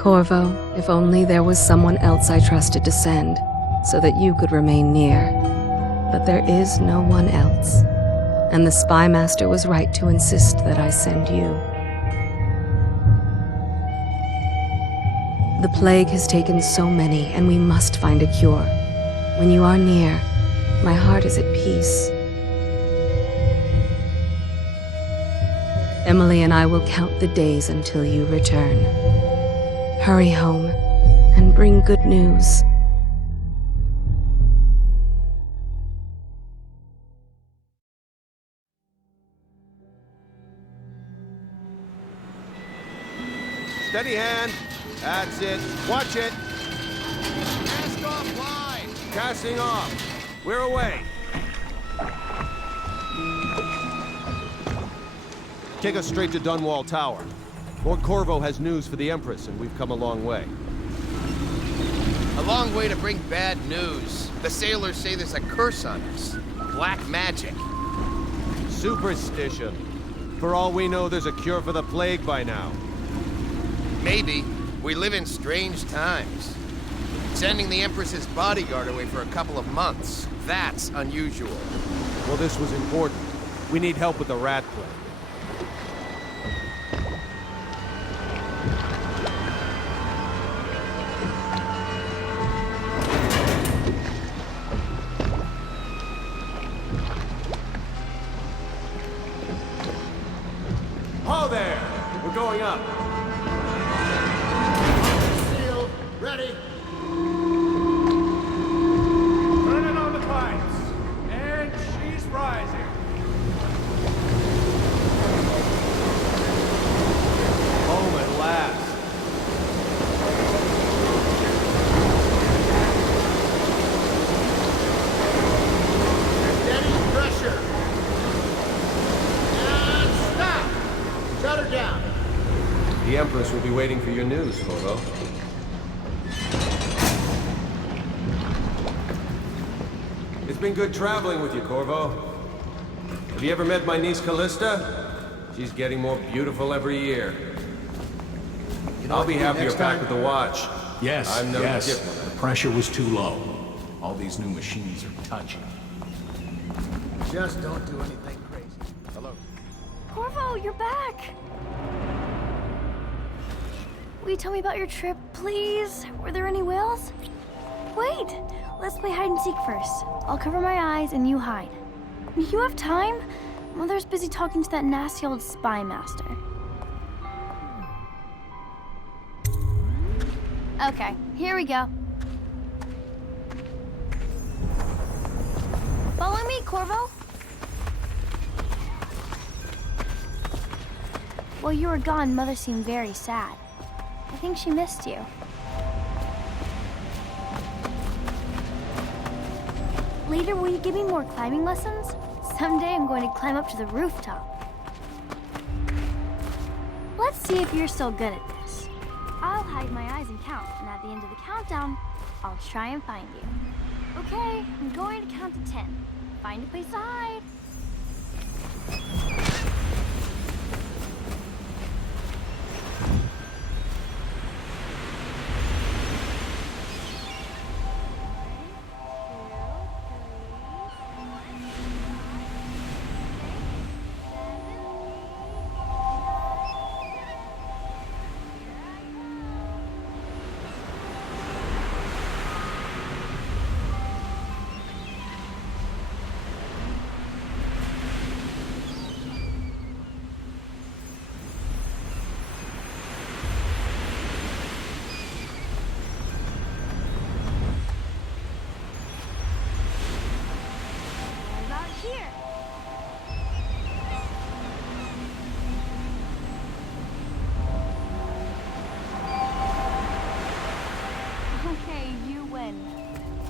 Corvo, if only there was someone else I trusted to send, so that you could remain near. But there is no one else, and the Spy Master was right to insist that I send you. The plague has taken so many, and we must find a cure. When you are near, my heart is at peace. Emily and I will count the days until you return. Hurry home, and bring good news. Steady hand. That's it. Watch it. Cast off line. Casting off. We're away. Take us straight to Dunwall Tower. Lord Corvo has news for the Empress, and we've come a long way. A long way to bring bad news. The sailors say there's a curse on us. Black magic. Superstition. For all we know, there's a cure for the plague by now. Maybe. We live in strange times. Sending the Empress's bodyguard away for a couple of months. That's unusual. Well, this was important. We need help with the rat plague. Ho there! We're going up. Sealed. Ready. Turning on the pipes. And she's rising. Home at last. Steady pressure. And stop. Shut her down. The Empress will be waiting for your news, Corvo. It's been good traveling with you, Corvo. Have you ever met my niece Callista? She's getting more beautiful every year. I'll be happy you're back with the watch. Yes, I'm no yes. diplomat. The pressure was too low. All these new machines are touchy. Just don't do anything crazy. Hello. Corvo, you're back! Will you tell me about your trip, please? Were there any whales? Wait! Let's play hide and seek first. I'll cover my eyes and you hide. You have time? Mother's busy talking to that nasty old spy master. Okay, here we go. Follow me, Corvo. While you were gone, Mother seemed very sad. I think she missed you. Later, will you give me more climbing lessons? Someday I'm going to climb up to the rooftop. Let's see if you're still good at this. I'll hide my eyes and count, and at the end of the countdown, I'll try and find you. Okay, I'm going to count to 10. Find a place to hide.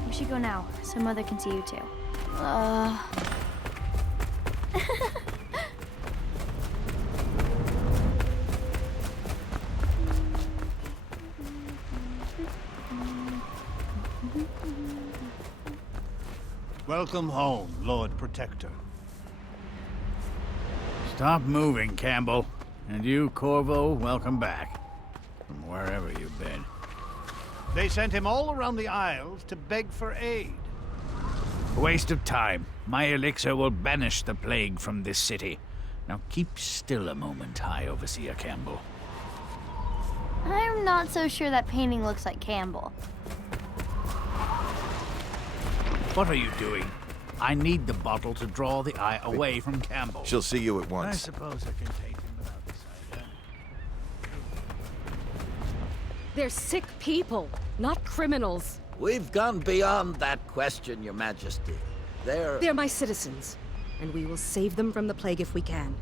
We should go now, so Mother can see you too. Welcome home, Lord Protector. Stop moving, Campbell. And you, Corvo, welcome back. from wherever you've been. They sent him all around the Isles to beg for aid. A waste of time. My elixir will banish the plague from this city. Now keep still a moment, High Overseer Campbell. I'm not so sure that painting looks like Campbell. What are you doing? I need the bottle to draw the eye away from Campbell. She'll see you at I once. suppose I can take him without the cider. They're sick people, not criminals. We've gone beyond that question, Your Majesty. They're my citizens, and we will save them from the plague if we can.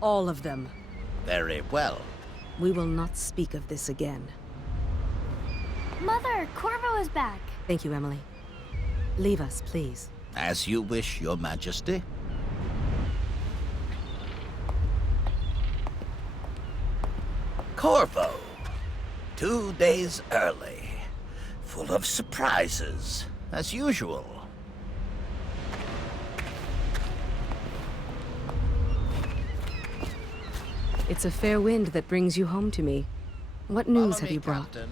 All of them. Very well. We will not speak of this again. Mother, Corvo is back. Thank you, Emily. Leave us, please. As you wish, Your Majesty. Corvo. 2 days early. Full of surprises, as usual. It's a fair wind that brings you home to me. What news Follow have me, you brought? Captain.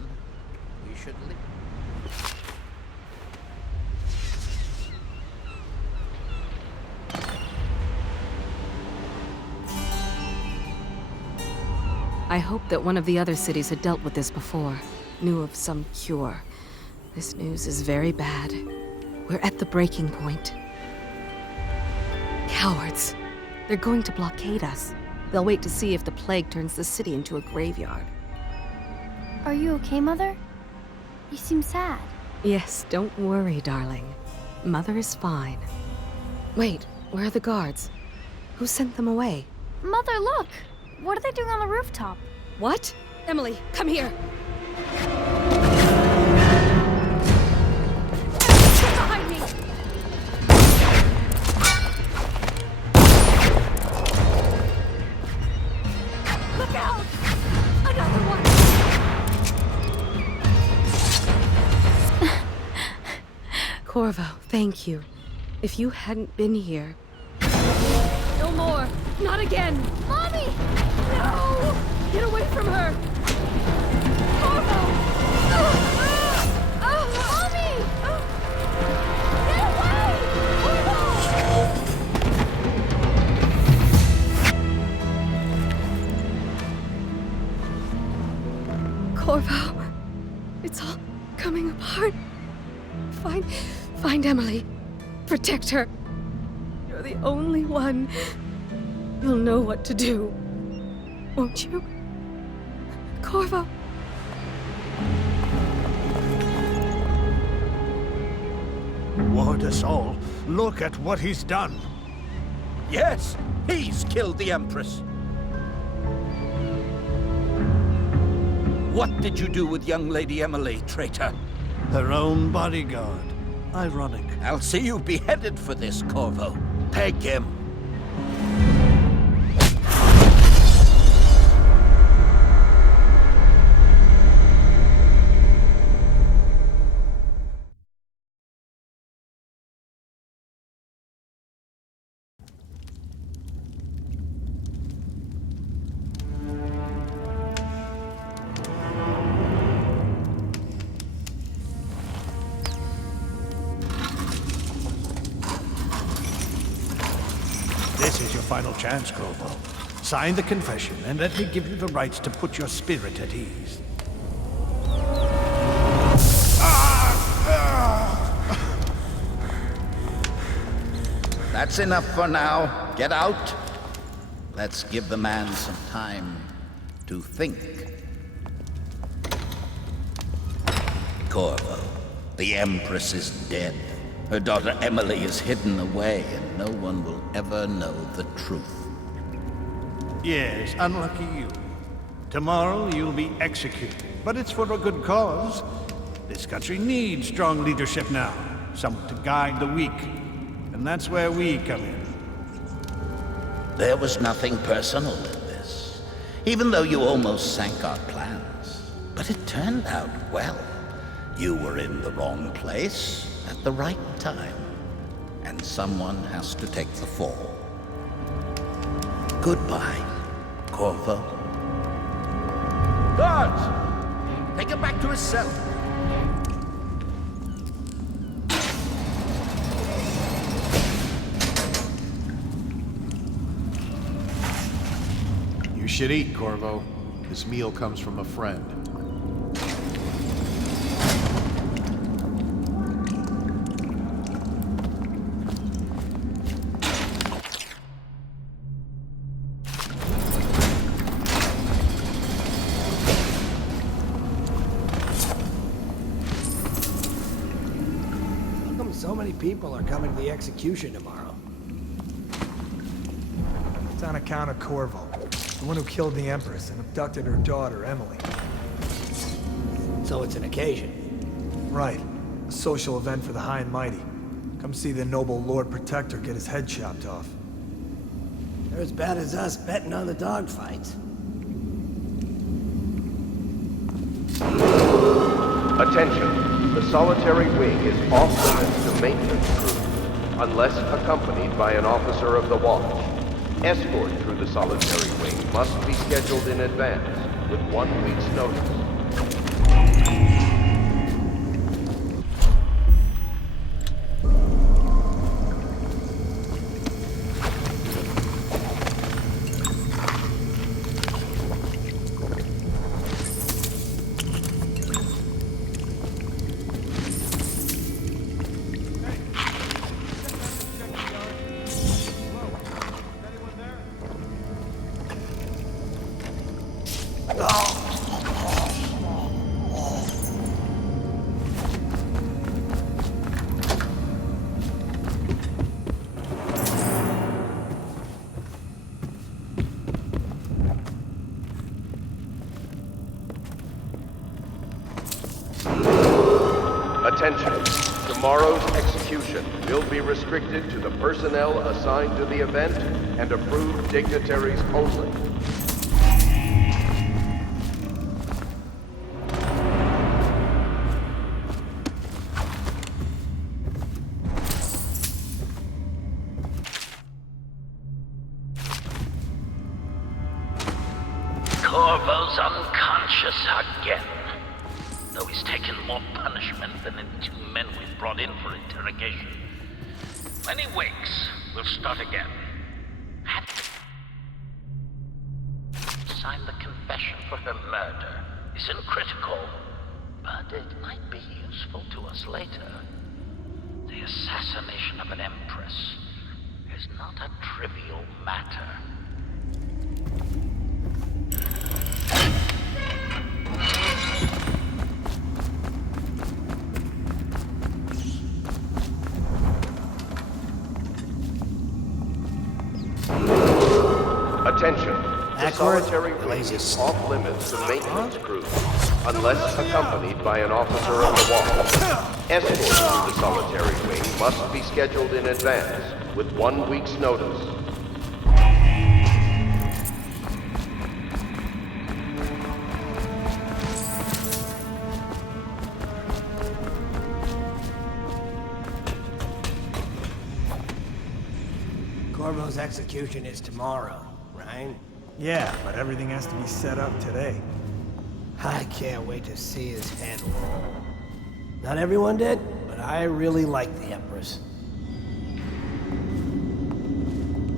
We should leave. I hoped that one of the other cities had dealt with this before, knew of some cure. This news is very bad. We're at the breaking point. Cowards. They're going to blockade us. They'll wait to see if the plague turns the city into a graveyard. Are you okay, Mother? You seem sad. Yes, don't worry, darling. Mother is fine. Wait, where are the guards? Who sent them away? Mother, look! What are they doing on the rooftop? What? Emily, come here! Get behind me! Look out! Another one! Corvo, thank you. If you hadn't been here... No more! Not again! Mommy! No! Get away from her! Corvo! Mommy! Get away! Corvo, it's all coming apart. Find Emily. Protect her. You're the only one. You'll know what to do. Won't you? Corvo. Ward us all. Look at what he's done. Yes, he's killed the Empress. What did you do with young Lady Emily, traitor? Her own bodyguard. Ironic. I'll see you beheaded for this, Corvo. Take him. This is your final chance, Corvo. Sign the confession, and let me give you the rights to put your spirit at ease. That's enough for now. Get out. Let's give the man some time to think. Corvo, the Empress is dead. Her daughter Emily is hidden away, and no one will ever know the truth. Yes, unlucky you. Tomorrow you'll be executed, but it's for a good cause. This country needs strong leadership now, someone to guide the weak. And that's where we come in. There was nothing personal in this, even though you almost sank our plans. But it turned out well. You were in the wrong place at the right time, and someone has to take the fall. Goodbye, Corvo. Guards! Take him back to his cell. You should eat, Corvo. This meal comes from a friend. How come so many people are coming to the execution tomorrow? It's on account of Corvo, the one who killed the Empress and abducted her daughter, Emily. So it's an occasion. Right. A social event for the high and mighty. Come see the noble Lord Protector get his head chopped off. They're as bad as us betting on the dogfights. Attention. The solitary wing is off limits to maintenance crew, unless accompanied by an officer of the watch. Escort through the solitary wing must be scheduled in advance, with 1 week's notice. Attention. Tomorrow's execution will be restricted to the personnel assigned to the event and approved dignitaries only. Corvo's unconscious again. Though he's taken more punishment than the 2 men we brought in for interrogation. When he wakes, we'll start again. And sign the confession for her murder isn't critical, but it might be useful to us later. The assassination of an empress is not a trivial matter. Attention. The solitary wing is off limits to maintenance crew, unless accompanied by an officer of the watch. Escort through the solitary wing must be scheduled in advance, with 1 week's notice. Corvo's execution is tomorrow, right? Yeah, but everything has to be set up today. I can't wait to see his head roll. Not everyone did, but I really like the Empress.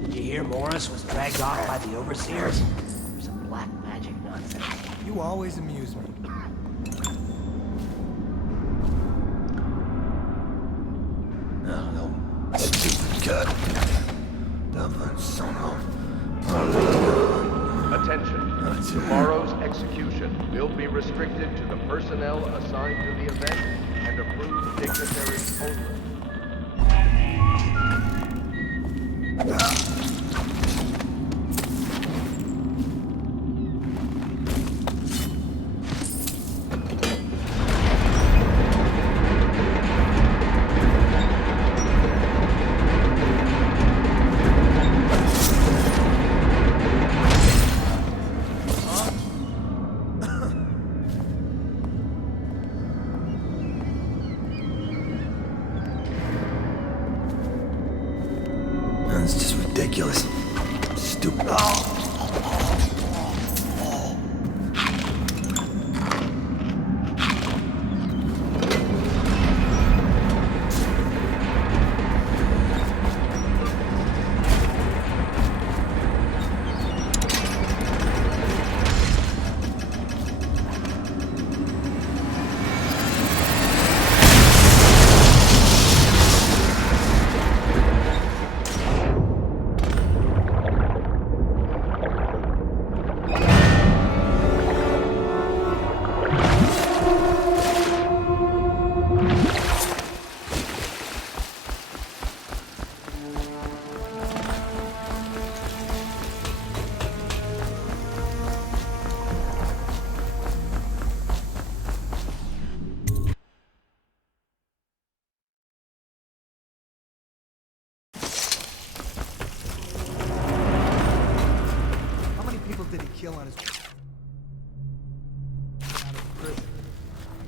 Did you hear Morris was dragged off by the Overseers? For some black magic nonsense. You always amuse me. Attention. Tomorrow's execution will be restricted to the personnel assigned to the event and approved dignitaries only. That's just ridiculous.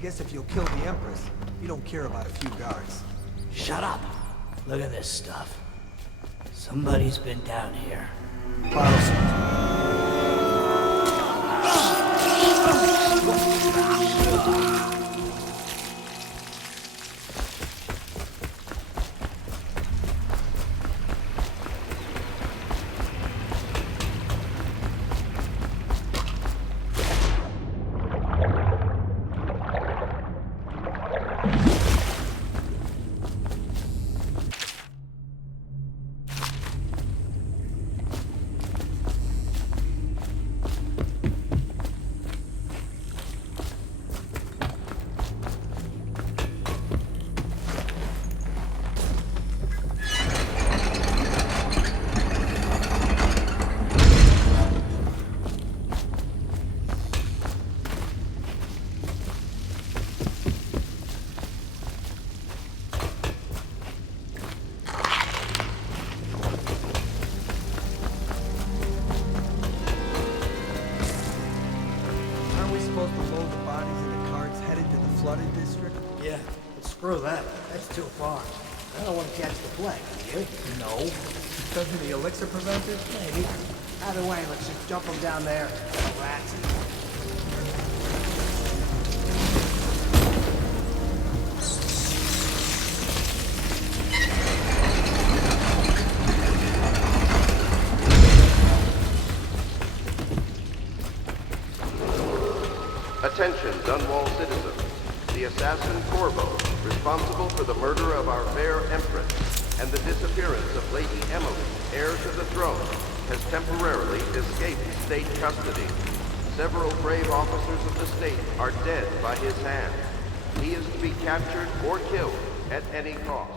guess if you'll kill the Empress, you don't care about a few guards. Shut up. Look at this stuff. Somebody's been down here. Yeah, but screw that. That's too far. I don't want to catch the plague, do you? No. Doesn't the elixir prevent it? Maybe. Either way, let's just jump them down there. Rats. Attention, Dunwall citizens. The assassin Corvo, responsible for the murder of our fair Empress and the disappearance of Lady Emily, heir to the throne, has temporarily escaped state custody. Several brave officers of the state are dead by his hand. He is to be captured or killed at any cost.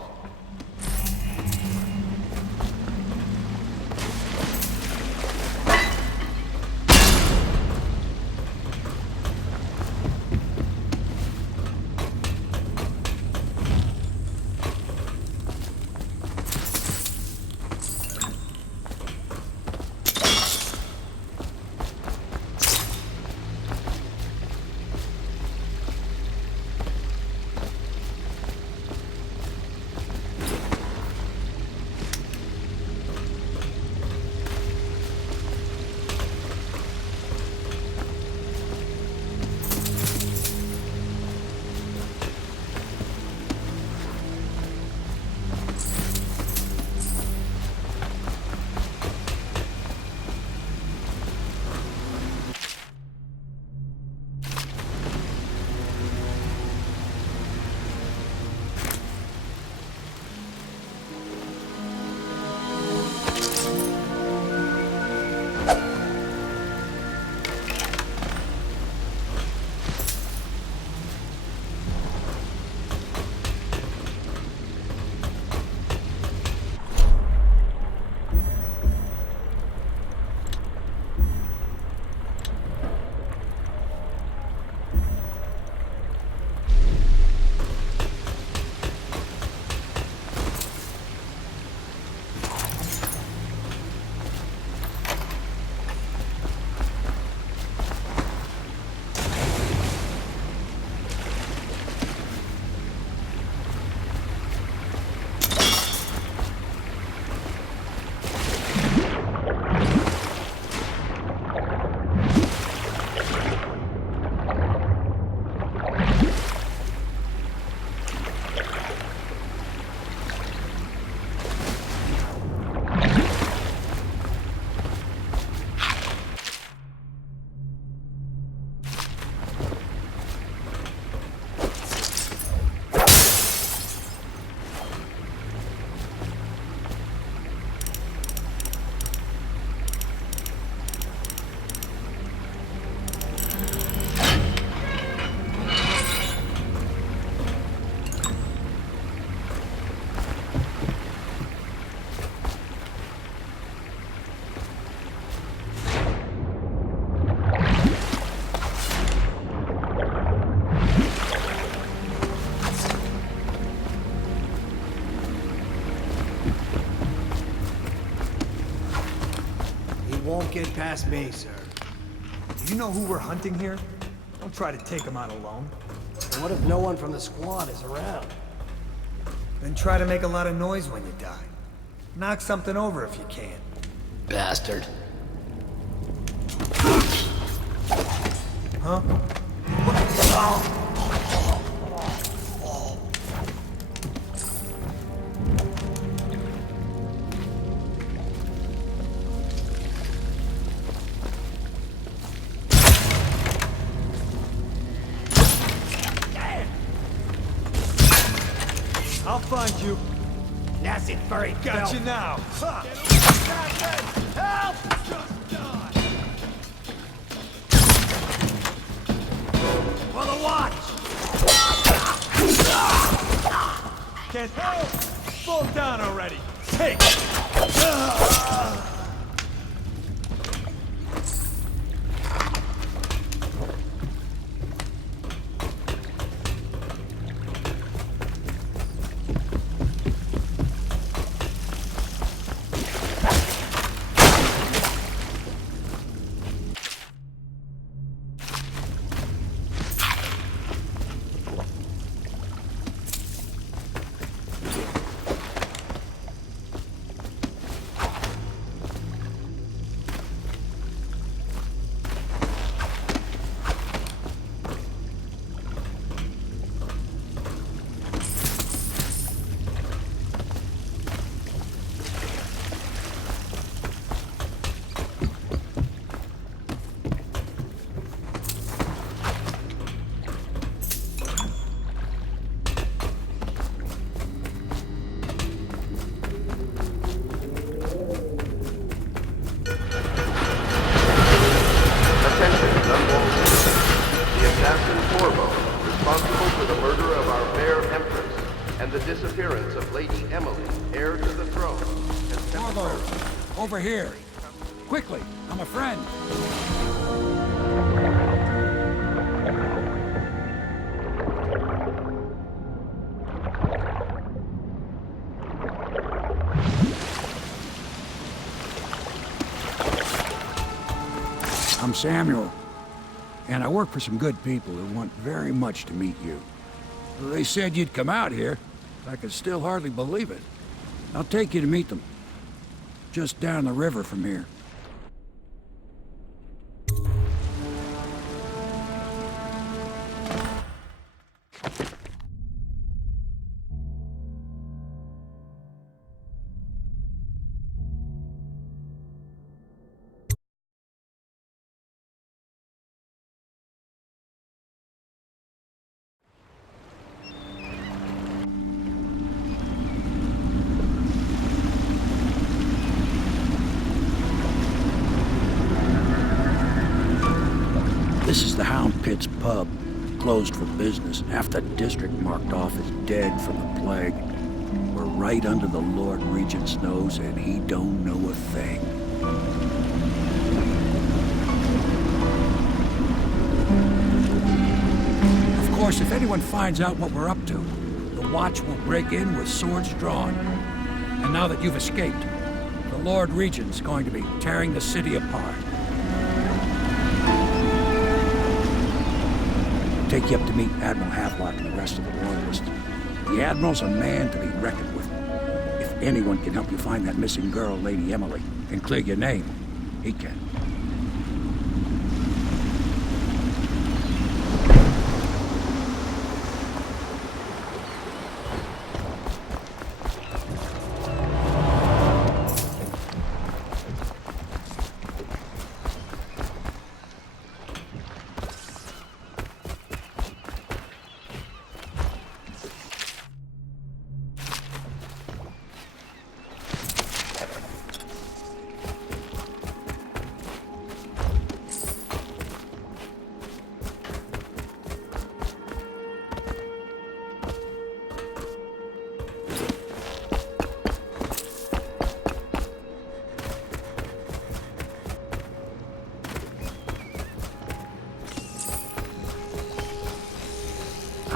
Won't get past me, sir. Do you know who we're hunting here? Don't try to take him out alone. And what if no one from the squad is around? Then try to make a lot of noise when you die. Knock something over if you can. Bastard. Huh? I'll find you. Nasty furry Got you now. Ha! Help! For the watch! Can't help! Fall down already! Take! responsible for the murder of our fair Empress and the disappearance of Lady Emily, heir to the throne. Bravo! Over here! Quickly! I'm a friend! I'm Samuel, and I work for some good people who want very much to meet you. They said you'd come out here. I can still hardly believe it. I'll take you to meet them. Just down the river from here. This is the Hound Pit's pub, closed for business. Half the district marked off as dead from the plague. We're right under the Lord Regent's nose, and he don't know a thing. Of course, if anyone finds out what we're up to, the Watch will break in with swords drawn. And now that you've escaped, the Lord Regent's going to be tearing the city apart. Take you up to meet Admiral Havelock and the rest of the Royalists. The Admiral's a man to be reckoned with. If anyone can help you find that missing girl, Lady Emily, and clear your name, he can.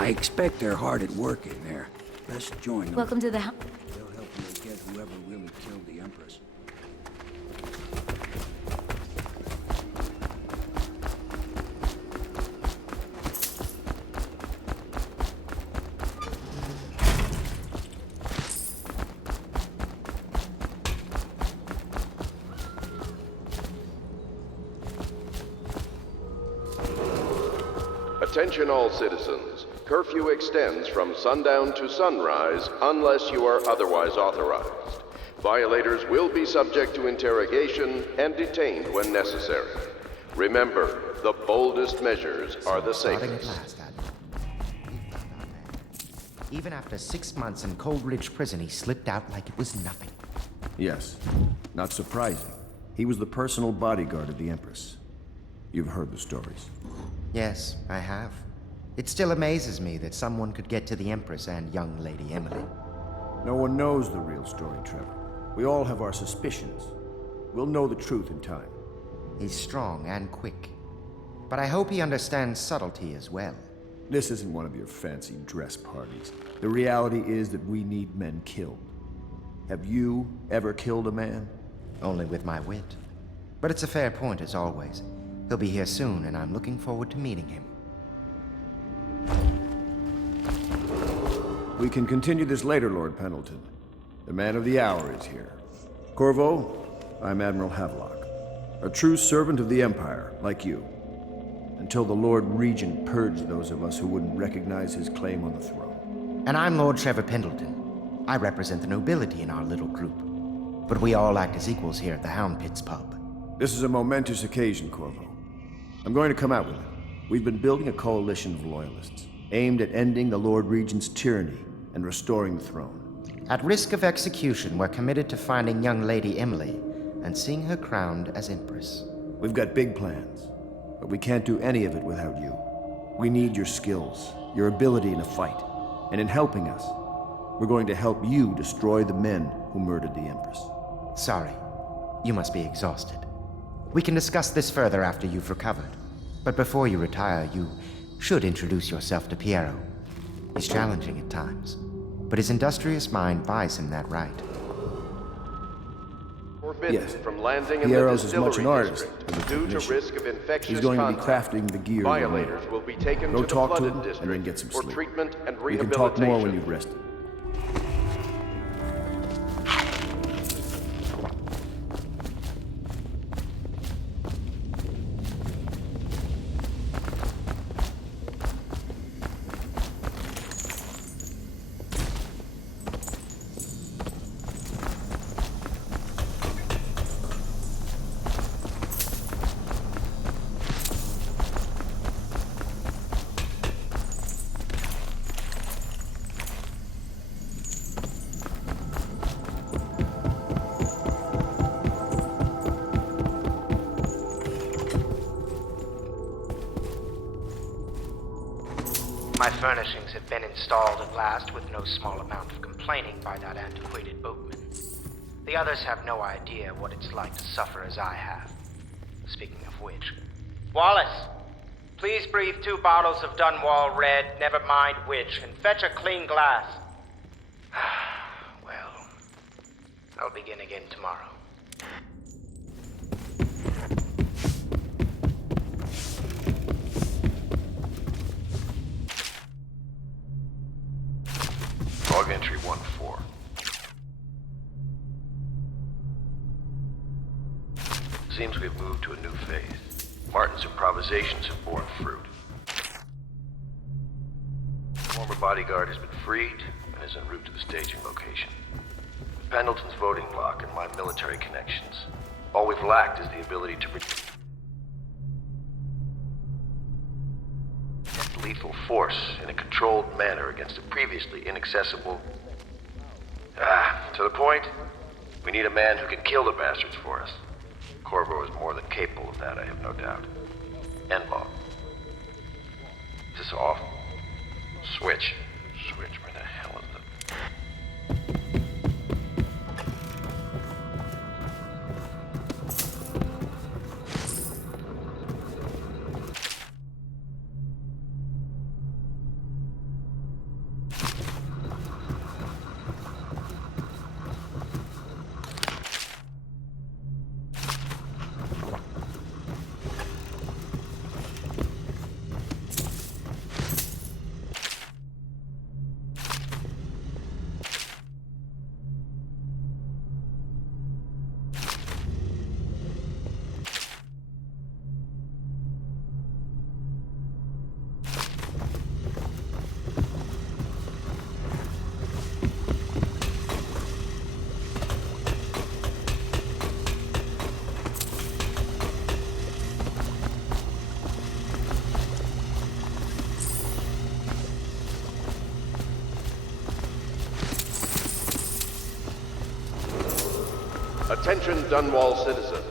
I expect they're hard at work in there. Best join them. Welcome to the house. They'll help you get whoever really killed the Empress. Attention all citizens. Curfew extends from sundown to sunrise unless you are otherwise authorized. Violators will be subject to interrogation and detained when necessary. Remember, the boldest measures are the Starting at safest. last, Dad. Even after 6 months in Cold Ridge Prison, he slipped out like it was nothing. Yes. Not surprising. He was the personal bodyguard of the Empress. You've heard the stories. Yes, I have. It still amazes me that someone could get to the Empress and young Lady Emily. No one knows the real story, Trevor. We all have our suspicions. We'll know the truth in time. He's strong and quick. But I hope he understands subtlety as well. This isn't one of your fancy dress parties. The reality is that we need men killed. Have you ever killed a man? Only with my wit. But it's a fair point as always. He'll be here soon, and I'm looking forward to meeting him. We can continue this later, Lord Pendleton. The man of the hour is here. Corvo, I'm Admiral Havelock. A true servant of the Empire, like you. Until the Lord Regent purged those of us who wouldn't recognize his claim on the throne. And I'm Lord Trevor Pendleton. I represent the nobility in our little group. But we all act as equals here at the Hound Pits pub. This is a momentous occasion, Corvo. I'm going to come out with it. We've been building a coalition of loyalists, aimed at ending the Lord Regent's tyranny and restoring the throne. At risk of execution, we're committed to finding young Lady Emily and seeing her crowned as Empress. We've got big plans, but we can't do any of it without you. We need your skills, your ability in a fight, and in helping us, we're going to help you destroy the men who murdered the Empress. Sorry. You must be exhausted. We can discuss this further after you've recovered. But before you retire, you should introduce yourself to Piero. He's challenging at times, but his industrious mind buys him that right. Forbidden Yes. from landing in Piero's the as much an distillery artist district as a due to technician. risk of infectious He's going to be contact. crafting the gear. Violators will be taken Go to talk the to flooded him district and then get some for sleep. treatment and We can rehabilitation. talk more when you've rested. My furnishings have been installed at last with no small amount of complaining by that antiquated boatman. The others have no idea what it's like to suffer as I have. Speaking of which... Wallace! Please breathe 2 bottles of Dunwall Red, never mind which, and fetch a clean glass. Well, I'll begin again tomorrow. Log entry 1-4. Seems we've moved to a new phase. Martin's improvisations have borne fruit. The former bodyguard has been freed and is en route to the staging location. With Pendleton's voting block and my military connections, all we've lacked is the ability to project lethal force in a controlled manner against a previously inaccessible... to the point, we need a man who can kill the bastards for us. Corvo is more than capable of that, I have no doubt. Endlog. Is this off? Switch. Switch, where the hell is the... Attention Dunwall citizens.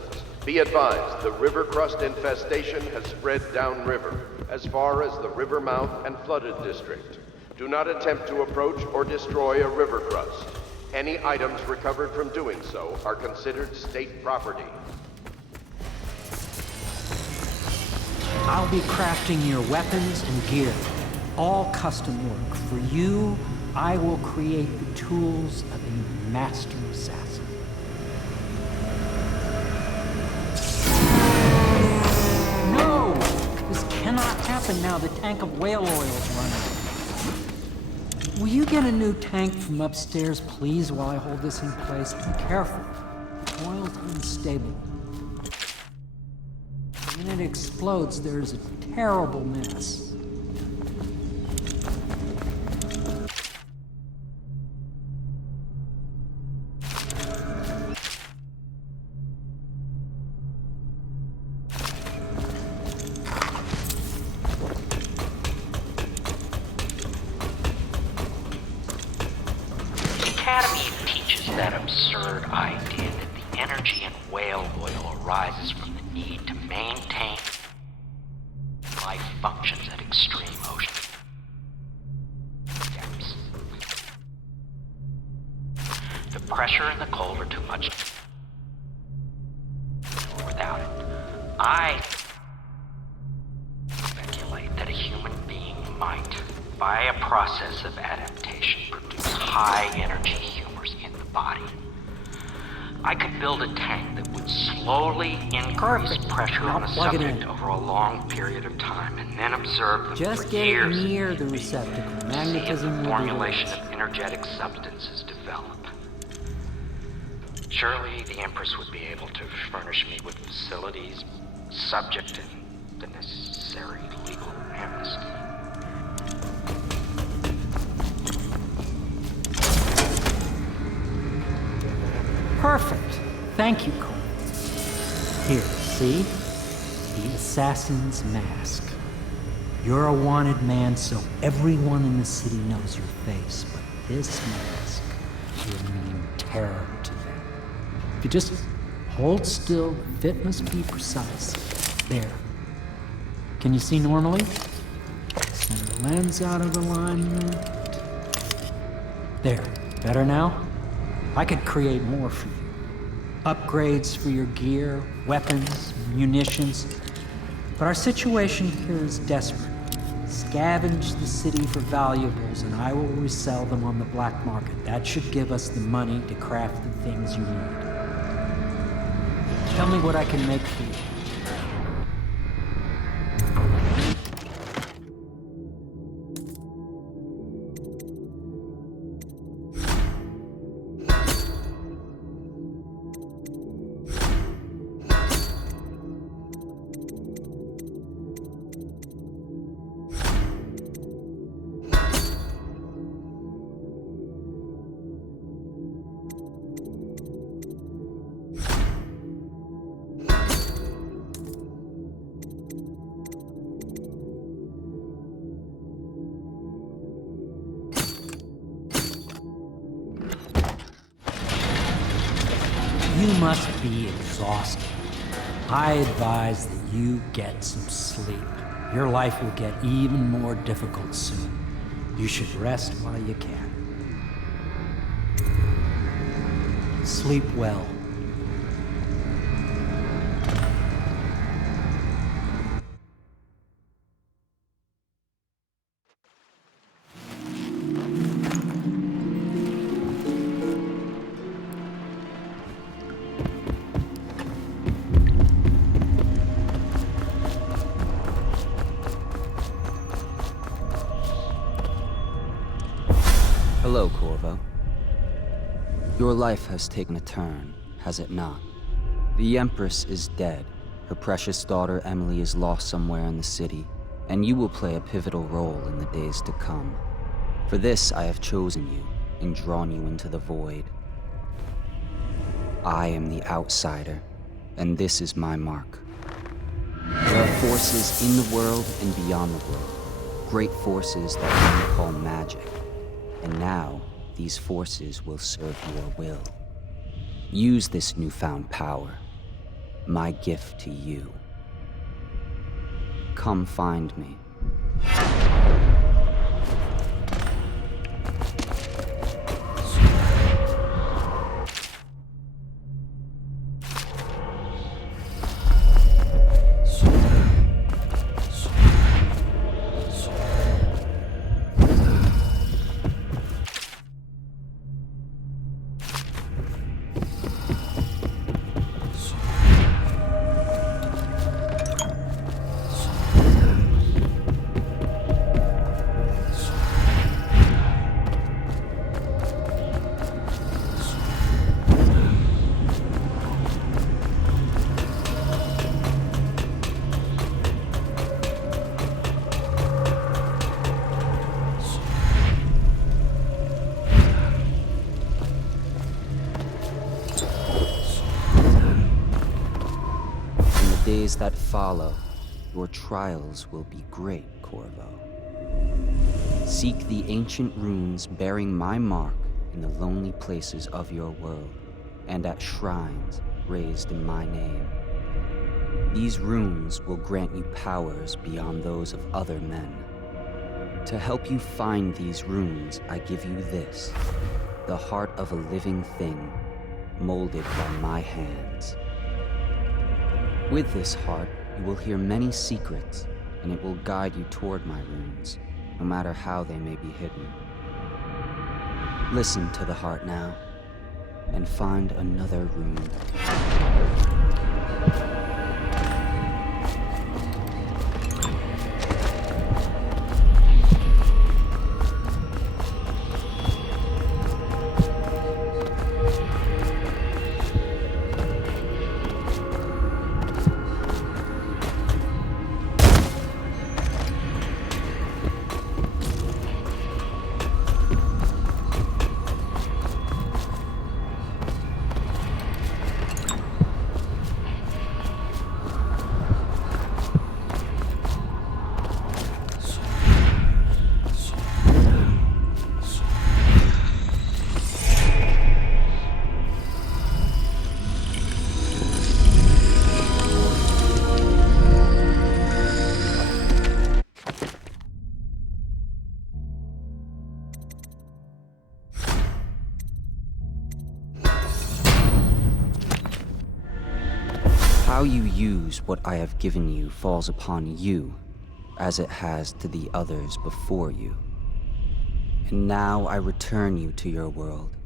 Be advised, the river crust infestation has spread downriver, as far as the river mouth and flooded district. Do not attempt to approach or destroy a river crust. Any items recovered from doing so are considered state property. I'll be crafting your weapons and gear. All custom work. For you, I will create the tools of a master assassin. No! This cannot happen now. The tank of whale oil is running. Will you get a new tank from upstairs, please, while I hold this in place? Be careful. Oil's unstable. When it explodes, there's a terrible mess. That absurd idea that the energy in whale oil arises from the need to maintain life functions at extreme ocean depths. The pressure and the cold are too much without it. I speculate that a human being might, by a process of adaptation, produce high energy humors in the body. I could build a tank that would slowly increase pressure on the subject over a long period of time, and then observe them Just for get years. it near the receptacle. Magnetism See if the will formulation of energetic substances develop. Surely the Empress would be able to furnish me with facilities subject to the necessary legal amnesty. Perfect. Thank you, Cole. Here, see? The assassin's mask. You're a wanted man, so everyone in the city knows your face, but this mask will mean terror to them. If you just hold still, the fit must be precise. There. Can you see normally? Center lens out of alignment. There. Better now? I could create more for you. Upgrades for your gear, weapons, munitions. But our situation here is desperate. Scavenge the city for valuables and I will resell them on the black market. That should give us the money to craft the things you need. Tell me what I can make for you. You must be exhausted. I advise that you get some sleep. Your life will get even more difficult soon. You should rest while you can. Sleep well. Hello, Corvo. Your life has taken a turn, has it not? The Empress is dead. Her precious daughter Emily is lost somewhere in the city, and you will play a pivotal role in the days to come. For this, I have chosen you and drawn you into the void. I am the outsider, and this is my mark. There are forces in the world and beyond the world, great forces that we call magic. And now, these forces will serve your will. Use this newfound power, my gift to you. Come find me. Days that follow, your trials will be great, Corvo. Seek the ancient runes bearing my mark in the lonely places of your world, and at shrines raised in my name. These runes will grant you powers beyond those of other men. To help you find these runes, I give you this, the heart of a living thing, molded by my hands. With this heart, you will hear many secrets, and it will guide you toward my runes, no matter how they may be hidden. Listen to the heart now, and find another rune. How you use what I have given you falls upon you, as it has to the others before you. And now I return you to your world,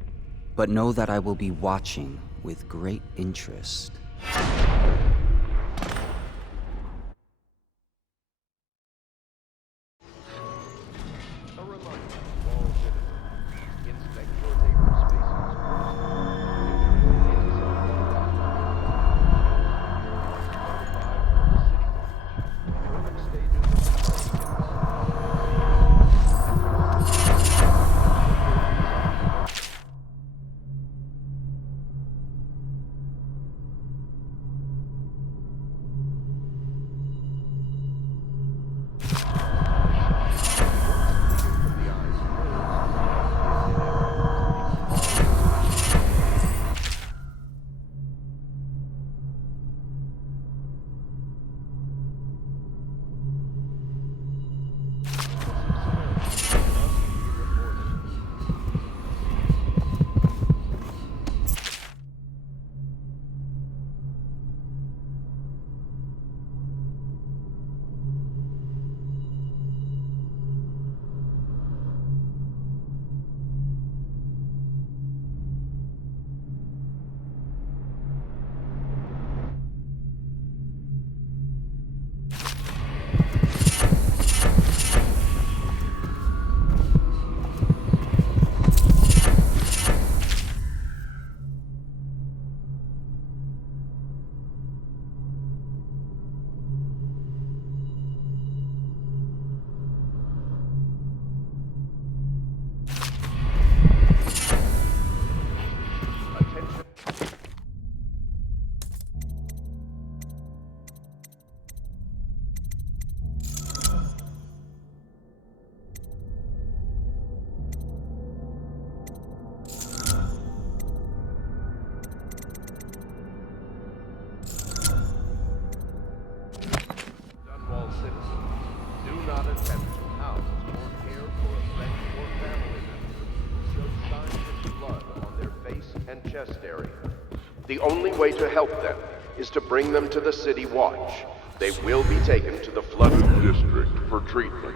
but know that I will be watching with great interest. not attempt to house or care for a friend or family member who shows signs of blood on their face and chest area. The only way to help them is to bring them to the City Watch. They will be taken to the flooded district for treatment.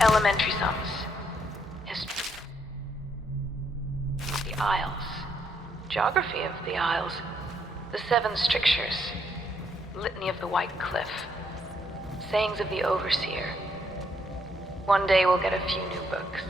Elementary sums. History. The Isles. Geography of the Isles. The Seven Strictures. Litany of the White Cliff. Sayings of the Overseer. One day we'll get a few new books.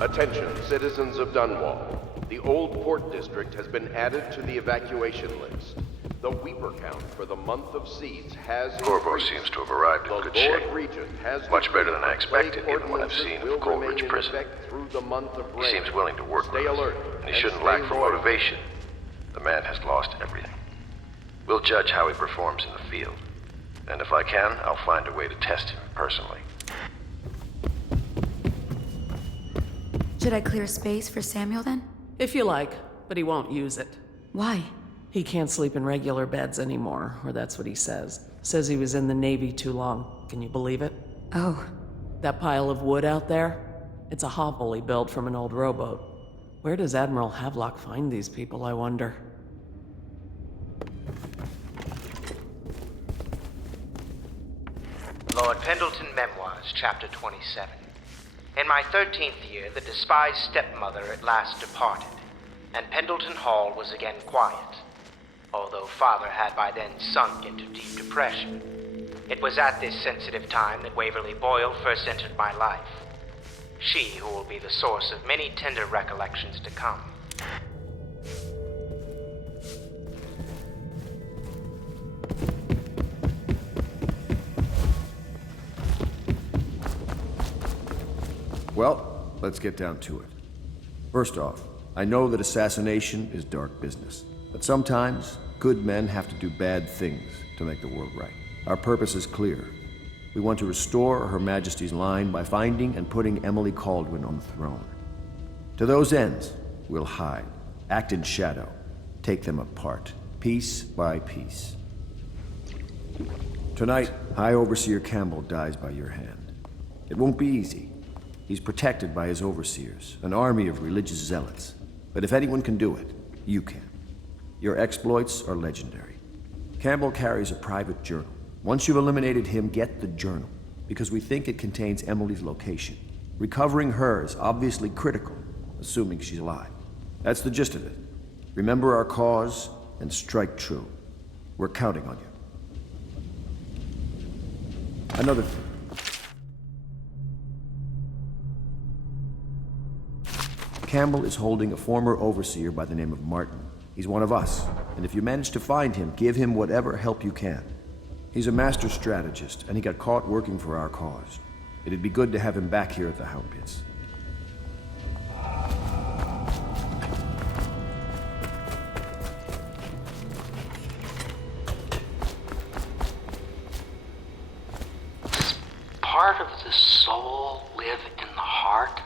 Attention, citizens of Dunwall. The Old Port District has been added to the evacuation list. The Weeper count for the month of siege has Corvo increased. seems to have arrived in good shape. Lord Regent has Much better than I declared expected, plague given what I've seen ordinances of will Coleridge remain in Prison. effect through the month of He rain. seems willing to work Stay with us, alert, and he and shouldn't stay lack for loyal. motivation. The man has lost everything. We'll judge how he performs in the field. And if I can, I'll find a way to test him personally. Should I clear space for Samuel then? If you like, but he won't use it. Why? He can't sleep in regular beds anymore, or that's what he says. Says he was in the Navy too long. Can you believe it? Oh. That pile of wood out there? It's a hovel he built from an old rowboat. Where does Admiral Havelock find these people, I wonder? Lord Pendleton Memoirs, Chapter 27. In my 13th year, the despised stepmother at last departed, and Pendleton Hall was again quiet, although Father had by then sunk into deep depression. It was at this sensitive time that Waverly Boyle first entered my life. She who will be the source of many tender recollections to come. Well, let's get down to it. First off, I know that assassination is dark business, but sometimes good men have to do bad things to make the world right. Our purpose is clear. We want to restore Her Majesty's line by finding and putting Emily Kaldwin on the throne. To those ends, we'll hide, act in shadow, take them apart, piece by piece. Tonight, High Overseer Campbell dies by your hand. It won't be easy. He's protected by his overseers, an army of religious zealots. But if anyone can do it, you can. Your exploits are legendary. Campbell carries a private journal. Once you've eliminated him, get the journal, because we think it contains Emily's location. Recovering her is obviously critical, assuming she's alive. That's the gist of it. Remember our cause and strike true. We're counting on you. Another thing. Campbell is holding a former overseer by the name of Martin. He's one of us, and if you manage to find him, give him whatever help you can. He's a master strategist, and he got caught working for our cause. It'd be good to have him back here at the Hound Pits. Part of the soul live in the heart?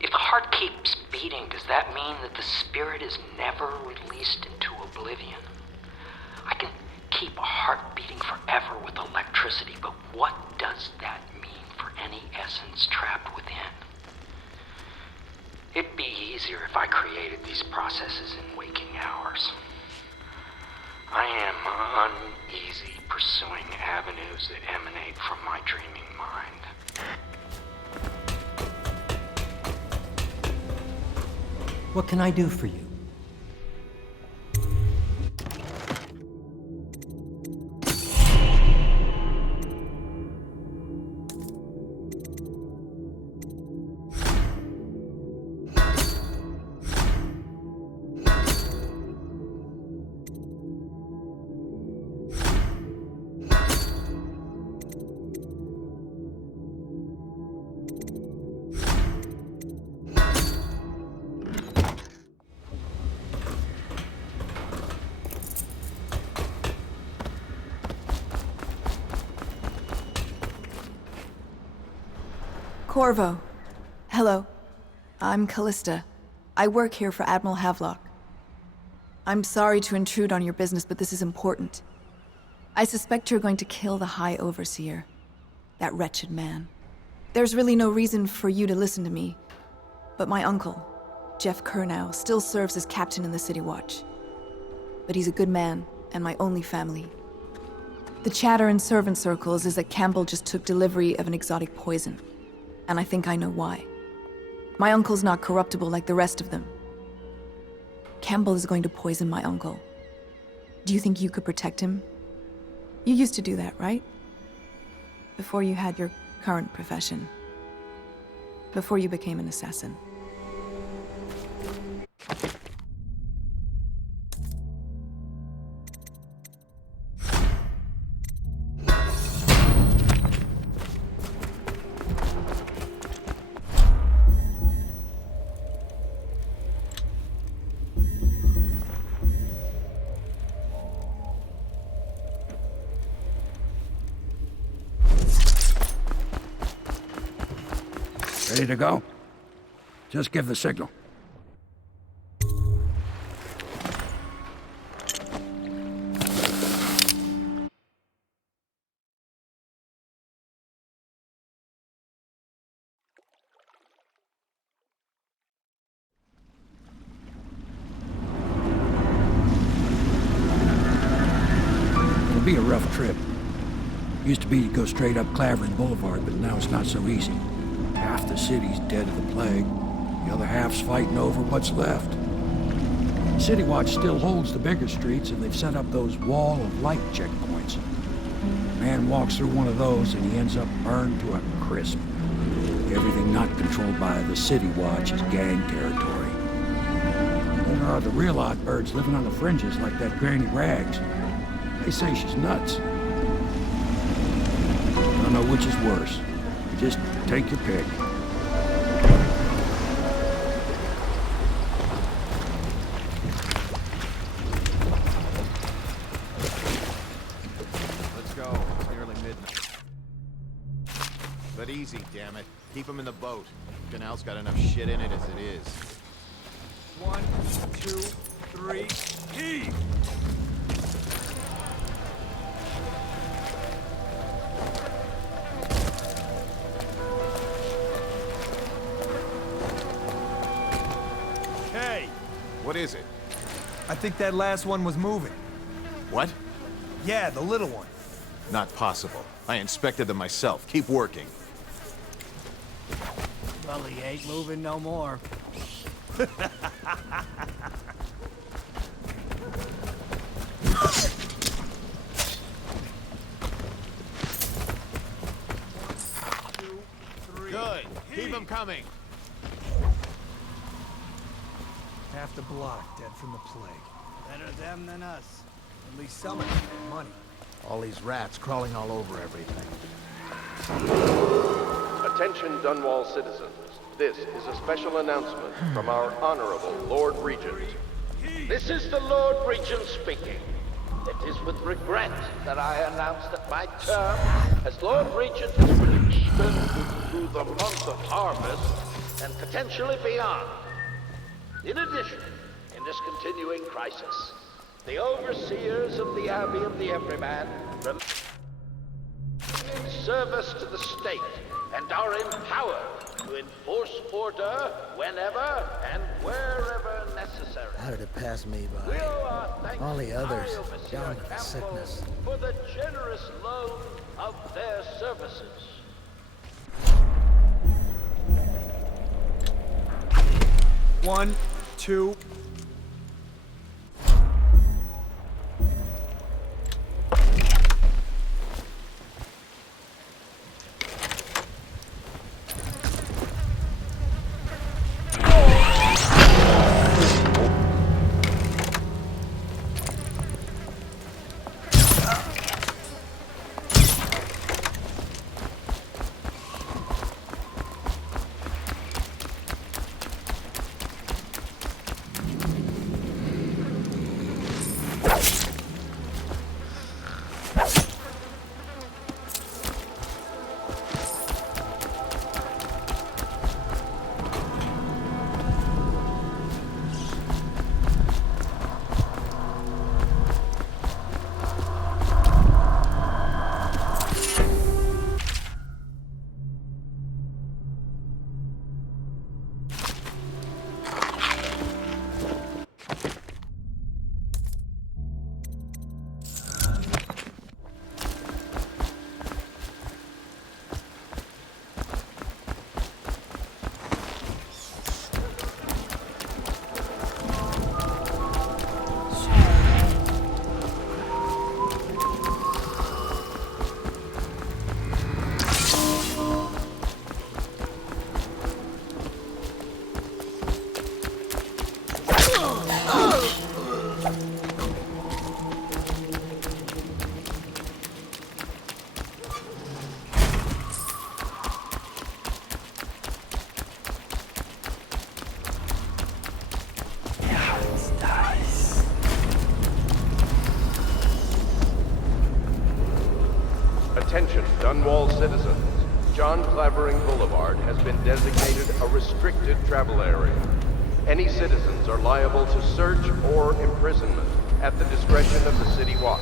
If the heart keeps beating, does that mean that the spirit is never released into oblivion? I can keep a heart beating forever with electricity, but what does that mean for any essence trapped within? It'd be easier if I created these processes in waking hours. I am uneasy pursuing avenues that emanate from my dreaming mind. What can I do for you? Corvo. Hello. I'm Callista. I work here for Admiral Havelock. I'm sorry to intrude on your business, but this is important. I suspect you're going to kill the High Overseer. That wretched man. There's really no reason for you to listen to me, but my uncle, Jeff Kernow, still serves as captain in the City Watch. But he's a good man, and my only family. The chatter in servant circles is that Campbell just took delivery of an exotic poison. And I think I know why. My uncle's not corruptible like the rest of them. Campbell is going to poison my uncle. Do you think you could protect him? You used to do that, right? Before you had your current profession. Before you became an assassin. Ready to go? Just give the signal. It'll be a rough trip. Used to be to go straight up Clavering Boulevard, but now it's not so easy. Half the city's dead of the plague. The other half's fighting over what's left. City Watch still holds the bigger streets, and they've set up those wall of light checkpoints. A man walks through one of those, and he ends up burned to a crisp. Everything not controlled by the City Watch is gang territory. Then there are the real odd birds living on the fringes like that Granny Rags. They say she's nuts. I don't know which is worse. Just take your pick. Let's go. It's nearly midnight. Easy, damn it. Keep him in the boat. Canal's got enough shit in it as it is. 1, 2, 3, heave! Hey! What is it? I think that last one was moving. What? Yeah, the little one. Not possible. I inspected them myself. Keep working. Well, he ain't moving no more. Good. Keep them coming. Half the block dead from the plague. Better them than us. At least some of them had money. All these rats crawling all over everything. Attention Dunwall citizens. This is a special announcement from our Honorable Lord Regent. This is the Lord Regent speaking. It is with regret that I announce that my term as Lord Regent has been extended through the month of harvest and potentially beyond. In addition, in this continuing crisis, the overseers of the Abbey of the Everyman remain in service to the state and are empowered to enforce order whenever and wherever necessary. How did it pass me We by? owe our thanks All the to others High Overseer down with the Campbell sickness. for the generous loan of their services. 1, 2. Attention, Dunwall citizens. John Clavering Boulevard has been designated a restricted travel area. Any citizens are liable to search or imprisonment at the discretion of the City Watch.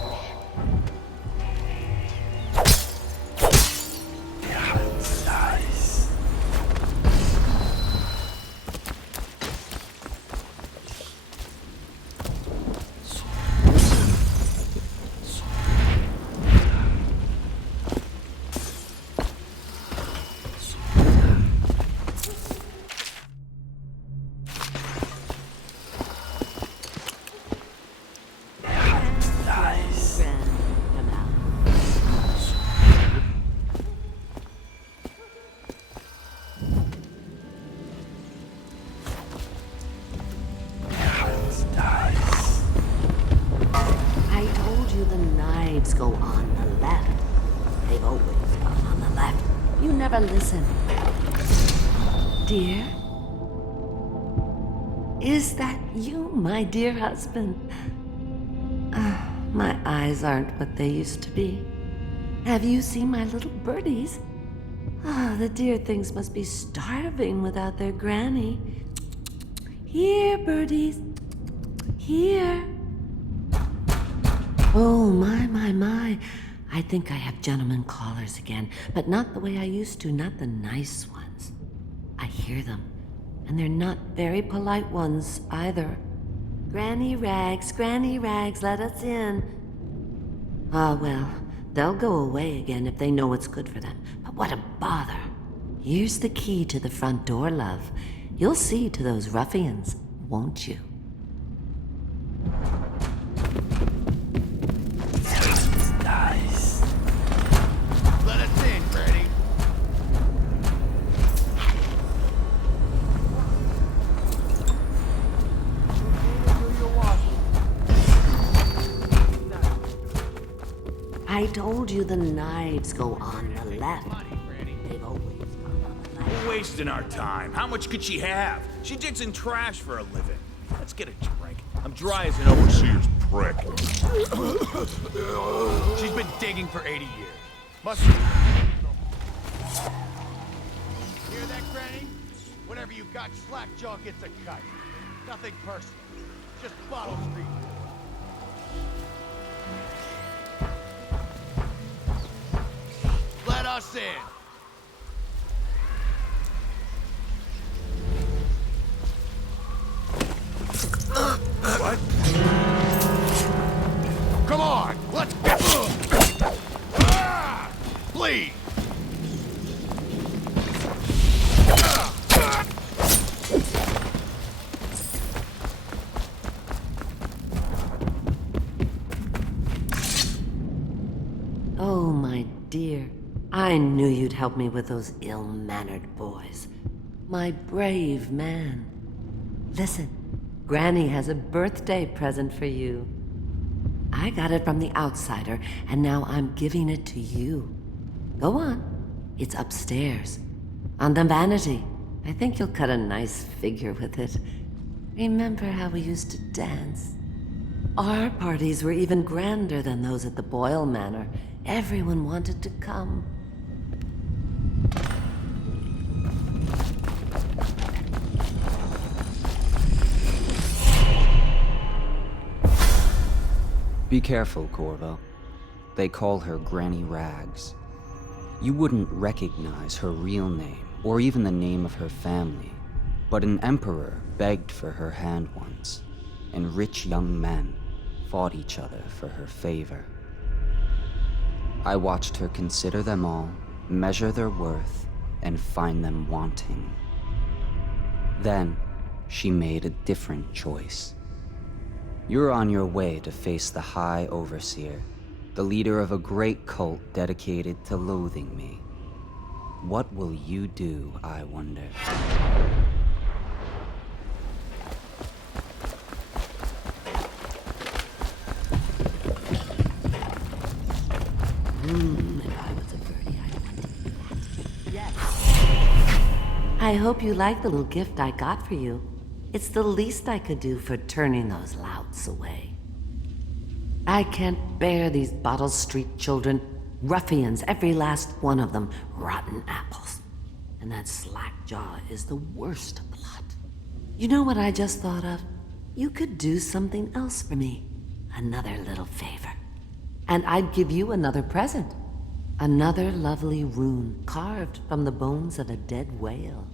I told you the knives go on the left. They've always gone on the left. You never listen. Dear? Is that you, my dear husband? My eyes aren't what they used to be. Have you seen my little birdies? Oh, the dear things must be starving without their granny. Here, birdies. Here. Oh, my. I think I have gentlemen callers again, but not the way I used to, not the nice ones. I hear them, and they're not very polite ones either. Granny Rags, let us in. Ah, well, they'll go away again if they know what's good for them. But what a bother. Here's the key to the front door, love. You'll see to those ruffians, won't you? Nice. Let us in, Freddy. I told you the knives go on the left. They've always gone on the left. We're wasting our time. How much could she have? She digs in trash for a living. Let's get a drink. I'm dry as an overseer's prick. She's been digging for 80 years. Must be. Hear that, Granny? Whatever you got, Slackjaw gets a cut. Nothing personal. Just Bottle Street. Let us in. What? Come on, let's get... Please! Oh, my dear. I knew you'd help me with those ill-mannered boys. My brave man. Listen, Granny has a birthday present for you. I got it from the outsider, and now I'm giving it to you. Go on. It's upstairs. On the vanity. I think you'll cut a nice figure with it. Remember how we used to dance? Our parties were even grander than those at the Boyle Manor. Everyone wanted to come. Be careful, Corvo. They call her Granny Rags. You wouldn't recognize her real name, or even the name of her family, but an emperor begged for her hand once, and rich young men fought each other for her favor. I watched her consider them all, measure their worth, and find them wanting. Then, she made a different choice. You're on your way to face the High Overseer, the leader of a great cult dedicated to loathing me. What will you do, I wonder? If I was a birdie, I'd want to be that. Yes. I hope you like the little gift I got for you. It's the least I could do for turning those louts away. I can't bear these Bottle Street children. Ruffians, every last one of them. Rotten apples. And that Slackjaw is the worst of the lot. You know what I just thought of? You could do something else for me. Another little favor. And I'd give you another present. Another lovely rune carved from the bones of a dead whale.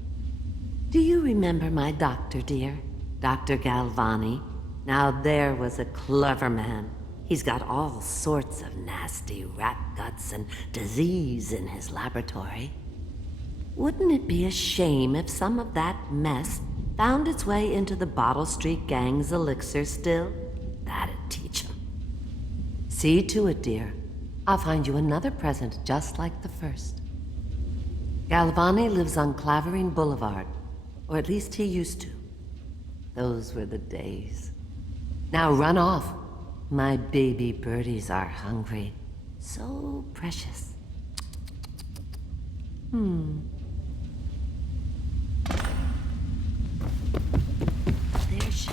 Do you remember my doctor, dear? Dr. Galvani? Now there was a clever man. He's got all sorts of nasty rat guts and disease in his laboratory. Wouldn't it be a shame if some of that mess found its way into the Bottle Street Gang's elixir still? That'd teach him. See to it, dear. I'll find you another present just like the first. Galvani lives on Clavering Boulevard. Or at least he used to. Those were the days. Now run off. My baby birdies are hungry. So precious. They're shy.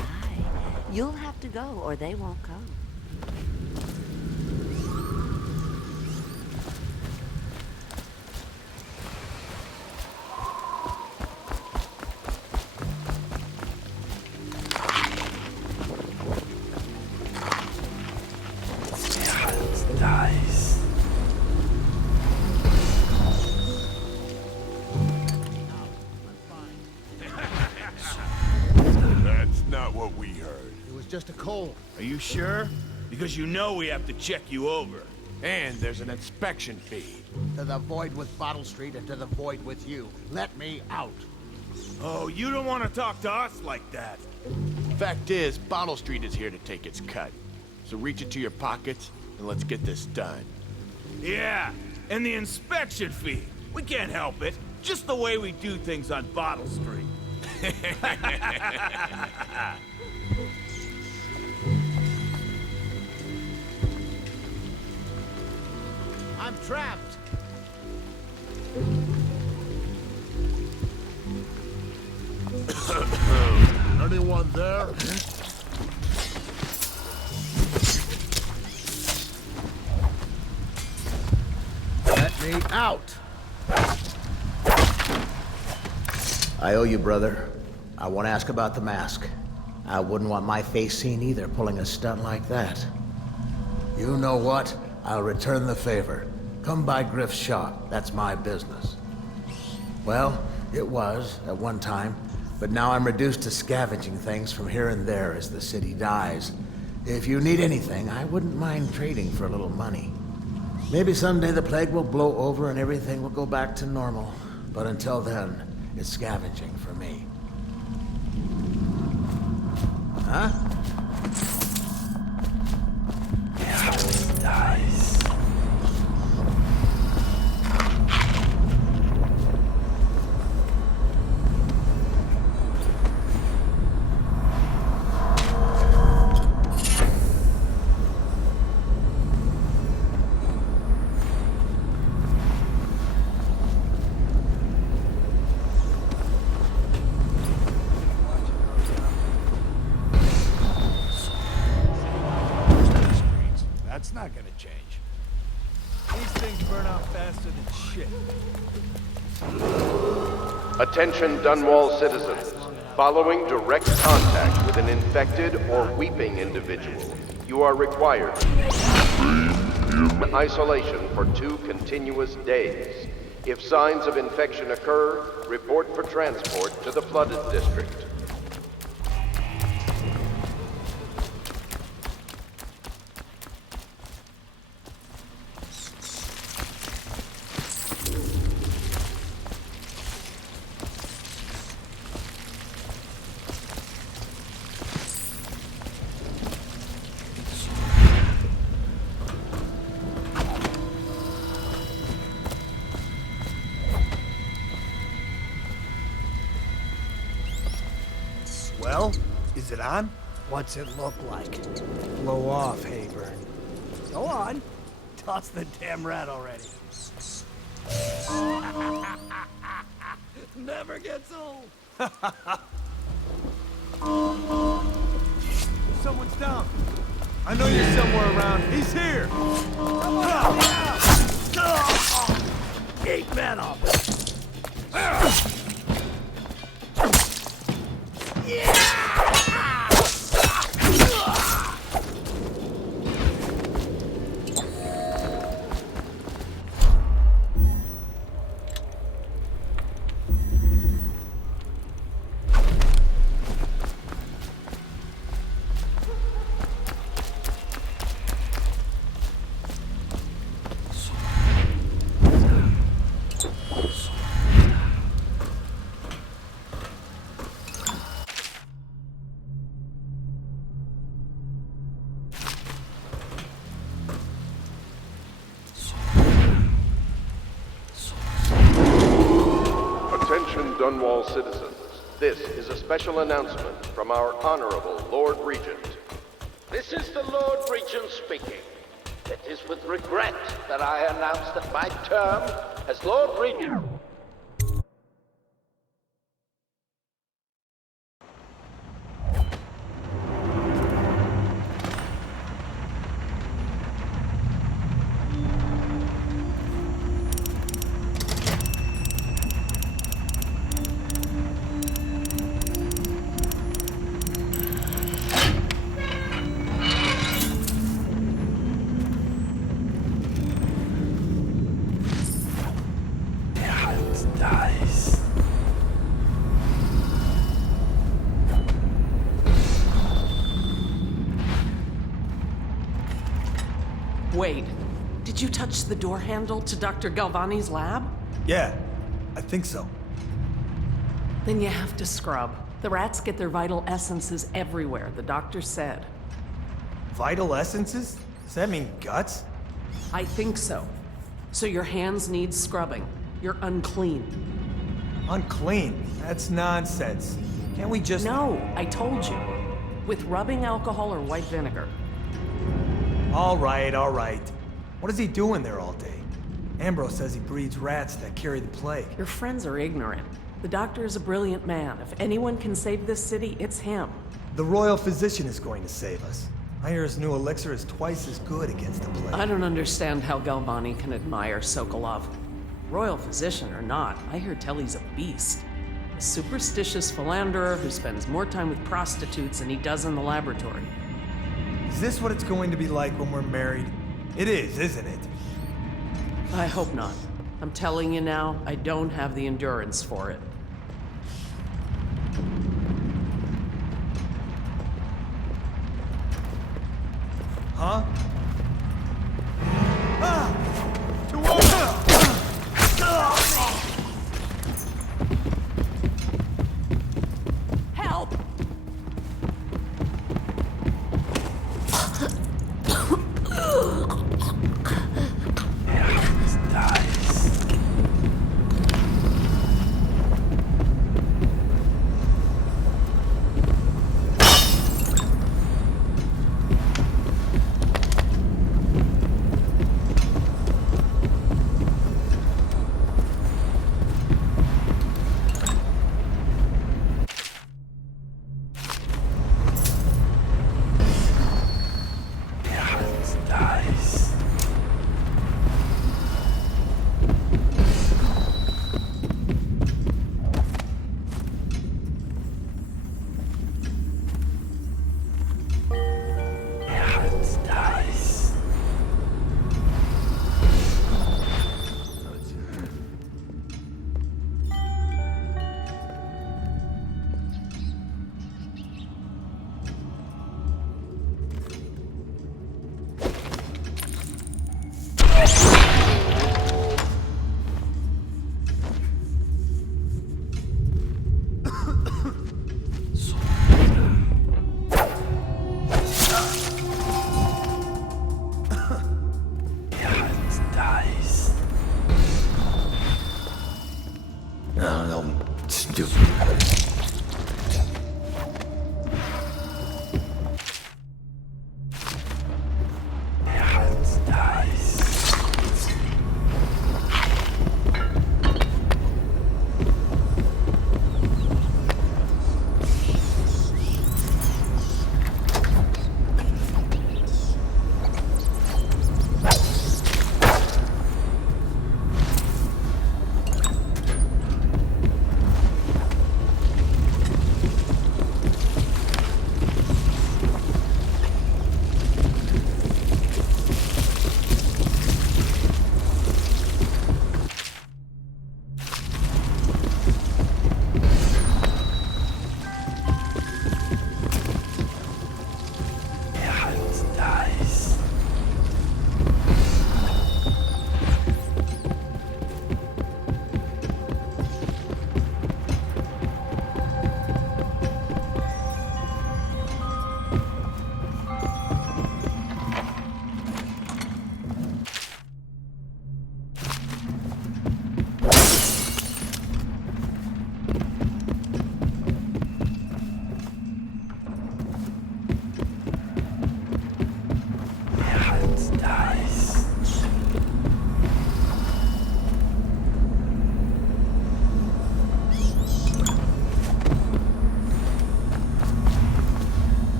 You'll have to go or they won't come. just a cold. Are you sure? Because you know we have to check you over. And there's an inspection fee. To the void with Bottle Street and to the void with you. Let me out. Oh, you don't want to talk to us like that. Fact is, Bottle Street is here to take its cut. So reach into your pockets and let's get this done. Yeah, and the inspection fee. We can't help it. Just the way we do things on Bottle Street. I'm trapped. Anyone there? Let me out. I owe you, brother. I want to ask about the mask. I wouldn't want my face seen either, pulling a stunt like that. You know what? I'll return the favor. Come by Griff's shop. That's my business. Well, it was, at one time, but now I'm reduced to scavenging things from here and there as the city dies. If you need anything, I wouldn't mind trading for a little money. Maybe someday the plague will blow over and everything will go back to normal. But until then, it's scavenging for me. Huh? Nice. That's not gonna change. These things burn out faster than shit. Attention Dunwall citizens. Following direct contact with an infected or weeping individual, you are required in isolation for 2 continuous days. If signs of infection occur, report for transport to the flooded district. Well, is it on? What's it look like? Blow off, Hayburn. Go on. Toss the damn rat already. Never gets old. Someone's down. I know you're somewhere around. He's here. Come on. 8 men off. Attention Dunwall citizens. This is a special announcement from our Honorable Lord Regent. This is the Lord Regent speaking. It is with regret that I announce that my term as Lord Regent... Wait, did you touch the door handle to Dr. Galvani's lab? Yeah, I think so. Then you have to scrub. The rats get their vital essences everywhere, the doctor said. Vital essences? Does that mean guts? I think so. So your hands need scrubbing. You're unclean. Unclean? That's nonsense. Can't we just... No, I told you. With rubbing alcohol or white vinegar. All right, all right. What is he doing there all day? Ambrose says he breeds rats that carry the plague. Your friends are ignorant. The doctor is a brilliant man. If anyone can save this city, it's him. The royal physician is going to save us. I hear his new elixir is twice as good against the plague. I don't understand how Galvani can admire Sokolov. Royal physician or not, I hear Telly's a beast. A superstitious philanderer who spends more time with prostitutes than he does in the laboratory. Is this what it's going to be like when we're married? It is, isn't it? I hope not. I'm telling you now, I don't have the endurance for it. Huh? Help!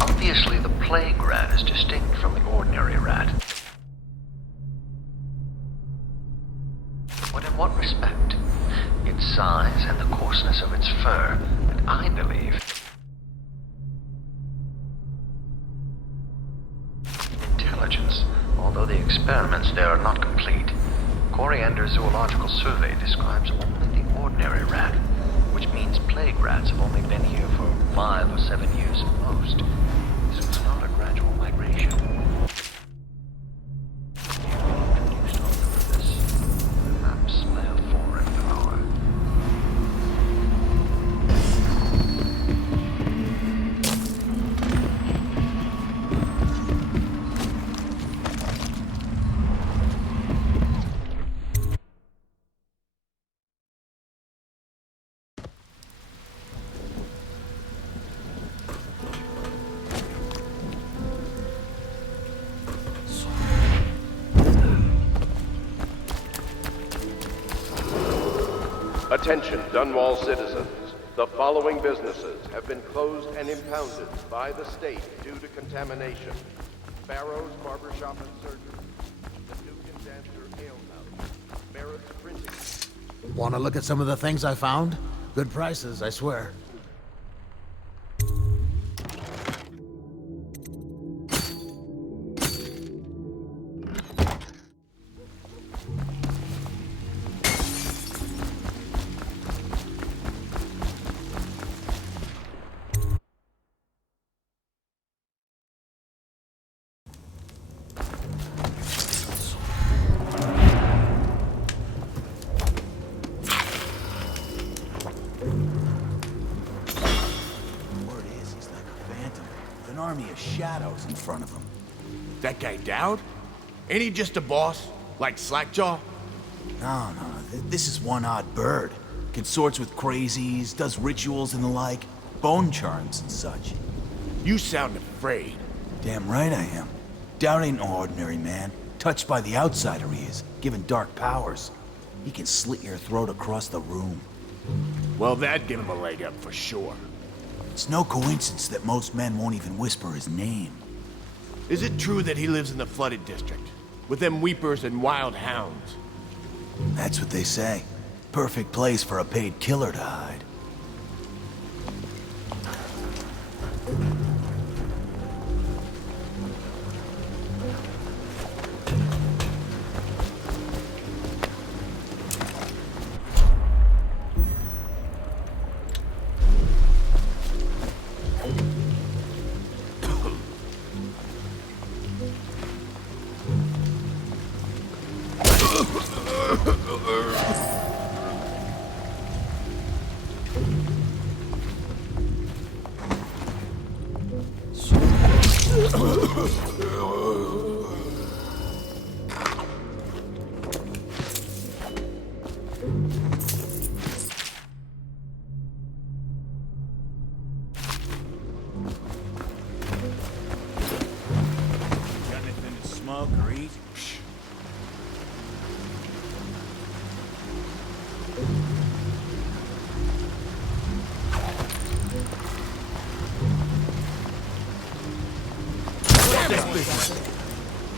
Obviously, the plague rat is distinct from the ordinary rat. But in what respect? Its size and the coarseness of its fur, and I believe experiments there are not complete. Coriander Zoological Survey describes only the ordinary rat, which means plague rats have only been here for 5 or 7 years at most. So it's not a gradual migration. Introduced on purpose, perhaps by a foreign power. Attention, Dunwall citizens. The following businesses have been closed and impounded by the state due to contamination. Barrow's Barbershop and Surgery, the Duke and Dancer Ale House, Barrett's Printing. Want to look at some of the things I found? Good prices, I swear. Shadows in front of him. That guy Dowd? Ain't he just a boss? Like Slackjaw? No. This is one odd bird. Consorts with crazies, does rituals and the like. Bone charms and such. You sound afraid. Damn right I am. Dowd ain't no ordinary man. Touched by the outsider he is, given dark powers. He can slit your throat across the room. Well, that'd give him a leg up for sure. It's no coincidence that most men won't even whisper his name. Is it true that he lives in the flooded district? With them weepers and wild hounds? That's what they say. Perfect place for a paid killer to hide.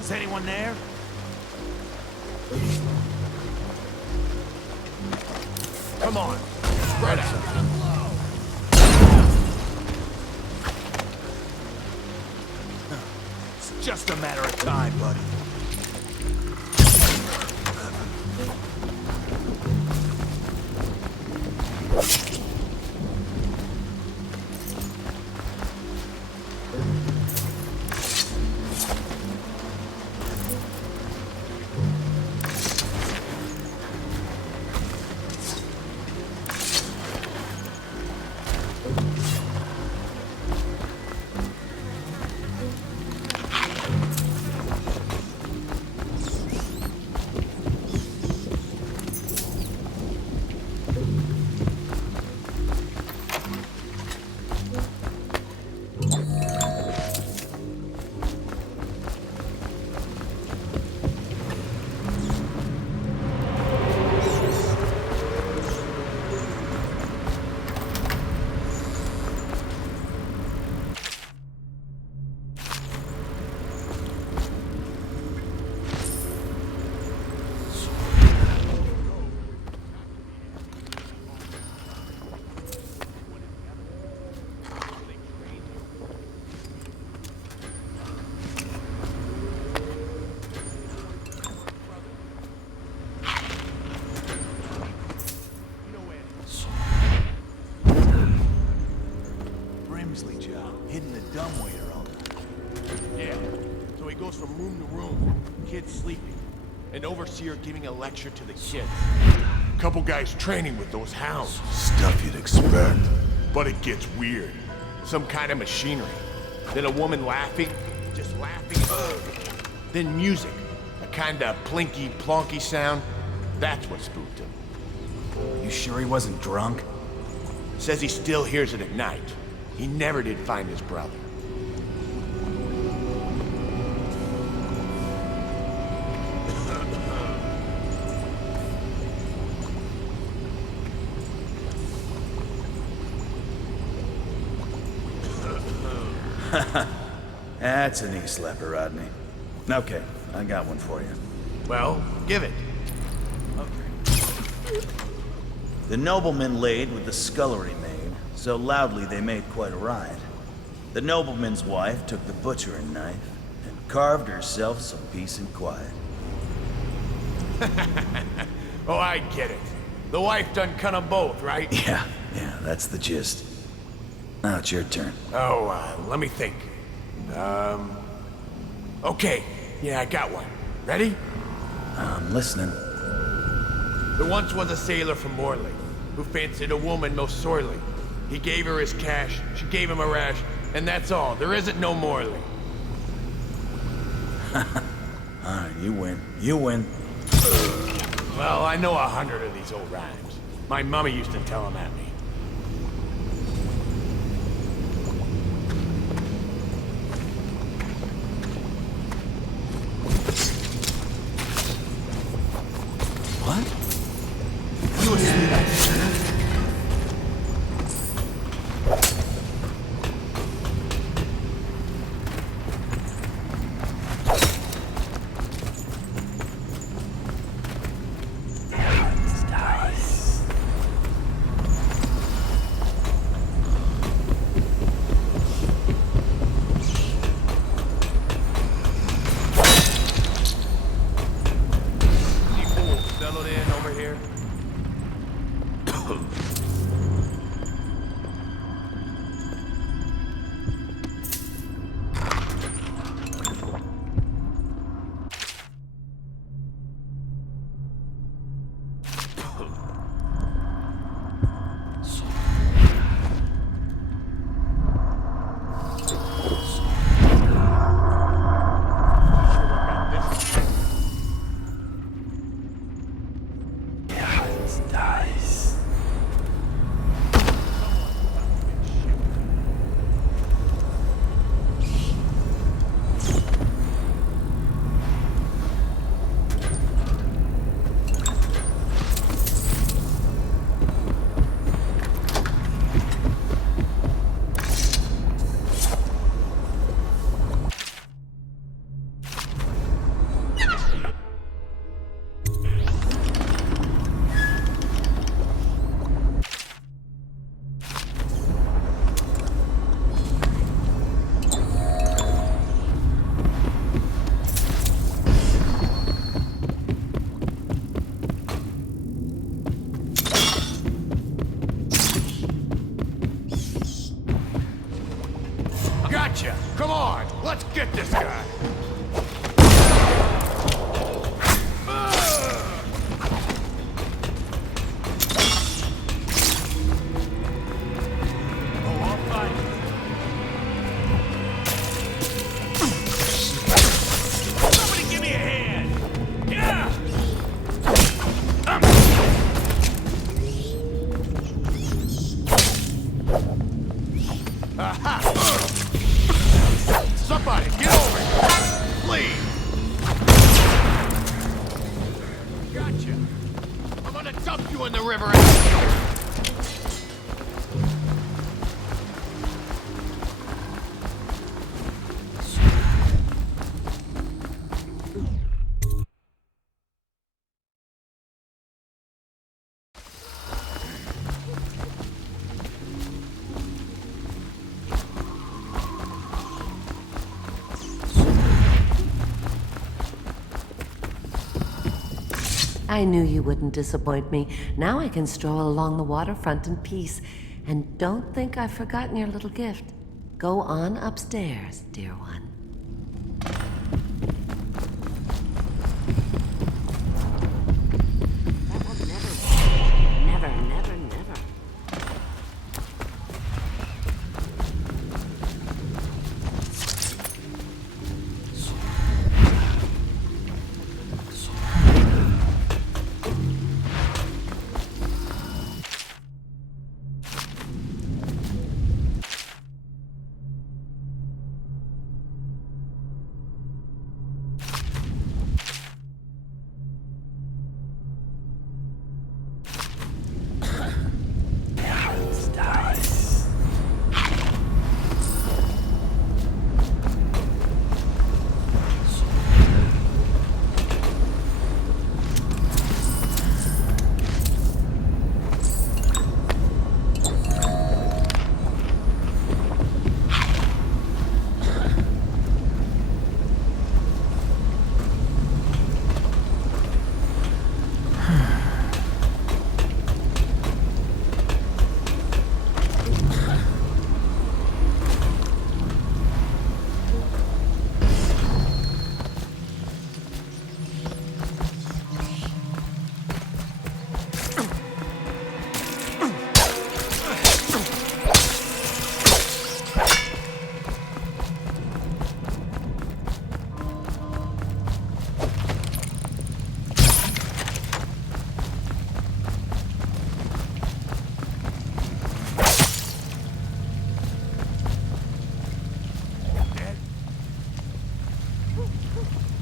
Is anyone there? Come on, spread out. It's just a matter of time, buddy. hidden the dumbwaiter all night. Yeah. So he goes from room to room, kids sleeping, an overseer giving a lecture to the kids. Couple guys training with those hounds. Stuff you'd expect. But it gets weird. Some kind of machinery. Then a woman laughing, just laughing. Then music, a kind of plinky, plonky sound. That's what spooked him. You sure he wasn't drunk? Says he still hears it at night. He never did find his brother. That's a knee slapper, Rodney. Okay, I got one for you. Well, give it. The nobleman laid with the scullery maid, so loudly they made quite a riot. The nobleman's wife took the butchering knife and carved herself some peace and quiet. Oh, I get it. The wife done cut 'em both, right? Yeah, that's the gist. Now it's your turn. Oh, let me think. Okay. Yeah, I got one. Ready? I'm listening. There once was a sailor from Morley who fancied a woman most sorely. He gave her his cash, she gave him a rash, and that's all. There isn't no Morley. Alright, you win. You win. Well, I know 100 of these old rhymes. My mummy used to tell them at me. What? You asleep? Gotcha! Come on, let's get this guy! Somebody give me a hand! Yeah! Aha! Somebody, get over here! Please! Gotcha! I'm gonna dump you in the river! I knew you wouldn't disappoint me. Now I can stroll along the waterfront in peace. And don't think I've forgotten your little gift. Go on upstairs, dear one. That will never, never, never.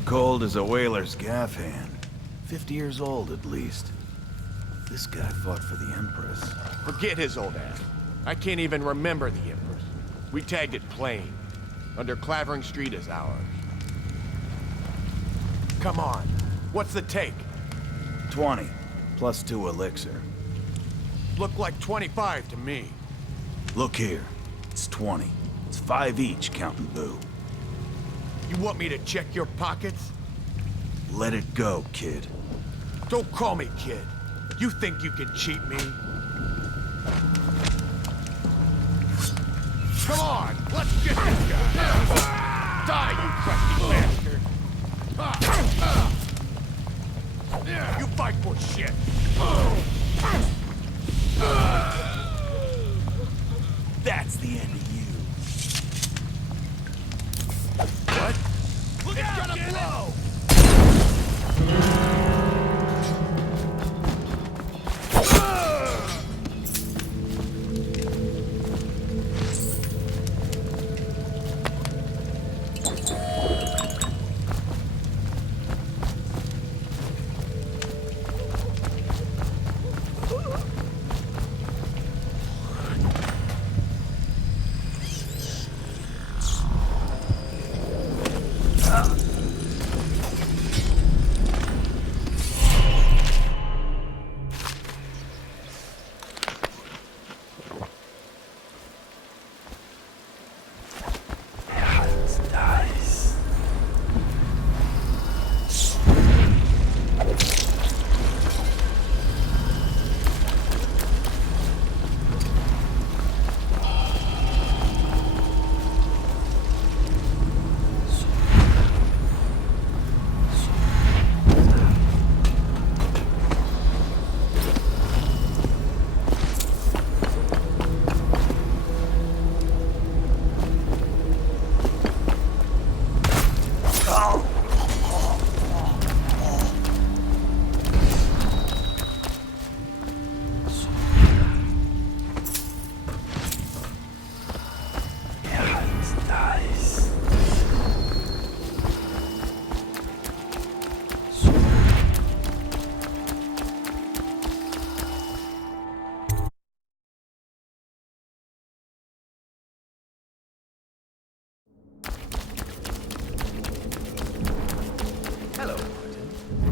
Cold as a whaler's gaff hand. 50 years old, at least. This guy fought for the Empress. Forget his old ass. I can't even remember the Empress. We tagged it plain. Under Clavering Street is ours. Come on. What's the take? 20, plus 2 elixir. Look like 25 to me. Look here. It's 20. It's 5 each, counting Boo. You want me to check your pockets? Let it go, kid. Don't call me kid. You think you can cheat me? Come on, let's get this guy. Die, you crusty bastard. You fight for shit. That's the end of you. What? Look it's out, gonna blow!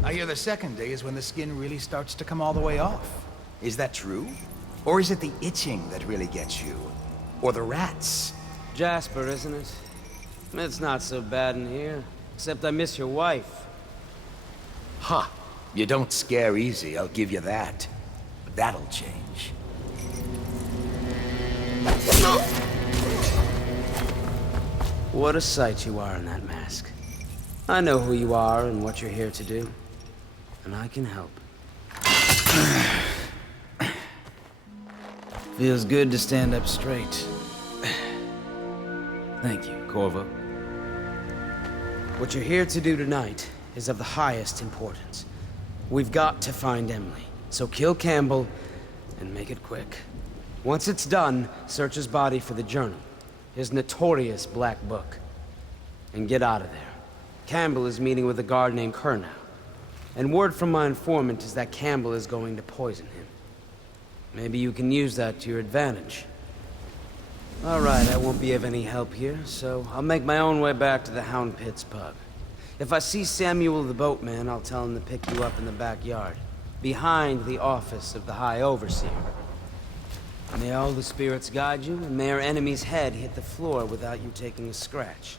I hear the second day is when the skin really starts to come all the way off. Is that true? Or is it the itching that really gets you? Or the rats? Jasper, isn't it? It's not so bad in here. Except I miss your wife. Huh. You don't scare easy, I'll give you that. But that'll change. What a sight you are in that mask. I know who you are and what you're here to do. And I can help. Feels good to stand up straight. Thank you, Corvo. What you're here to do tonight is of the highest importance. We've got to find Emily, so kill Campbell and make it quick. Once it's done, search his body for the journal, his notorious black book, and get out of there. Campbell is meeting with a guard named Kernow, and word from my informant is that Campbell is going to poison him. Maybe you can use that to your advantage. All right, I won't be of any help here, so I'll make my own way back to the Hound Pits pub. If I see Samuel the boatman, I'll tell him to pick you up in the backyard, behind the office of the High Overseer. May all the spirits guide you, and may our enemy's head hit the floor without you taking a scratch.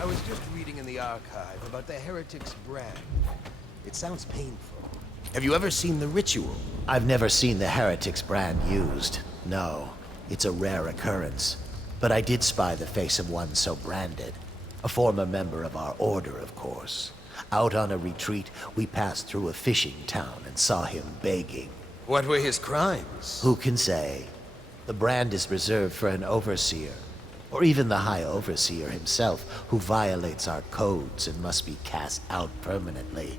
I was just reading in the archive about the Heretic's brand. It sounds painful. Have you ever seen the ritual? I've never seen the Heretic's brand used. No, it's a rare occurrence. But I did spy the face of one so branded. A former member of our order, of course. Out on a retreat, we passed through a fishing town and saw him begging. What were his crimes? Who can say? The brand is reserved for an overseer, or even the High Overseer himself, who violates our codes and must be cast out permanently.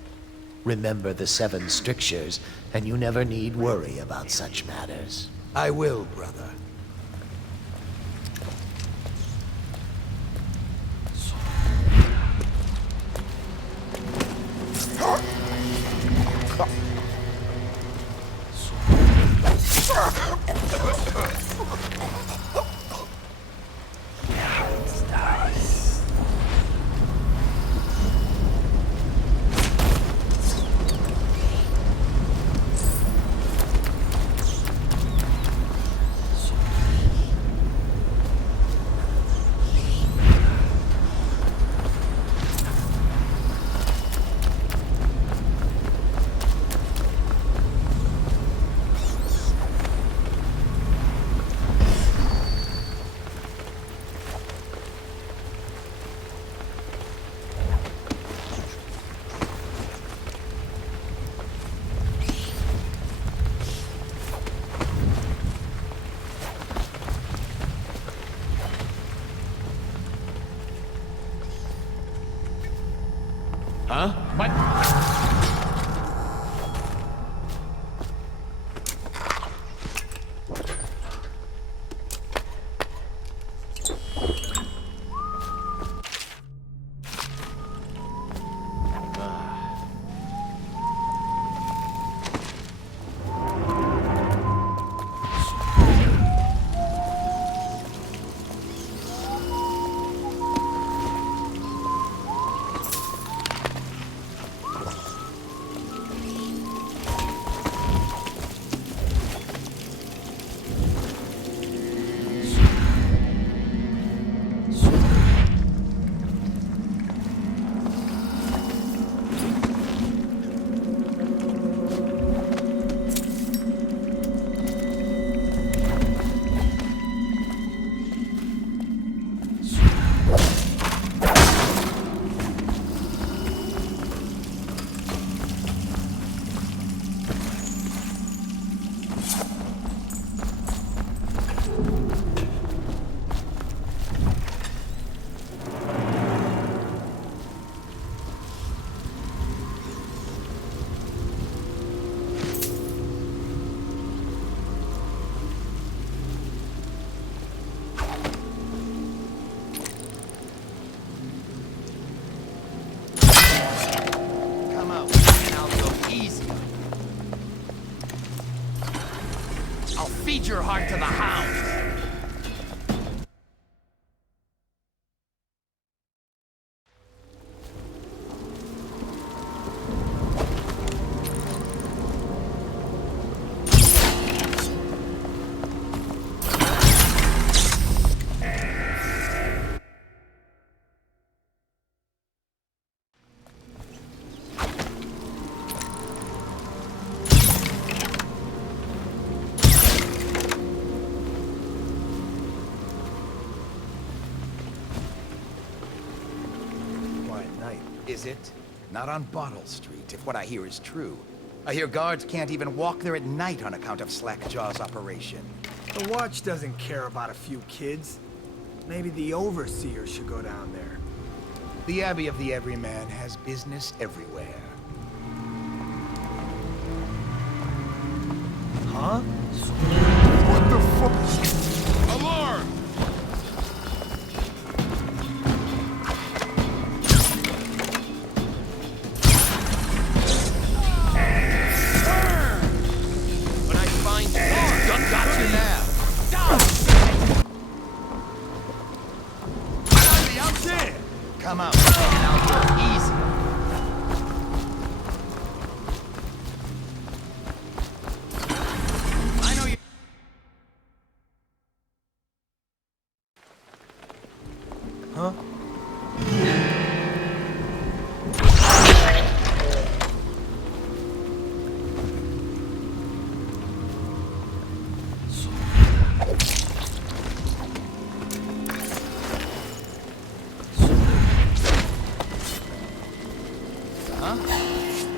Remember the 7 strictures, and you never need worry about such matters. I will, brother. Huh? What? Feed your heart to the hound! Is it? Not on Bottle Street, if what I hear is true. I hear guards can't even walk there at night on account of Slackjaw's operation. The Watch doesn't care about a few kids. Maybe the Overseer should go down there. The Abbey of the Everyman has business everywhere. Huh? What the fuck? Alarm! When I find you, got you now. Out there! Come out, and I'll go easy. I know you. Huh?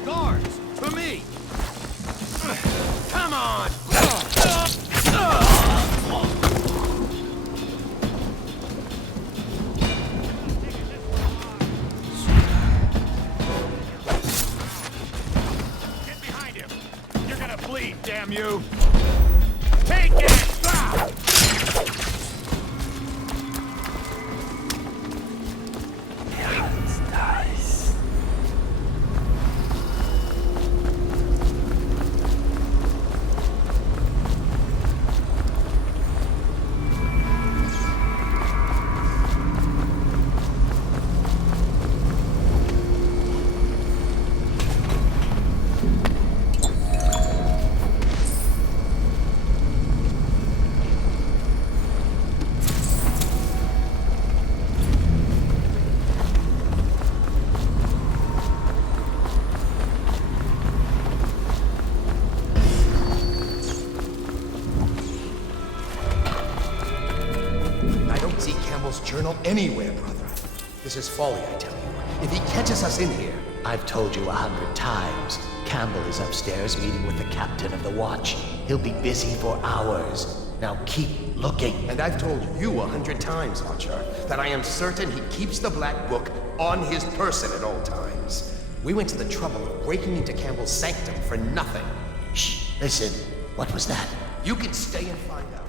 Guards! For me! Come on! Get behind him! You're gonna bleed, damn you! Take it! Journal anywhere, brother. This is folly, I tell you. If he catches us in here... I've told you 100 times. Campbell is upstairs meeting with the captain of the watch. He'll be busy for hours. Now keep looking. And I've told you 100 times, Archer, that I am certain he keeps the Black Book on his person at all times. We went to the trouble of breaking into Campbell's sanctum for nothing. Shh, listen. What was that? You can stay and find out.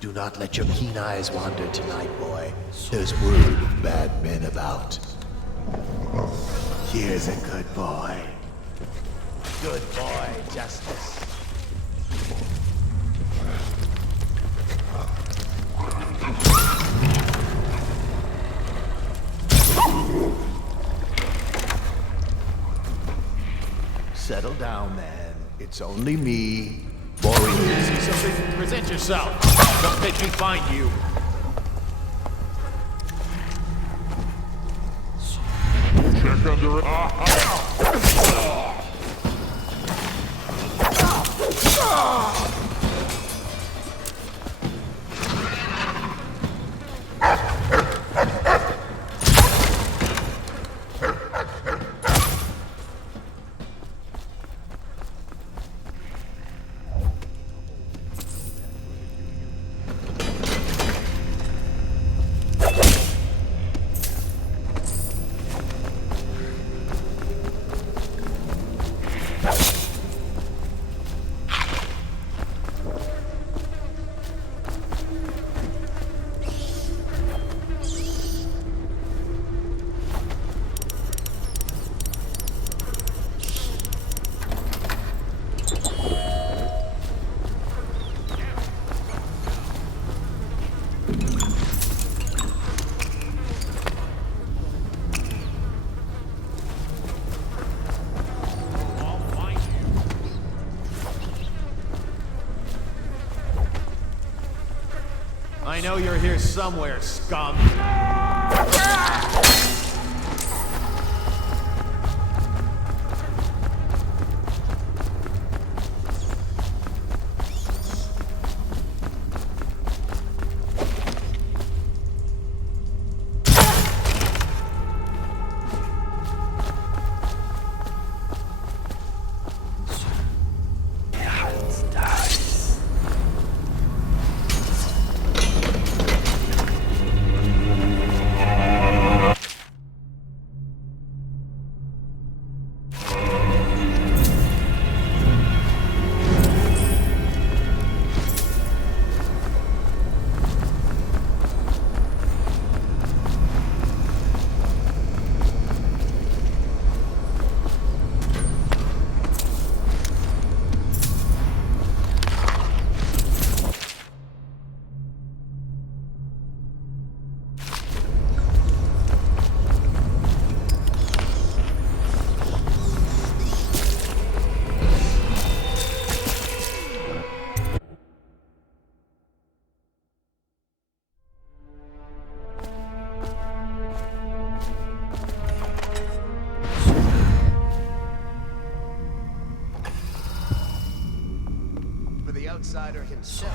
Do not let your keen eyes wander tonight, boy. There's word of bad men about. Here's a good boy. Good boy, Justice. Settle down, man. It's only me. Boring. See something? Present yourself. Don't make me find you. Check under I know you're here somewhere, scum. outsider himself.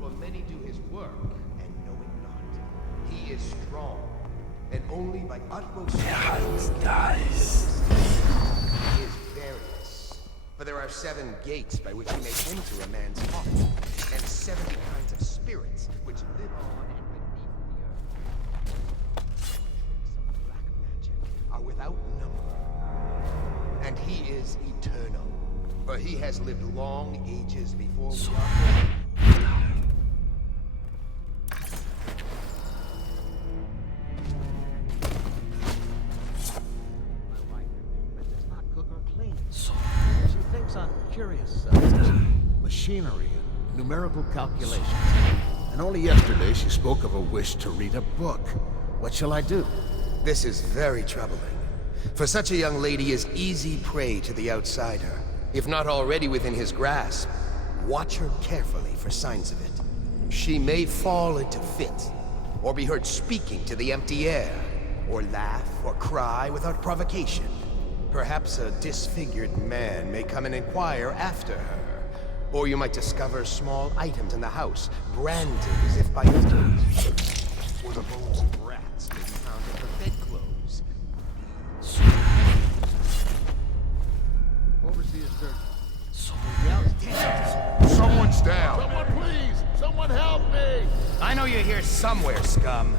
For many do his work and know it not. He is strong, and only by utmost dies. He is various, for there are 7 gates by which he may enter a man's heart, and 70 kinds of spirits which live on and beneath the earth. Tricks of black magic are without number, and he is eternal, for he has lived long ages before we are born. She thinks I'm curious. Machinery and numerical calculations. And only yesterday she spoke of a wish to read a book. What shall I do? This is very troubling. For such a young lady is easy prey to the outsider. If not already within his grasp, watch her carefully for signs of it. She may fall into fit, or be heard speaking to the empty air, or laugh or cry without provocation. Perhaps a disfigured man may come and inquire after her. Or you might discover small items in the house, branded as if by intent. Or the bones of rats may be found in her bedclothes. Overseer Someone's down. Someone please! Someone help me! I know you're here somewhere, scum.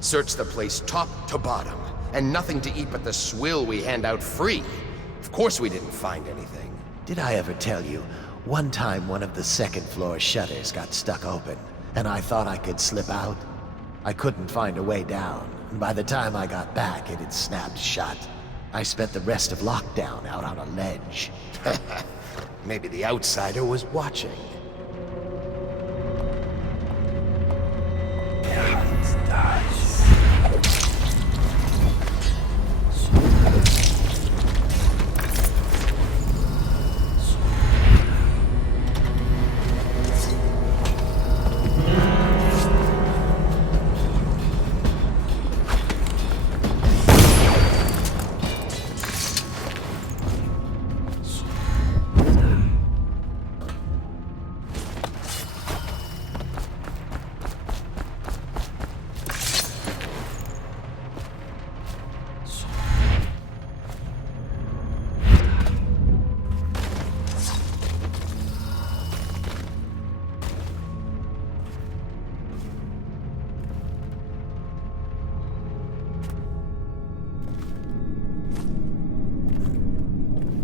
Searched the place top to bottom, and nothing to eat but the swill we hand out free. Of course we didn't find anything. Did I ever tell you, one time one of the second floor shutters got stuck open, and I thought I could slip out? I couldn't find a way down, and by the time I got back, it had snapped shut. I spent the rest of lockdown out on a ledge. Maybe the outsider was watching.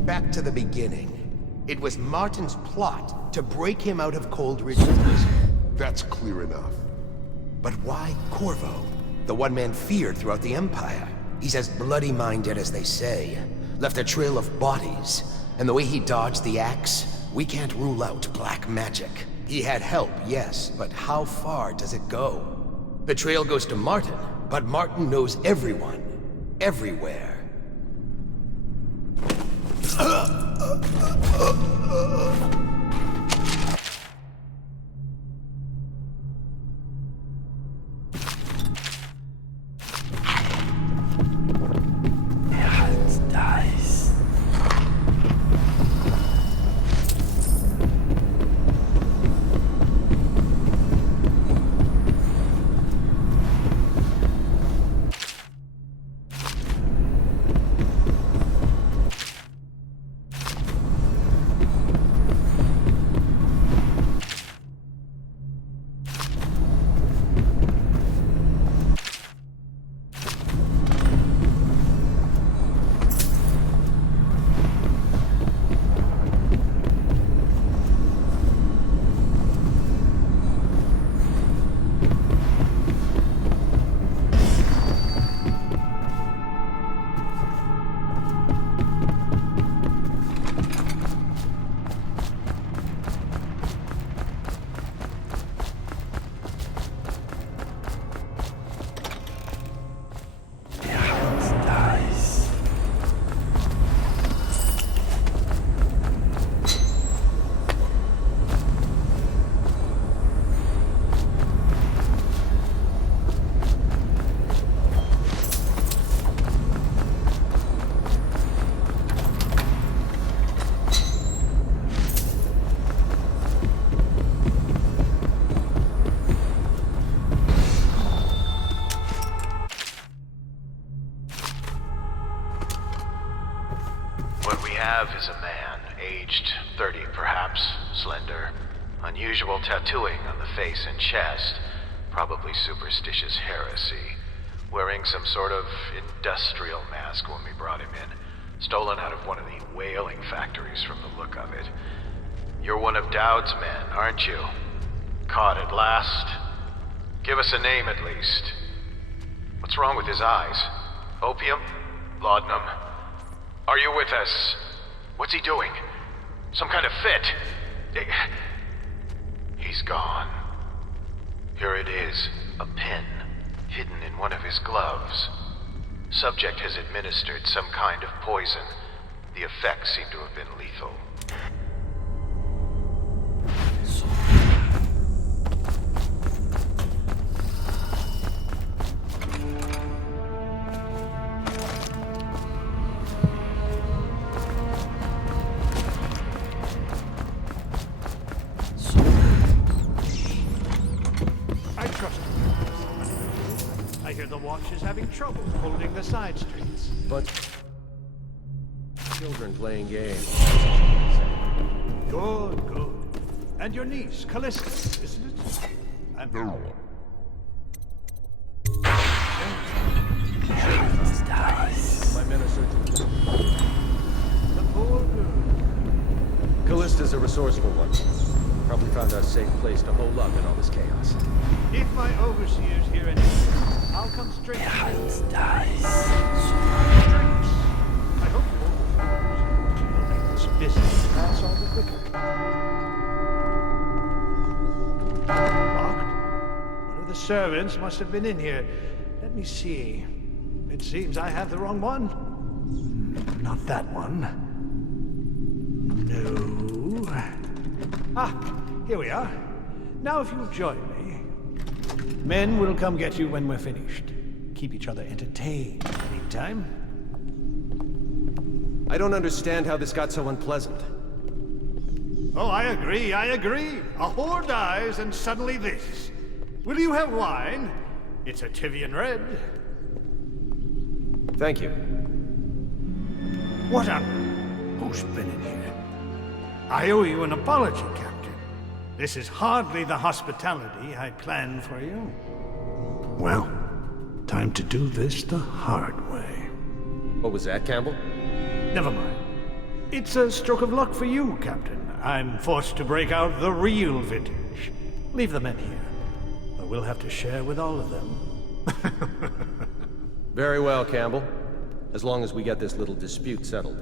Back to the beginning. It was Martin's plot to break him out of Coldridge prison. That's clear enough. But why Corvo? The one man feared throughout the Empire. He's as bloody-minded as they say. Left a trail of bodies. And the way he dodged the axe, we can't rule out black magic. He had help, yes, but how far does it go? The trail goes to Martin, but Martin knows everyone. Everywhere. What we have is a man, aged 30 perhaps, slender, unusual tattooing on the face and chest, probably superstitious heresy, wearing some sort of industrial mask when we brought him in, stolen out of one of the whaling factories from the look of it. You're one of Dowd's men, aren't you? Caught at last? Give us a name at least. What's wrong with his eyes? Opium? Laudanum? Are you with us? What's he doing? Some kind of fit? He's gone. Here it is, a pin, hidden in one of his gloves. Subject has administered some kind of poison. The effects seem to have been lethal. Is having trouble holding the side streets. But children playing games. Good, good. And your niece, Callista, isn't it? And no. My men are searching. The poor girl. Callista's a resourceful one. Probably found us a safe place to hole up in all this chaos. If my overseers hear anything, I'll come straight. Drinks. quicker. Locked? One of the servants must have been in here. Let me see. It seems I have the wrong one. Not that one. No. Ah, here we are. Now if you'll join me. Men will come get you when we're finished. Keep each other entertained. Meantime. I don't understand how this got so unpleasant. Oh, I agree. A whore dies and suddenly this. Will you have wine? It's a Tivian Red. Thank you. What on? Who's been in here? I owe you an apology, Captain. This is hardly the hospitality I planned for you. Well, time to do this the hard way. What was that, Campbell? Never mind. It's a stroke of luck for you, Captain. I'm forced to break out the real vintage. Leave the men here, or we'll have to share with all of them. Very well, Campbell. As long as we get this little dispute settled.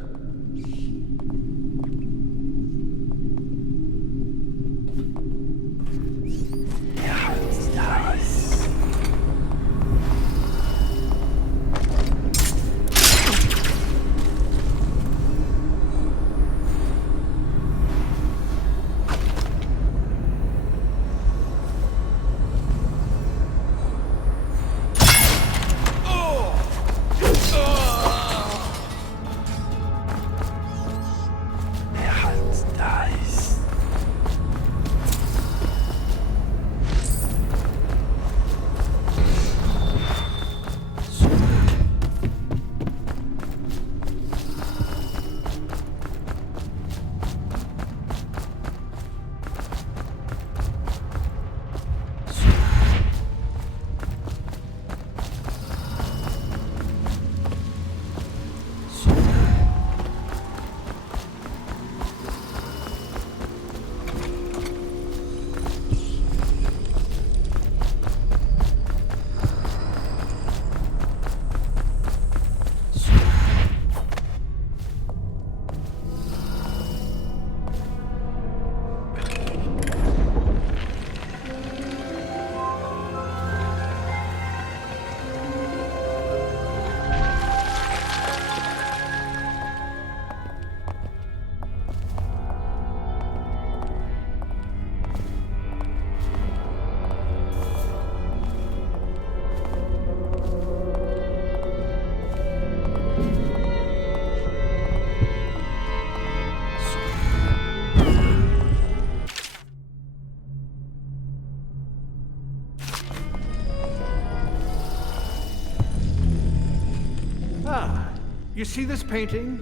You see this painting?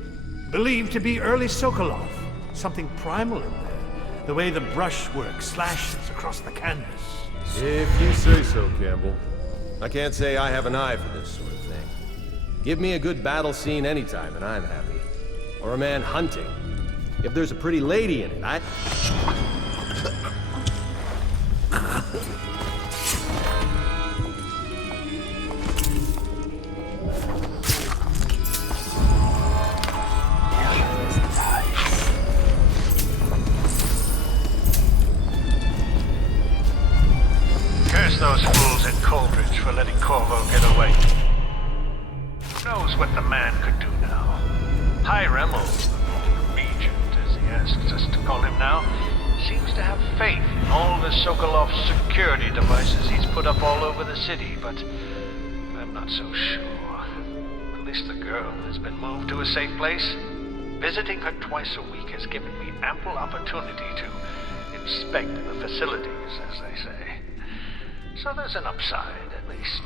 Believed to be early Sokolov. Something primal in there. The way the brushwork slashes across the canvas. If you say so, Campbell. I can't say I have an eye for this sort of thing. Give me a good battle scene anytime and I'm happy. Or a man hunting. If there's a pretty lady in it, Curse those fools in Coldridge for letting Corvo get away. Who knows what the man could do now? Hiram, or the Regent, as he asks us to call him now, seems to have faith in all the Sokolov security devices he's put up all over the city, but I'm not so sure. At least the girl has been moved to a safe place. Visiting her twice a week has given me ample opportunity to inspect the facilities, as they say. So there's an upside, at least.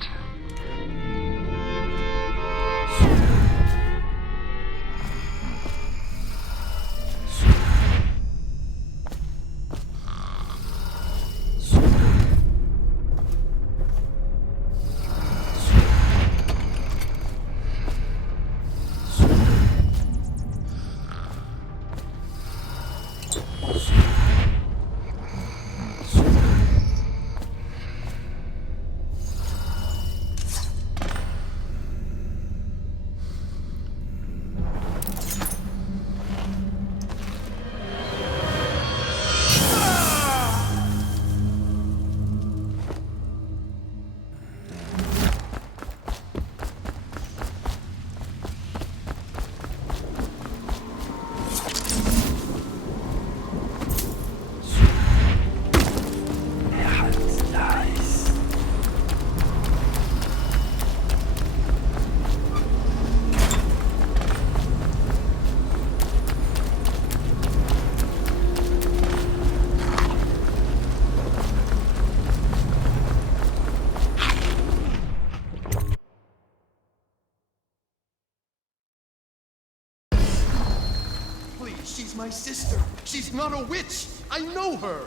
my sister. She's not a witch. I know her.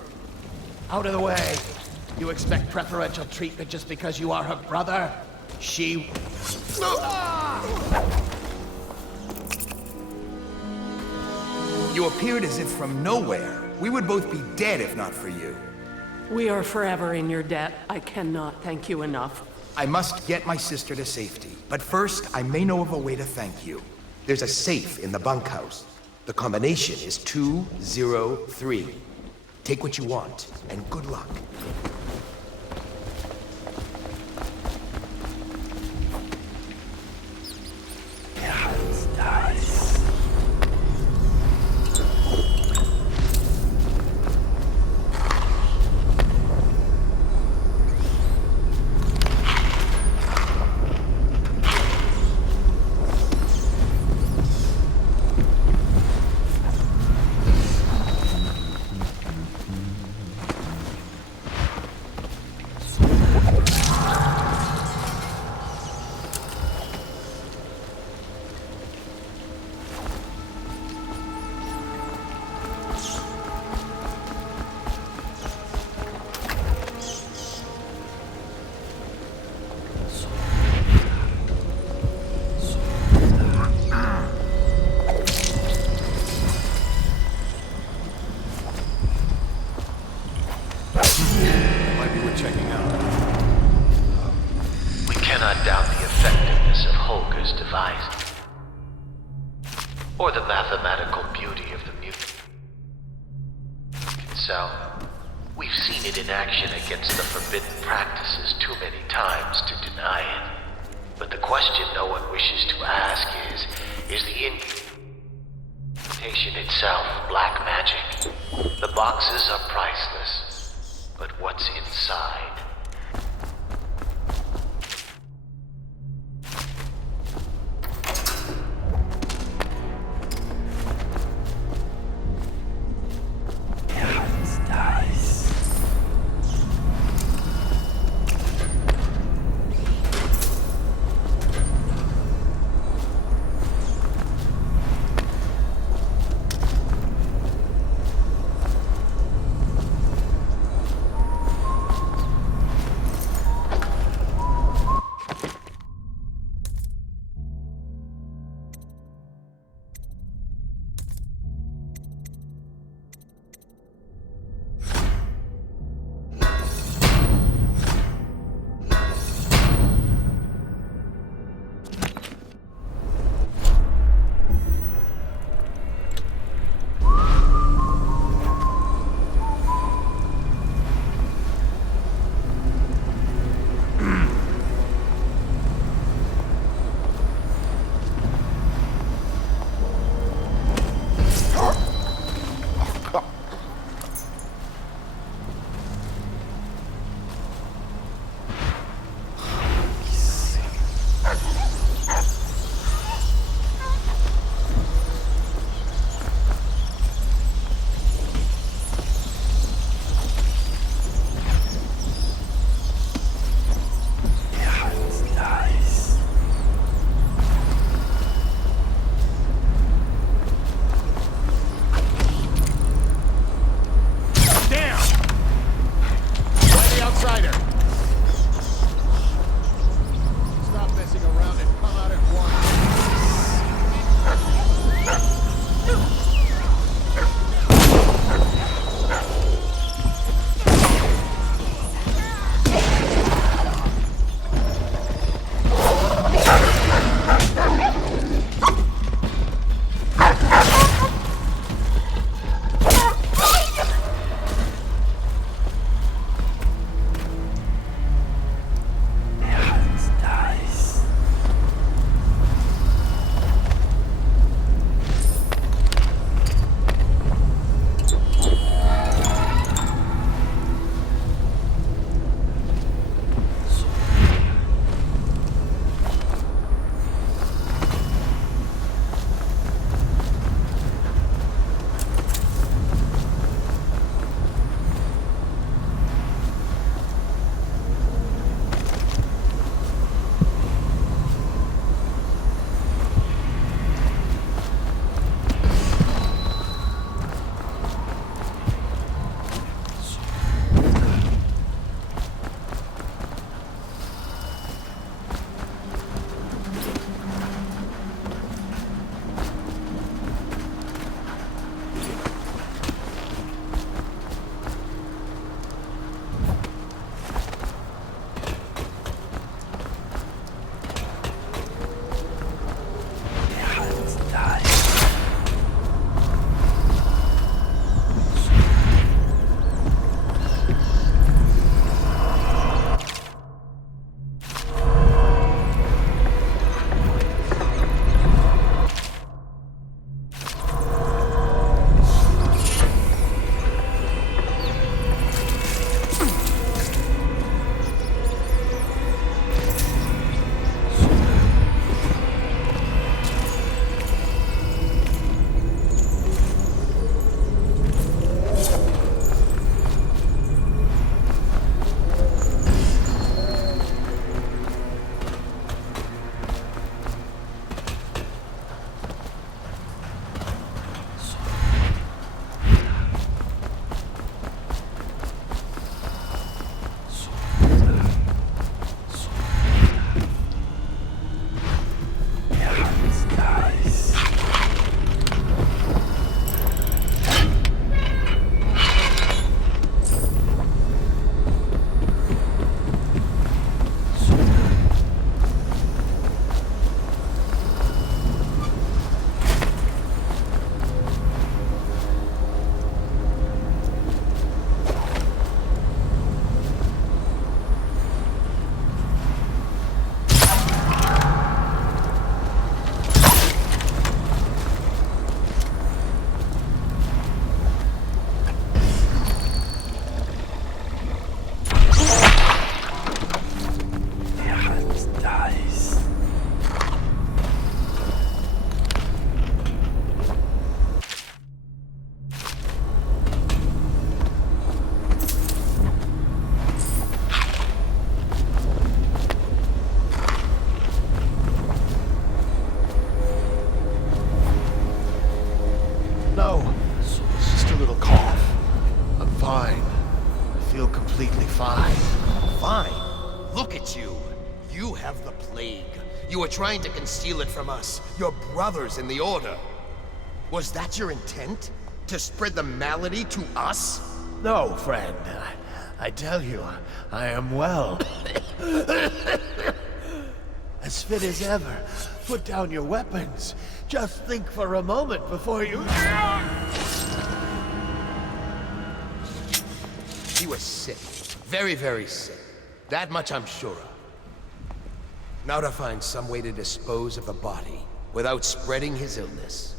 Out of the way. You expect preferential treatment just because you are her brother? She... You appeared as if from nowhere. We would both be dead if not for you. We are forever in your debt. I cannot thank you enough. I must get my sister to safety. But first, I may know of a way to thank you. There's a safe in the bunkhouse. The combination is 203. Take what you want, and good luck. Or the mathematical beauty of the mutant. So, we've seen it in action against the forbidden practices too many times to deny it. But the question no one wishes to ask is the incantation itself black magic? The boxes are priceless, but what's inside? Fine. Look at you. You have the plague. You are trying to conceal it from us, your brothers in the Order. Was that your intent? To spread the malady to us? No, friend. I tell you, I am well. As fit as ever. Put down your weapons. Just think for a moment before you... He was sick. Very, very sick. That much I'm sure of. Now to find some way to dispose of the body without spreading his illness.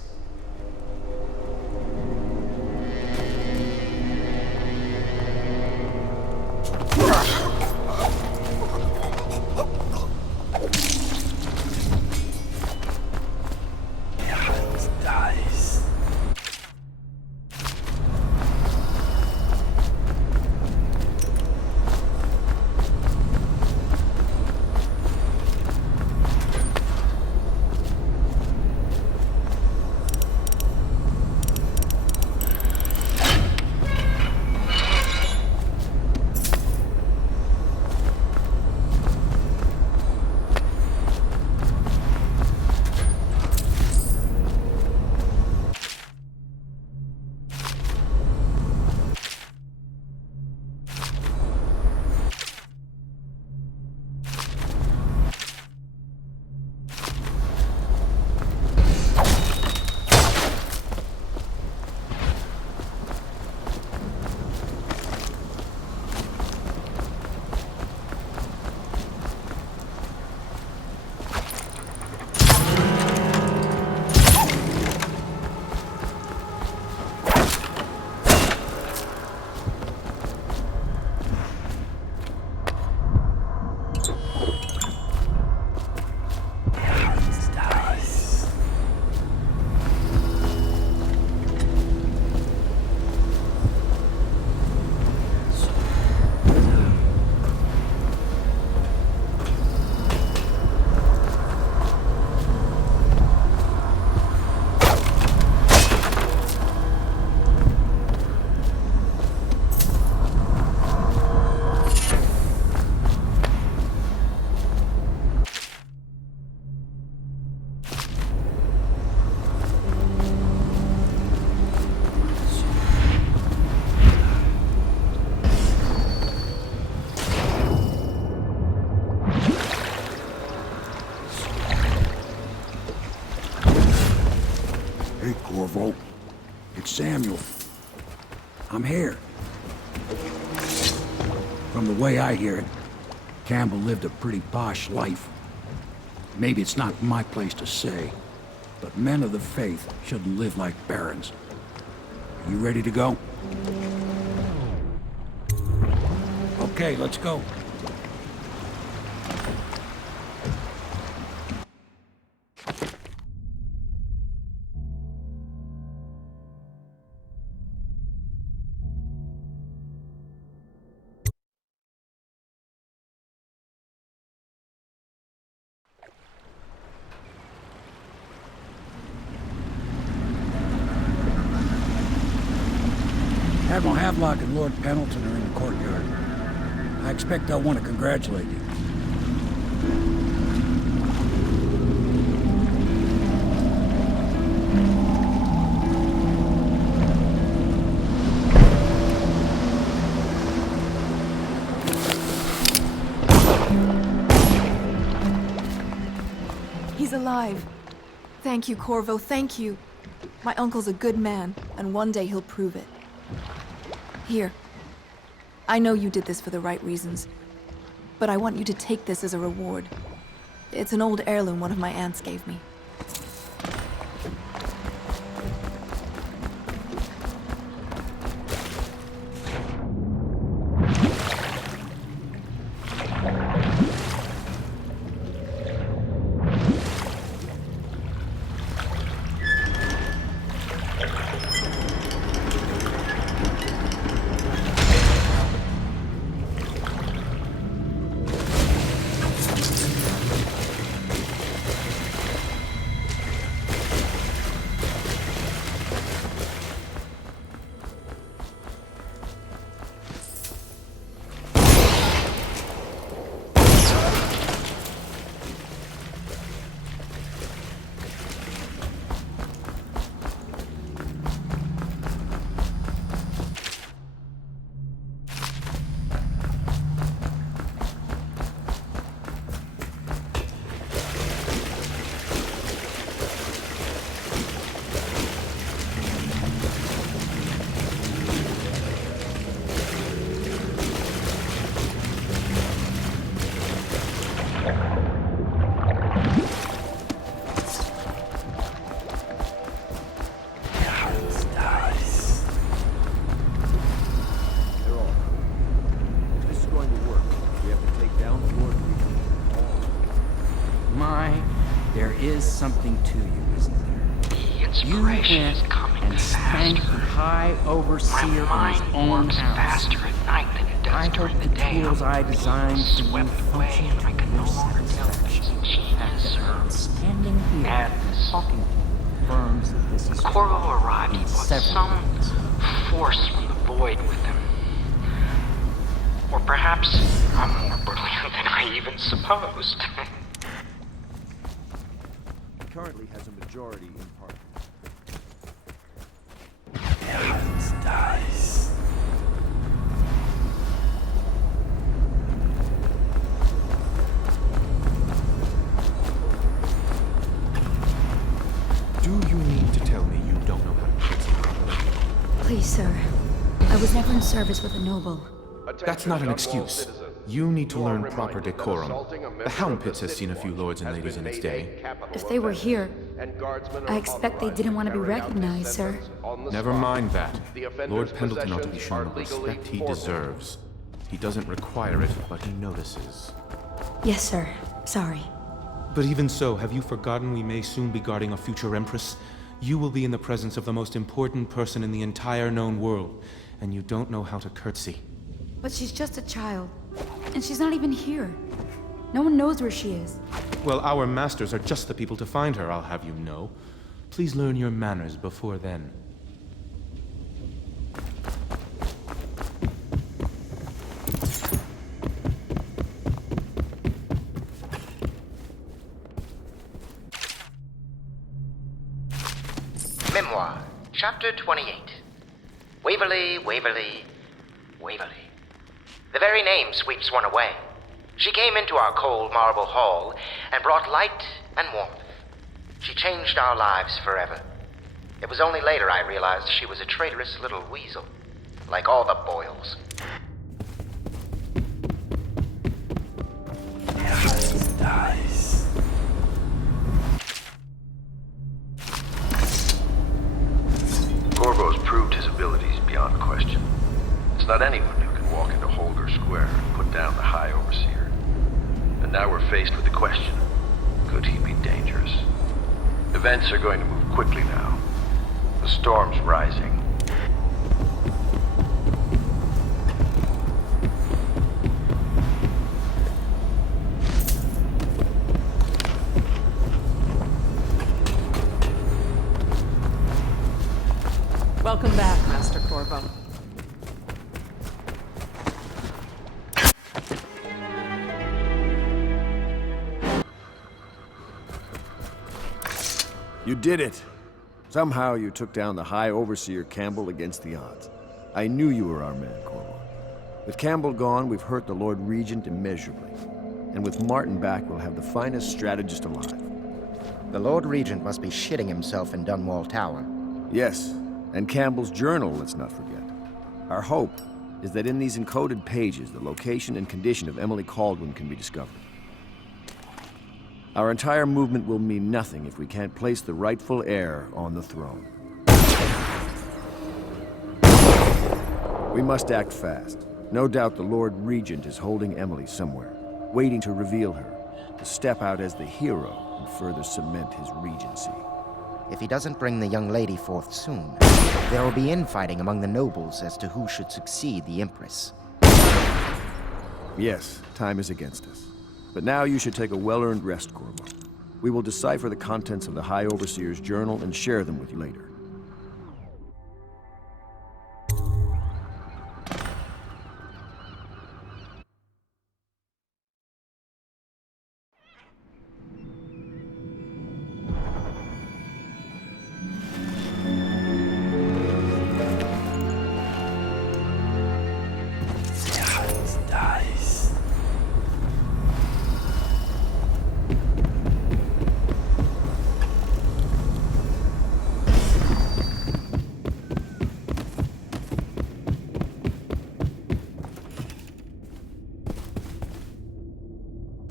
Hey, Corvo. It's Samuel. I'm here. From the way I hear it, Campbell lived a pretty posh life. Maybe it's not my place to say, but men of the faith shouldn't live like barons. You ready to go? Okay, let's go. Admiral Havelock and Lord Pendleton are in the courtyard. I expect they'll want to congratulate you. He's alive. Thank you, Corvo, thank you. My uncle's a good man, and one day he'll prove it. Here. I know you did this for the right reasons, but I want you to take this as a reward. It's an old heirloom one of my aunts gave me. There is something to you, isn't there? The inspiration is coming and spanked the faster. High Overseer My in his mind own works house. faster at night than it does I during hope the the day. tools I designed for you Swept away, function and I to can no your longer tell if it's satisfaction. The fact genius that I'm or standing here madness. talking to you confirms that this is Corvo true arrived in with several some ways. force from the void with him. Or perhaps I'm more brilliant than I even supposed. He currently has a majority in Parliament. Dice. Do you mean to tell me you don't know how to fix it properly? Please, sir. I was never in service with a noble. That's not an excuse. You need to learn proper decorum. The Hound Pits has seen a few lords and ladies in its day. If they were here, I expect they didn't want to be recognized, sir. Never mind that. Lord Pendleton ought to be shown the respect he deserves. He doesn't require it, but he notices. Yes, sir. Sorry. But even so, have you forgotten we may soon be guarding a future Empress? You will be in the presence of the most important person in the entire known world, and you don't know how to curtsy. But she's just a child. And she's not even here. No one knows where she is. Well, our masters are just the people to find her, I'll have you know. Please learn your manners before then. Memoir, Chapter 28. Waverly, Waverly, Waverly. The very name sweeps one away. She came into our cold marble hall and brought light and warmth. She changed our lives forever. It was only later I realized she was a traitorous little weasel, like all the Boyles. Dice. Corvo's proved his abilities beyond question. It's not anyone who can walk into Holger Square and put down the High Overseer. And now we're faced with the question, could he be dangerous? Events are going to move quickly now. The storm's rising. Welcome back, Master Corvo. You did it! Somehow you took down the High Overseer Campbell against the odds. I knew you were our man, Corvo. With Campbell gone, we've hurt the Lord Regent immeasurably. And with Martin back, we'll have the finest strategist alive. The Lord Regent must be shitting himself in Dunwall Tower. Yes, and Campbell's journal, let's not forget. Our hope is that in these encoded pages, the location and condition of Emily Kaldwin can be discovered. Our entire movement will mean nothing if we can't place the rightful heir on the throne. We must act fast. No doubt the Lord Regent is holding Emily somewhere, waiting to reveal her, to step out as the hero and further cement his regency. If he doesn't bring the young lady forth soon, there will be infighting among the nobles as to who should succeed the Empress. Yes, time is against us. But now you should take a well-earned rest, Corvo. We will decipher the contents of the High Overseer's journal and share them with you later. Dice.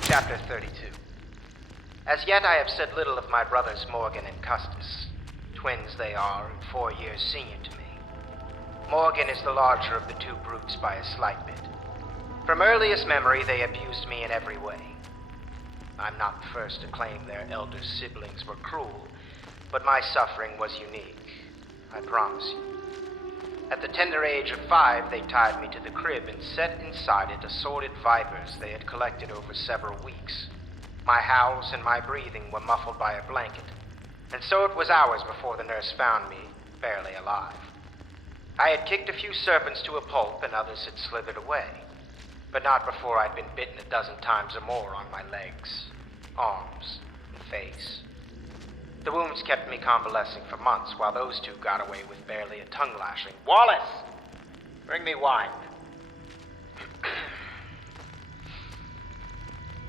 Chapter 32. As yet I have said little of my brothers Morgan and Custis. Twins they are, and 4 years senior to me. Morgan is the larger of the two brutes by a slight bit. From earliest memory they abused me in every way. I'm not the first to claim their elder siblings were cruel, but my suffering was unique. I promise you. At the tender age of 5, they tied me to the crib and set inside it assorted vipers they had collected over several weeks. My howls and my breathing were muffled by a blanket, and so it was hours before the nurse found me, barely alive. I had kicked a few serpents to a pulp and others had slithered away, but not before I'd been bitten a dozen times or more on my legs, arms, and face. The wounds kept me convalescing for months, while those two got away with barely a tongue lashing. Wallace! Bring me wine.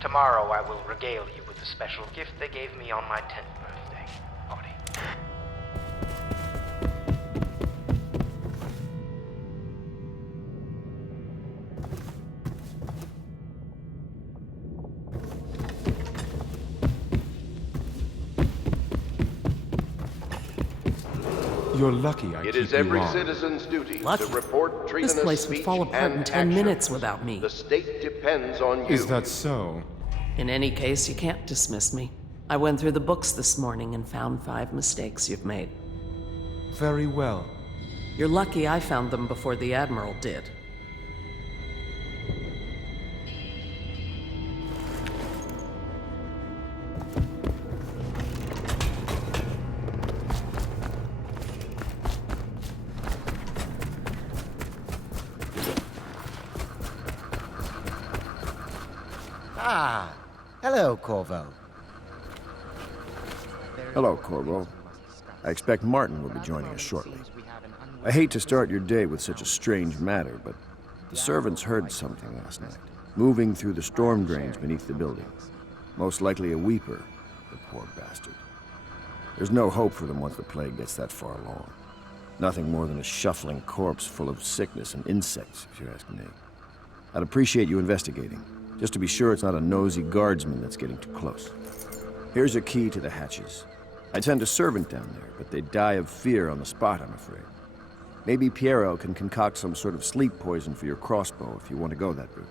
Tomorrow I will regale you with the special gift they gave me on my 10th birthday party. You're lucky I It keep is you every on. citizen's duty Lucky? to report This treasonous place would speech fall apart in and 10 minutes actions. without me. The state depends on you. Is that so? In any case, you can't dismiss me. I went through the books this morning and found 5 mistakes you've made. Very well. You're lucky I found them before the Admiral did. Ah, hello, Corvo. Hello, Corvo. I expect Martin will be joining us shortly. I hate to start your day with such a strange matter, but the servants heard something last night, moving through the storm drains beneath the building. Most likely a weeper, the poor bastard. There's no hope for them once the plague gets that far along. Nothing more than a shuffling corpse full of sickness and insects, if you ask me. I'd appreciate you investigating, just to be sure it's not a nosy guardsman that's getting too close. Here's a key to the hatches. I'd send a servant down there, but they'd die of fear on the spot, I'm afraid. Maybe Piero can concoct some sort of sleep poison for your crossbow if you want to go that route.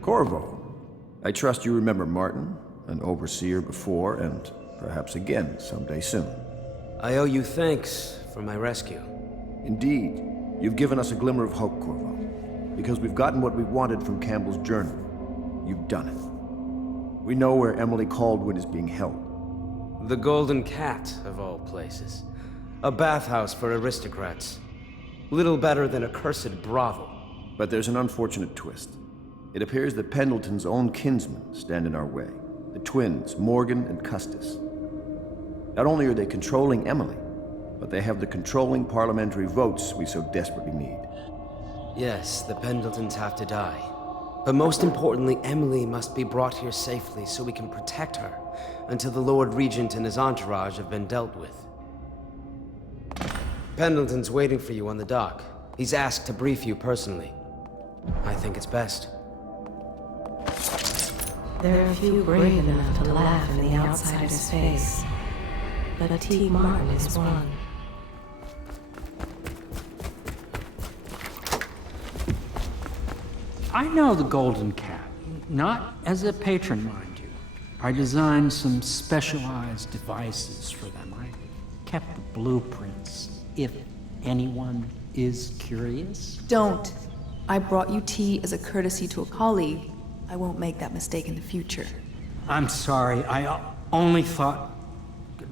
Corvo, I trust you remember Martin, an overseer before, and perhaps again someday soon. I owe you thanks for my rescue. Indeed. You've given us a glimmer of hope, Corvo. Because we've gotten what we wanted from Campbell's journal. You've done it. We know where Emily Caldwin is being held. The Golden Cat, of all places. A bathhouse for aristocrats. Little better than a cursed brothel. But there's an unfortunate twist. It appears that Pendleton's own kinsmen stand in our way. The twins, Morgan and Custis. Not only are they controlling Emily, but they have the controlling parliamentary votes we so desperately need. Yes, the Pendletons have to die. But most importantly, Emily must be brought here safely so we can protect her until the Lord Regent and his entourage have been dealt with. Pendleton's waiting for you on the dock. He's asked to brief you personally. I think it's best. There are few brave enough to laugh in the outsider's face, but T. Martin is one. I know the Golden Cat, not as a patron, mind you. I designed some specialized devices for them. I kept the blueprints, if anyone is curious. Don't. I brought you tea as a courtesy to a colleague. I won't make that mistake in the future. I'm sorry, I only thought...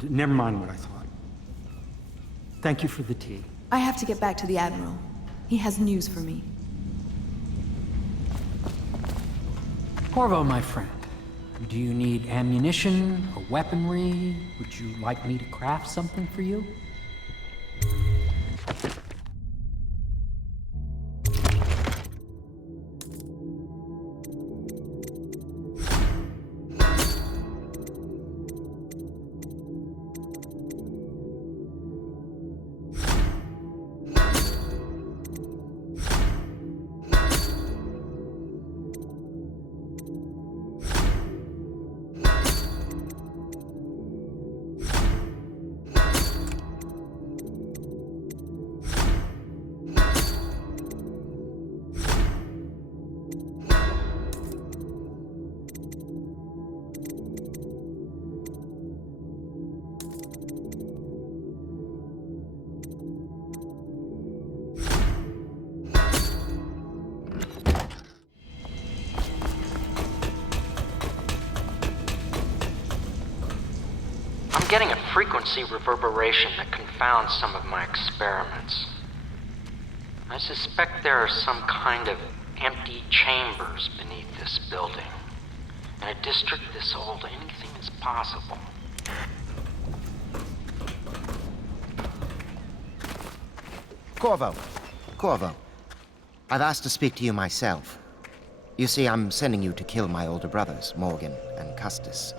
Never mind what I thought. Thank you for the tea. I have to get back to the Admiral. He has news for me. Corvo, my friend, do you need ammunition or weaponry? Would you like me to craft something for you? I'm getting a frequency reverberation that confounds some of my experiments. I suspect there are some kind of empty chambers beneath this building. In a district this old, anything is possible. Corvo. I've asked to speak to you myself. You see, I'm sending you to kill my older brothers, Morgan and Custis.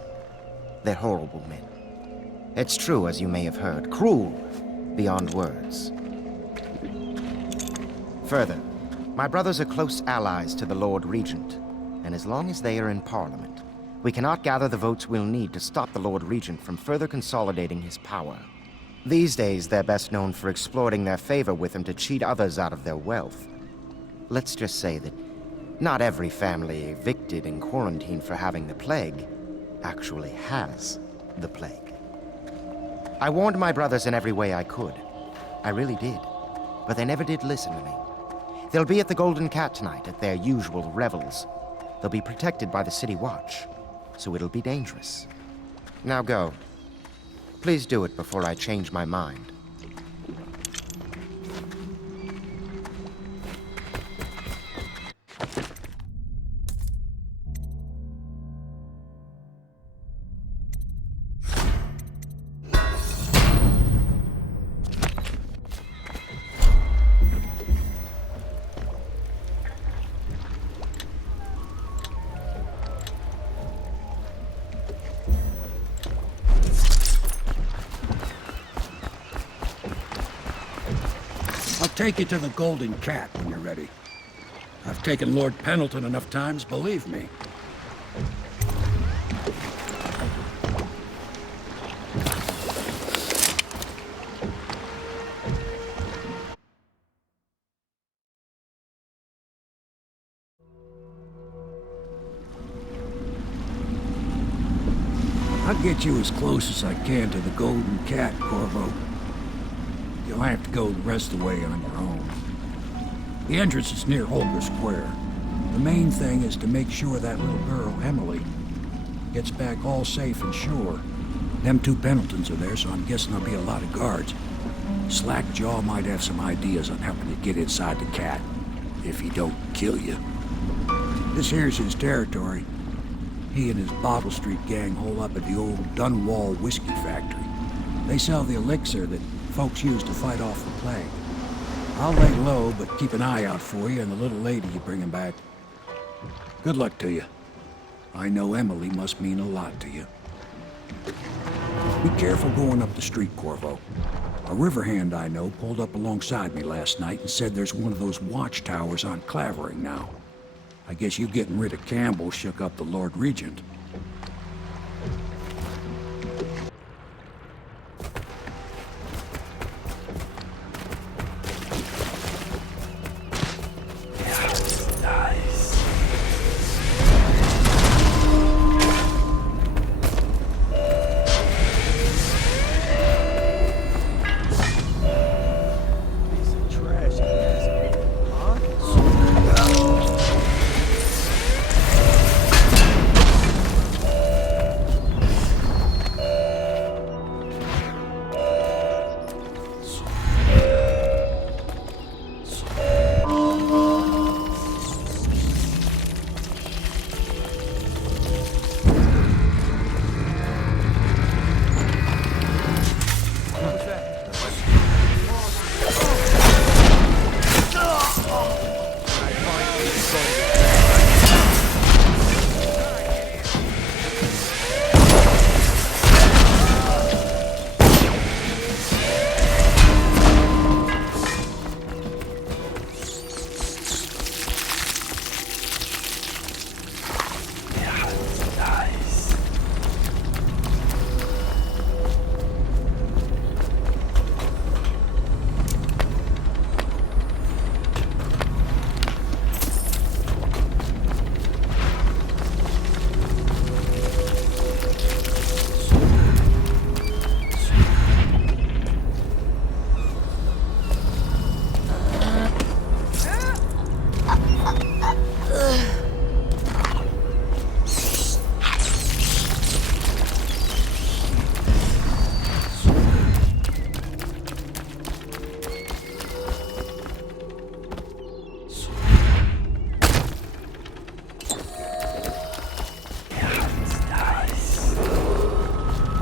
They're horrible men. It's true, as you may have heard, cruel beyond words. Further, my brothers are close allies to the Lord Regent, and as long as they are in Parliament, we cannot gather the votes we'll need to stop the Lord Regent from further consolidating his power. These days, they're best known for exploiting their favor with him to cheat others out of their wealth. Let's just say that not every family evicted and quarantined for having the plague actually has the plague. I warned my brothers in every way I could. I really did. But they never did listen to me. They'll be at the Golden Cat tonight at their usual revels. They'll be protected by the City Watch, so it'll be dangerous. Now go. Please do it before I change my mind. Take you to the Golden Cat when you're ready. I've taken Lord Pendleton enough times, believe me. I'll get you as close as I can to the Golden Cat, Corvo. You'll have to go the rest of the way on your own. The entrance is near Holger Square. The main thing is to make sure that little girl, Emily, gets back all safe and sure. Them two Pendletons are there, so I'm guessing there'll be a lot of guards. Slackjaw might have some ideas on helping you get inside the cat, if he don't kill you. This here's his territory. He and his Bottle Street gang hole up at the old Dunwall whiskey factory. They sell the elixir that folks use to fight off the plague. I'll lay low, but keep an eye out for you and the little lady you bring him back. Good luck to you. I know Emily must mean a lot to you. Be careful going up the street, Corvo. A river hand I know pulled up alongside me last night and said there's one of those watchtowers on Clavering now. I guess you getting rid of Campbell shook up the Lord Regent.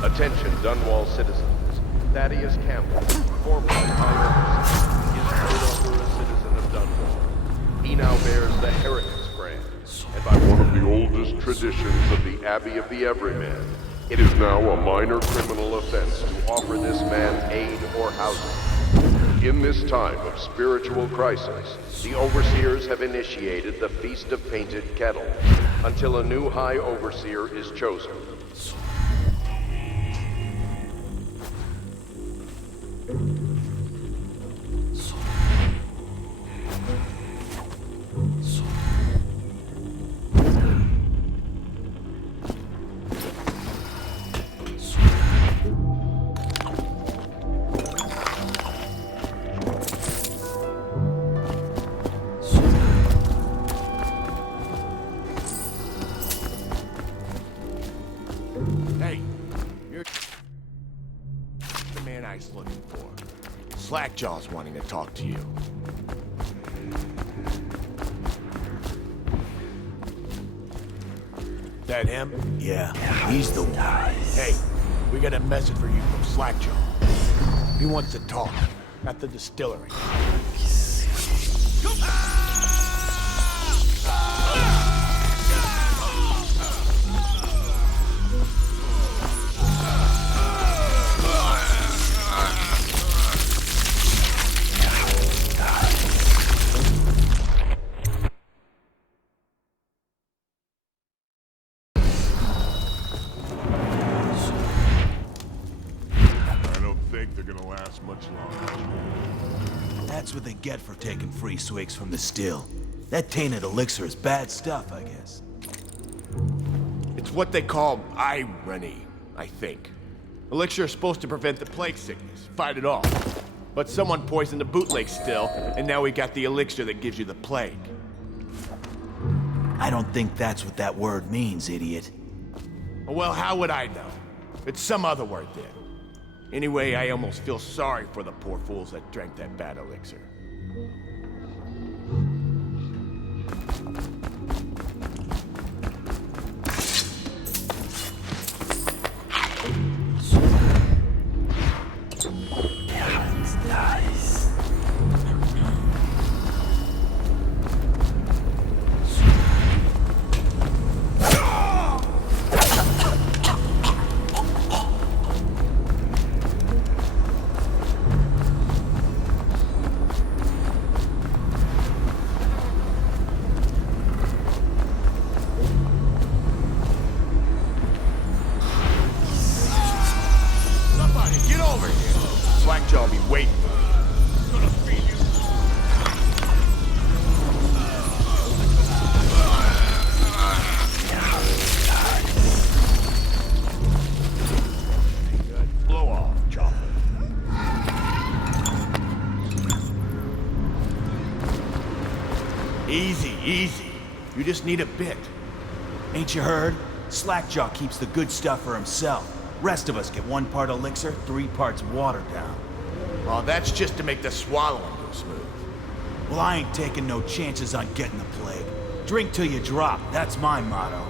Attention, Dunwall citizens. Thaddeus Campbell, formerly High Overseer, is no longer a citizen of Dunwall. He now bears the Heretic's brand, and by one of the oldest traditions of the Abbey of the Everyman, it is now a minor criminal offense to offer this man aid or housing. In this time of spiritual crisis, the Overseers have initiated the Feast of Painted Kettles until a new High Overseer is chosen. Hey, you're the man I was looking for. Slackjaw's wanting to talk to you. That him? Yeah, he's the one. Hey, we got a message for you from Slackjaw. He wants to talk at the distillery. That's what they get for taking free swigs from the still. That tainted elixir is bad stuff, I guess. It's what they call irony, I think. Elixir is supposed to prevent the plague sickness, fight it off. But someone poisoned the bootleg still, and now we got the elixir that gives you the plague. I don't think that's what that word means, idiot. Well, how would I know? It's some other word then. Anyway, I almost feel sorry for the poor fools that drank that bad elixir. Easy. You just need a bit. Ain't you heard? Slackjaw keeps the good stuff for himself. Rest of us get 1 part elixir, 3 parts watered down. Well, that's just to make the swallowing go smooth. Well, I ain't taking no chances on getting the plague. Drink till you drop, that's my motto.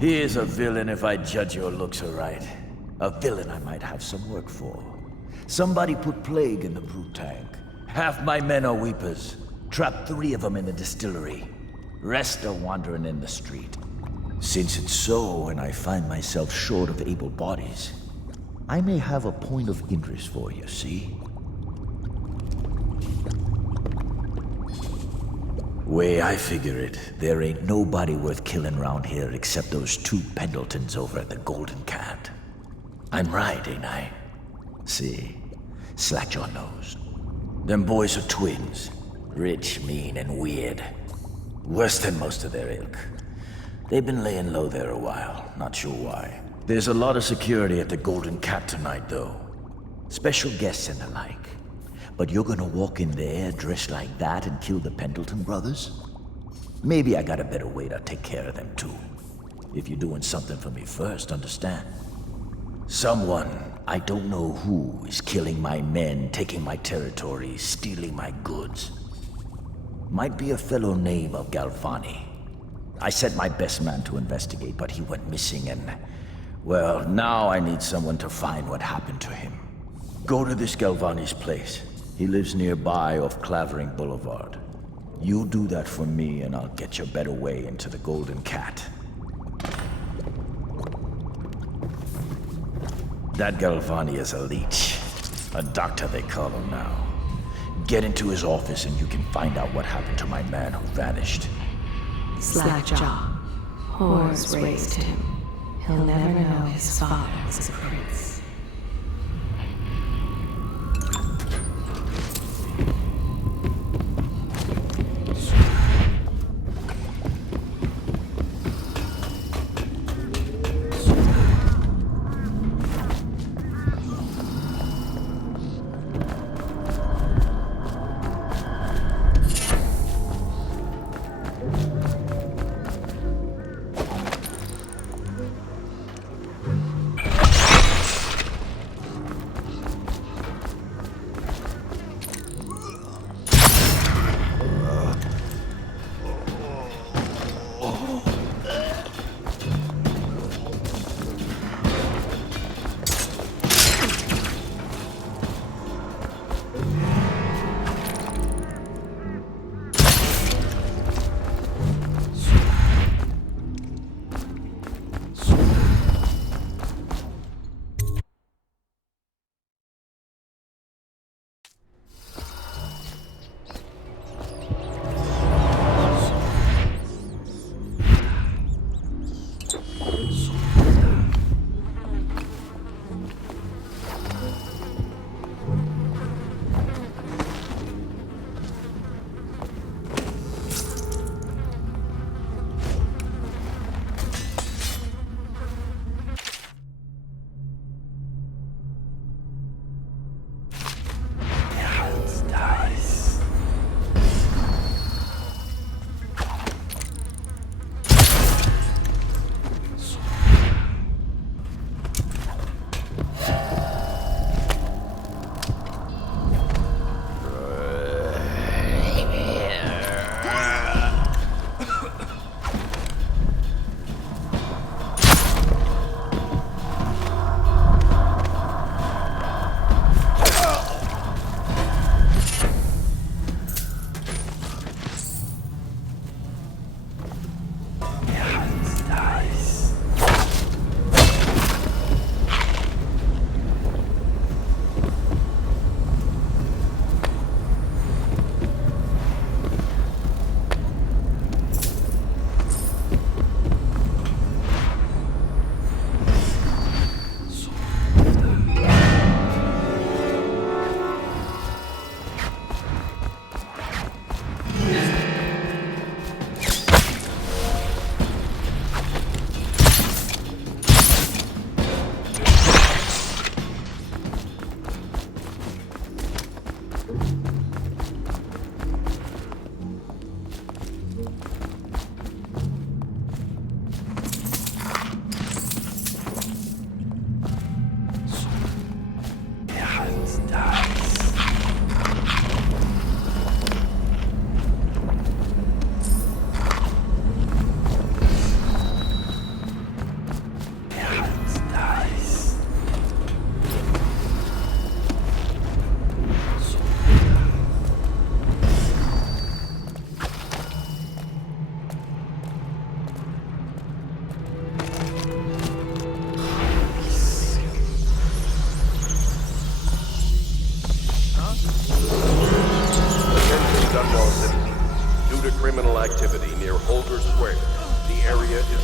He is a villain if I judge your looks aright. A villain I might have some work for. Somebody put plague in the brute tank. Half my men are weepers. Trapped 3 of them in the distillery. Rest are wandering in the street. Since it's so, and I find myself short of able bodies, I may have a point of interest for you, see? Way I figure it, there ain't nobody worth killing round here except those 2 Pendletons over at the Golden Cat. I'm right, ain't I? See, Slackjaw knows. Them boys are twins. Rich, mean, and weird. Worse than most of their ilk. They've been laying low there a while, not sure why. There's a lot of security at the Golden Cat tonight, though. Special guests and the like. But you're gonna walk in there dressed like that and kill the Pendleton brothers? Maybe I got a better way to take care of them too. If you're doing something for me first, understand? Someone, I don't know who, is killing my men, taking my territory, stealing my goods. Might be a fellow named of Galvani. I sent my best man to investigate, but he went missing and... well, now I need someone to find what happened to him. Go to this Galvani's place. He lives nearby off Clavering Boulevard. You do that for me and I'll get you a better way into the Golden Cat. That Galvani is a leech. A doctor they call him now. Get into his office and you can find out what happened to my man who vanished. Slackjaw. Whores raised him. He'll never know his father was a prince.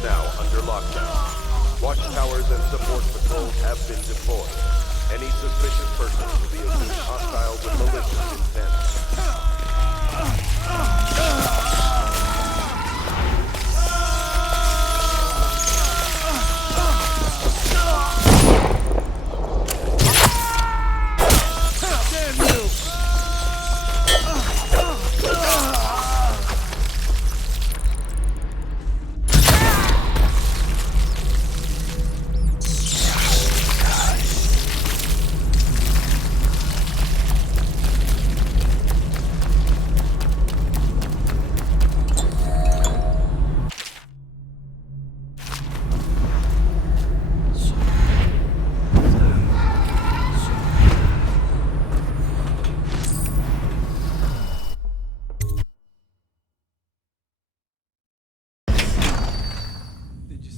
now under lockdown. Watchtowers and support patrols have been deployed. Any suspicious persons will be assumed hostile with malicious intent.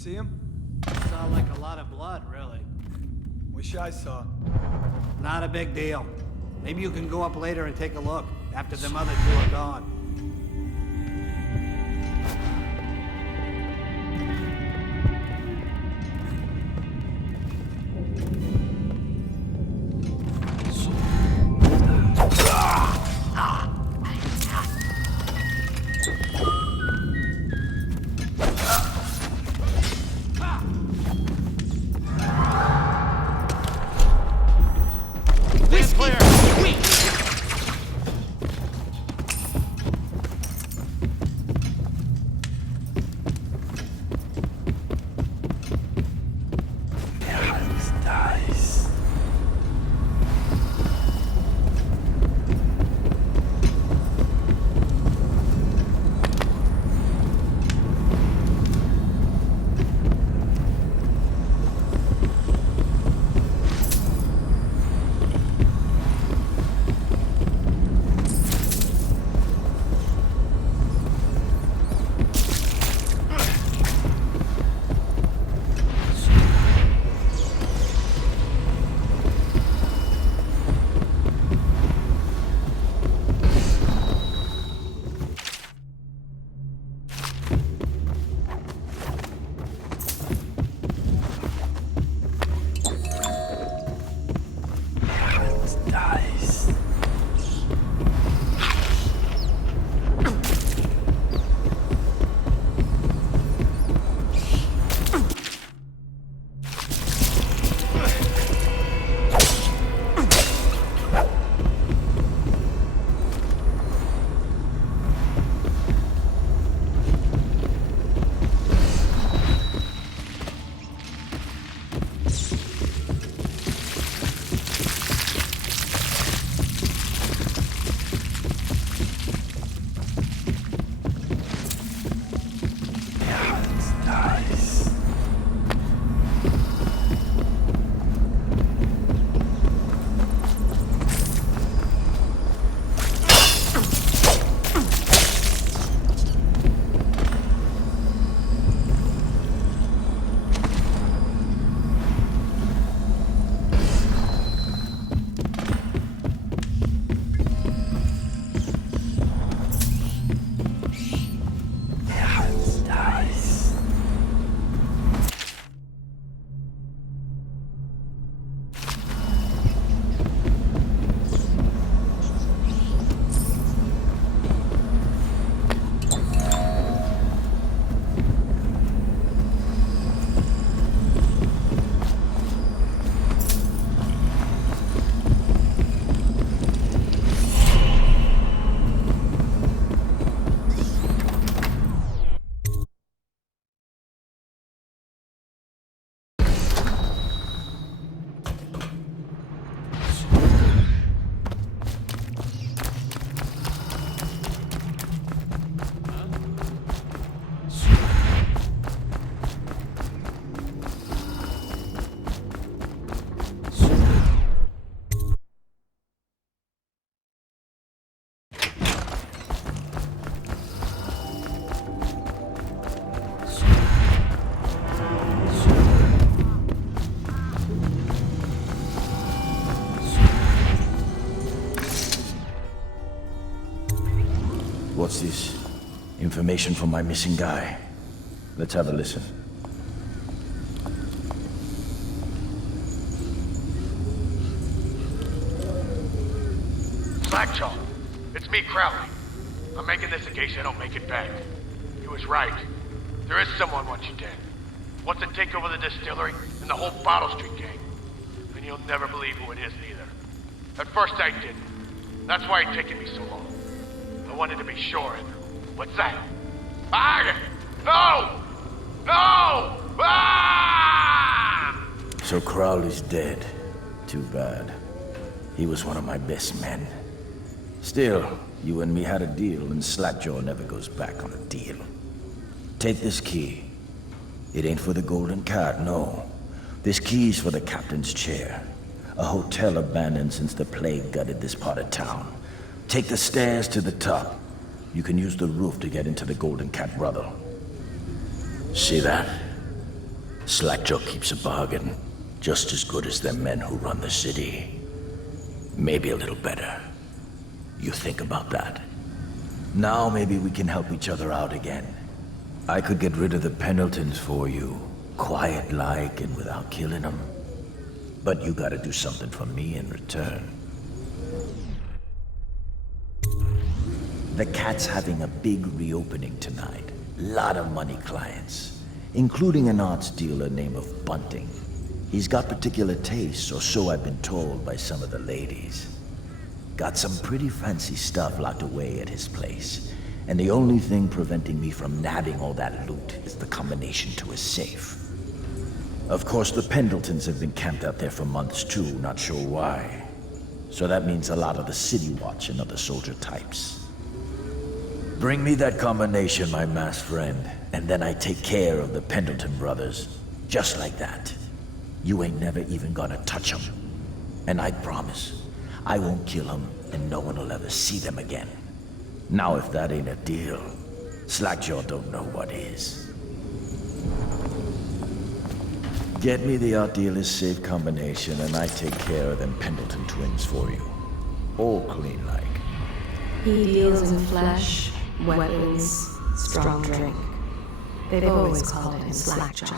See him? Saw like a lot of blood, really. Wish I saw. Not a big deal. Maybe you can go up later and take a look, after them other two are gone. What's this? Information from my missing guy. Let's have a listen. Slackjaw, it's me, Crowley. I'm making this in case I don't make it back. He was right. There is someone wants you dead. Wants to take over the distillery and the whole Bottle Street gang. And you'll never believe who it is either. At first I didn't. That's why it's taken me so long. I wanted to be sure and... What's that? Ah! No! No! Ah! So Crowley's dead. Too bad. He was one of my best men. Still, you and me had a deal, and Slackjaw never goes back on a deal. Take this key. It ain't for the Golden Cat, no. This key's for the captain's chair. A hotel abandoned since the plague gutted this part of town. Take the stairs to the top. You can use the roof to get into the Golden Cat brothel. See that? Slackjaw keeps a bargain. Just as good as the men who run the city. Maybe a little better. You think about that. Now maybe we can help each other out again. I could get rid of the Pendletons for you. Quiet-like and without killing them. But you gotta do something for me in return. The Cat's having a big reopening tonight. Lot of money clients, including an arts dealer named of Bunting. He's got particular tastes, or so I've been told by some of the ladies. Got some pretty fancy stuff locked away at his place, and the only thing preventing me from nabbing all that loot is the combination to his safe. Of course, the Pendletons have been camped out there for months too, not sure why. So that means a lot of the City Watch and other soldier types. Bring me that combination, my masked friend, and then I take care of the Pendleton brothers. Just like that. You ain't never even gonna touch them. And I promise, I won't kill them, and no one will ever see them again. Now if that ain't a deal, Slackjaw don't know what is. Get me the art dealer's safe combination, and I take care of them Pendleton twins for you. All clean like. He deals in flesh, weapons, strong drink. They've always called him Slackjaw.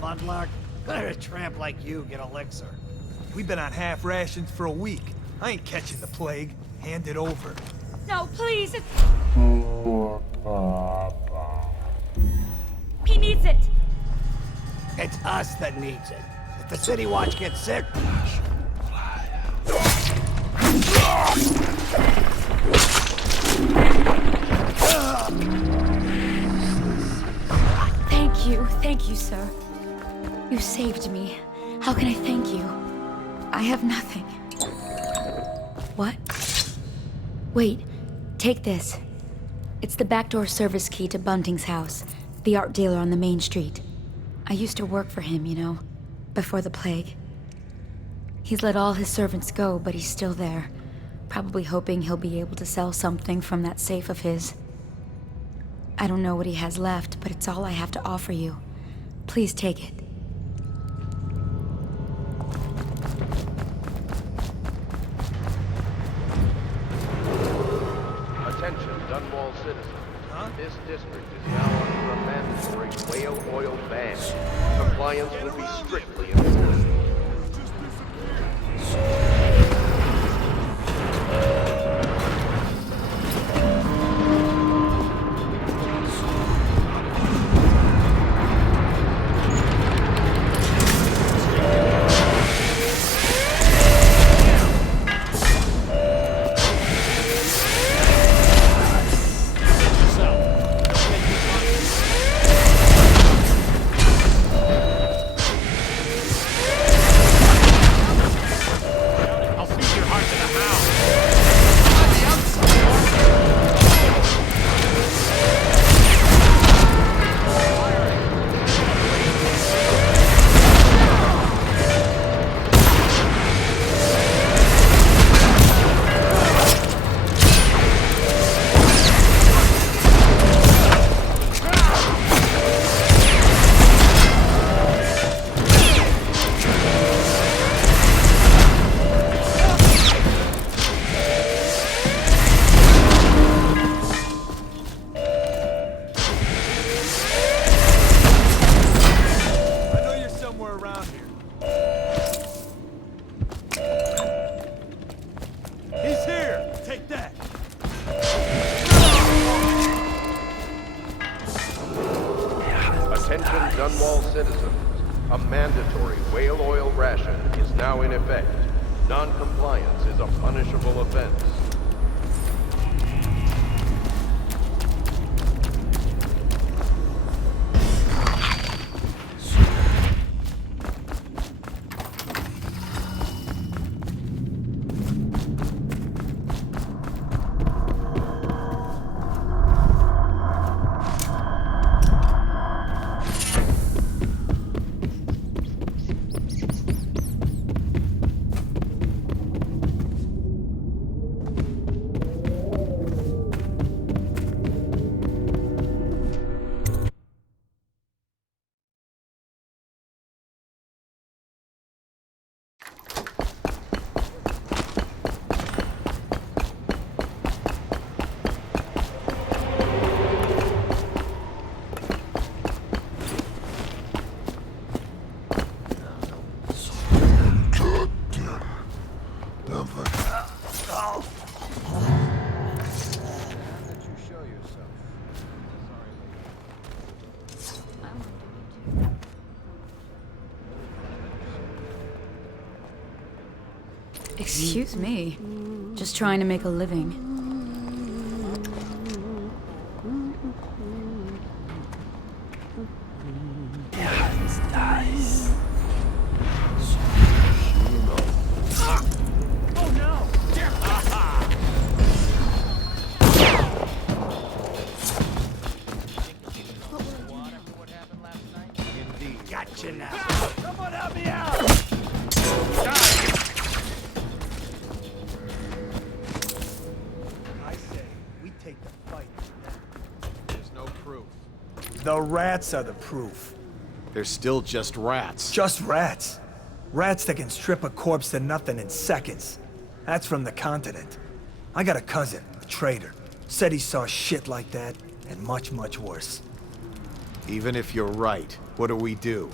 Mudlark. Let a tramp like you get elixir. We've been on half rations for a week. I ain't catching the plague. Hand it over. No, please. He needs it. It's us that needs it. If the City Watch gets sick... Thank you, sir. You saved me. How can I thank you? I have nothing. What? Wait, take this. It's the backdoor service key to Bunting's house, the art dealer on the main street. I used to work for him, you know, before the plague. He's let all his servants go, but he's still there, probably hoping he'll be able to sell something from that safe of his. I don't know what he has left, but it's all I have to offer you. Please take it. Attention, Dunwall citizens. Huh? This district is now under a mandatory whale oil ban. Compliance will be strictly enforced. Non-compliance is a punishable offense. Excuse me. Just trying to make a living. Gotcha now. Someone help me out! I say, we take the fight. There's no proof. The rats are the proof. They're still just rats. Just rats. Rats that can strip a corpse to nothing in seconds. That's from the continent. I got a cousin, a trader. Said he saw shit like that, and much, much worse. Even if you're right, what do we do?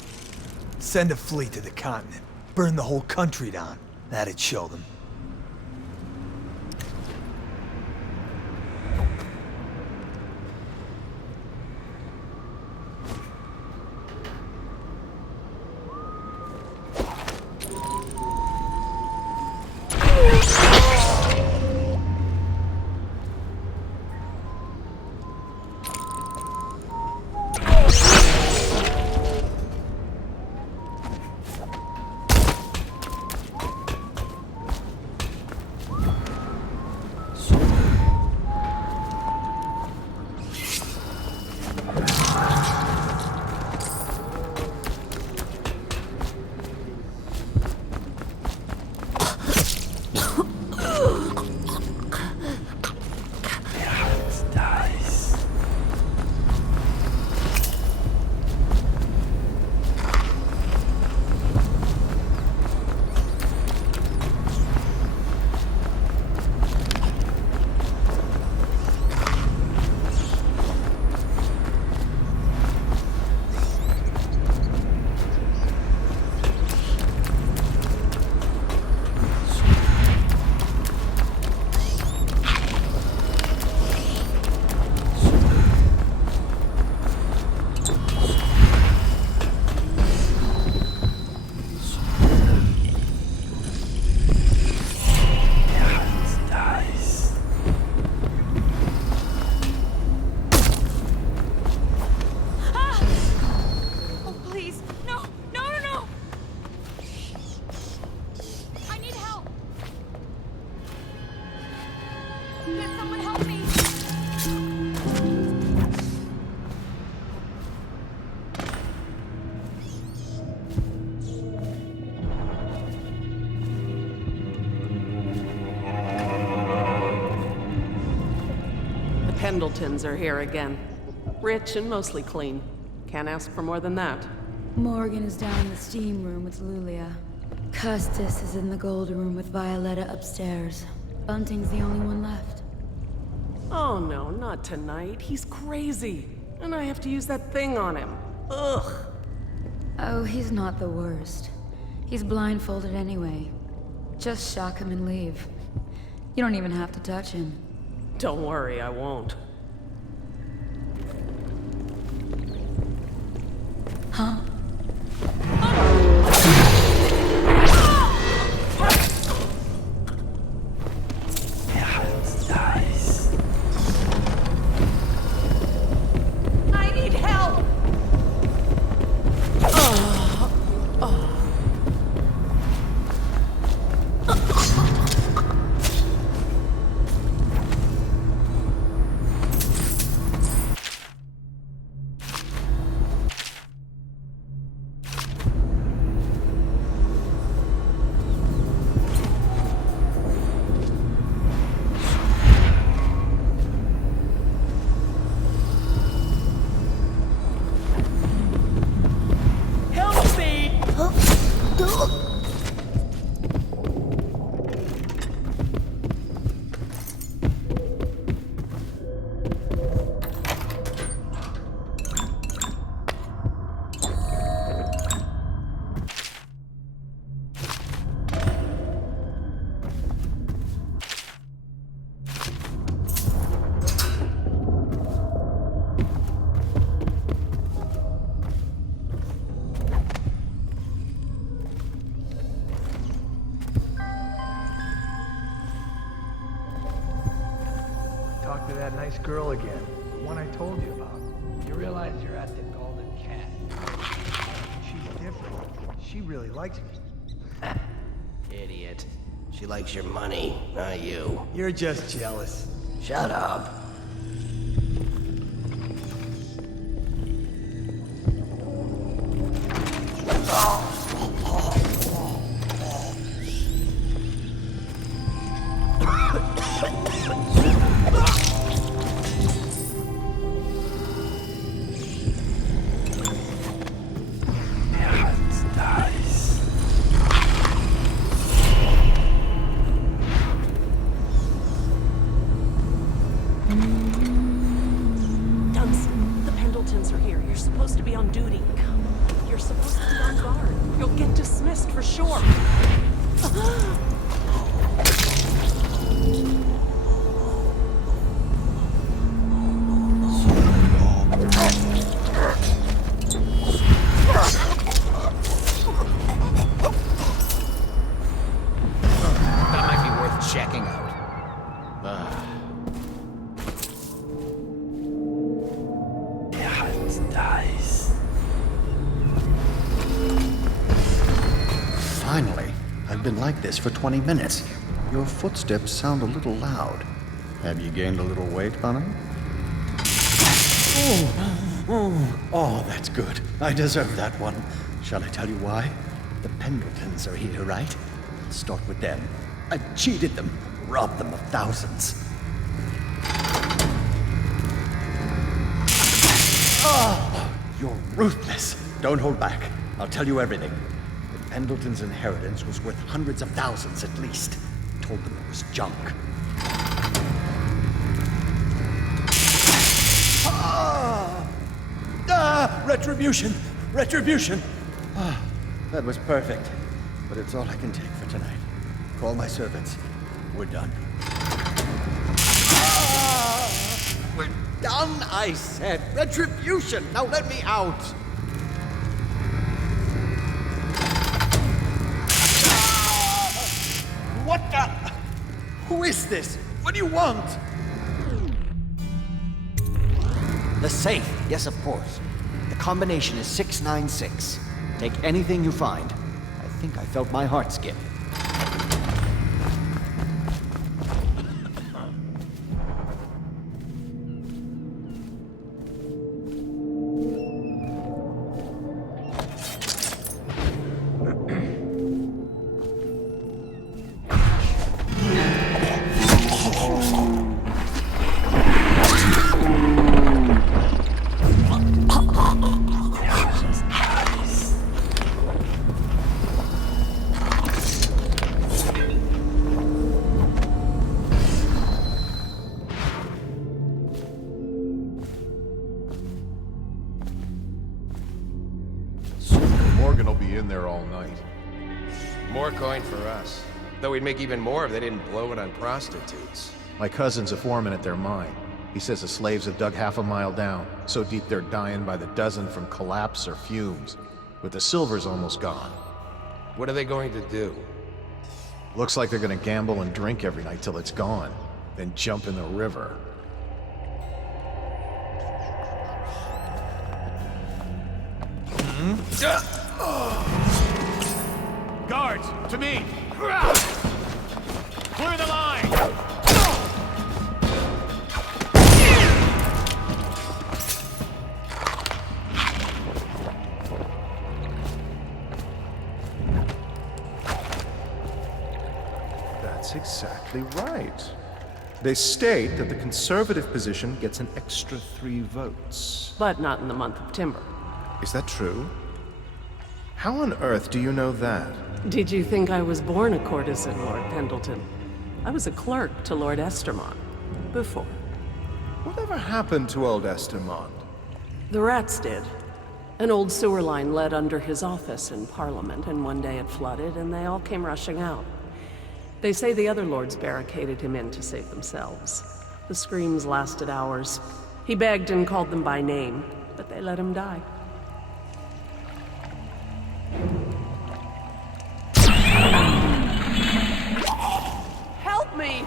Send a fleet to the continent. Burn the whole country down. That'd show them. Pendletons are here again. Rich and mostly clean. Can't ask for more than that. Morgan is down in the steam room with Lulia. Custis is in the gold room with Violetta upstairs. Bunting's the only one left. Oh no, not tonight. He's crazy. And I have to use that thing on him. Ugh. Oh, he's not the worst. He's blindfolded anyway. Just shock him and leave. You don't even have to touch him. Don't worry, I won't. Huh? I need help! Talk to that nice girl again. The one I told you about. You realize you're at the Golden Cat. She's different. She really likes me. Idiot. She likes your money, not you. You're just jealous. Shut up. For sure. That might be worth checking out. Finally. I've been like this for 20 minutes. Your footsteps sound a little loud. Have you gained a little weight, Bunny? Oh, that's good. I deserve that one. Shall I tell you why? The Pendletons are here, right? Let's start with them. I've cheated them, robbed them of thousands. Oh, you're ruthless. Don't hold back. I'll tell you everything. The Pendleton's inheritance was worth hundreds of thousands at least. Told them it was junk. Retribution! Retribution! That was perfect. But it's all I can take for tonight. Call my servants. We're done. We're done, I said. Retribution! Now let me out! What the? Who is this? What do you want? The safe. Yes, of course. The combination is 696. Take anything you find. I think I felt my heart skip. More coin for us. Though we'd make even more if they didn't blow it on prostitutes. My cousin's a foreman at their mine. He says the slaves have dug half a mile down, so deep they're dying by the dozen from collapse or fumes. But the silver's almost gone. What are they going to do? Looks like they're gonna gamble and drink every night till it's gone, then jump in the river. Guards, to me! Clear the line! That's exactly right. They state that the conservative position gets an extra 3 votes. But not in the month of timber. Is that true? How on earth do you know that? Did you think I was born a courtesan, Lord Pendleton? I was a clerk to Lord Estermont. Before. Whatever happened to old Estermont? The rats did. An old sewer line led under his office in Parliament, and one day it flooded, and they all came rushing out. They say the other lords barricaded him in to save themselves. The screams lasted hours. He begged and called them by name, but they let him die. Help me!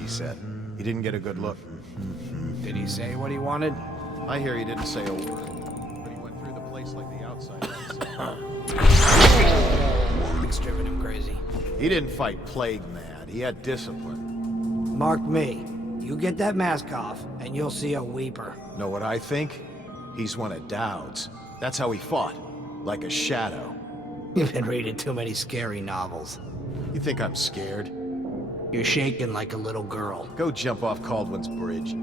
He said. He didn't get a good look. Did he say what he wanted? I hear he didn't say a word, but he went through the place like the outside. It's driven him crazy. He didn't fight plague mad. He had discipline. Mark me. You get that mask off, and you'll see a weeper. Know what I think? He's one of Dowd's. That's how he fought. Like a shadow. You've been reading too many scary novels. You think I'm scared? You're shaking like a little girl. Go jump off Caldwell's bridge.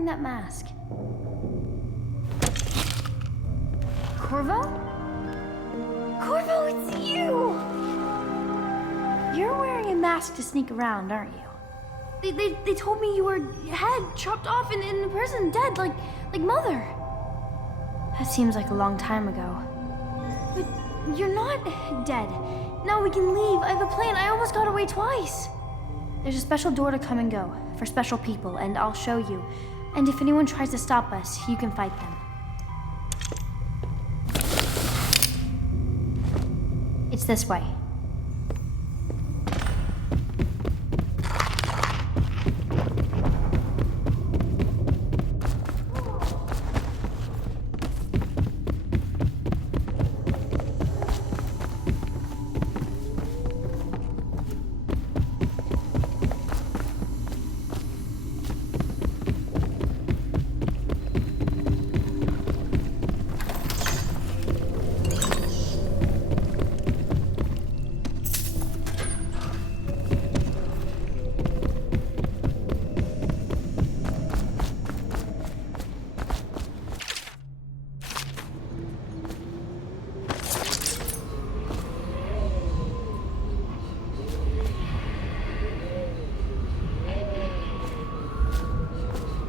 wearing that mask? Corvo? Corvo, it's you! You're wearing a mask to sneak around, aren't you? They told me you were head chopped off in the prison, dead, like Mother. That seems like a long time ago. But you're not dead. Now we can leave. I have a plan. I almost got away twice. There's a special door to come and go for special people, and I'll show you. And if anyone tries to stop us, you can fight them. It's this way.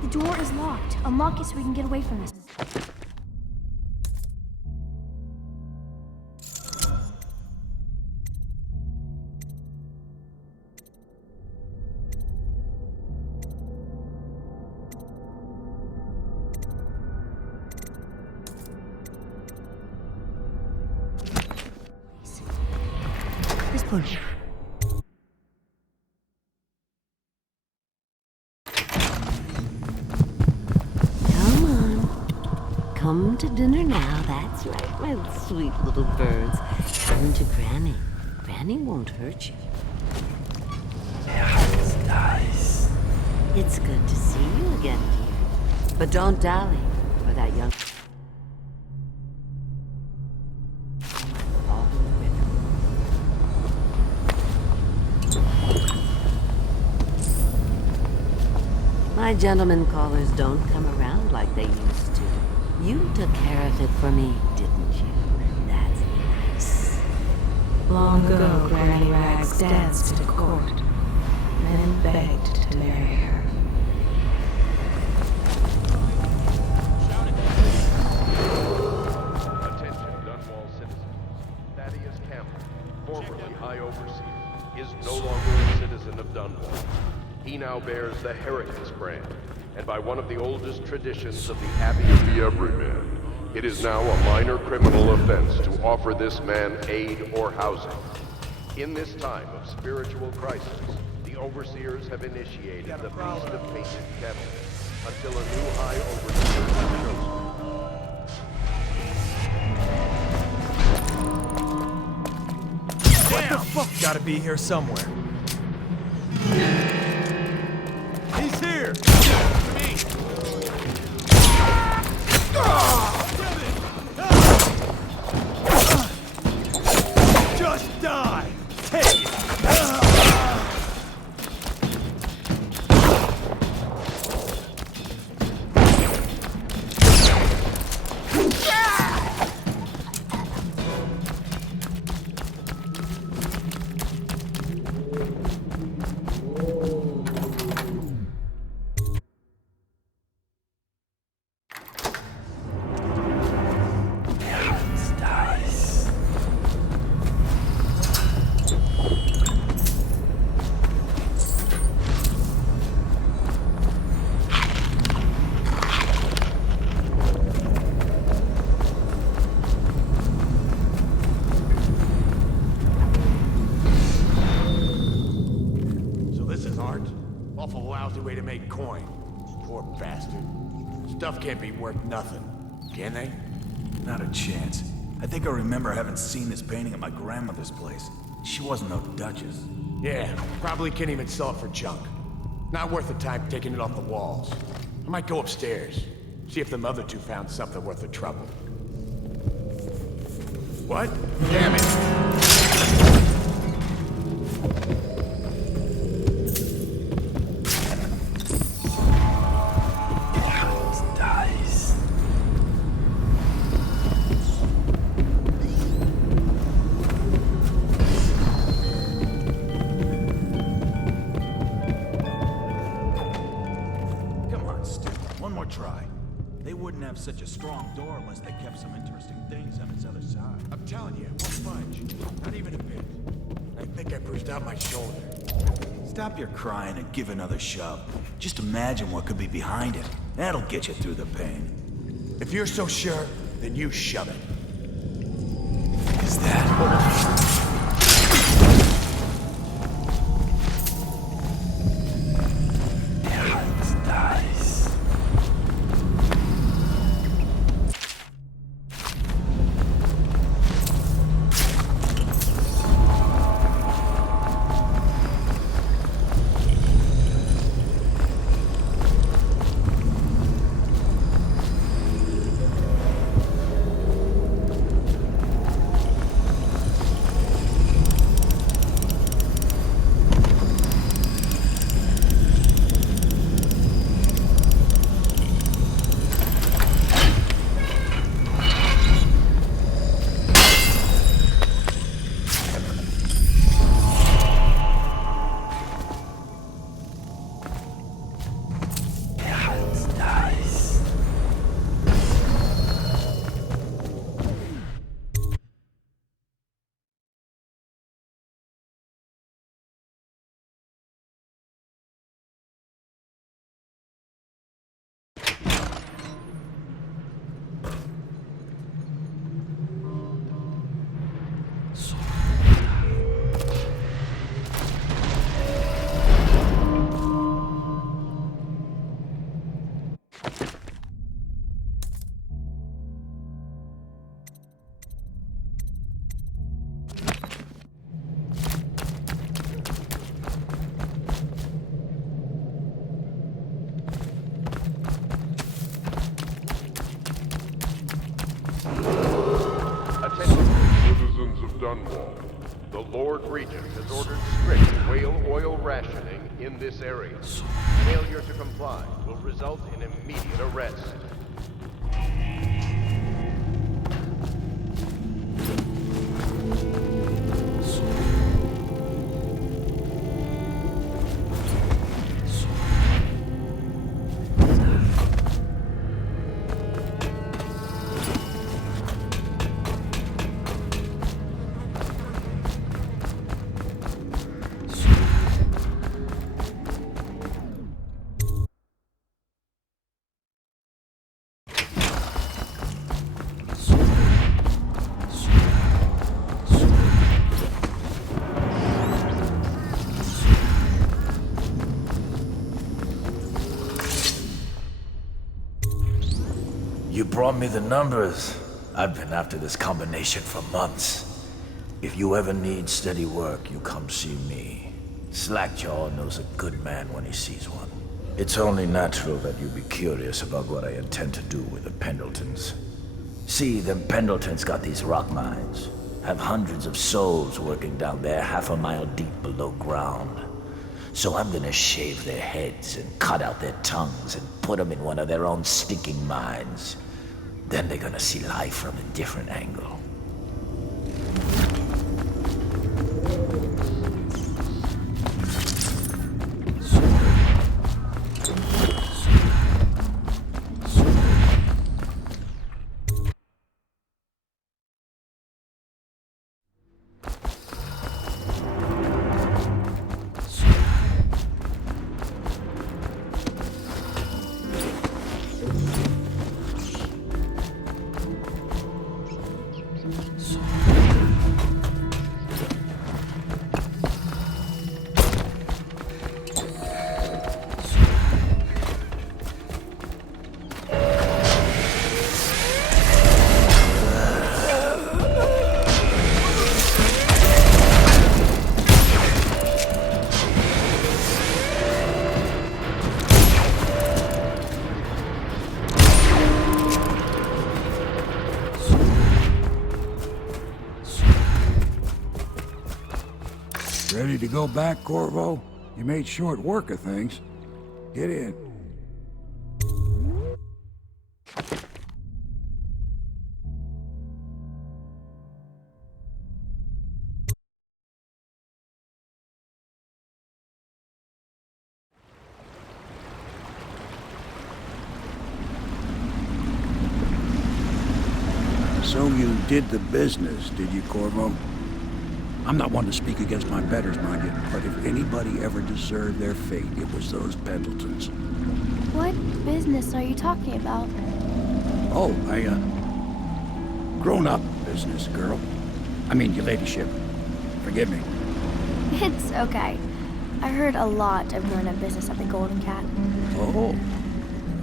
The door is locked. Unlock it so we can get away from this. This push. Come to dinner now, that's right, my sweet little birds. Come to Granny. Granny won't hurt you. Yeah, it's nice. It's good to see you again, dear. But don't dally, or that young... My gentlemen callers don't come around like they used to. You took care of it for me, didn't you? That's nice. Long ago, Granny Rags danced at court. Men begged to marry her. Attention, Dunwall citizens. Thaddeus Campbell, formerly High Overseer, is no longer a citizen of Dunwall. He now bears the Heritage brand, and by one of the oldest traditions of the Abbey of the Everyman, it is now a minor criminal offense to offer this man aid or housing. In this time of spiritual crisis, the Overseers have initiated the Feast of Painted Kettle until a new High Overseer is chosen. What the fuck? Gotta be here somewhere. He's here! Me! Just die! Take it! Awful lousy way to make coin. Poor bastard. Stuff can't be worth nothing, can they? Not a chance. I think I remember having seen this painting at my grandmother's place. She wasn't no duchess. Yeah, probably can't even sell it for junk. Not worth the time taking it off the walls. I might go upstairs, see if them other two found something worth the trouble. What? Damn it! wouldn't have such a strong door unless they kept some interesting things on its other side. I'm telling you, it won't budge. Not even a bit. I think I bruised out my shoulder. Stop your crying and give another shove. Just imagine what could be behind it. That'll get you through the pain. If you're so sure, then you shove it. Is that... Dunwall. The Lord Regent has ordered strict whale oil rationing in this area. Failure to comply will result in immediate arrest. You brought me the numbers. I've been after this combination for months. If you ever need steady work, you come see me. Slackjaw knows a good man when he sees one. It's only natural that you be curious about what I intend to do with the Pendletons. See, them Pendletons got these rock mines. Have hundreds of souls working down there 1/2 mile deep below ground. So I'm gonna shave their heads and cut out their tongues and put them in one of their own stinking mines. Then they're gonna see life from a different angle. Ready to go back, Corvo? You made short work of things. Get in. So you did the business, did you, Corvo? I'm not one to speak against my betters, mind you, but if anybody ever deserved their fate, it was those Pendletons. What business are you talking about? Oh, grown-up business, girl. I mean, your ladyship. Forgive me. It's okay. I heard a lot of grown-up business at the Golden Cat. Oh,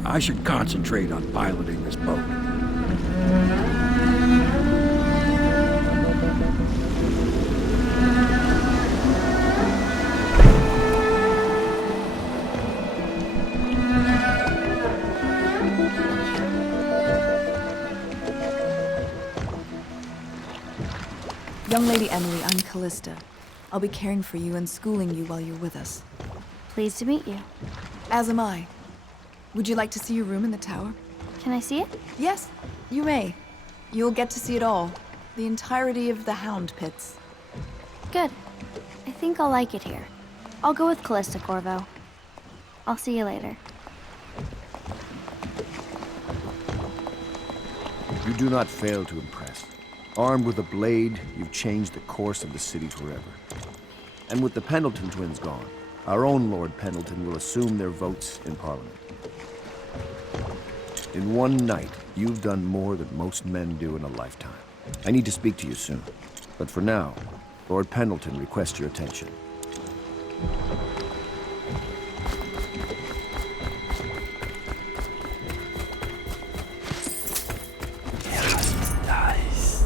I should concentrate on piloting this boat. Young Lady Emily, I'm Callista. I'll be caring for you and schooling you while you're with us. Pleased to meet you. As am I. Would you like to see your room in the tower? Can I see it? Yes, you may. You'll get to see it all. The entirety of the Hound Pits. Good. I think I'll like it here. I'll go with Callista, Corvo. I'll see you later. You do not fail to impress. Armed with a blade, you've changed the course of the city forever. And with the Pendleton twins gone, our own Lord Pendleton will assume their votes in Parliament. In one night, you've done more than most men do in a lifetime. I need to speak to you soon. But for now, Lord Pendleton requests your attention. Nice.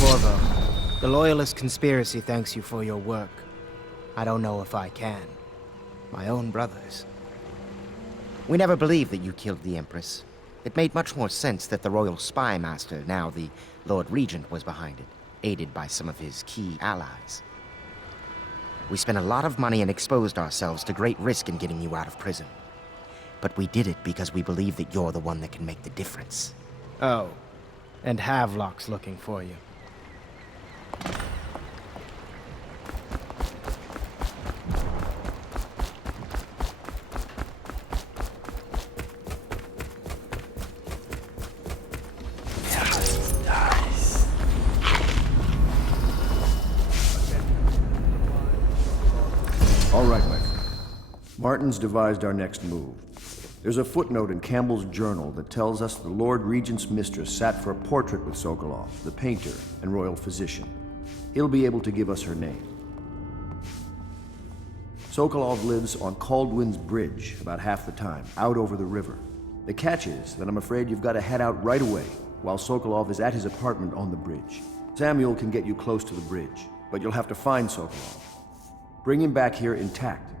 Corvo, the Loyalist conspiracy thanks you for your work. I don't know if I can. My own brothers. We never believed that you killed the Empress. It made much more sense that the Royal Spy Master, now the Lord Regent, was behind it, aided by some of his key allies. We spent a lot of money and exposed ourselves to great risk in getting you out of prison. But we did it because we believe that you're the one that can make the difference. Oh, and Havelock's looking for you. All right, my friend. Martin's devised our next move. There's a footnote in Campbell's journal that tells us the Lord Regent's mistress sat for a portrait with Sokolov, the painter and royal physician. He'll be able to give us her name. Sokolov lives on Caldwin's Bridge about half the time, out over the river. The catch is that I'm afraid you've got to head out right away, while Sokolov is at his apartment on the bridge. Samuel can get you close to the bridge, but you'll have to find Sokolov. Bring him back here intact,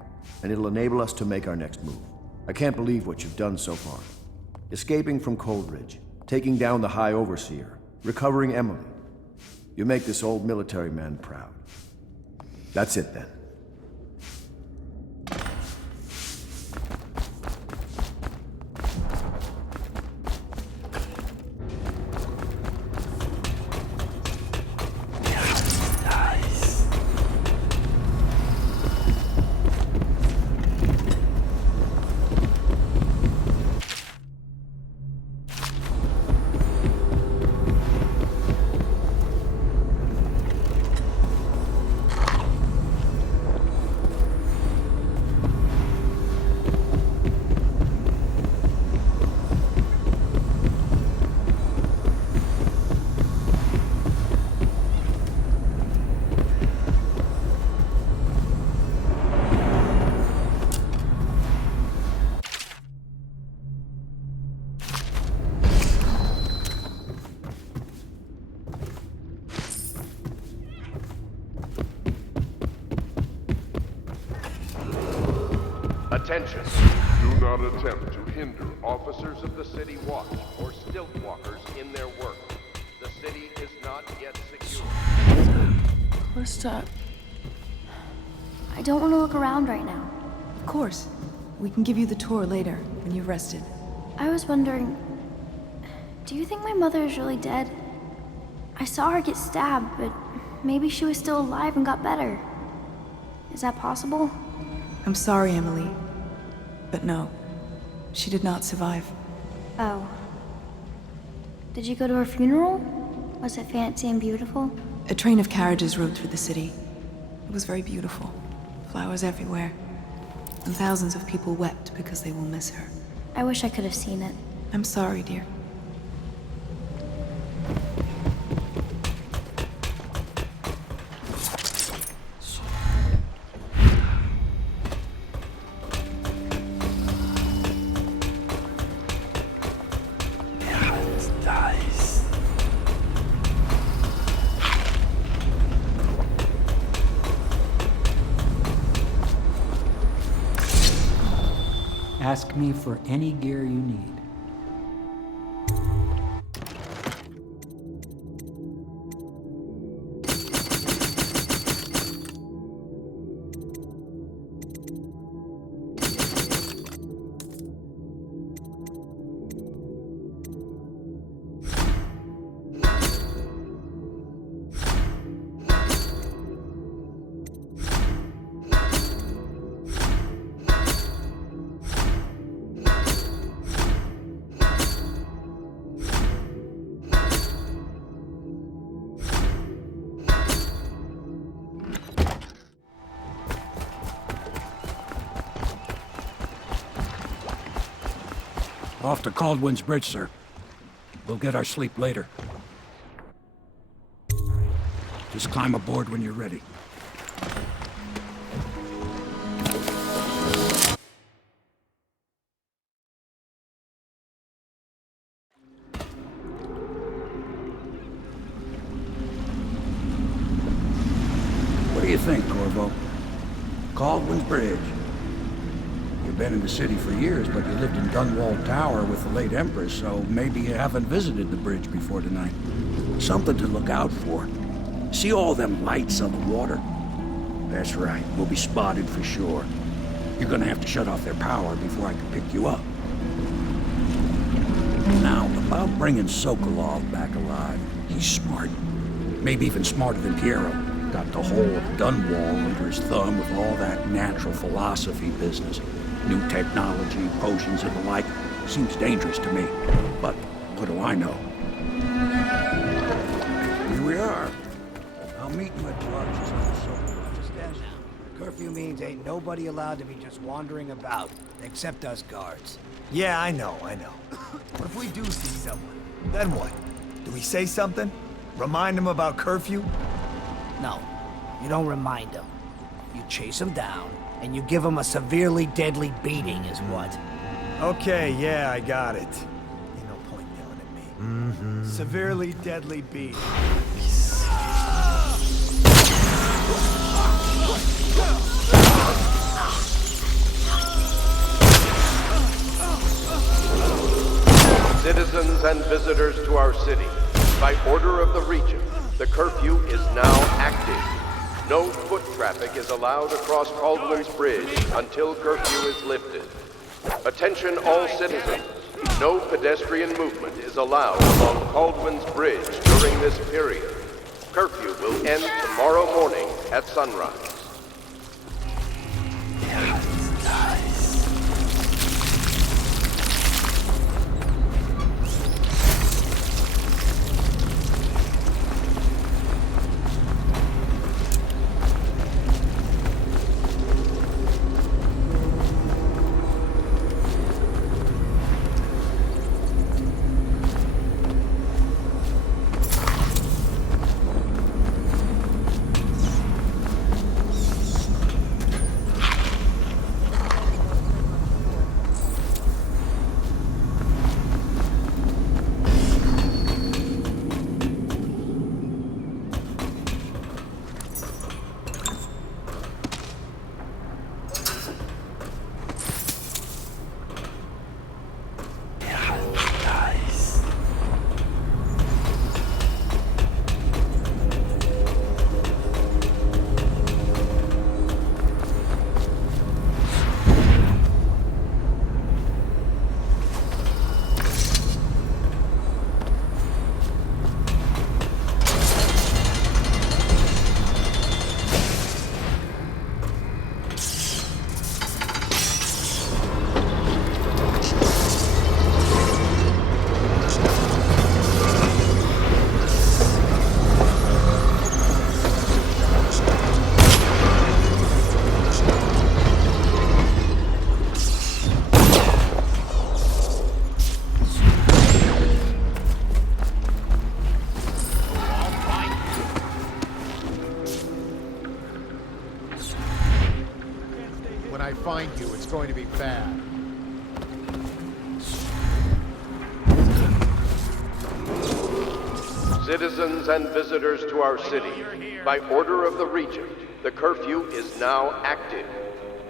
and it'll enable us to make our next move. I can't believe what you've done so far. Escaping from Coldridge, taking down the High Overseer, recovering Emily. You make this old military man proud. That's it then. Attention! Do not attempt to hinder officers of the City Watch or stilt walkers in their work. The city is not yet secure. Callista. I don't want to look around right now. Of course. We can give you the tour later, when you've rested. I was wondering, do you think my mother is really dead? I saw her get stabbed, but maybe she was still alive and got better. Is that possible? I'm sorry, Emily. But no, she did not survive. Oh. Did you go to her funeral? Was it fancy and beautiful? A train of carriages rode through the city. It was very beautiful. Flowers everywhere. And thousands of people wept because they will miss her. I wish I could have seen it. I'm sorry, dear. Ask me for any gear you need. Off to Caldwin's Bridge, sir. We'll get our sleep later. Just climb aboard when you're ready. What do you think, Corvo? Caldwin's Bridge. You've been in the city for years, but you lived in Dunwall Tower with the late Empress, so maybe you haven't visited the bridge before tonight. Something to look out for. See all them lights on the water? That's right, we'll be spotted for sure. You're gonna have to shut off their power before I can pick you up. Now, about bringing Sokolov back alive. He's smart. Maybe even smarter than Piero. Got the whole of Dunwall under his thumb with all that natural philosophy business. New technology, potions, and the like. Seems dangerous to me. But what do I know? Here we are. I'll meet you at George's on Sokolov. Understand now. Curfew means ain't nobody allowed to be just wandering about, except us guards. Yeah, I know. What if we do see someone? Then what? Do we say something? Remind them about curfew? No, you don't remind them. You chase them down, and you give them a severely deadly beating is what. Okay, yeah, I got it. Ain't no point yelling at me. Severely deadly beating. Citizens and visitors to our city, by order of the Regent, the curfew is now active. No foot traffic is allowed across Caldwin's Bridge until curfew is lifted. Attention all citizens. No pedestrian movement is allowed along Caldwin's Bridge during this period. Curfew will end tomorrow morning at sunrise. when I find you, it's going to be bad. Citizens and visitors to our city, by order of the Regent, the curfew is now active.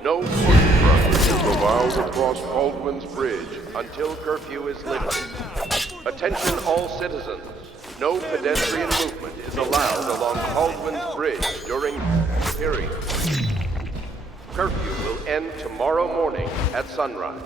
No foot traffic is allowed across Baldwin's Bridge until curfew is lifted. Attention all citizens. No pedestrian movement is allowed along Baldwin's Bridge during the period. Curfew will end tomorrow morning at sunrise.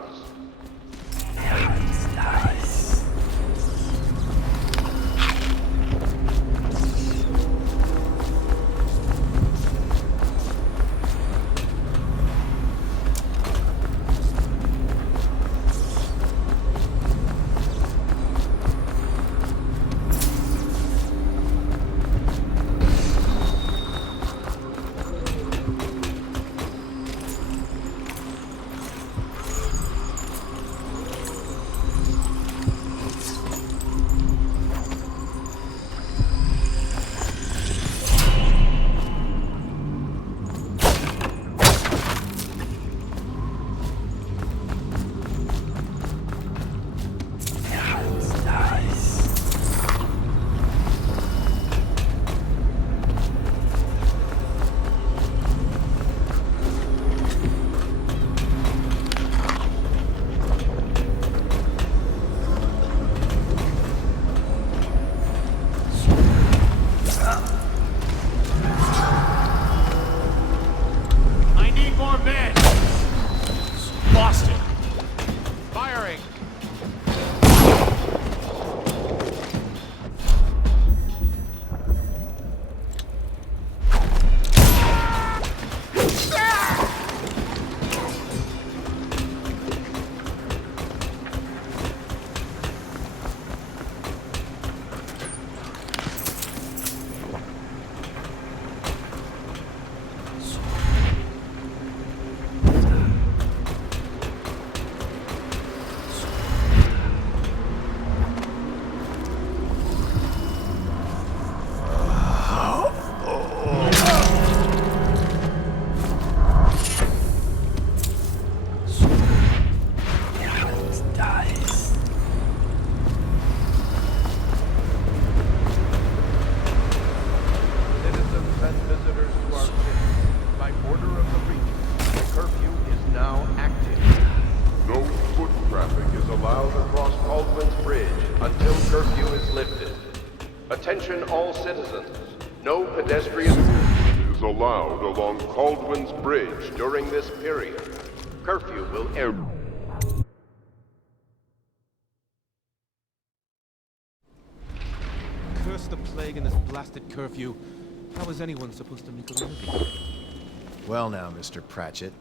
Attention all citizens. No pedestrian movement is allowed along Baldwin's Bridge during this period. Curfew will end. Curse the plague and this blasted curfew. How is anyone supposed to make a living? Well now, Mr. Pratchett.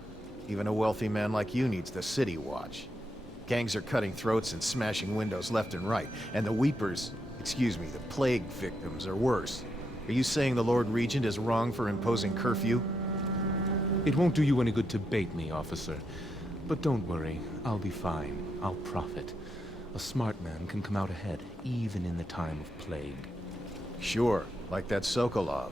Even a wealthy man like you needs the city watch. Gangs are cutting throats and smashing windows left and right, and the weepers, excuse me, the plague victims are worse. Are you saying the Lord Regent is wrong for imposing curfew? It won't do you any good to bait me, officer. But don't worry, I'll be fine. I'll profit. A smart man can come out ahead, even in the time of plague. Sure, like that Sokolov.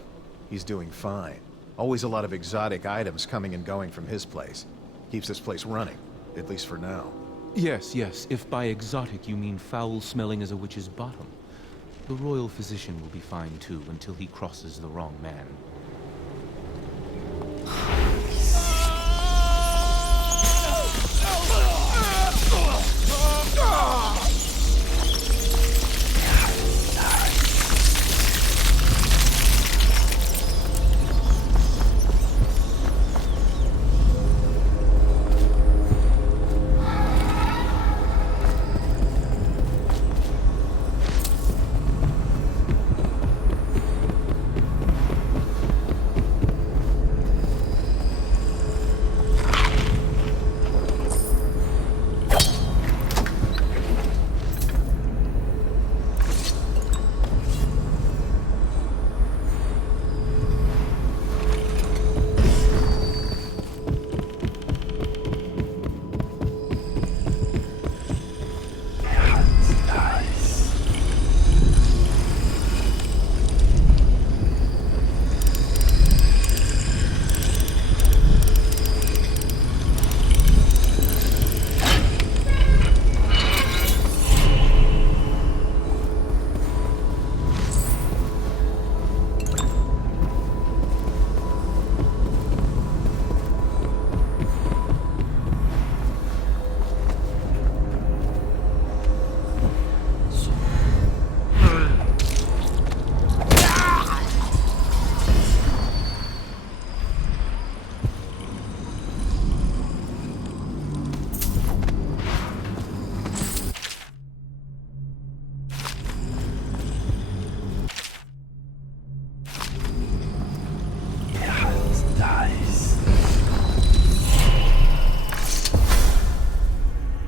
He's doing fine. Always a lot of exotic items coming and going from his place. Keeps this place running, at least for now. Yes, yes, if by exotic you mean foul-smelling as a witch's bottom. The royal physician will be fine too, until he crosses the wrong man.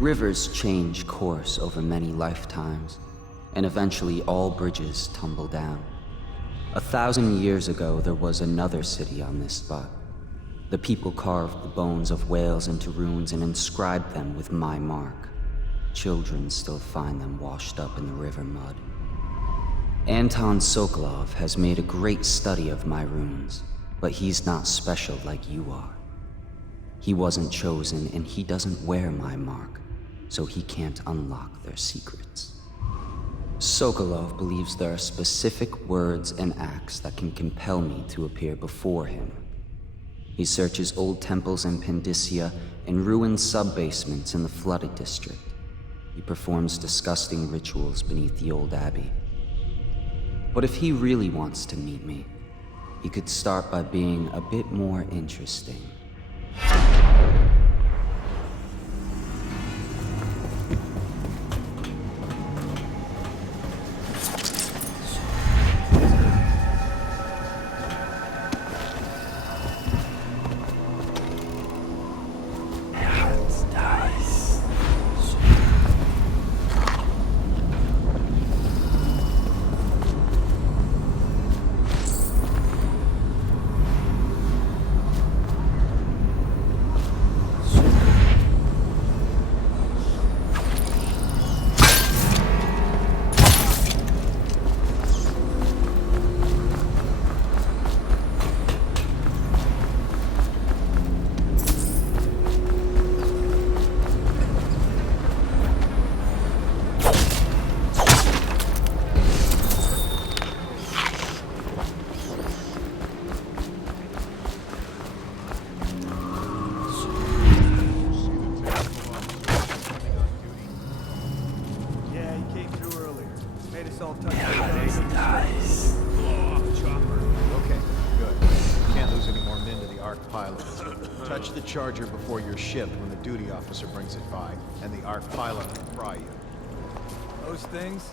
Rivers change course over many lifetimes, and eventually all bridges tumble down. 1,000 years ago, there was another city on this spot. The people carved the bones of whales into runes and inscribed them with my mark. Children still find them washed up in the river mud. Anton Sokolov has made a great study of my runes, but he's not special like you are. He wasn't chosen, and he doesn't wear my mark, so he can't unlock their secrets. Sokolov believes there are specific words and acts that can compel me to appear before him. He searches old temples in Pandysia and ruined sub-basements in the flooded district. He performs disgusting rituals beneath the old abbey. But if he really wants to meet me, he could start by being a bit more interesting. Touch the charger before you're shipped when the duty officer brings it by, and the ARC pilot will fry you. Those things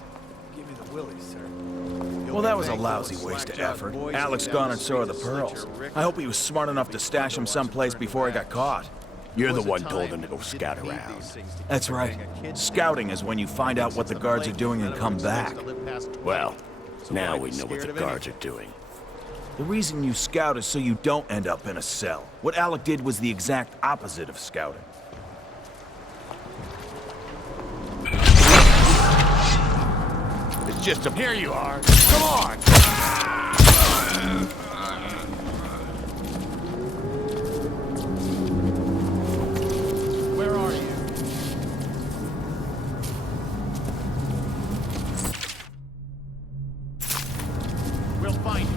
give me the willies, sir. Well, that was a lousy waste of effort. Alex gone and so are the pearls. I hope he was smart enough to stash them someplace before he got caught. You're the one told him to go scout around. That's right. Scouting is when you find out what the guards are doing and come back. Well, now we know what the guards are doing. The reason you scout is so you don't end up in a cell. What Alec did was the exact opposite of scouting. It's just a... Here you are! Come on! Where are you? We'll find you.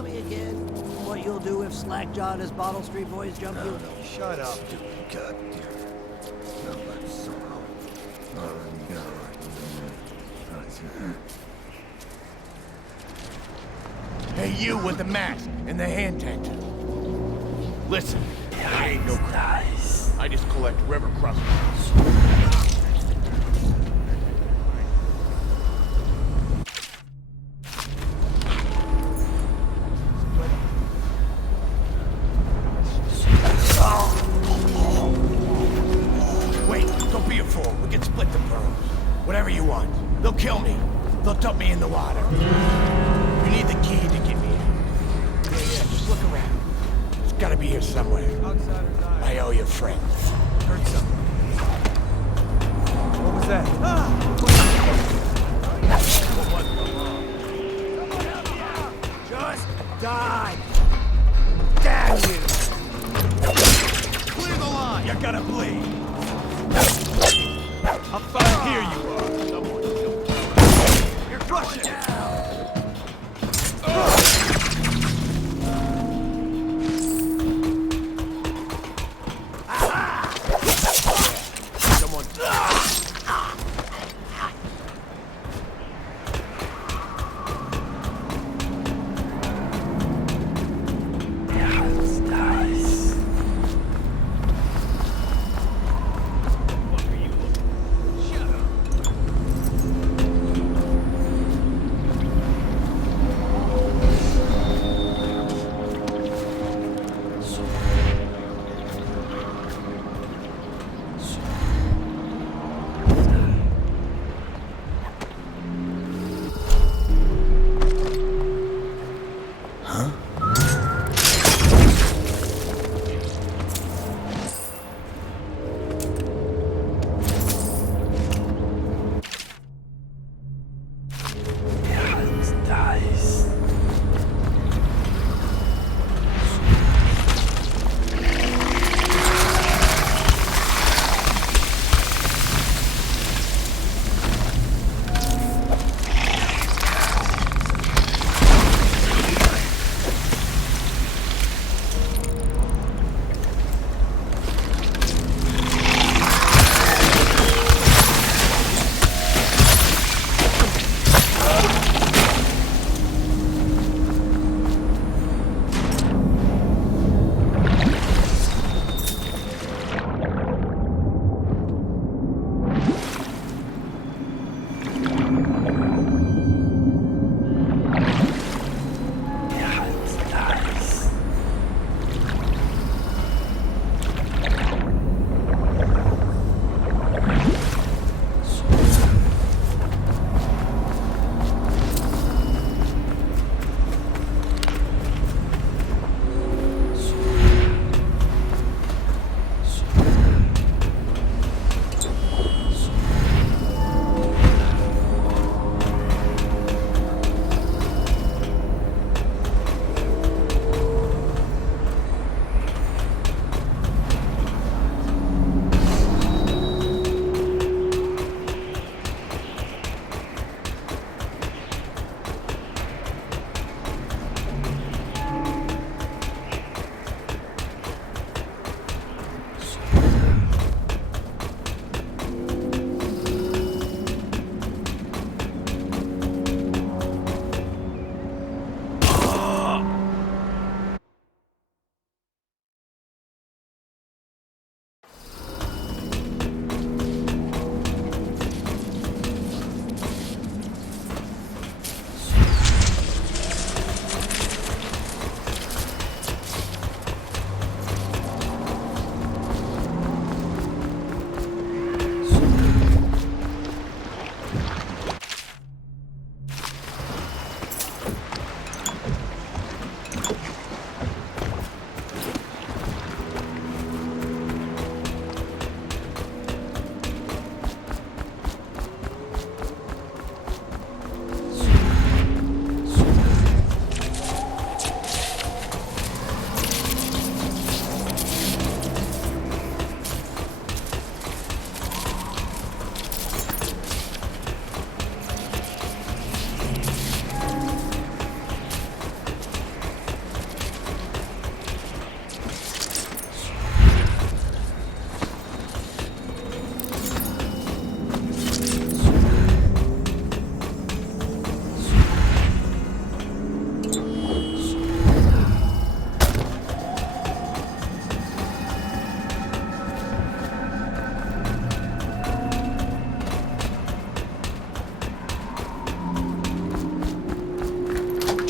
tell me again what you'll do if Slackjaw and his Bottle Street boys jump you? Shut up. Hey, you with the mask and the hand tattoo. Listen, I ain't no crime. I just collect river crossings. Wait, don't be a fool. We can split the pearls. Whatever you want. They'll kill me. They'll dump me in the water. You need the key to get me in. Yeah, just look around. It's gotta be here somewhere. I owe you a friend. Heard something. What was that? Just die! Damn you! Clear the line! You gotta bleed! I'm fine. Here you are. You're crushing it!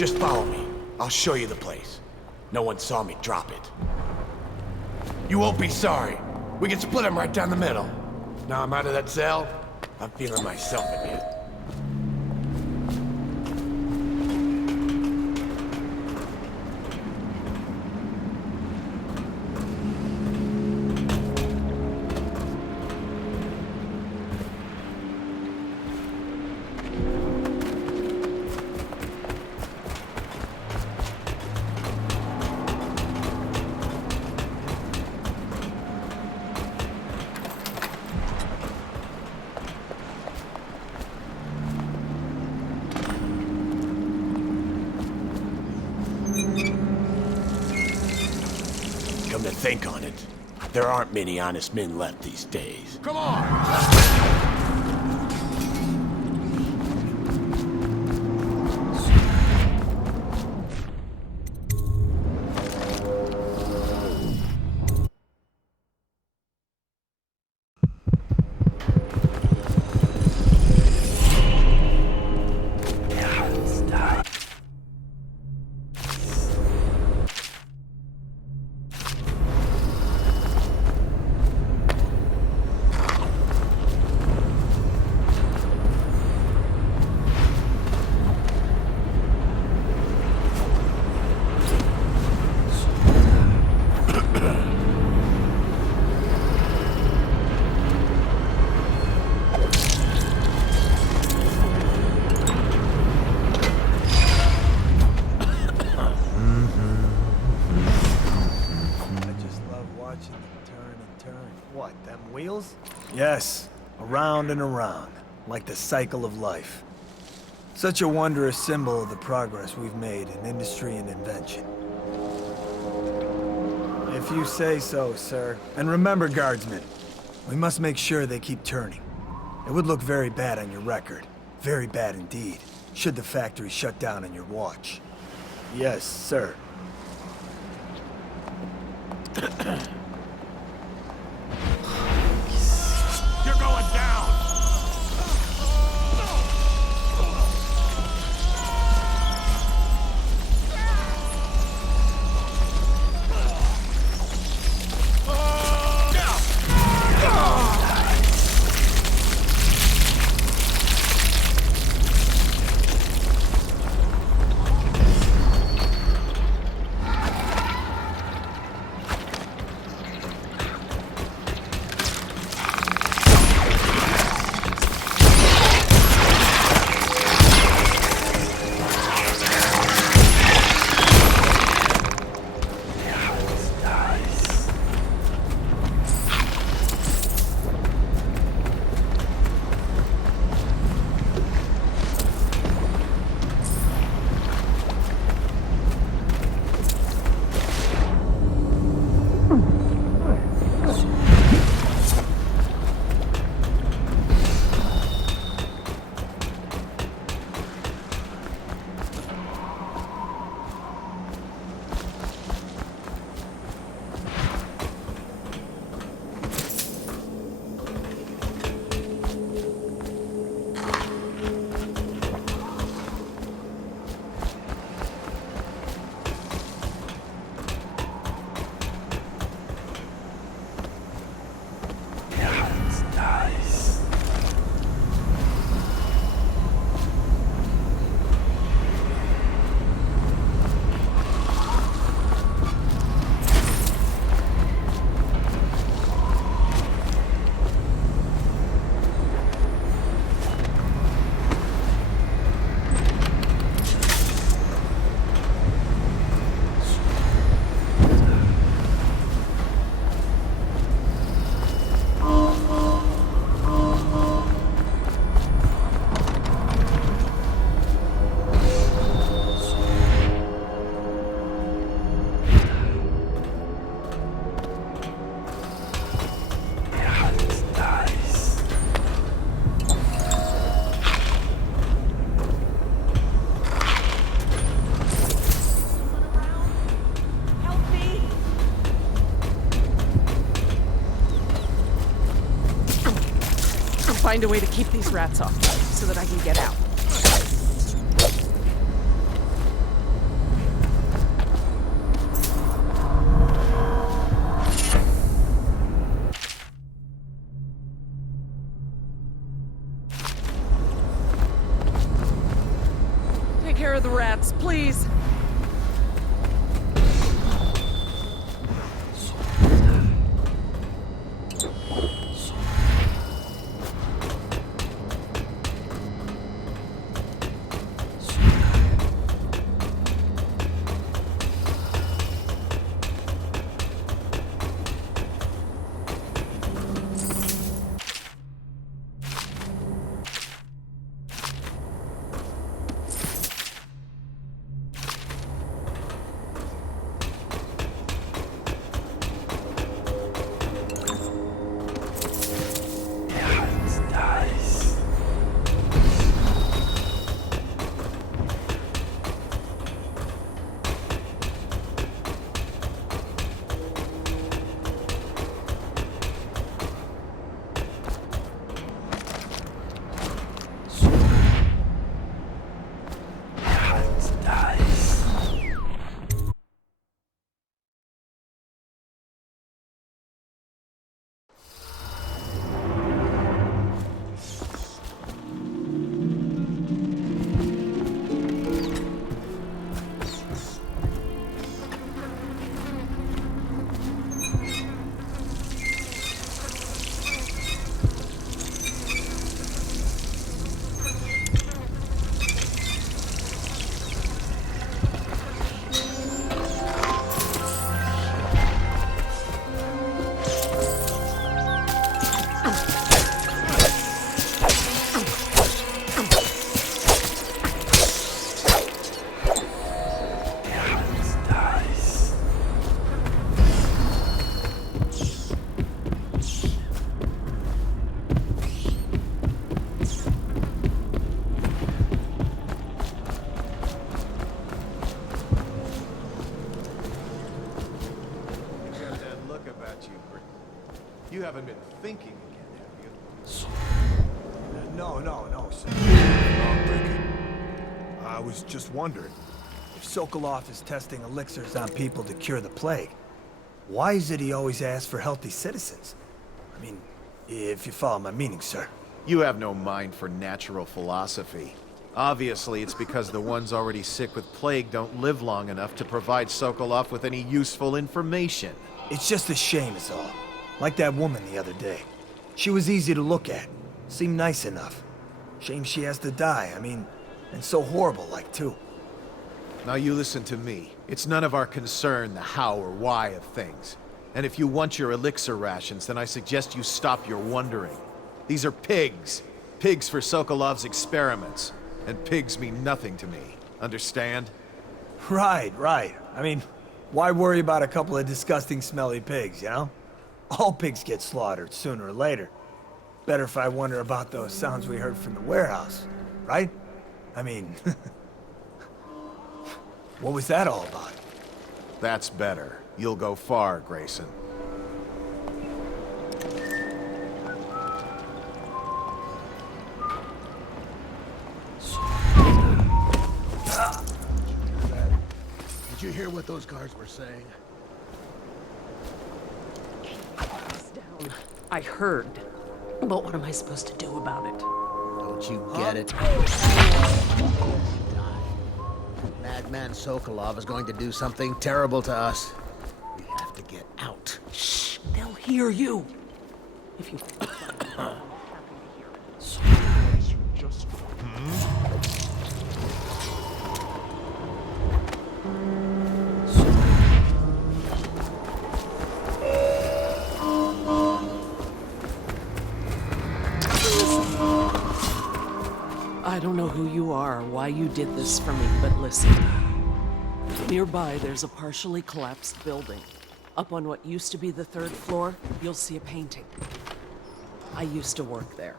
Just follow me. I'll show you the place. No one saw me drop it. You won't be sorry. We can split them right down the middle. Now I'm out of that cell, I'm feeling myself again. Come to think on it, there aren't many honest men left these days. Come on! What, them wheels? Yes, around and around, like the cycle of life. Such a wondrous symbol of the progress we've made in industry and invention. If you say so, sir. And remember, guardsmen, we must make sure they keep turning. It would look very bad on your record. Very bad indeed, should the factory shut down on your watch. Yes, sir. You're going down! Find a way to keep these rats off so that I can get out. please. You haven't been thinking again, have you? No, sir. Wrong thinking. I was just wondering, if Sokolov is testing elixirs on people to cure the plague, why is it he always asks for healthy citizens? I mean, if you follow my meaning, sir. You have no mind for natural philosophy. Obviously, it's because the ones already sick with plague don't live long enough to provide Sokolov with any useful information. It's just a shame is all. Like that woman the other day. She was easy to look at. Seemed nice enough. Shame she has to die, I mean, and so horrible like, too. Now you listen to me. It's none of our concern the how or why of things. And if you want your elixir rations, then I suggest you stop your wondering. These are pigs. Pigs for Sokolov's experiments. And pigs mean nothing to me. Understand? Right. I mean, why worry about a couple of disgusting smelly pigs, you know? All pigs get slaughtered sooner or later. Better if I wonder about those sounds we heard from the warehouse, right? I mean, what was that all about? That's better. You'll go far, Grayson. Did you hear what those guards were saying? I heard. But what am I supposed to do about it? Don't you get it? Madman Sokolov is going to do something terrible to us. We have to get out. Shh! They'll hear you. If you... I don't know who you are or why you did this for me, but listen. Nearby, there's a partially collapsed building. Up on what used to be the 3rd floor, you'll see a painting. I used to work there.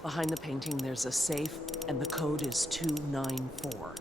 Behind the painting, there's a safe, and the code is 294.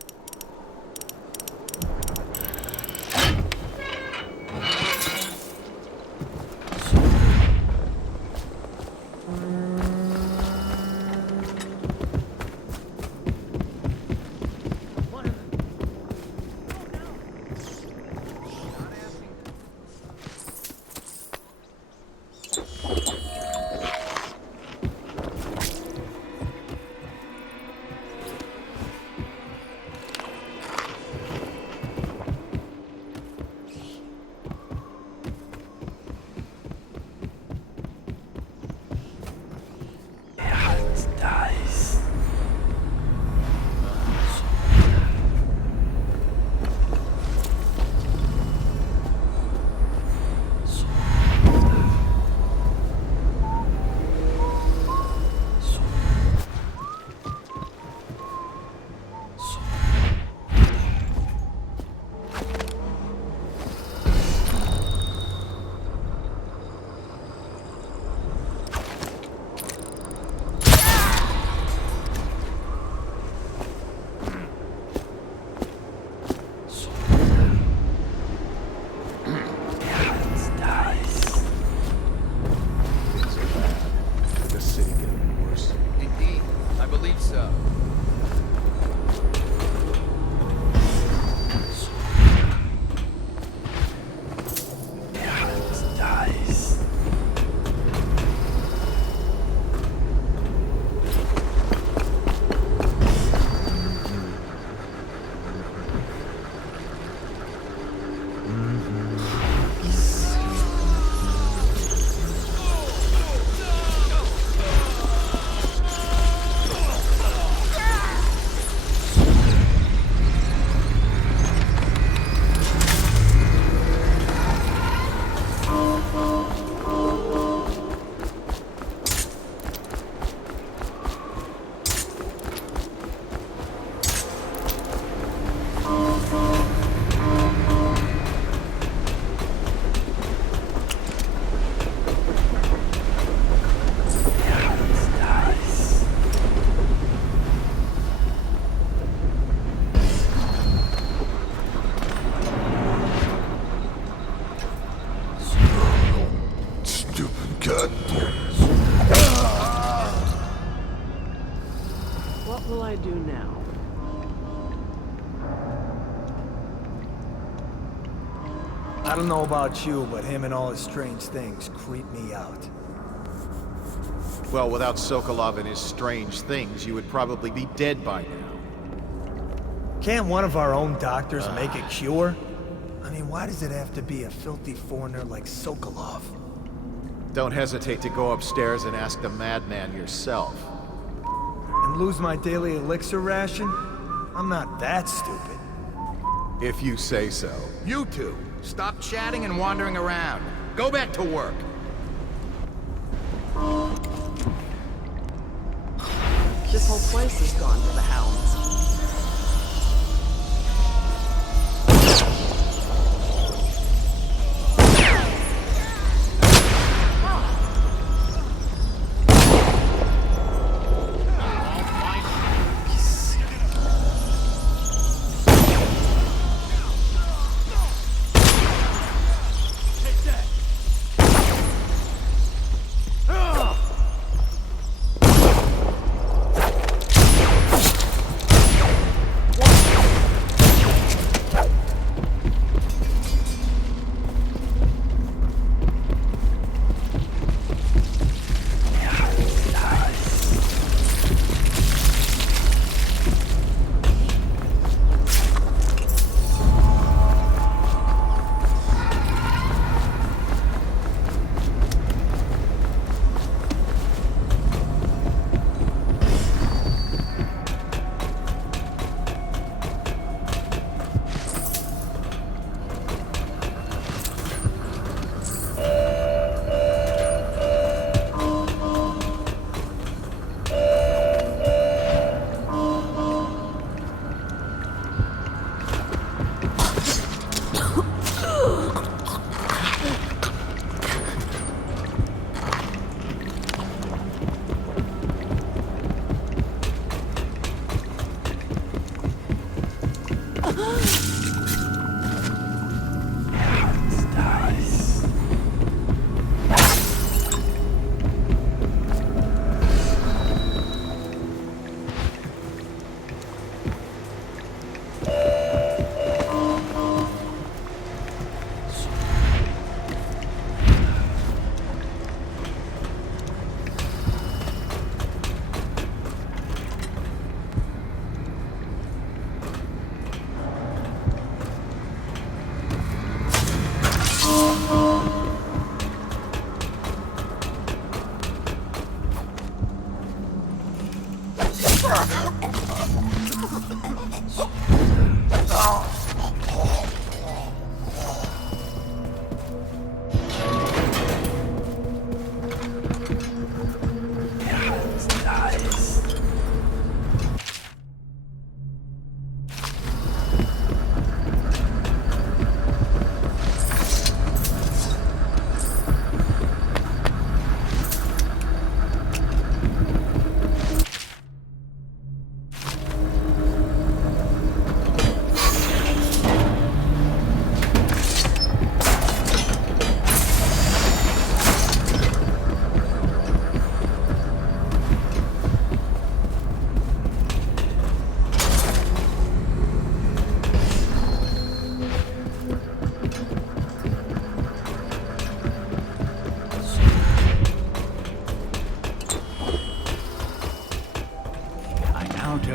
I don't know about you, but him and all his strange things creep me out. Well, without Sokolov and his strange things, you would probably be dead by now. Can't one of our own doctors make a cure? I mean, why does it have to be a filthy foreigner like Sokolov? Don't hesitate to go upstairs and ask the madman yourself. And lose my daily elixir ration? I'm not that stupid. If you say so. You two, stop chatting and wandering around. Go back to work. This whole place has gone to the hounds.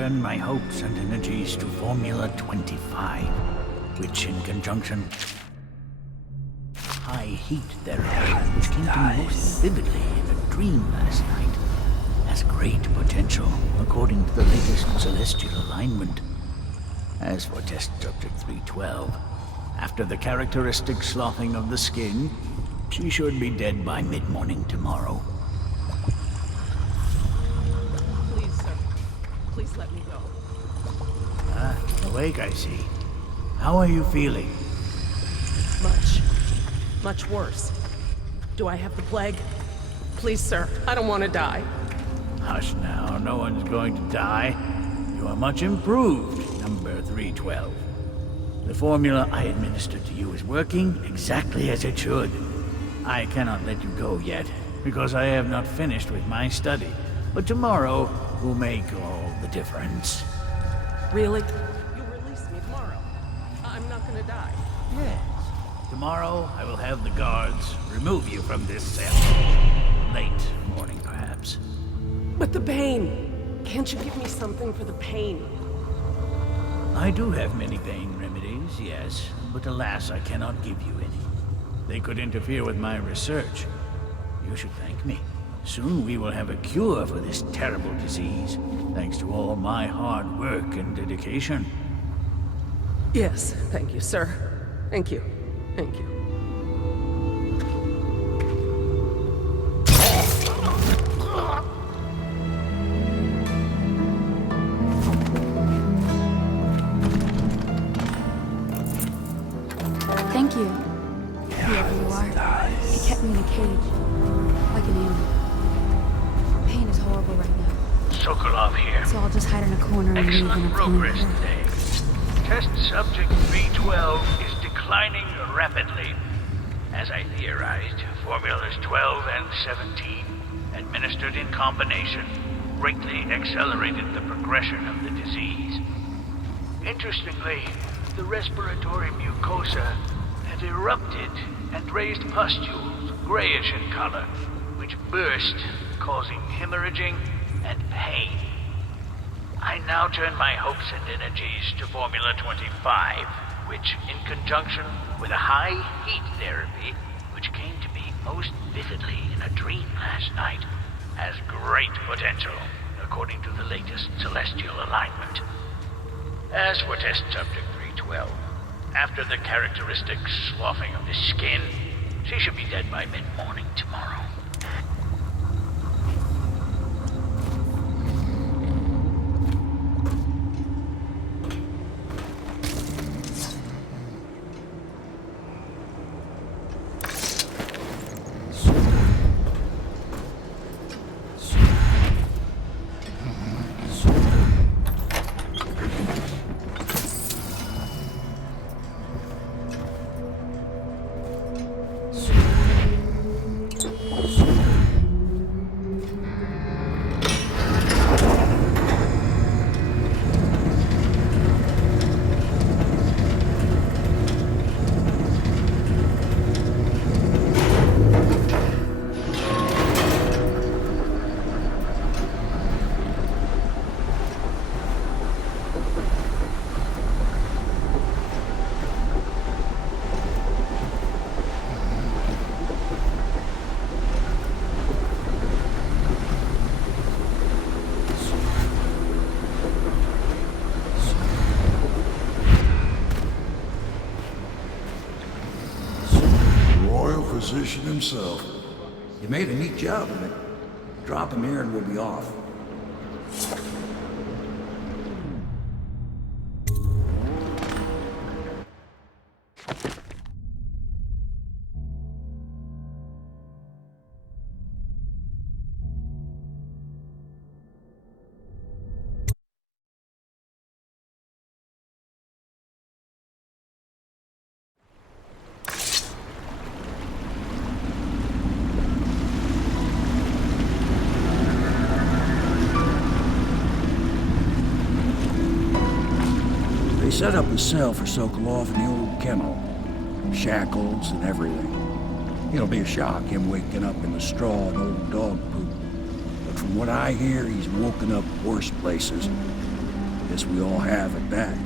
turn my hopes and energies to Formula 25, which in conjunction high heat therapy, which came to me most vividly in a dream last night, has great potential according to the latest celestial alignment. As for test subject 312, after the characteristic sloughing of the skin, she should be dead by mid-morning tomorrow. Please, sir. Please let me go. Awake, I see. How are you feeling? Much worse. Do I have the plague? Please, sir. I don't want to die. Hush now, no one's going to die. You are much improved, number 312. The formula I administered to you is working exactly as it should. I cannot let you go yet, because I have not finished with my study. But tomorrow will make all the difference. Really? You'll release me tomorrow? I'm not gonna die. Yes. Tomorrow, I will have the guards remove you from this cell. Late morning, perhaps. But the pain! Can't you give me something for the pain? I do have many pain remedies, yes, but alas, I cannot give you any. They could interfere with my research. You should thank me. Soon we will have a cure for this terrible disease, thanks to all my hard work and dedication. Yes, thank you, sir. Thank you. Thank you. Thank you. Whoever you are. You kept me in a cage. Like an animal. Pain is horrible right now. Sokolov here. So I'll just hide in a corner and leave when Excellent I'm progress feeling better. today. Test subject 312 is declining rapidly. As I theorized, formulas 12 and 17, administered in combination, greatly accelerated the progression of the disease. Interestingly, the respiratory mucosa have erupted and raised pustules, grayish in color, which burst, causing hemorrhaging and pain. I now turn my hopes and energies to Formula 25, which, in conjunction with a high heat therapy, which came to me most vividly in a dream last night, has great potential, according to the latest celestial alignment. As for test subject 312, after the characteristic sloughing of the skin, she should be dead by mid-morning tomorrow. Physician himself. You made a neat job of it. Drop him here and we'll be off. They set up a cell for Sokolov in the old kennel. Shackles and everything. It'll be a shock, him waking up in the straw and old dog poop. But from what I hear, he's woken up worse places. Guess we all have at that.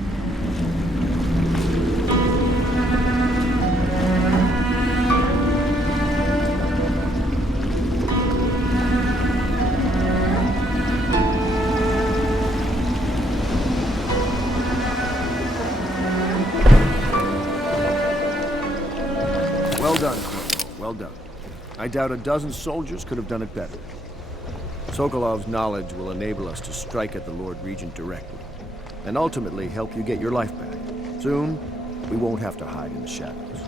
Well done, Corvo. Well done. I doubt a dozen soldiers could have done it better. Sokolov's knowledge will enable us to strike at the Lord Regent directly, and ultimately help you get your life back. Soon, we won't have to hide in the shadows.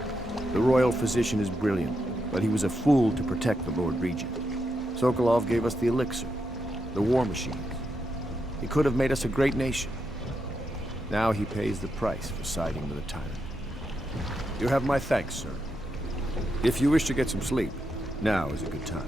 The royal physician is brilliant, but he was a fool to protect the Lord Regent. Sokolov gave us the elixir, the war machines. He could have made us a great nation. Now he pays the price for siding with a tyrant. You have my thanks, sir. If you wish to get some sleep, now is a good time.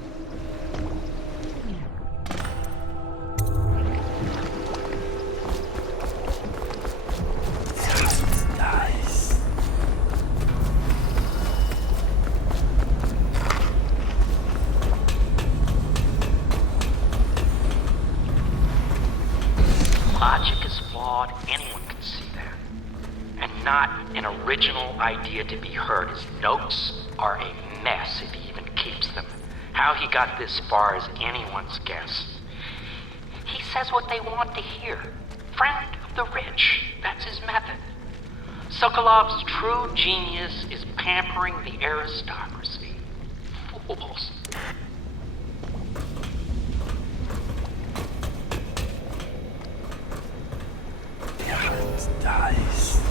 an original idea to be heard. His notes are a mess if he even keeps them. How he got this far is anyone's guess. He says what they want to hear. Friend of the rich. That's his method. Sokolov's true genius is pampering the aristocracy. Fools. Dice.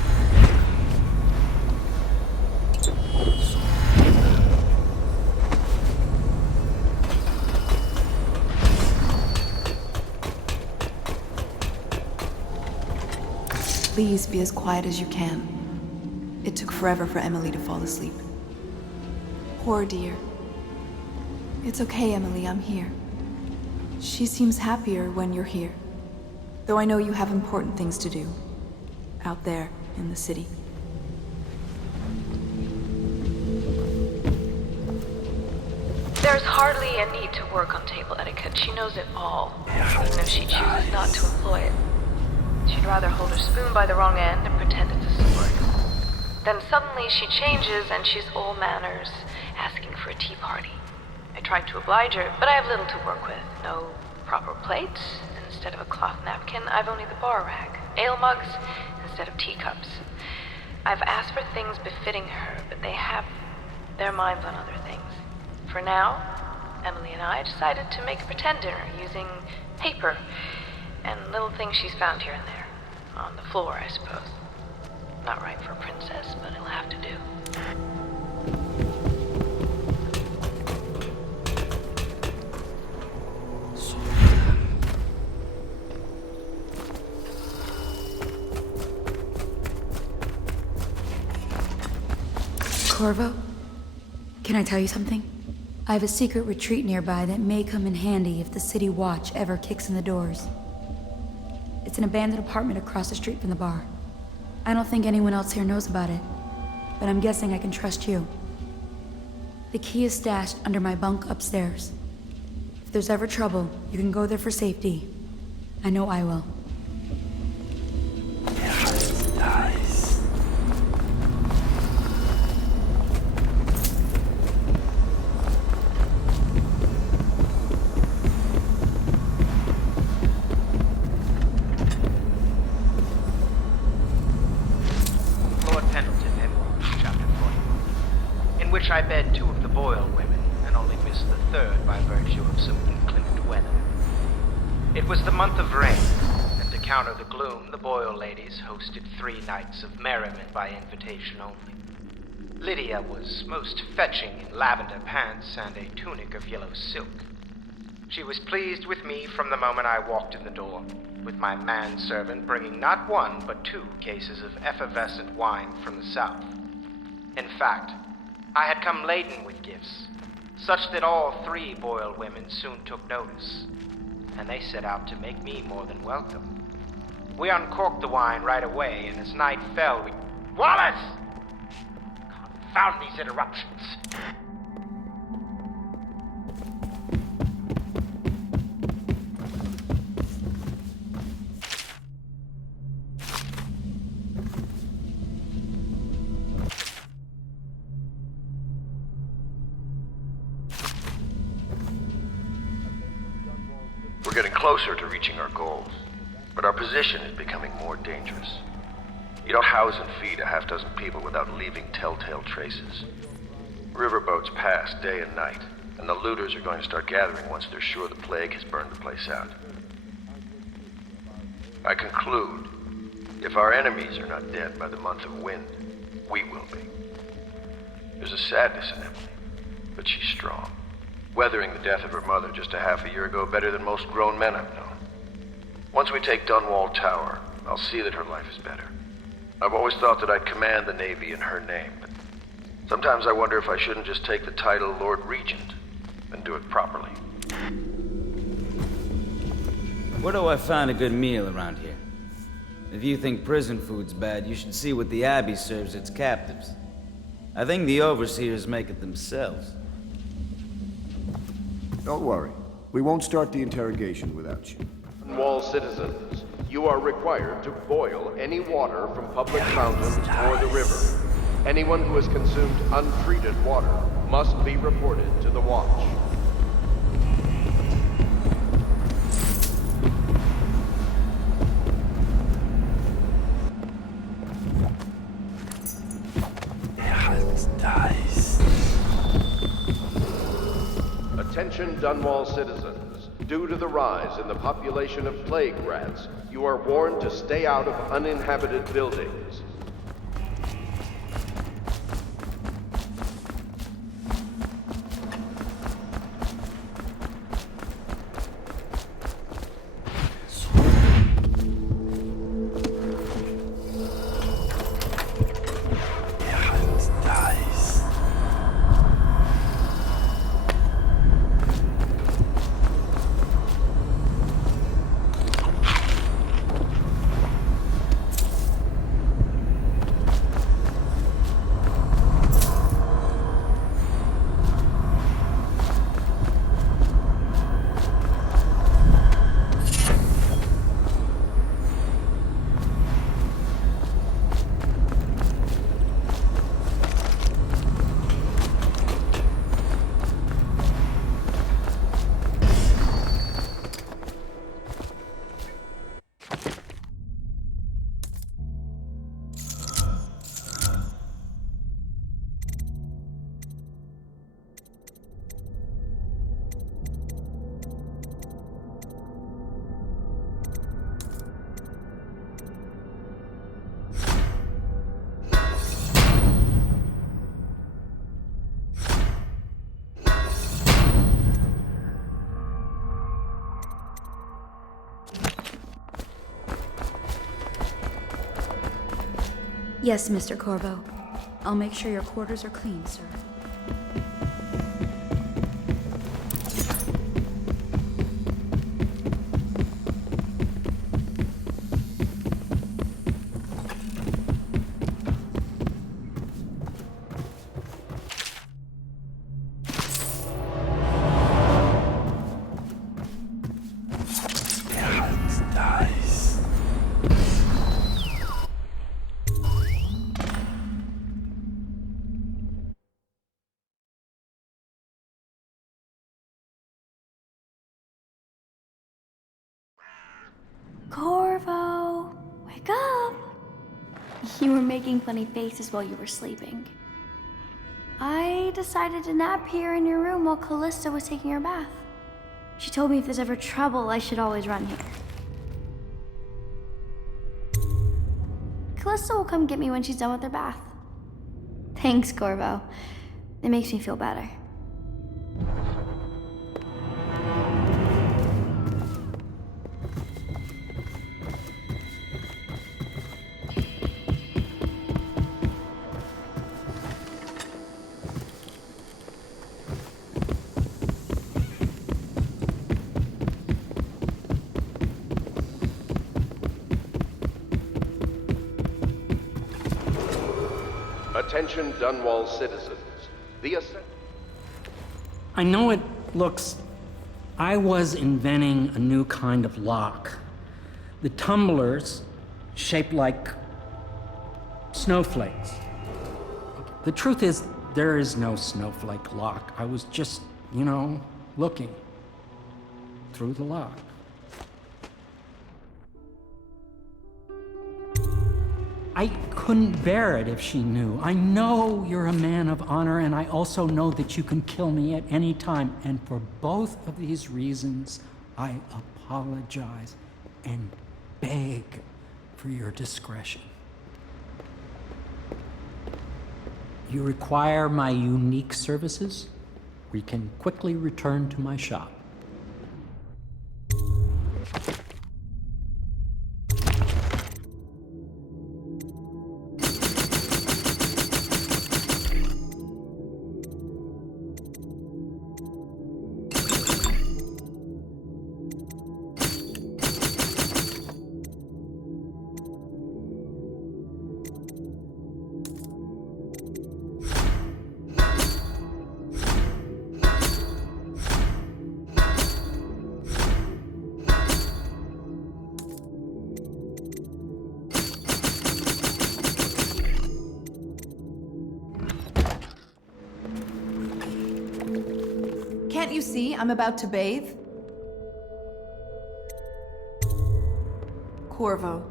Please be as quiet as you can. It took forever for Emily to fall asleep. Poor dear. It's okay, Emily, I'm here. She seems happier when you're here. Though I know you have important things to do. Out there, in the city. There's hardly a need to work on table etiquette. She knows it all, even if she chooses not to employ it. She'd rather hold her spoon by the wrong end and pretend it's a sword. Then suddenly she changes and she's all manners, asking for a tea party. I tried to oblige her, but I have little to work with. No proper plates. Instead of a cloth napkin, I've only the bar rack. Ale mugs instead of teacups. I've asked for things befitting her, but they have their minds on other things. For now, Emily and I decided to make a pretend dinner using paper and little things she's found here and there. On the floor, I suppose. Not right for a princess, but it'll have to do. Corvo, can I tell you something? I have a secret retreat nearby that may come in handy if the city watch ever kicks in the doors. It's an abandoned apartment across the street from the bar. I don't think anyone else here knows about it, but I'm guessing I can trust you. The key is stashed under my bunk upstairs. If there's ever trouble, you can go there for safety. I know I will. Dice. I bed two of the Boyle women, and only missed the third by virtue of some inclement weather. It was the month of rain, and to counter the gloom, the Boyle ladies hosted 3 nights of merriment by invitation only. Lydia was most fetching in lavender pants and a tunic of yellow silk. She was pleased with me from the moment I walked in the door, with my manservant bringing not 1 but 2 cases of effervescent wine from the south. In fact, I had come laden with gifts, such that all 3 Boyle women soon took notice, and they set out to make me more than welcome. We uncorked the wine right away, and as night fell, we... Wallace! Confound these interruptions. We're getting closer to reaching our goals, but our position is becoming more dangerous. You don't house and feed a half-dozen people without leaving telltale traces. Riverboats pass day and night, and the looters are going to start gathering once they're sure the plague has burned the place out. I conclude, if our enemies are not dead by the month of wind, we will be. There's a sadness in Emily, but she's strong. Weathering the death of her mother just a half a year ago better than most grown men I've known. Once we take Dunwall Tower, I'll see that her life is better. I've always thought that I'd command the Navy in her name, but sometimes I wonder if I shouldn't just take the title Lord Regent and do it properly. Where do I find a good meal around here? If you think prison food's bad, you should see what the Abbey serves its captives. I think the overseers make it themselves. Don't worry. We won't start the interrogation without you. Dunwall citizens, You are required to boil any water from public fountains or the river. Anyone who has consumed untreated water must be reported to the Watch. Attention Dunwall citizens. Due to the rise in the population of plague rats, you are warned to stay out of uninhabited buildings. Yes, Mr. Corvo. I'll make sure your quarters are clean, sir. Corvo, wake up! You were making funny faces while you were sleeping. I decided to nap here in your room while Callista was taking her bath. She told me if there's ever trouble, I should always run here. Callista will come get me when she's done with her bath. Thanks, Corvo. It makes me feel better. Attention Dunwall citizens. I know it looks... I was inventing a new kind of lock. The tumblers, shaped like snowflakes. The truth is, there is no snowflake lock. I was just, looking through the lock. I couldn't bear it if she knew. I know you're a man of honor, and I also know that you can kill me at any time. And for both of these reasons, I apologize and beg for your discretion. You require my unique services? We can quickly return to my shop. Can't you see I'm about to bathe? Corvo,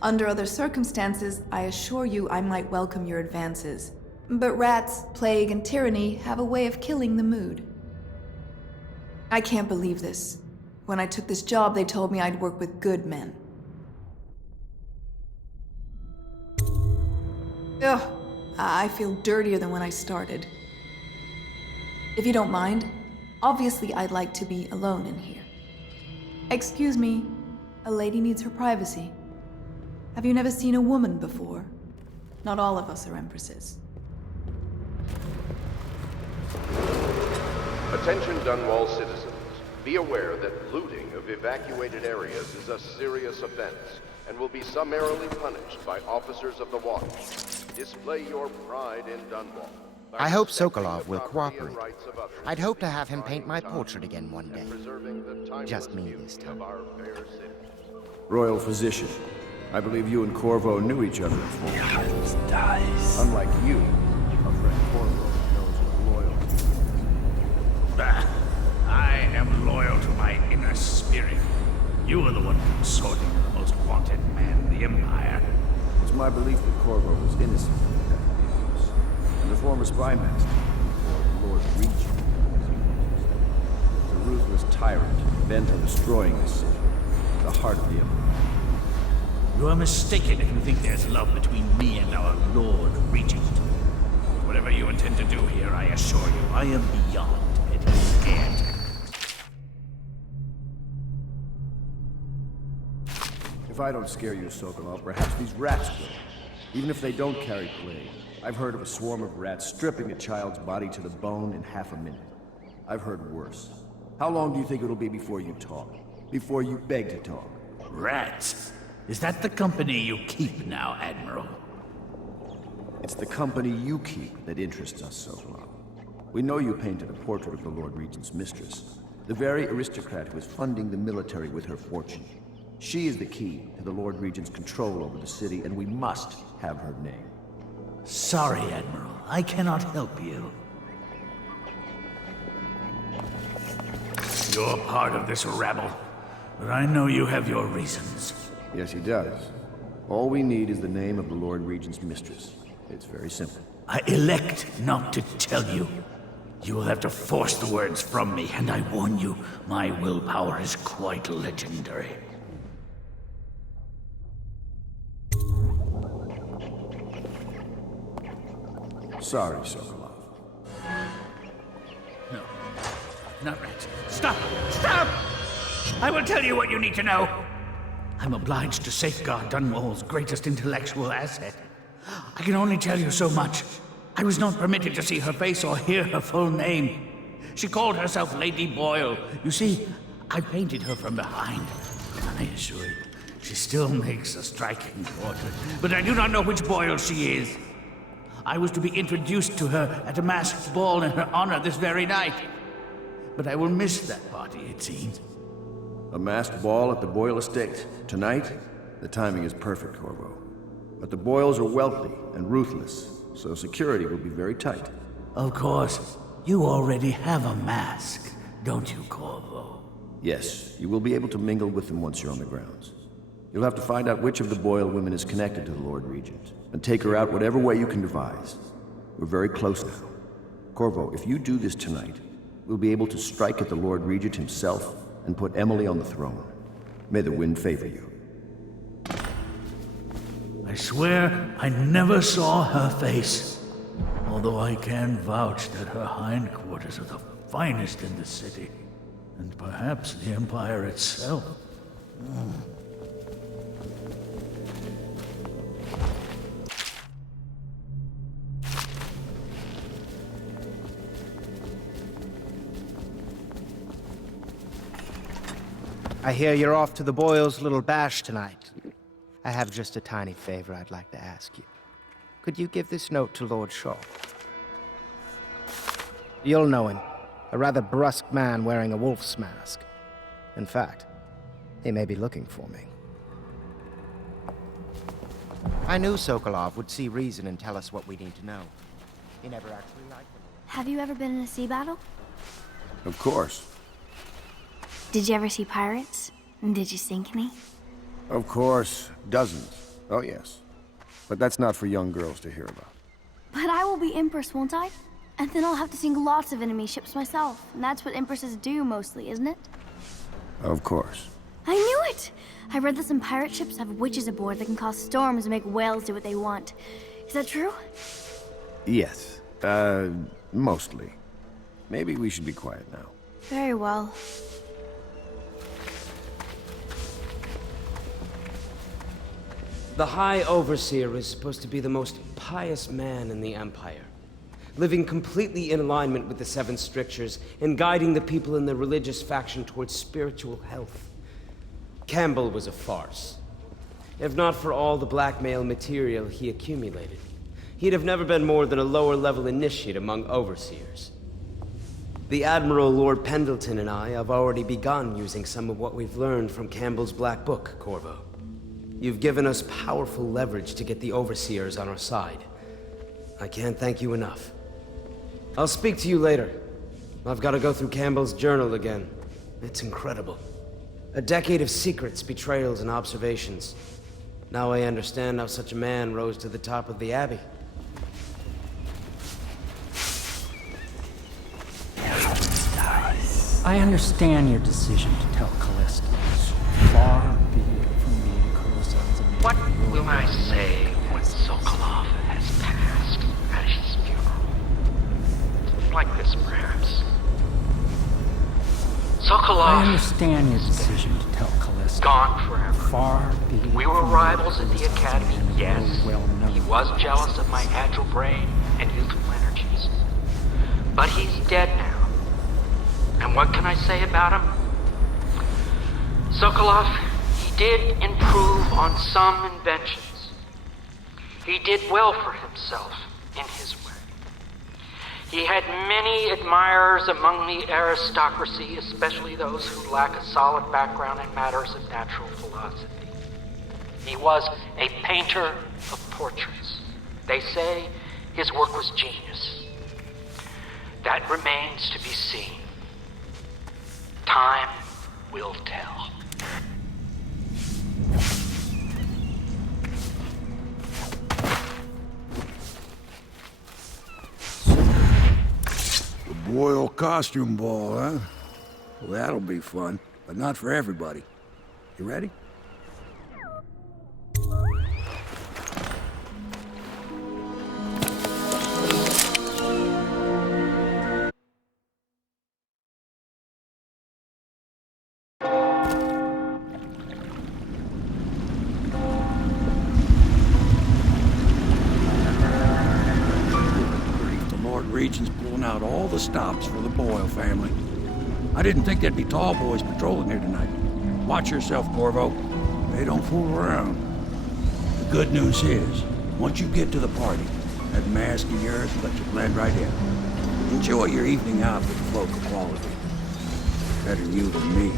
under other circumstances, I assure you I might welcome your advances. But rats, plague, and tyranny have a way of killing the mood. I can't believe this. When I took this job, they told me I'd work with good men. Ugh, I feel dirtier than when I started. If you don't mind, obviously I'd like to be alone in here. Excuse me, a lady needs her privacy. Have you never seen a woman before? Not all of us are empresses. Attention Dunwall citizens. Be aware that looting of evacuated areas is a serious offense and will be summarily punished by officers of the Watch. Display your pride in Dunwall. I hope Sokolov will cooperate. I'd hope to have him paint my portrait again one day. Just me this time. Royal Physician, I believe you and Corvo knew each other before. Dice. Unlike you, our friend Corvo knows what loyalty is. I am loyal to my inner spirit. You are the one consorting with the most wanted man in the Empire. It's my belief that Corvo was innocent of that abuse, and the former spy master, or Lord Regent, was a ruthless tyrant bent on destroying this city, the heart of the Empire. You are mistaken if you think there's love between me and our Lord Regent. Whatever you intend to do here, I assure you, I am beyond petty scared. If I don't scare you, Sokolov, perhaps these rats will. Even if they don't carry plague. I've heard of a swarm of rats stripping a child's body to the bone in half a minute. I've heard worse. How long do you think it'll be before you talk? Before you beg to talk? Rats? Is that the company you keep now, Admiral? It's the company you keep that interests us, Sokolov. We know you painted a portrait of the Lord Regent's mistress, the very aristocrat who is funding the military with her fortune. She is the key to the Lord Regent's control over the city, and we must have her name. Sorry, Admiral. I cannot help you. You're part of this rabble, but I know you have your reasons. Yes, he does. All we need is the name of the Lord Regent's mistress. It's very simple. I elect not to tell you. You will have to force the words from me, and I warn you, my willpower is quite legendary. Sorry, Sokolov. No, not rats. Stop! Stop! I will tell you what you need to know. I'm obliged to safeguard Dunwall's greatest intellectual asset. I can only tell you so much. I was not permitted to see her face or hear her full name. She called herself Lady Boyle. You see, I painted her from behind. I assure you, she still makes a striking portrait, but I do not know which Boyle she is. I was to be introduced to her at a masked ball in her honor this very night. But I will miss that party, it seems. A masked ball at the Boyle estate. Tonight? The timing is perfect, Corvo. But the Boyles are wealthy and ruthless, so security will be very tight. Of course. You already have a mask, don't you, Corvo? Yes, you will be able to mingle with them once you're on the grounds. You'll have to find out which of the Boyle women is connected to the Lord Regent, and take her out whatever way you can devise. We're very close now. Corvo, if you do this tonight, we'll be able to strike at the Lord Regent himself and put Emily on the throne. May the wind favor you. I swear I never saw her face, although I can vouch that her hindquarters are the finest in the city, and perhaps the Empire itself. I hear you're off to the Boyles' little bash tonight. I have just a tiny favor I'd like to ask you. Could you give this note to Lord Shaw? You'll know him. A rather brusque man wearing a wolf's mask. In fact, he may be looking for me. I knew Sokolov would see reason and tell us what we need to know. He never actually liked it. Have you ever been in a sea battle? Of course. Did you ever see pirates? And did you sink any? Of course. Dozens. Oh, yes. But that's not for young girls to hear about. But I will be Empress, won't I? And then I'll have to sink lots of enemy ships myself. And that's what Empresses do mostly, isn't it? Of course. I knew it! I read that some pirate ships have witches aboard that can cause storms and make whales do what they want. Is that true? Yes. Mostly. Maybe we should be quiet now. Very well. The High Overseer is supposed to be the most pious man in the Empire, living completely in alignment with the Seven Strictures and guiding the people in the religious faction towards spiritual health. Campbell was a farce. If not for all the blackmail material he accumulated, he'd have never been more than a lower-level initiate among Overseers. The Admiral Lord Pendleton and I have already begun using some of what we've learned from Campbell's Black Book, Corvo. You've given us powerful leverage to get the Overseers on our side. I can't thank you enough. I'll speak to you later. I've got to go through Campbell's journal again. It's incredible. A decade of secrets, betrayals, and observations. Now I understand how such a man rose to the top of the Abbey. I understand your decision to tell Callista. Far be it from me to criticize a man. What will I say when Sokolov has passed at his funeral? Like this, perhaps. Sokolov... I understand your decision to tell Callista. Gone forever. Far be it We were from rivals me at the Academy, yes. He was jealous of my agile brain and youthful energies. But he's dead now. And what can I say about him? Sokolov, he did improve on some inventions. He did well for himself in his way. He had many admirers among the aristocracy, especially those who lack a solid background in matters of natural philosophy. He was a painter of portraits. They say his work was genius. That remains to be seen. Time will tell. The Boyle costume ball, huh? Well, that'll be fun, but not for everybody. You ready? Regent's pulling out all the stops for the Boyle family. I didn't think there'd be tall boys patrolling here tonight. Watch yourself, Corvo. They don't fool around. The good news is, once you get to the party, that mask of yours will let you blend right in. Enjoy your evening out with the local quality. Better you than me.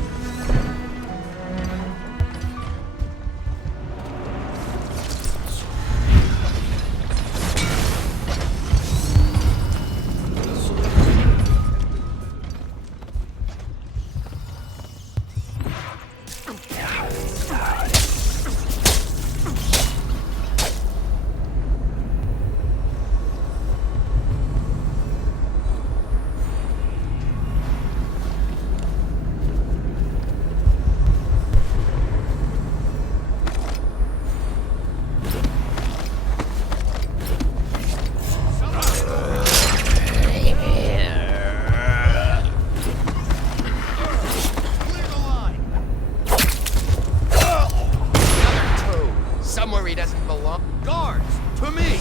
Somewhere he doesn't belong. Guards, to me!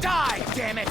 Die, damn it!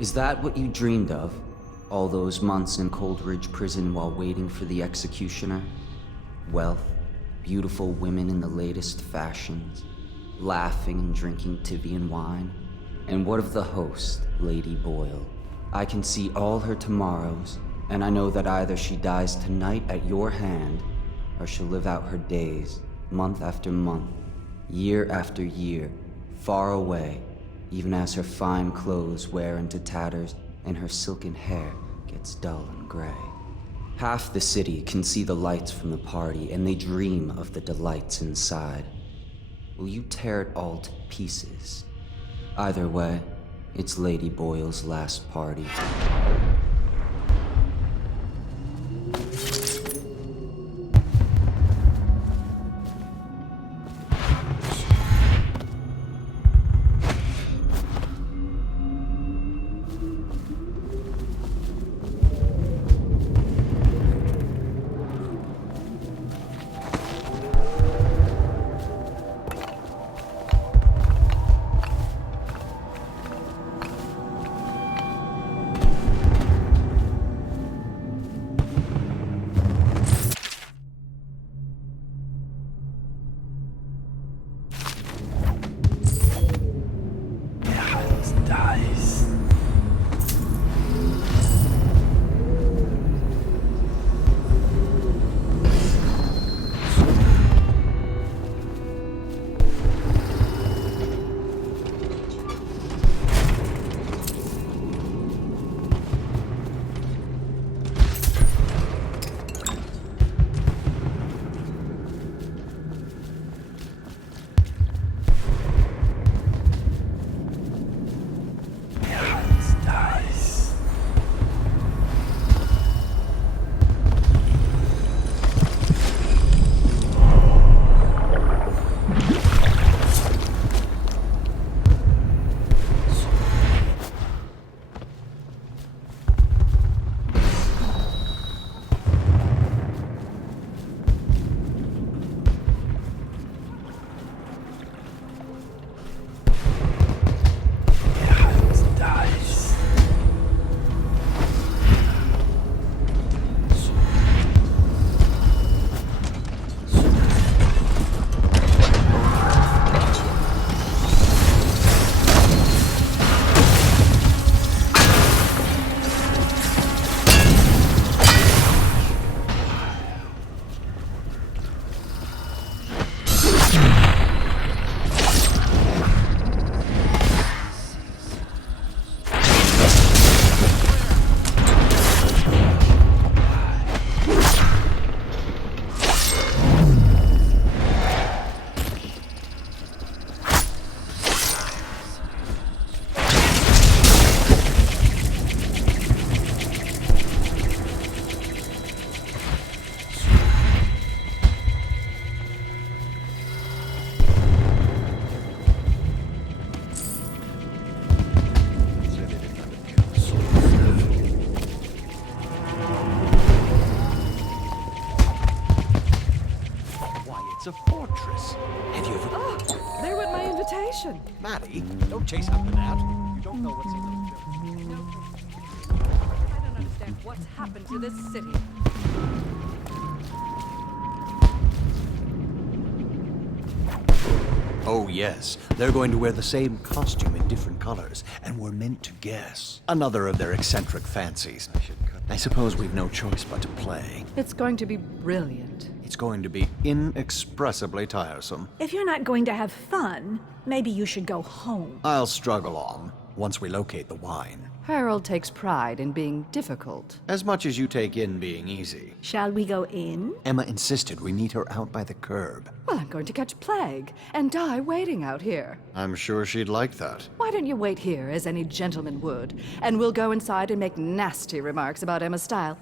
Is that what you dreamed of? All those months in Coldridge Prison while waiting for the executioner? Wealth, beautiful women in the latest fashions, laughing and drinking Tivian wine? And what of the host, Lady Boyle? I can see all her tomorrows, and I know that either she dies tonight at your hand, or she'll live out her days, month after month, year after year, far away, even as her fine clothes wear into tatters and her silken hair gets dull and gray. Half the city can see the lights from the party, and they dream of the delights inside. Will you tear it all to pieces? Either way, it's Lady Boyle's last party. It's a fortress. Have you ever... Oh, there went my invitation. Maddie, don't chase after that. You don't know what's in those... I don't understand what's happened to this city. Oh, yes. They're going to wear the same costume in different colors, and we're meant to guess. Another of their eccentric fancies. I suppose we've no choice but to play. It's going to be brilliant. It's going to be inexpressibly tiresome. If you're not going to have fun, maybe you should go home. I'll struggle on, once we locate the wine. Harold takes pride in being difficult. As much as you take in being easy. Shall we go in? Emma insisted we meet her out by the curb. Well, I'm going to catch plague and die waiting out here. I'm sure she'd like that. Why don't you wait here, as any gentleman would, and we'll go inside and make nasty remarks about Emma's style.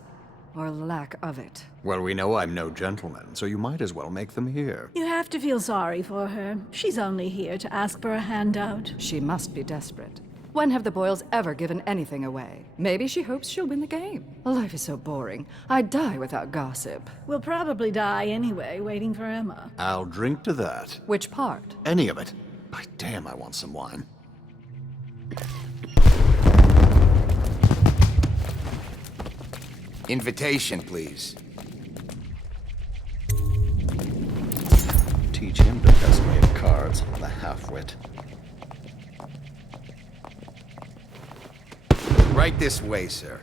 Or lack of it. Well, we know I'm no gentleman, so you might as well make them here. You have to feel sorry for her. She's only here to ask for a handout. She must be desperate. When have the Boyles ever given anything away? Maybe she hopes she'll win the game. Life is so boring. I'd die without gossip. We'll probably die anyway, waiting for Emma. I'll drink to that. Which part? Any of it. By damn, I want some wine. Invitation, please. Teach him the best way of cards, the half-wit. Right this way, sir.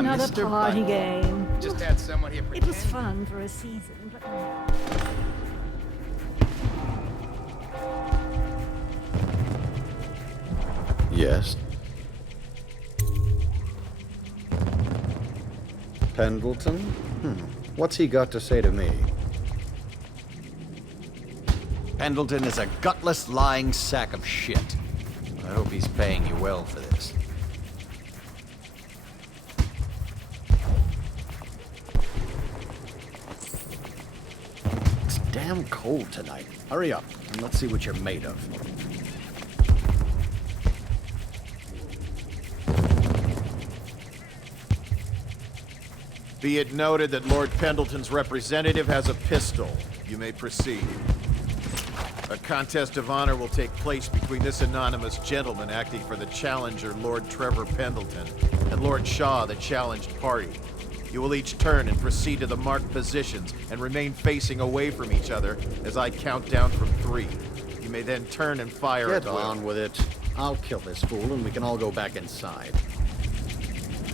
Another Mr. party Bunny. game. Just had someone here It was fun for a season, but Yes. Pendleton? What's he got to say to me? Pendleton is a gutless, lying sack of shit. I hope he's paying you well for this. It's damn cold tonight. Hurry up, and let's see what you're made of. Be it noted that Lord Pendleton's representative has a pistol. You may proceed. A contest of honor will take place between this anonymous gentleman acting for the challenger, Lord Trevor Pendleton, and Lord Shaw, the challenged party. You will each turn and proceed to the marked positions and remain facing away from each other as I count down from 3. You may then turn and fire at Get will. on with it. I'll kill this fool and we can all go back inside.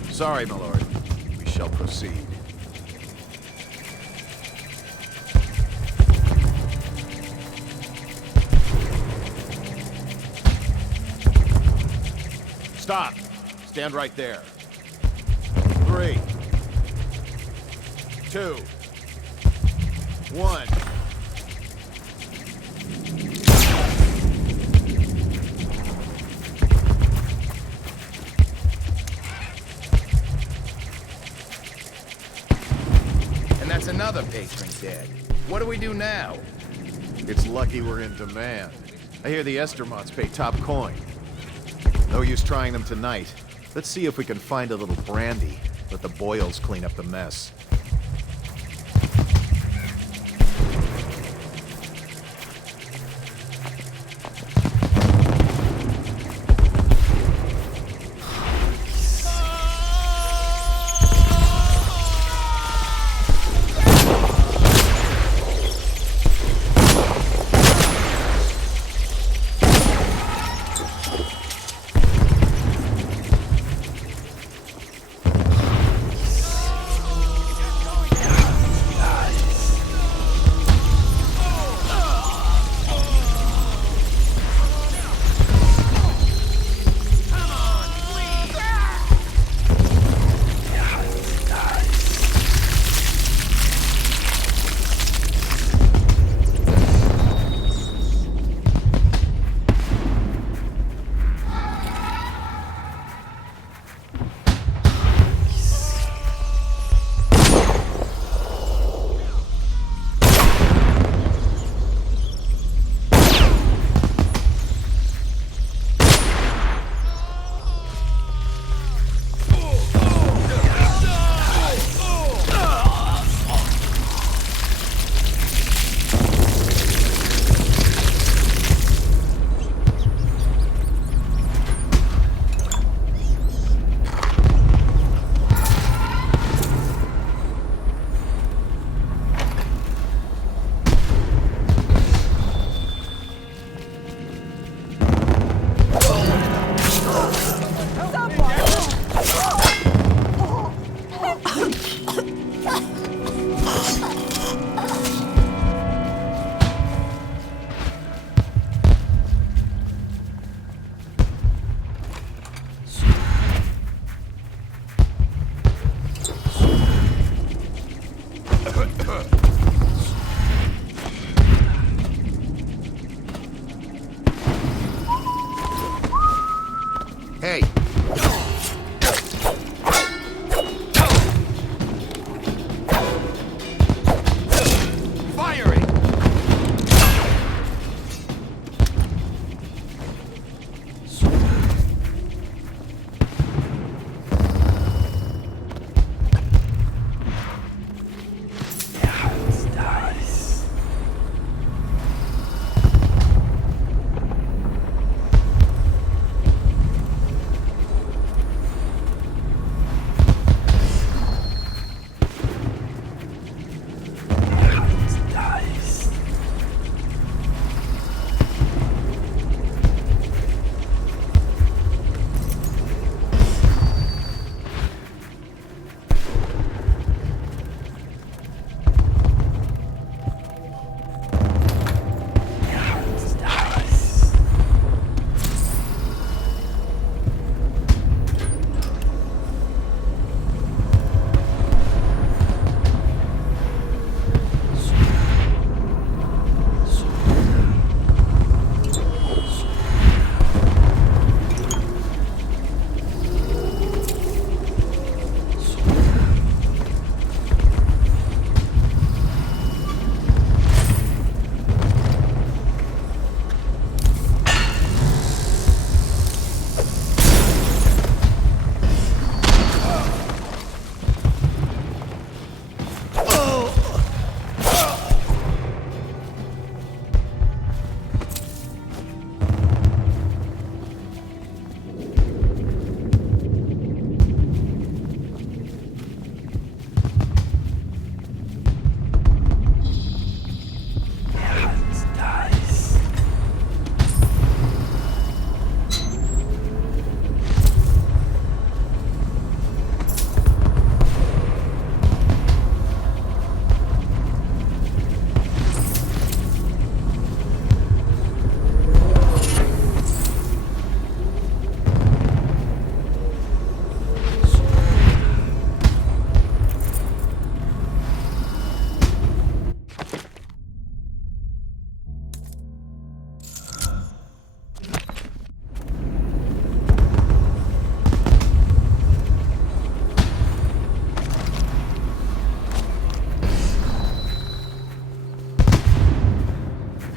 Sorry, my lord. We shall proceed. Stop. Stand right there. 3, 2, 1. And that's another patron dead. What do we do now? It's lucky we're in demand. I hear the Estermonts pay top coin. No use trying them tonight. Let's see if we can find a little brandy. Let the boils clean up the mess.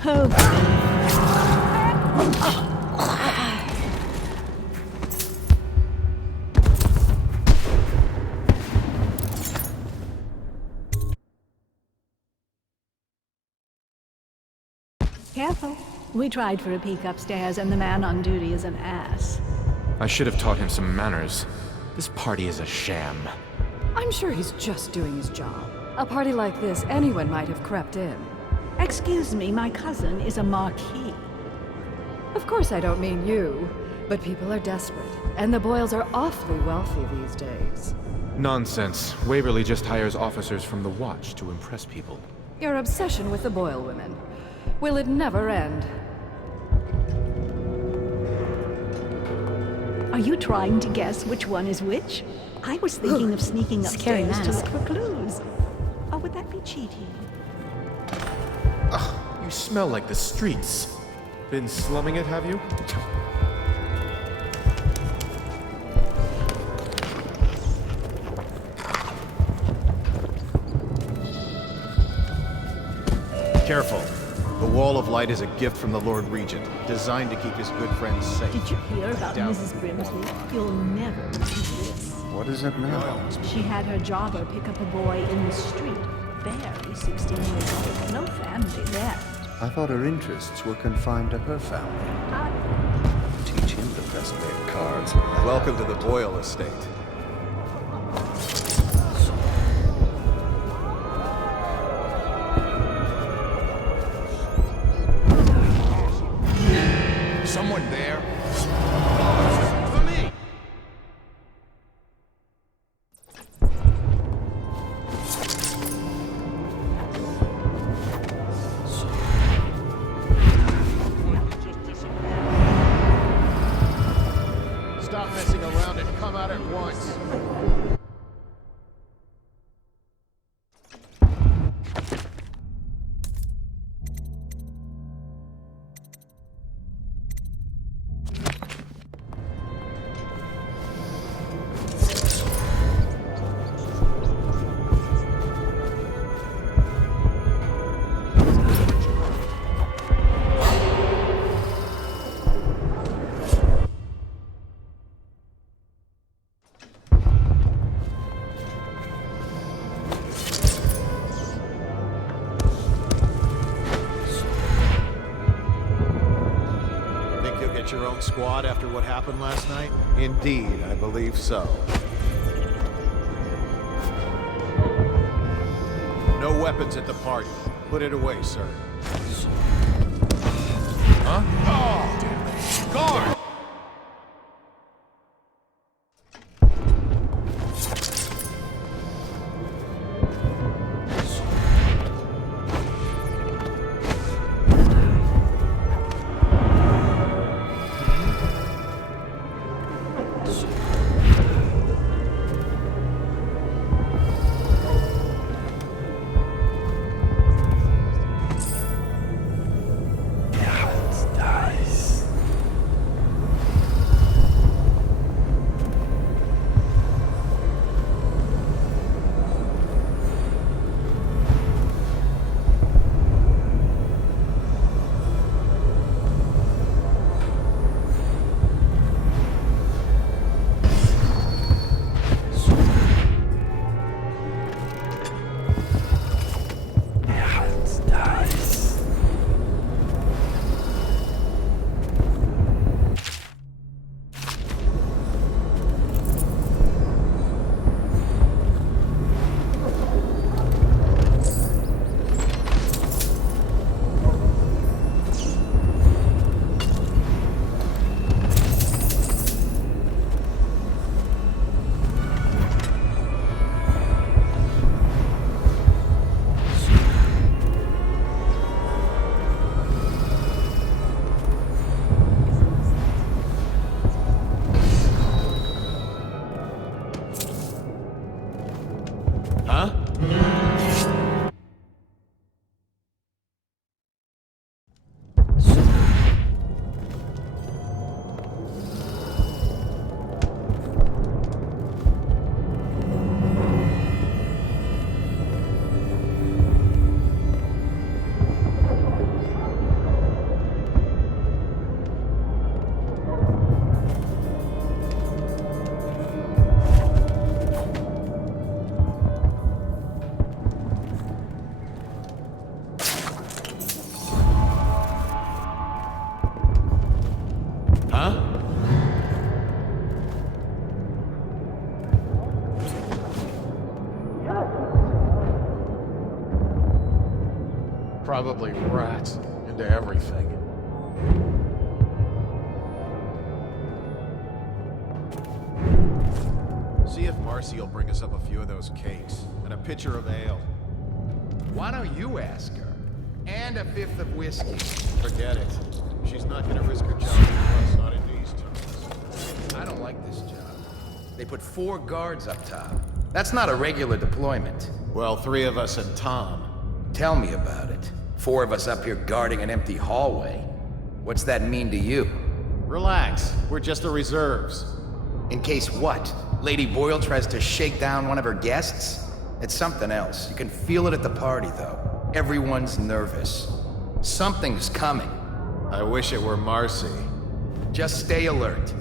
Careful. We tried for a peek upstairs, and the man on duty is an ass. I should have taught him some manners. This party is a sham. I'm sure he's just doing his job. A party like this, anyone might have crept in. Excuse me, my cousin is a marquis. Of course I don't mean you, but people are desperate, and the Boyles are awfully wealthy these days. Nonsense. Waverly just hires officers from the Watch to impress people. Your obsession with the Boyle women. Will it never end? Are you trying to guess which one is which? I was thinking of sneaking Scary upstairs to mask. look for clues. Or would that be cheating? Ugh, you smell like the streets. Been slumming it, have you? Careful. The Wall of Light is a gift from the Lord Regent, designed to keep his good friends safe. Did you hear about Down. Mrs. Brimsley? You'll never believe this. What is it now? She had her jobber pick up a boy in the street. Barely 16 years old. No family left. I thought her interests were confined to her family. Teach him the best way of cards. Welcome to the Boyle estate. Someone there? For me! Stop messing around and come out at once. Your own squad after what happened last night? Indeed, I believe so. No weapons at the party. Put it away, sir. Huh? Oh! Guard! Probably rats into everything. See if Marcy will bring us up a few of those cakes and a pitcher of ale. Why don't you ask her? And a fifth of whiskey. Forget it. She's not gonna risk her job for us, not in these terms. I don't like this job. They put 4 guards up top. That's not a regular deployment. Well, 3 of us and Tom. Tell me about it. 4 of us up here guarding an empty hallway. What's that mean to you? Relax. We're just the reserves. In case what? Lady Boyle tries to shake down one of her guests? It's something else. You can feel it at the party, though. Everyone's nervous. Something's coming. I wish it were Marcy. Just stay alert.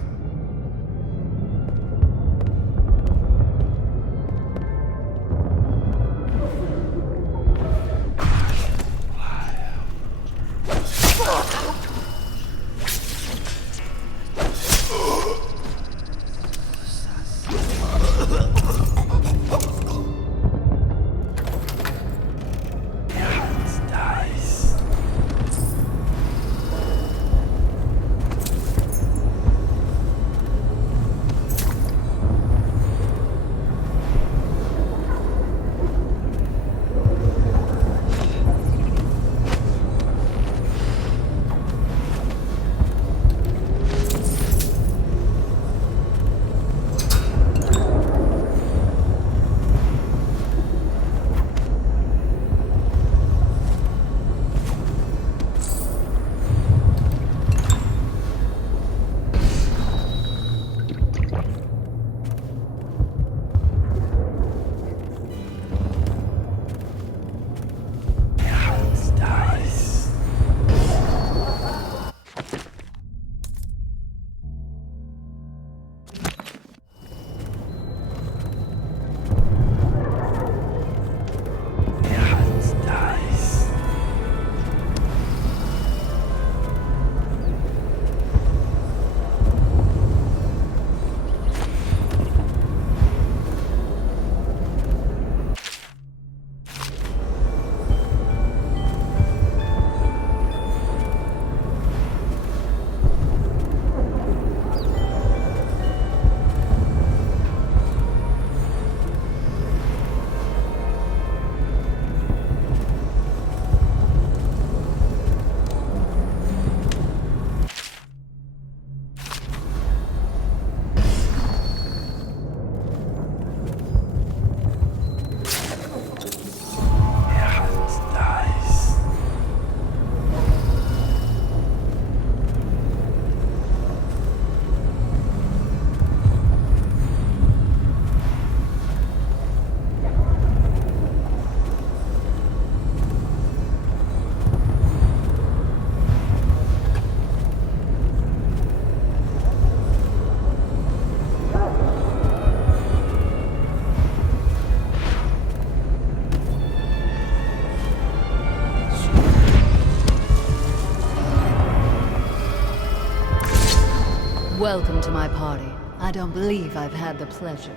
Welcome to my party. I don't believe I've had the pleasure.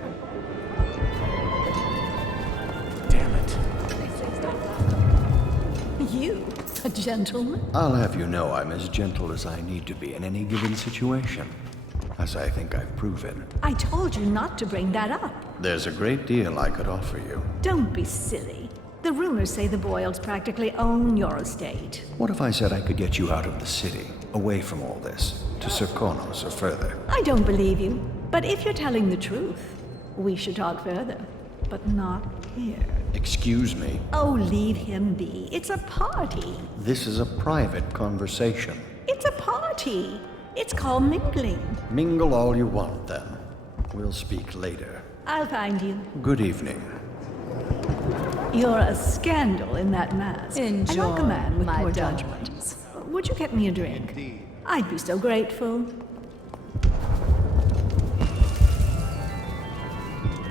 Damn it. You, a gentleman? I'll have you know I'm as gentle as I need to be in any given situation, as I think I've proven. I told you not to bring that up. There's a great deal I could offer you. Don't be silly. The rumors say the Boyles practically own your estate. What if I said I could get you out of the city, away from all this, to Serkonos or further? I don't believe you, but if you're telling the truth, we should talk further, but not here. Excuse me. Oh, leave him be. It's a party. This is a private conversation. It's a party. It's called mingling. Mingle all you want, then. We'll speak later. I'll find you. Good evening. You're a scandal in that mask. Enjoy I like a man with my poor darlings. judgment. Would you get me a drink? I'd be so grateful.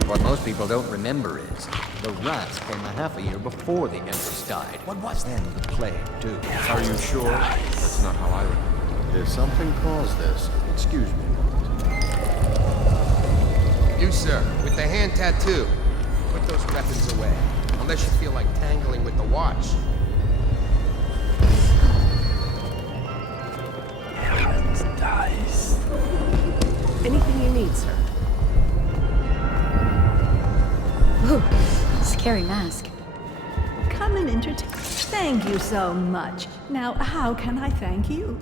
What most people don't remember is the rats came a half a year before the Empress died. What was then the plague, too? Are you sure? That's not how I remember. If something caused this, excuse me. You, sir, with the hand tattoo. Put those weapons away. Unless you feel like tangling with the watch. sir. Ooh, scary mask. Come and entertain. Thank you so much. Now, how can I thank you?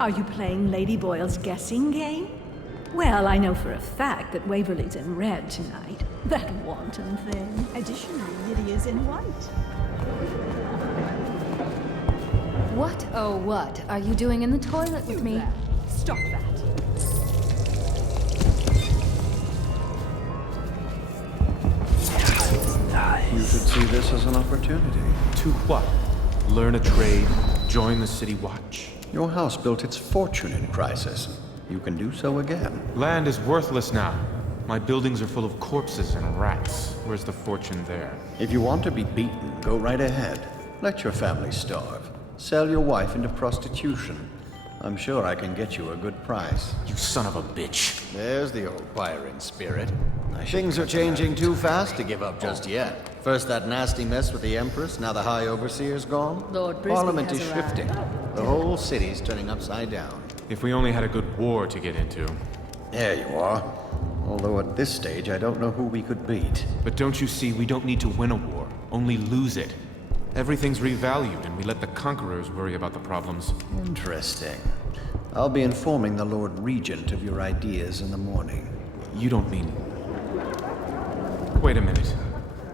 Are you playing Lady Boyle's guessing game? Well, I know for a fact that Waverly's in red tonight. That wanton thing. Additionally, Lydia's in white. What, oh what, are you doing in the toilet with me? Stop that. You should see this as an opportunity. To what? Learn a trade? Join the City Watch? Your house built its fortune in crisis. You can do so again. Land is worthless now. My buildings are full of corpses and rats. Where's the fortune there? If you want to be beaten, go right ahead. Let your family starve. Sell your wife into prostitution. I'm sure I can get you a good price. You son of a bitch. There's the old pirate spirit. Things are changing too fast to give up just yet. First that nasty mess with the Empress, now the High Overseer's gone. Lord Brisby Parliament has is arrived. shifting. The whole city's turning upside down. If we only had a good war to get into. There you are. Although at this stage, I don't know who we could beat. But don't you see, we don't need to win a war, only lose it. Everything's revalued, and we let the conquerors worry about the problems. Interesting. I'll be informing the Lord Regent of your ideas in the morning. You don't mean... Wait a minute.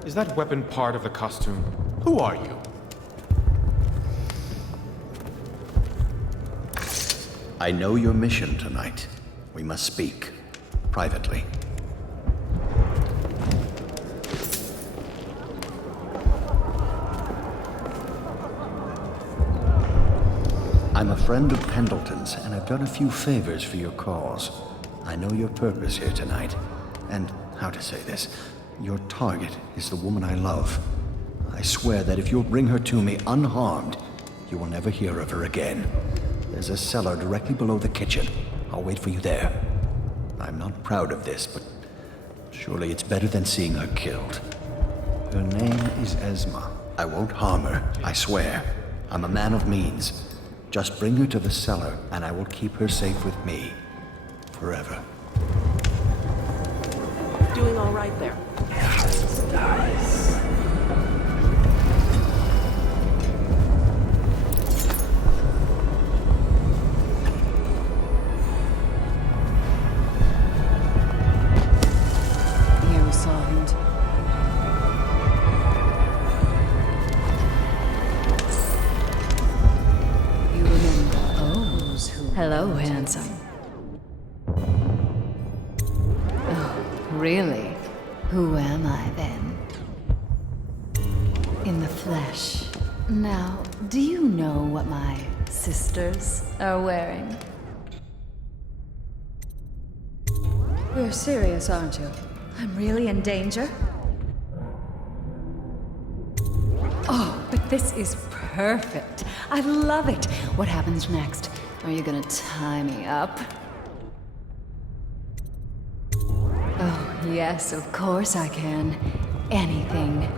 Is that weapon part of the costume? Who are you? I know your mission tonight. We must speak. Privately. I'm a friend of Pendleton's, and I've done a few favors for your cause. I know your purpose here tonight, and how to say this, your target is the woman I love. I swear that if you'll bring her to me unharmed, you will never hear of her again. There's a cellar directly below the kitchen. I'll wait for you there. I'm not proud of this, but surely it's better than seeing her killed. Her name is Esma. I won't harm her, I swear. I'm a man of means. Just bring her to the cellar, and I will keep her safe with me. Forever. Doing all right there. Nice. You signed. You remember those who... Hello, handsome. Oh, really? Who am I, then? In the flesh. Now, do you know what my sisters are wearing? You're serious, aren't you? I'm really in danger? Oh, but this is perfect. I love it. What happens next? Are you gonna tie me up? Oh, yes, of course I can. Anything.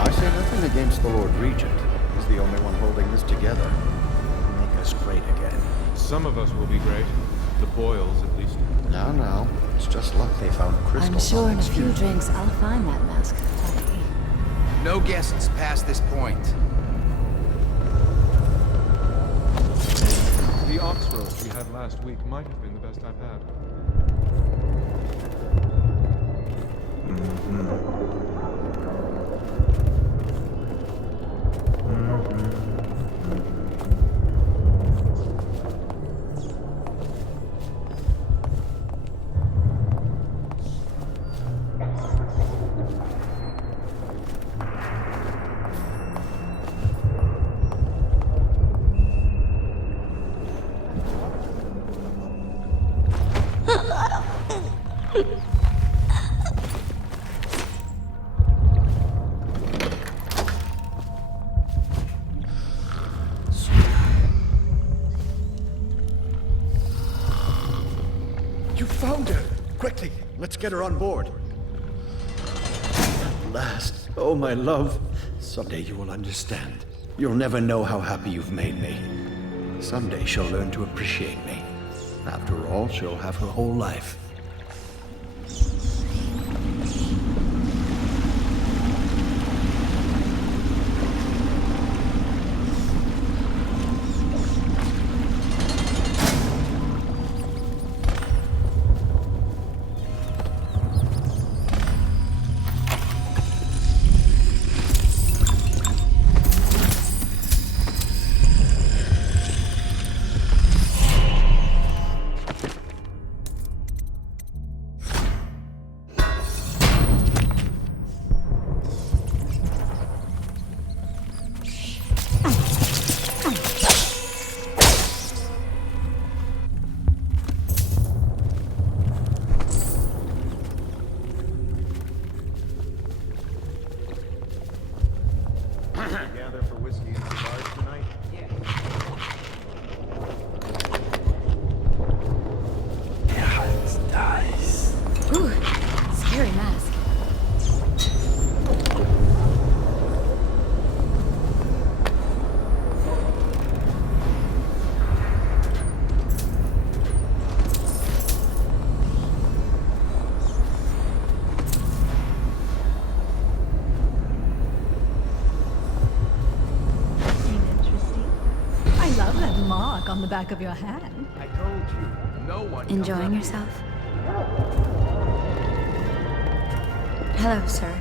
I say nothing against the Lord Regent. He's the only one holding this together. Make us great again. Some of us will be great. The Boyles, at least. Now. It's just luck they found crystals. I'm sure on in a next few year. drinks I'll find that mask funny. No guests past this point. The ox roast we had last week might have been the best I've had. Quickly, let's get her on board. At last, oh my love. Someday you will understand. You'll never know how happy you've made me. Someday she'll learn to appreciate me. After all, she'll have her whole life. Gather for whiskey and cigars tonight? Ooh, scary mask. I love that mark on the back of your hand. I told you, no one. Enjoying yourself? Hello, sir.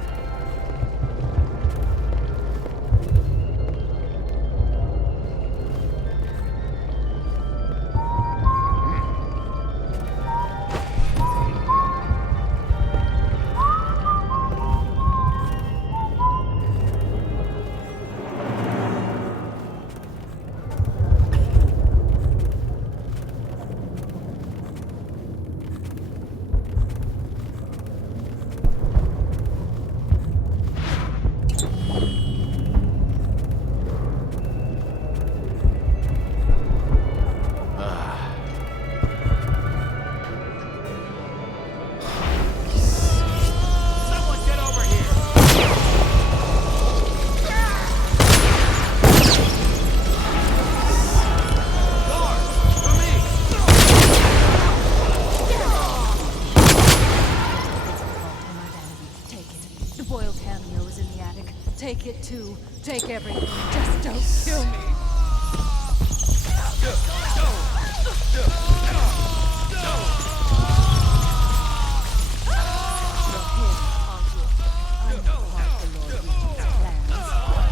Take it too. Take everything. Just don't kill me.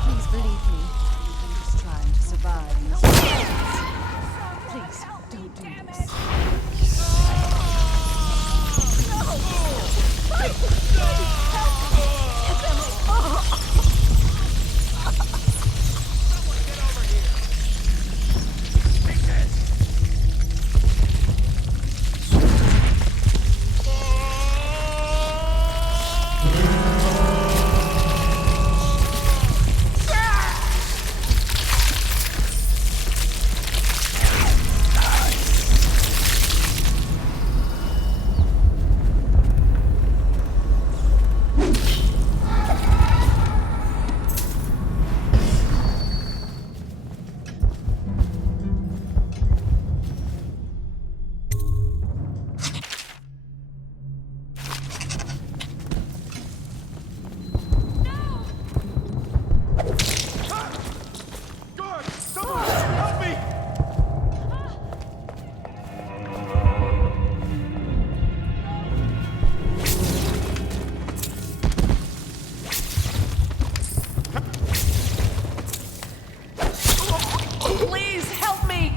Please believe me. I'm just trying to survive in this world. Please, don't do this. Please help me!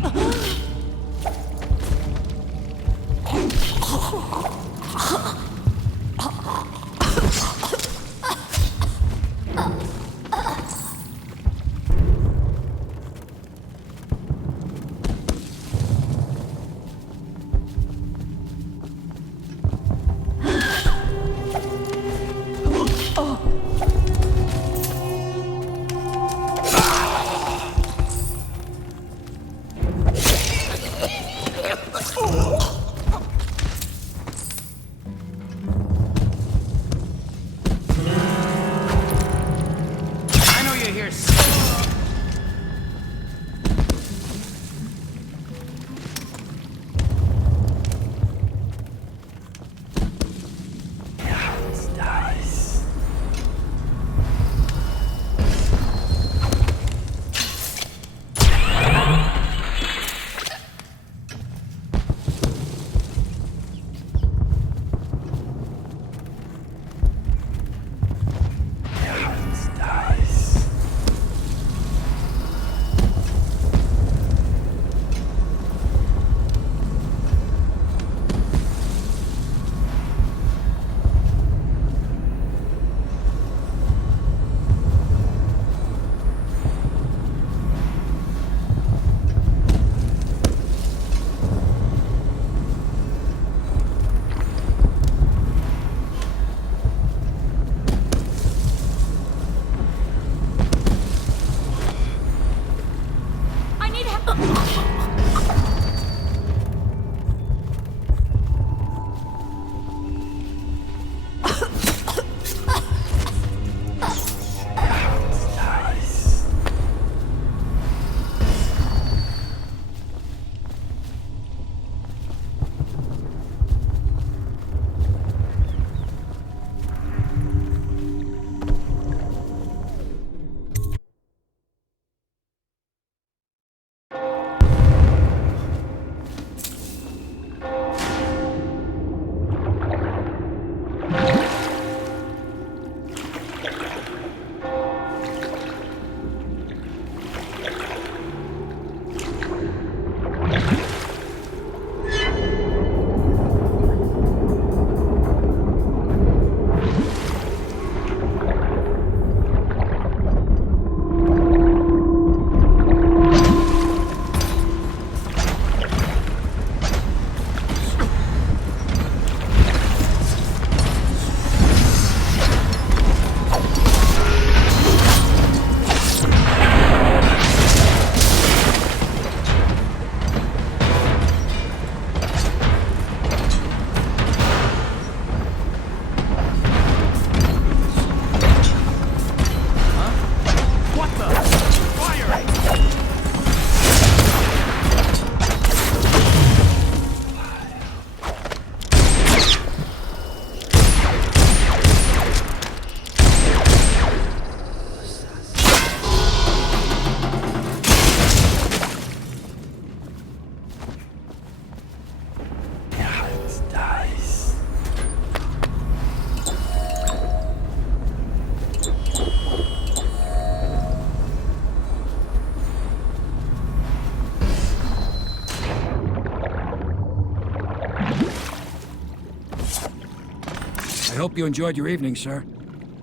I hope you enjoyed your evening, sir.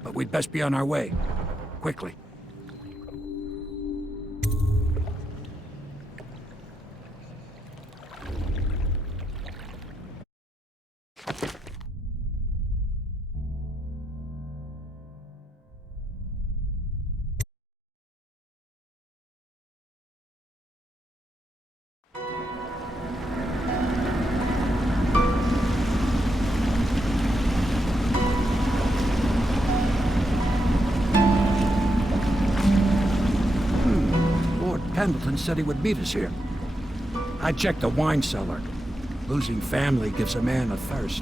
But we'd best be on our way. Quickly. Pendleton said he would meet us here. I checked the wine cellar. Losing family gives a man a thirst.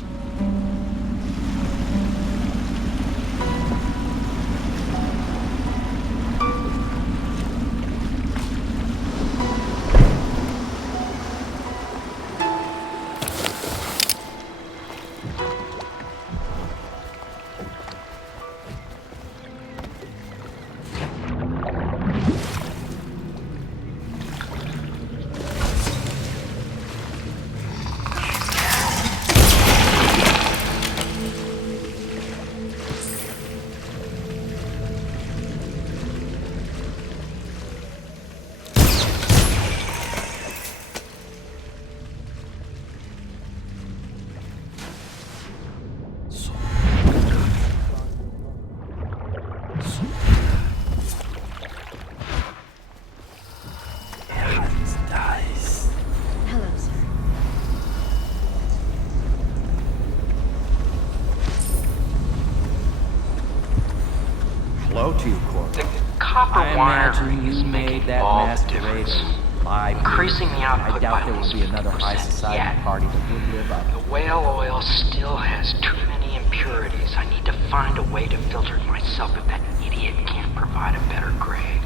Hello to you, Cor. The copper I wire imagine is you making made that all the masquerade difference. a live Increasing the output I doubt by there will almost be another high 50% society yet. party that would live up. The whale oil still has too many impurities. I need to find a way to filter it myself if that idiot can't provide a better grade.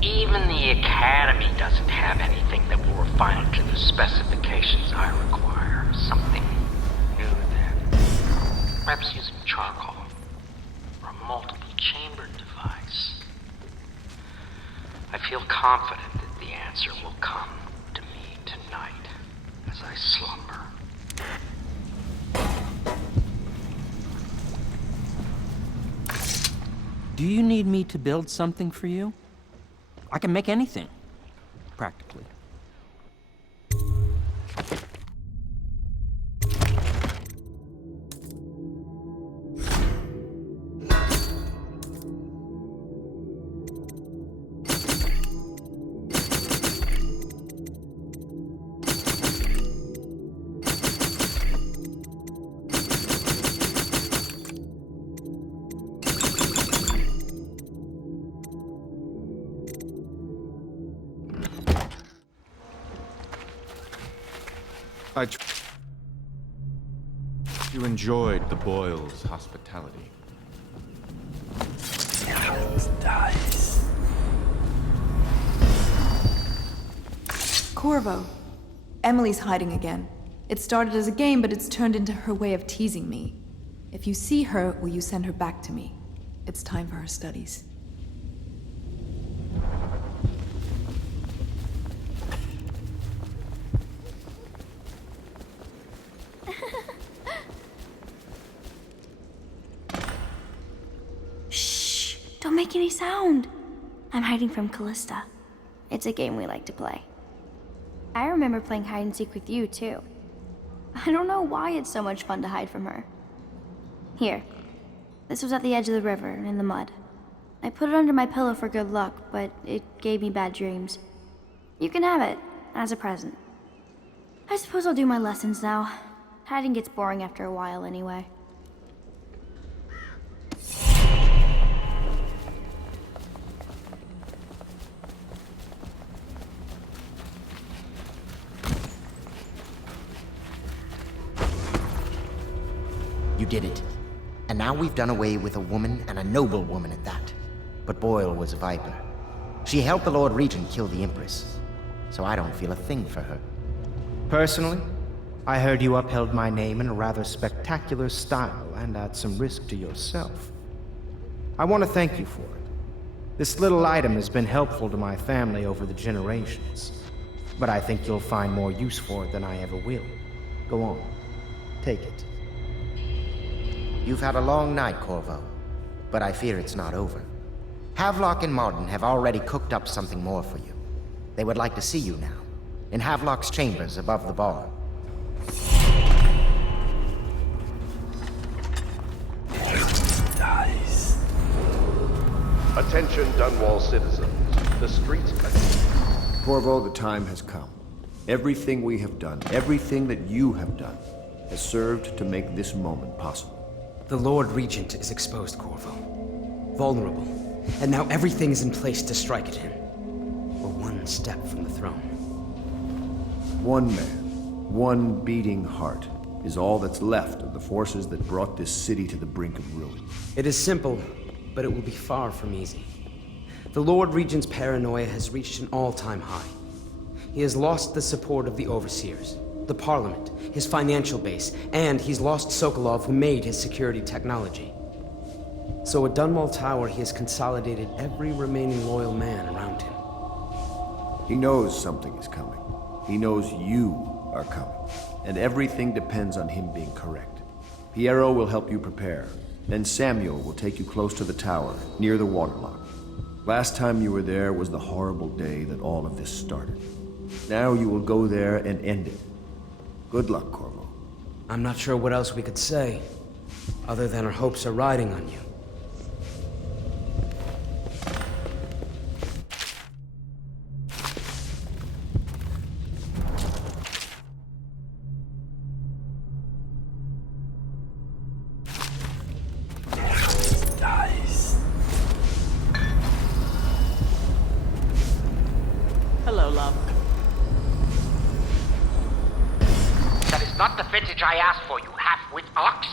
Even the Academy doesn't have anything that will refine it to the specifications I require. Something new then. Perhaps using charcoal or a multiple-chambered device. I feel confident that the answer will come to me tonight as I slumber. Do you need me to build something for you? I can make anything, practically. You enjoyed the Boyles' hospitality. Corvo. Emily's hiding again. It started as a game, but it's turned into her way of teasing me. If you see her, will you send her back to me? It's time for her studies. Shh! Don't make any sound. I'm hiding from Callista. It's a game we like to play. I remember playing hide and seek with you, too. I don't know why it's so much fun to hide from her. Here. This was at the edge of the river, in the mud. I put it under my pillow for good luck, but it gave me bad dreams. You can have it, as a present. I suppose I'll do my lessons now. Hiding gets boring after a while, anyway. You did it. And now we've done away with a woman, and a noble woman at that. But Boyle was a viper. She helped the Lord Regent kill the Empress, so I don't feel a thing for her. Personally, I heard you upheld my name in a rather spectacular style and at some risk to yourself. I want to thank you for it. This little item has been helpful to my family over the generations, but I think you'll find more use for it than I ever will. Go on. Take it. You've had a long night, Corvo, but I fear it's not over. Havelock and Martin have already cooked up something more for you. They would like to see you now, in Havelock's chambers above the bar. Nice. Attention, Dunwall citizens. The streets... Corvo, the time has come. Everything we have done, everything that you have done, has served to make this moment possible. The Lord Regent is exposed, Corvo. Vulnerable. And now everything is in place to strike at him. We're one step from the throne. One man, one beating heart, is all that's left of the forces that brought this city to the brink of ruin. It is simple, but it will be far from easy. The Lord Regent's paranoia has reached an all-time high. He has lost the support of the Overseers, the Parliament, his financial base, and he's lost Sokolov, who made his security technology. So at Dunwall Tower, he has consolidated every remaining loyal man around him. He knows something is coming. He knows you are coming. And everything depends on him being correct. Piero will help you prepare. Then Samuel will take you close to the tower, near the waterlock. Last time you were there was the horrible day that all of this started. Now you will go there and end it. Good luck, Corvo. I'm not sure what else we could say, other than our hopes are riding on you. Nice. Hello, love. That is not the vintage I asked for, you half-wit ox.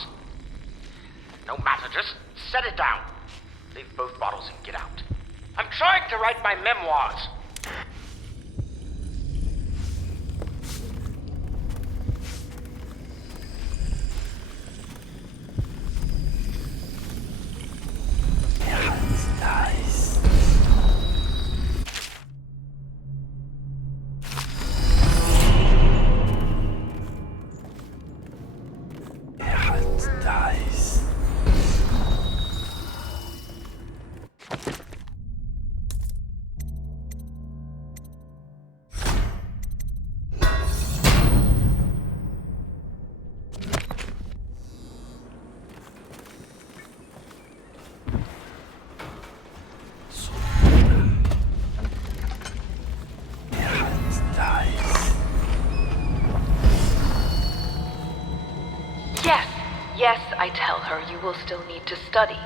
No matter, just set it down. Leave both bottles and get out. I'm trying to write my memoirs. Nice. Nice. Yes, I tell her you will still need to study.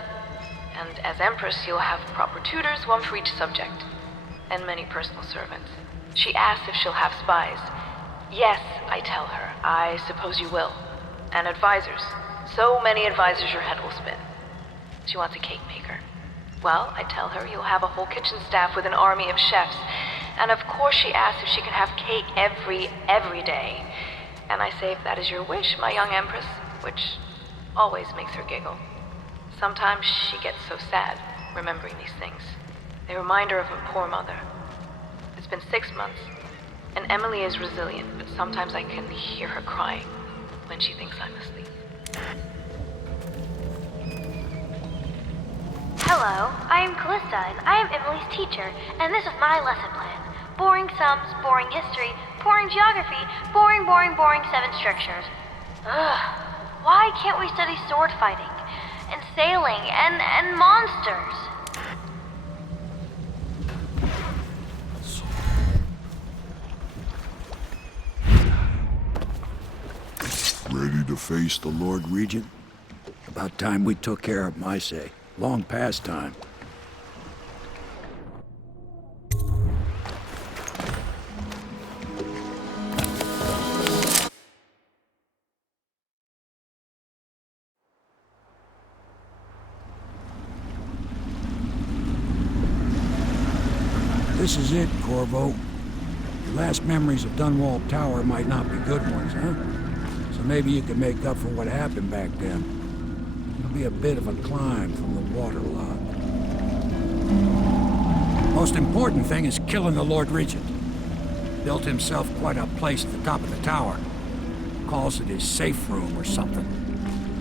And as Empress, you'll have proper tutors, one for each subject. And many personal servants. She asks if she'll have spies. Yes, I tell her. I suppose you will. And advisors. So many advisors your head will spin. She wants a cake maker. Well, I tell her you'll have a whole kitchen staff with an army of chefs. And of course she asks if she can have cake every day. And I say if that is your wish, my young Empress, which always makes her giggle. Sometimes she gets so sad, remembering these things. They remind her of her poor mother. It's been 6 months, and Emily is resilient, but sometimes I can hear her crying when she thinks I'm asleep. Hello, I am Callista, and I am Emily's teacher, and this is my lesson plan. Boring sums, boring history, boring geography, boring 7 strictures. Ugh. Why can't we study sword fighting, and sailing, and monsters? Ready to face the Lord Regent? About time we took care of him, I say. Long past time. This is it, Corvo. Your last memories of Dunwall Tower might not be good ones, huh? So maybe you can make up for what happened back then. It'll be a bit of a climb from the waterlock. Most important thing is killing the Lord Regent. Built himself quite a place at the top of the tower. Calls it his safe room or something.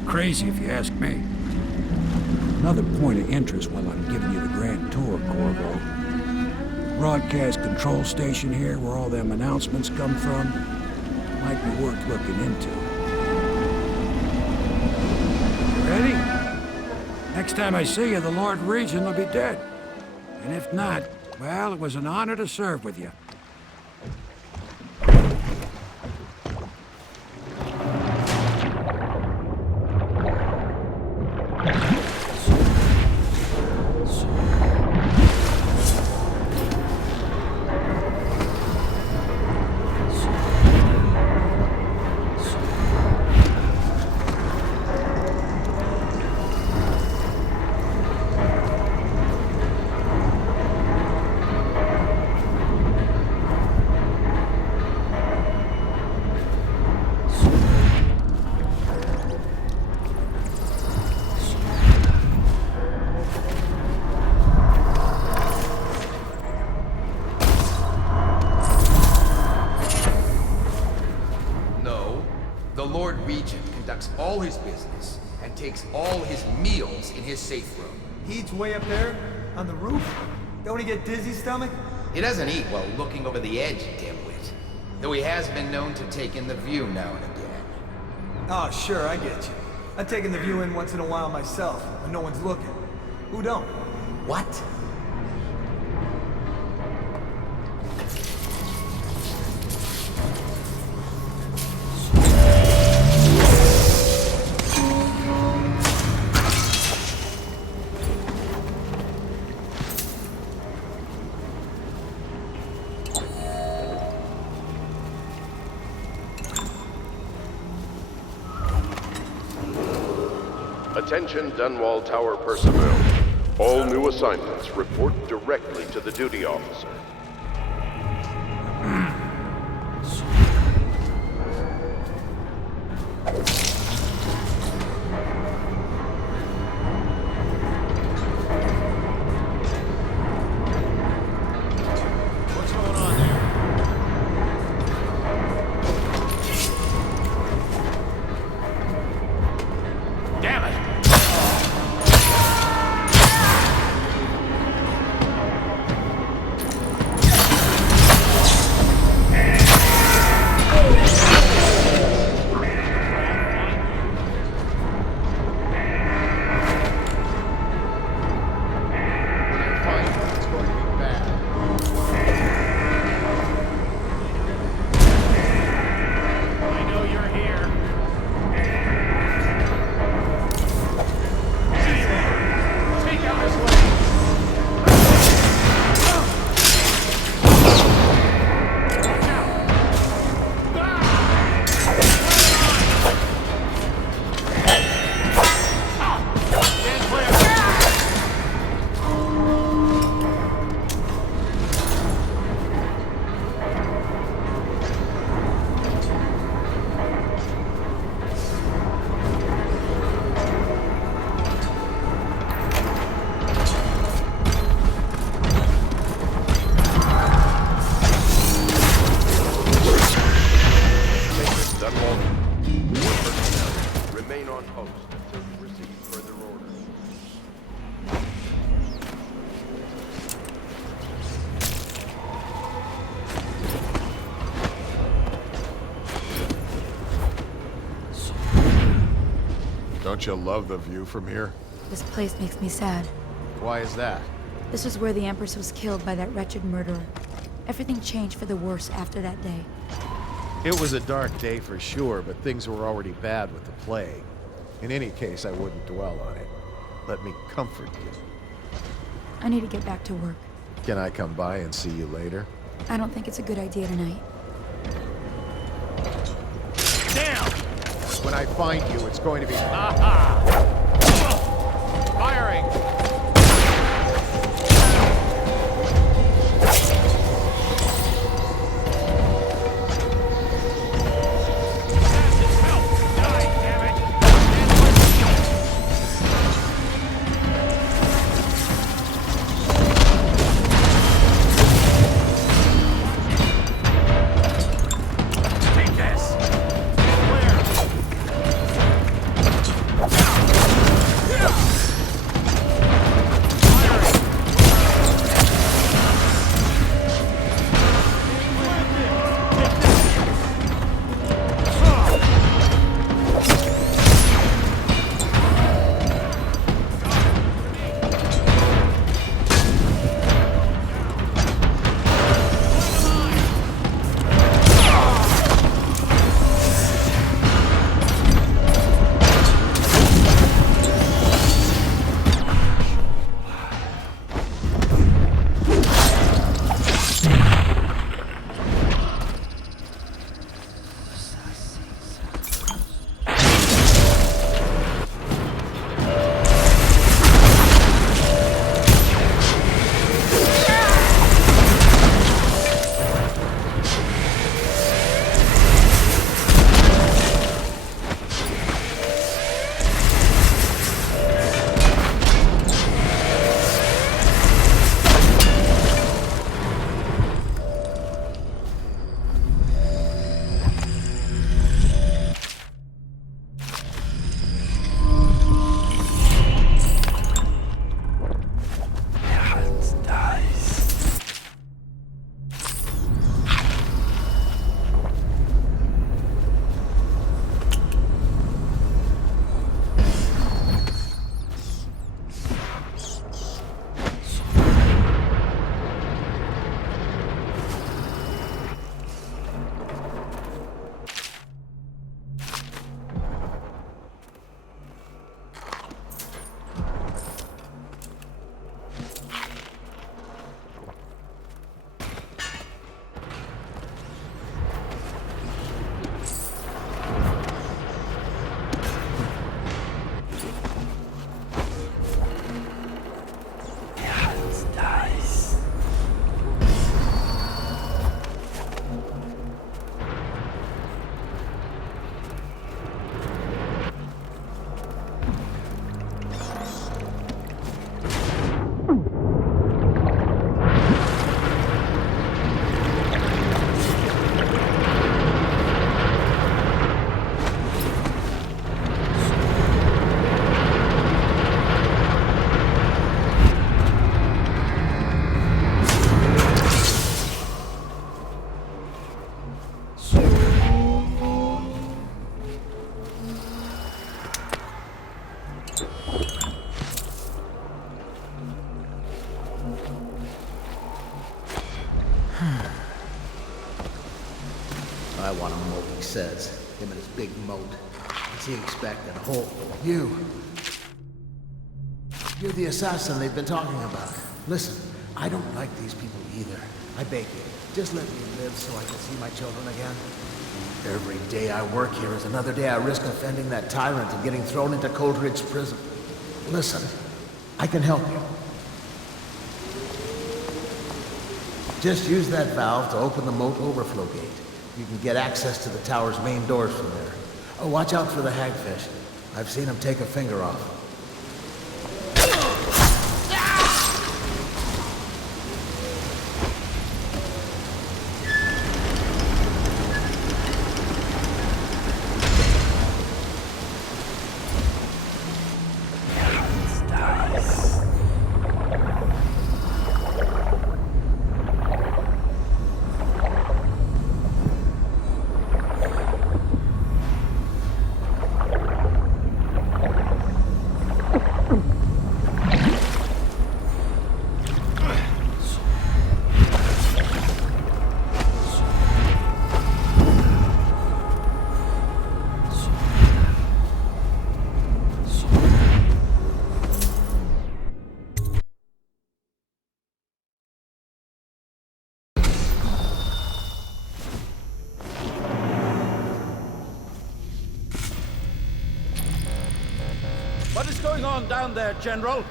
Crazy if you ask me. Another point of interest while I'm giving you the grand tour, Corvo. Broadcast control station here where all them announcements come from might be worth looking into. Ready? Next time I see you, the Lord Regent will be dead. And if not, well, it was an honor to serve with you. All his business and takes all his meals in his safe room. He eats way up there on the roof? Don't he get dizzy stomach? He doesn't eat while looking over the edge, dimwit. Though he has been known to take in the view now and again. Oh, sure, I get you. I've taken the view in once in a while myself, when no one's looking. Who don't? What? Attention Dunwall Tower personnel. All new assignments report directly to the duty officer. Don't you love the view from here? This place makes me sad. Why is that? This was where the Empress was killed by that wretched murderer. Everything changed for the worse after that day. It was a dark day for sure, but things were already bad with the plague. In any case, I wouldn't dwell on it. Let me comfort you. I need to get back to work. Can I come by and see you later? I don't think it's a good idea tonight. Down! When I find you, it's going to be... Aha! Firing! I want him moat, he says. Him and his big moat. What's he expecting? A hole? You. You're the assassin they've been talking about. Listen, I don't like these people either. I beg you, just let me live so I can see my children again. Every day I work here is another day I risk offending that tyrant and getting thrown into Coldridge prison. Listen, I can help you. Just use that valve to open the moat overflow gate. You can get access to the tower's main doors from there. Oh, watch out for the hagfish. I've seen them take a finger off. What is going on down there, General?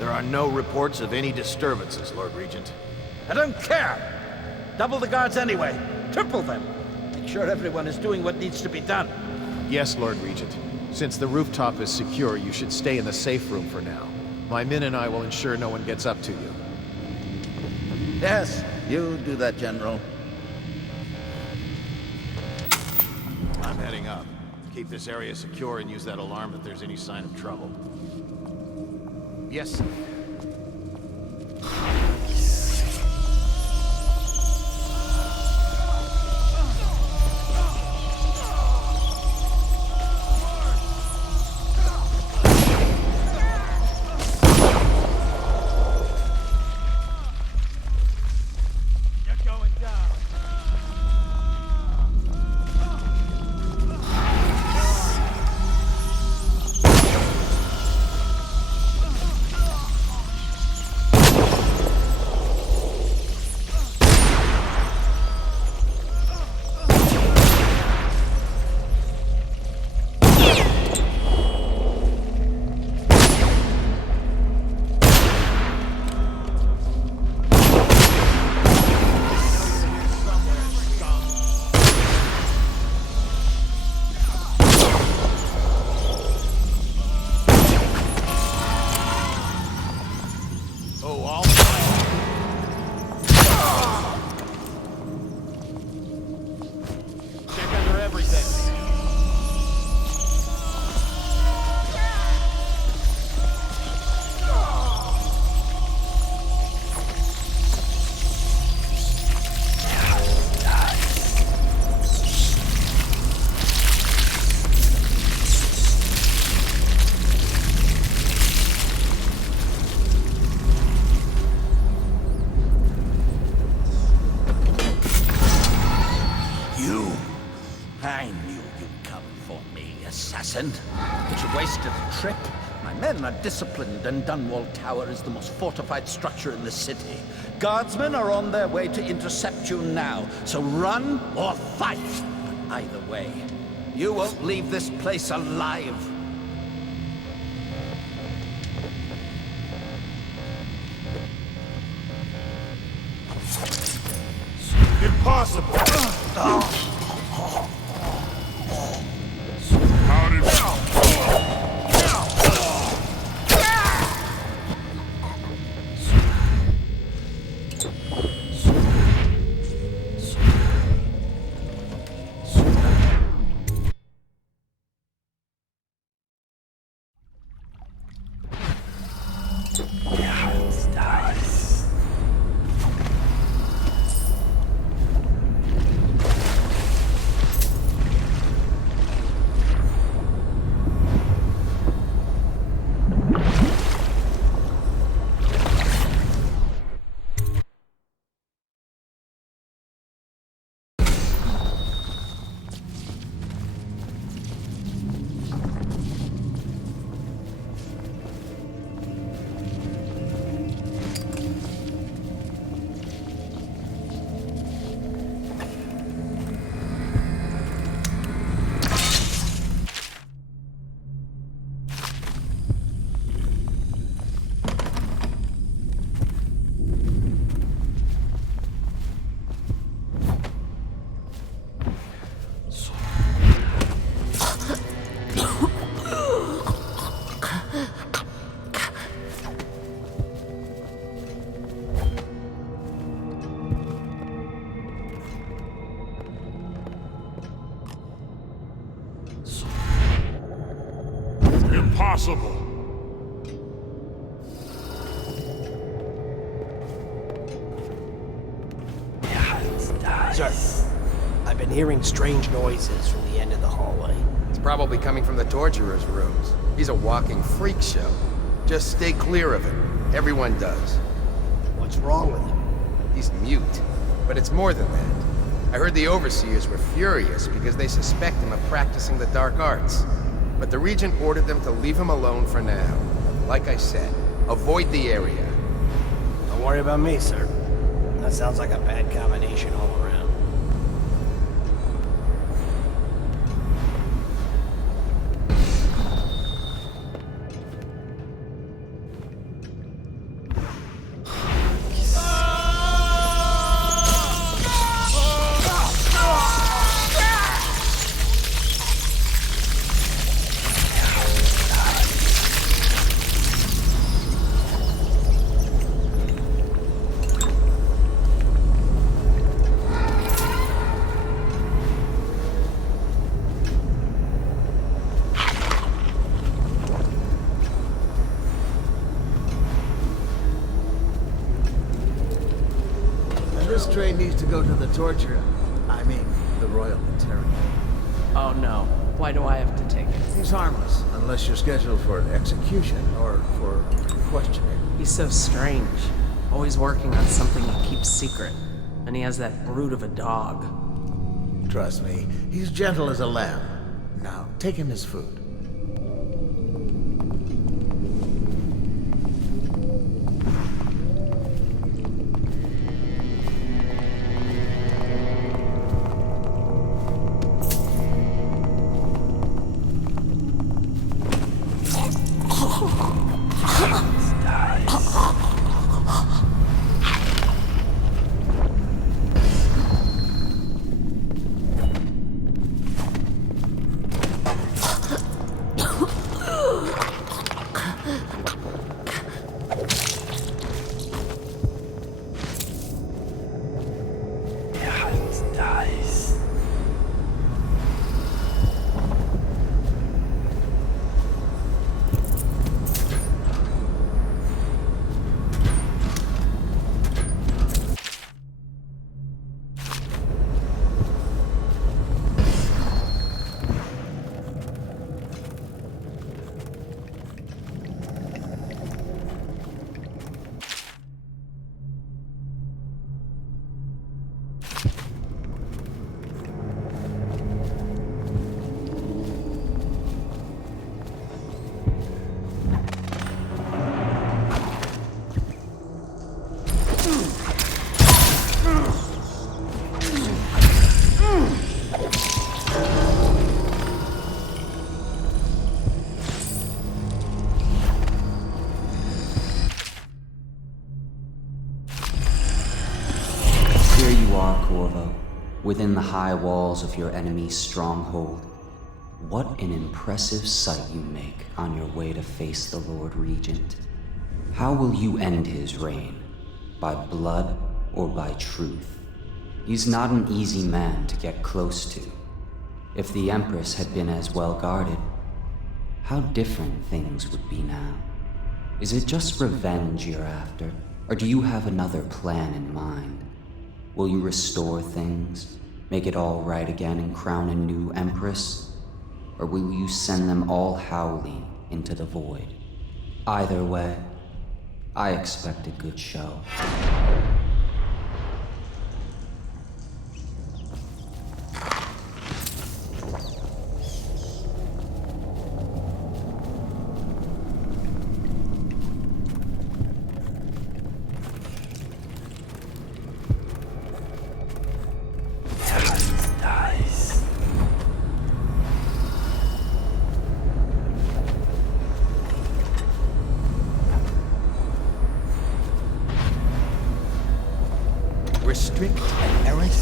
There are no reports of any disturbances, Lord Regent. I don't care! Double the guards anyway. Triple them. Make sure everyone is doing what needs to be done. Yes, Lord Regent. Since the rooftop is secure, you should stay in the safe room for now. My men and I will ensure no one gets up to you. Yes, you do that, General. I'm heading up. Keep this area secure and use that alarm if there's any sign of trouble. Yes, sir. I knew you'd come for me, assassin. But you wasted a trip. My men are disciplined, and Dunwall Tower is the most fortified structure in the city. Guardsmen are on their way to intercept you now, so run or fight. But either way, you won't leave this place alive. Impossible! Impossible! Sir, I've been hearing strange noises from the end of the hallway. It's probably coming from the torturer's rooms. He's a walking freak show. Just stay clear of him. Everyone does. What's wrong with him? He's mute. But it's more than that. I heard the overseers were furious because they suspect him of practicing the dark arts. But the Regent ordered them to leave him alone for now. Like I said, avoid the area. Don't worry about me, sir. That sounds like a bad combination all around. This train needs to go to the torture. I mean, the Royal Interrogator. Oh no. Why do I have to take it? He's harmless, unless you're scheduled for an execution or for questioning. He's so strange. Always working on something he keeps secret. And he has that brute of a dog. Trust me, he's gentle as a lamb. Now, take him his food. Within the high walls of your enemy's stronghold. What an impressive sight you make on your way to face the Lord Regent. How will you end his reign? By blood or by truth? He's not an easy man to get close to. If the Empress had been as well guarded, how different things would be now. Is it just revenge you're after, or do you have another plan in mind? Will you restore things, make it all right again and crown a new Empress? Or will you send them all howling into the void? Either way, I expect a good show. Restrict errant.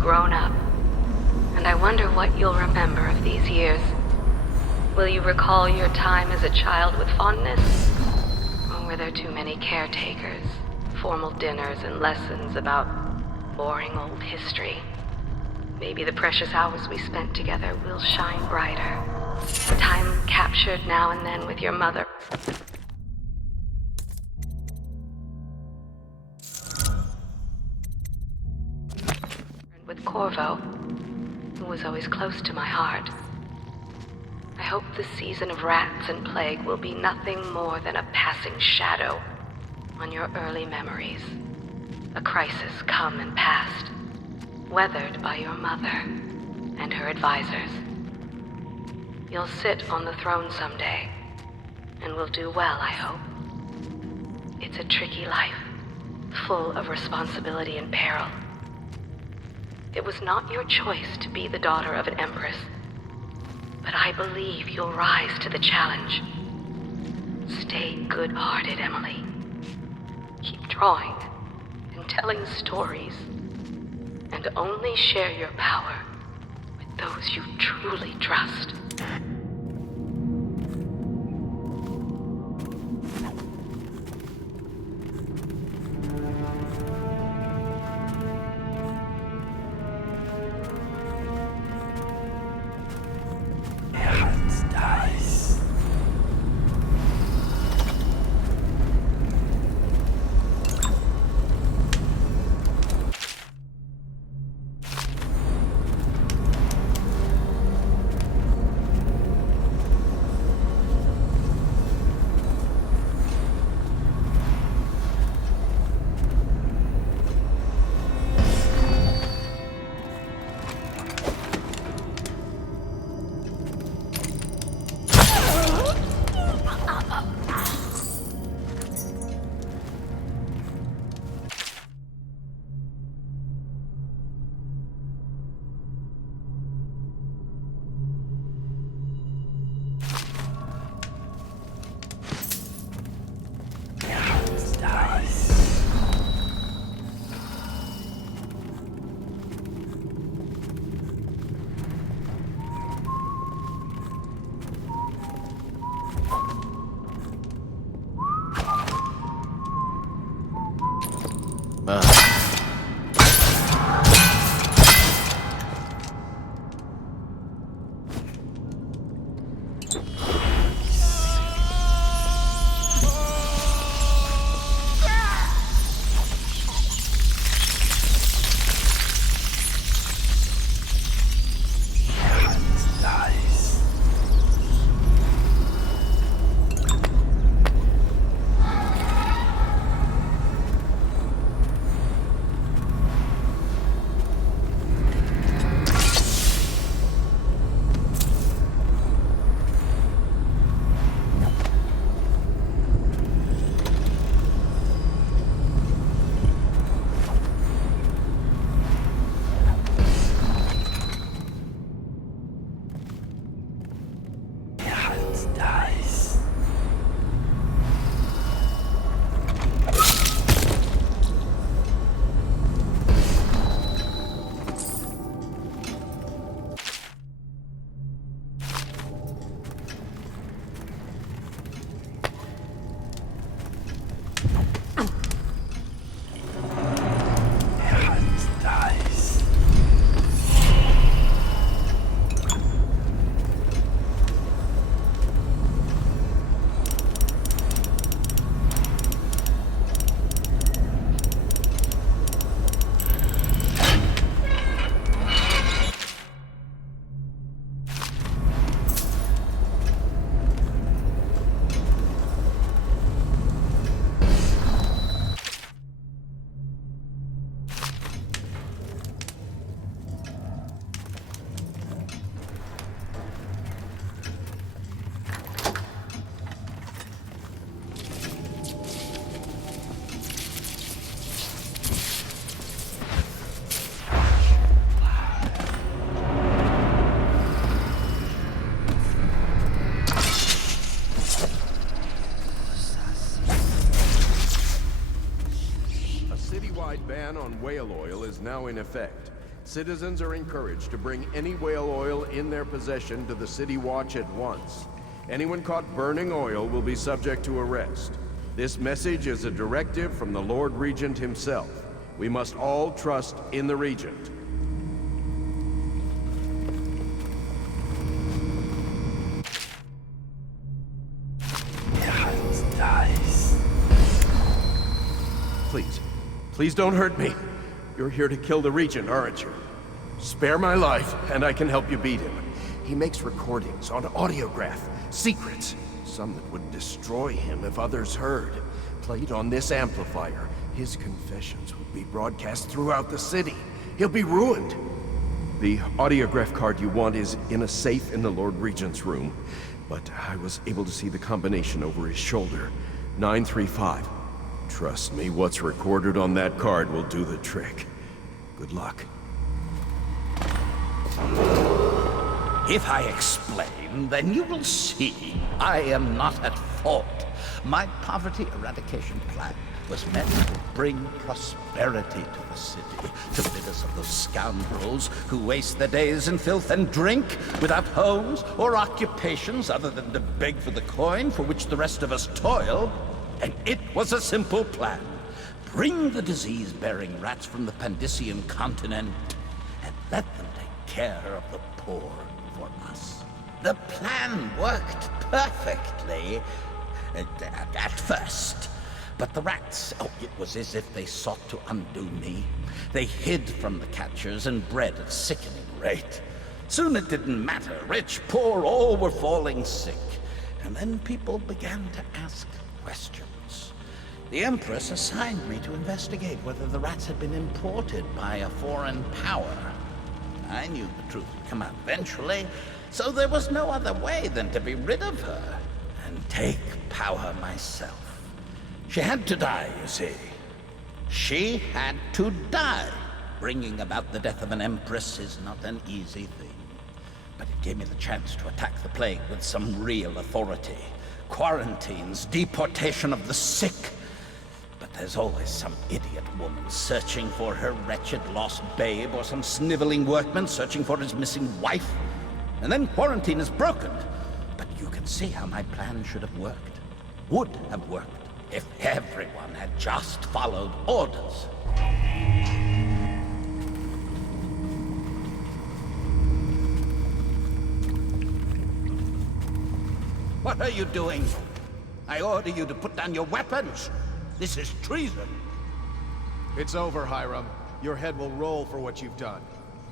grown up. And I wonder what you'll remember of these years. Will you recall your time as a child with fondness? Or were there too many caretakers, formal dinners, and lessons about boring old history? Maybe the precious hours we spent together will shine brighter. Time captured now and then with your mother. With Corvo, who was always close to my heart. I hope the season of rats and plague will be nothing more than a passing shadow on your early memories. A crisis come and past, weathered by your mother and her advisors. You'll sit on the throne someday, and will do well, I hope. It's a tricky life, full of responsibility and peril. It was not your choice to be the daughter of an empress, but I believe you'll rise to the challenge. Stay good-hearted, Emily. Keep drawing and telling stories, and only share your power with those you truly trust. Ban on whale oil is now in effect. Citizens are encouraged to bring any whale oil in their possession to the City Watch at once. Anyone caught burning oil will be subject to arrest. This message is a directive from the Lord Regent himself. We must all trust in the Regent. Please don't hurt me. You're here to kill the Regent, aren't you? Spare my life, and I can help you beat him. He makes recordings on audiograph, secrets, some that would destroy him if others heard. Played on this amplifier, his confessions would be broadcast throughout the city. He'll be ruined. The audiograph card you want is in a safe in the Lord Regent's room, but I was able to see the combination over his shoulder. 935. Trust me, what's recorded on that card will do the trick. Good luck. If I explain, then you will see I am not at fault. My poverty eradication plan was meant to bring prosperity to the city, to rid us of those scoundrels who waste their days in filth and drink, without homes or occupations other than to beg for the coin for which the rest of us toil. And it was a simple plan. Bring the disease-bearing rats from the Pandician continent and let them take care of the poor for us. The plan worked perfectly at first. But the rats, it was as if they sought to undo me. They hid from the catchers and bred at a sickening rate. Soon it didn't matter. Rich, poor, all were falling sick. And then people began to ask questions. The Empress assigned me to investigate whether the rats had been imported by a foreign power. I knew the truth would come out eventually, so there was no other way than to be rid of her and take power myself. She had to die, you see. She had to die. Bringing about the death of an Empress is not an easy thing. But it gave me the chance to attack the plague with some real authority. Quarantines, deportation of the sick. But there's always some idiot woman searching for her wretched lost babe, or some sniveling workman searching for his missing wife. And then quarantine is broken. But you can see how my plan should have worked. Would have worked if everyone had just followed orders. What are you doing? I order you to put down your weapons. This is treason. It's over, Hiram. Your head will roll for what you've done.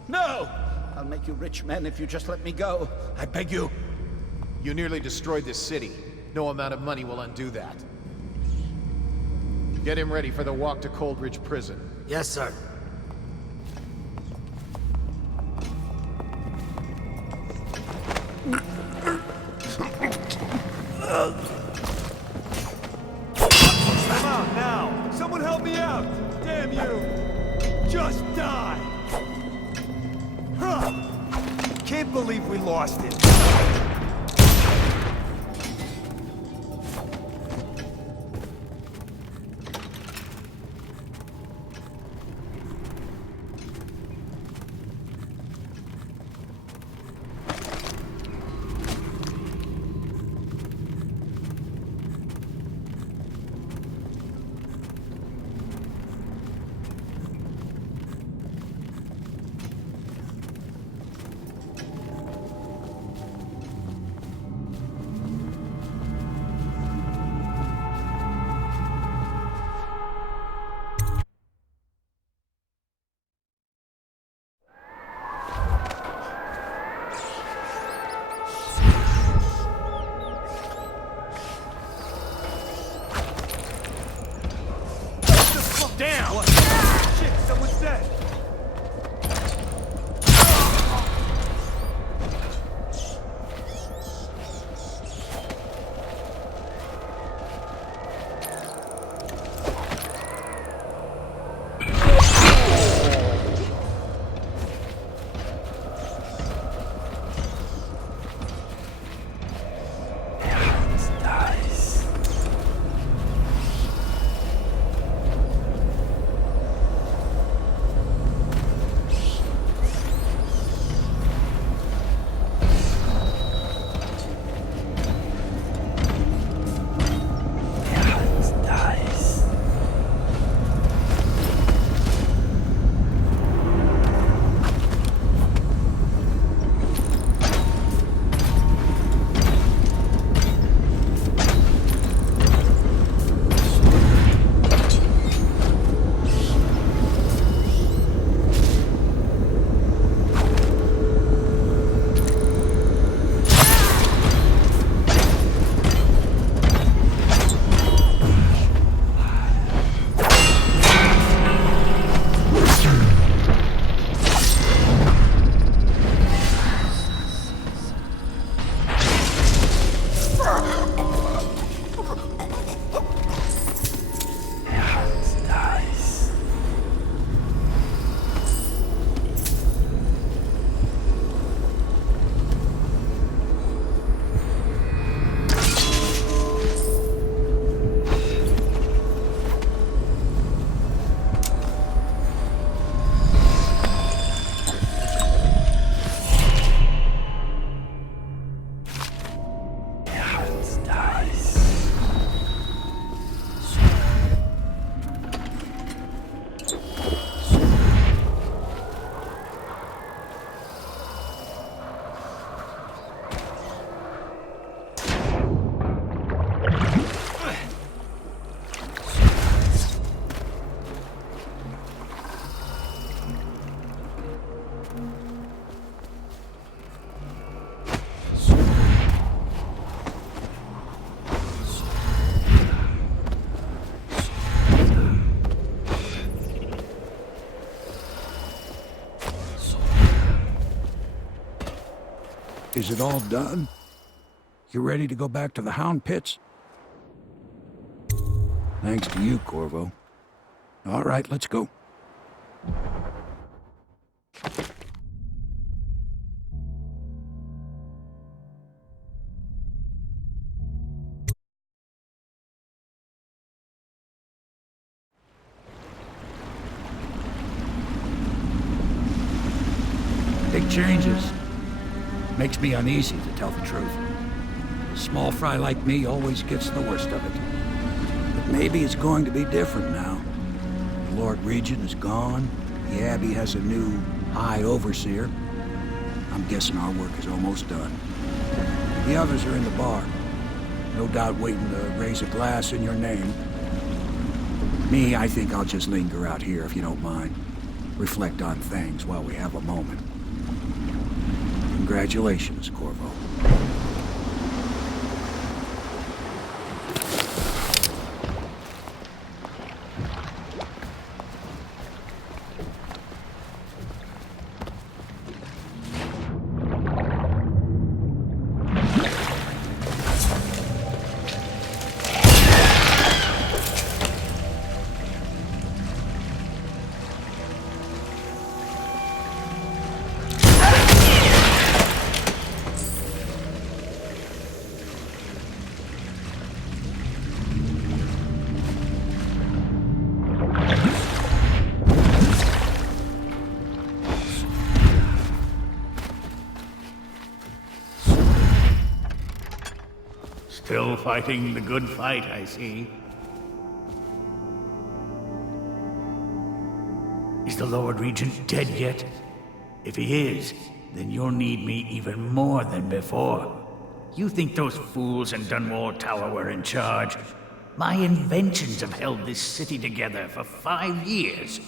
No! I'll make you rich men if you just let me go. I beg you. You nearly destroyed this city. No amount of money will undo that. Get him ready for the walk to Coldridge Prison. Yes, sir. Come out now! Someone help me out! Damn you! Just die! Huh! Can't believe we lost it. Is it all done? You ready to go back to the Hound Pits? Thanks to you, Corvo. All right, let's go. Big changes. Makes me uneasy, to tell the truth. A small fry like me always gets the worst of it. But maybe it's going to be different now. The Lord Regent is gone. The Abbey has a new High Overseer. I'm guessing our work is almost done. The others are in the bar. No doubt waiting to raise a glass in your name. Me, I think I'll just linger out here if you don't mind. Reflect on things while we have a moment. Congratulations, Corvo. Still fighting the good fight, I see. Is the Lord Regent dead yet? If he is, then you'll need me even more than before. You think those fools in Dunwall Tower were in charge? My inventions have held this city together for 5 years.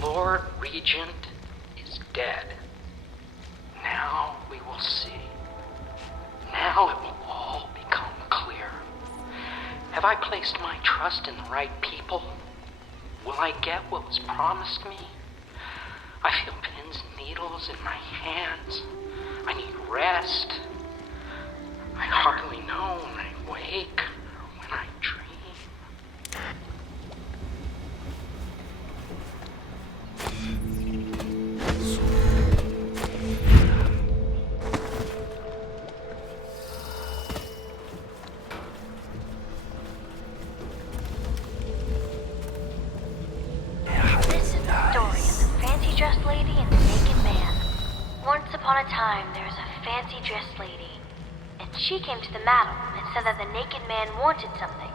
Lord Regent is dead. Now we will see. Now it will all become clear. Have I placed my trust in the right people? Will I get what was promised me? I feel pins and needles in my hands. I need rest. I hardly know when I wake or when I dream. This is the story of the fancy-dressed lady and the naked man. Once upon a time, there was a fancy-dressed lady, and she came to the madam and said that the naked man wanted something,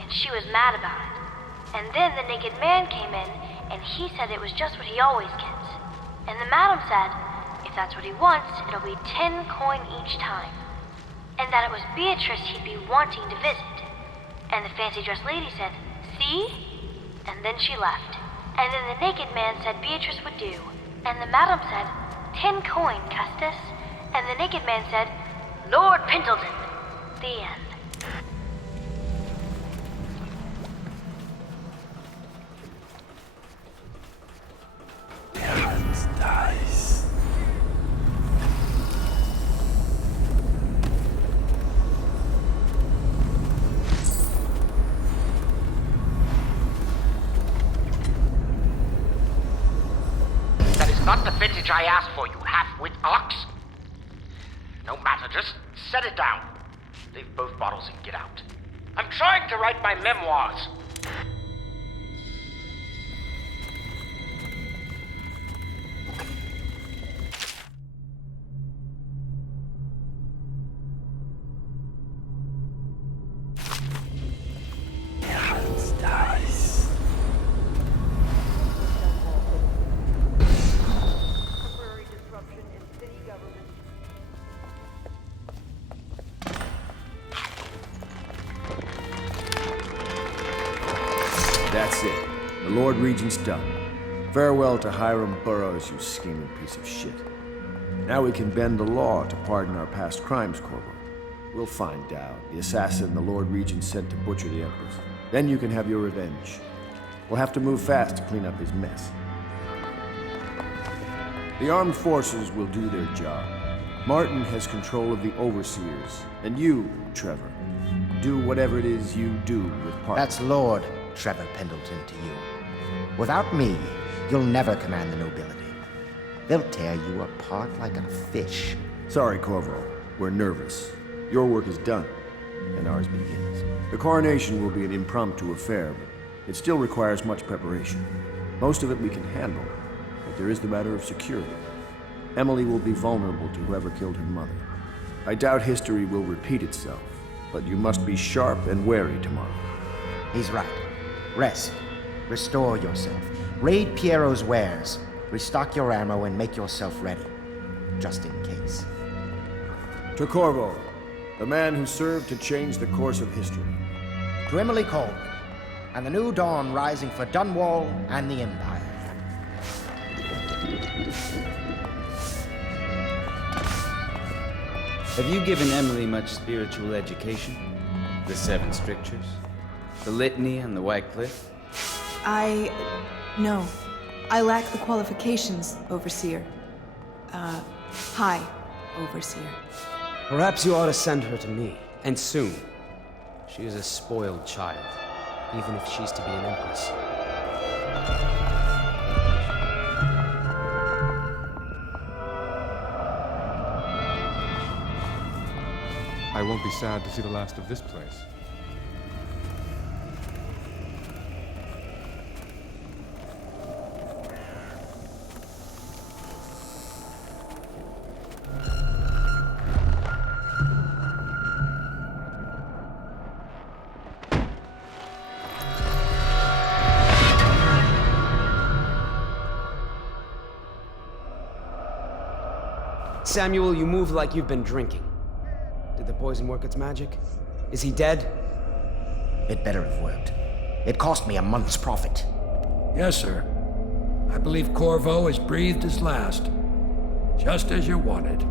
and she was mad about it. And then the naked man came in, and he said it was just what he always gets. And the madam said, if that's what he wants, it'll be 10 coin each time. And that it was Beatrice he'd be wanting to visit. And the fancy-dressed lady said, see? And then she left. And then the naked man said Beatrice would do. And the madam said, 10 coin, Custis. And the naked man said, Lord Pendleton. The end. Dice. That is not the vintage I asked for, you half-wit ox. No matter, just set it down. Leave both bottles and get out. I'm trying to write my memoirs. Dice. That's it. The Lord Regent's done. Farewell to Hiram Burrows, you scheming piece of shit. Now we can bend the law to pardon our past crimes, Corvo. We'll find Dowd, the assassin the Lord Regent sent to butcher the Empress. Then you can have your revenge. We'll have to move fast to clean up his mess. The armed forces will do their job. Martin has control of the overseers, and you, Trevor, do whatever it is you do with Parker. That's Lord Trevor Pendleton to you. Without me, you'll never command the nobility. They'll tear you apart like a fish. Sorry, Corvo. We're nervous. Your work is done, and ours begins. The coronation will be an impromptu affair, but it still requires much preparation. Most of it we can handle, but there is the matter of security. Emily will be vulnerable to whoever killed her mother. I doubt history will repeat itself, but you must be sharp and wary tomorrow. He's right. Rest. Restore yourself. Raid Piero's wares. Restock your ammo and make yourself ready. Just in case. To Corvo, the man who served to change the course of history. To Emily Colvin, and the new dawn rising for Dunwall and the Empire. Have you given Emily much spiritual education? The Seven Strictures? The Litany and the White Cliff? No. I lack the qualifications, Overseer. High Overseer. Perhaps you ought to send her to me, and soon. She is a spoiled child, even if she's to be an empress. I won't be sad to see the last of this place. Samuel, you move like you've been drinking. Did the poison work its magic? Is he dead? It better have worked. It cost me a month's profit. Yes, sir. I believe Corvo has breathed his last. Just as you wanted.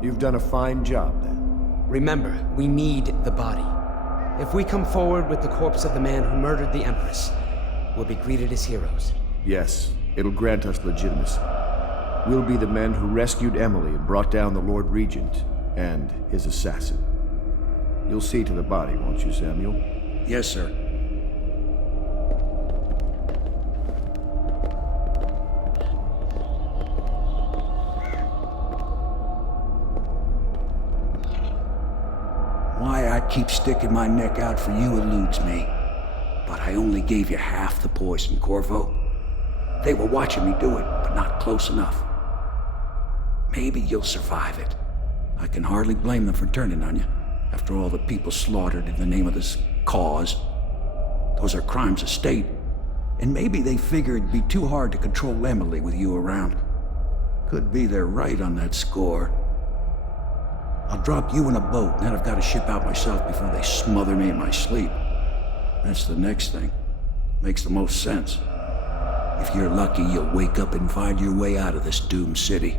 You've done a fine job, then. Remember, we need the body. If we come forward with the corpse of the man who murdered the Empress, we'll be greeted as heroes. Yes, it'll grant us legitimacy. We'll be the men who rescued Emily and brought down the Lord Regent and his assassin. You'll see to the body, won't you, Samuel? Yes, sir. Why I keep sticking my neck out for you eludes me. But I only gave you half the poison, Corvo. They were watching me do it, but not close enough. Maybe you'll survive it. I can hardly blame them for turning on you, after all the people slaughtered in the name of this cause. Those are crimes of state, and maybe they figured it'd be too hard to control Emily with you around. Could be they're right on that score. I'll drop you in a boat, and then I've got to ship out myself before they smother me in my sleep. That's the next thing. Makes the most sense. If you're lucky, you'll wake up and find your way out of this doomed city.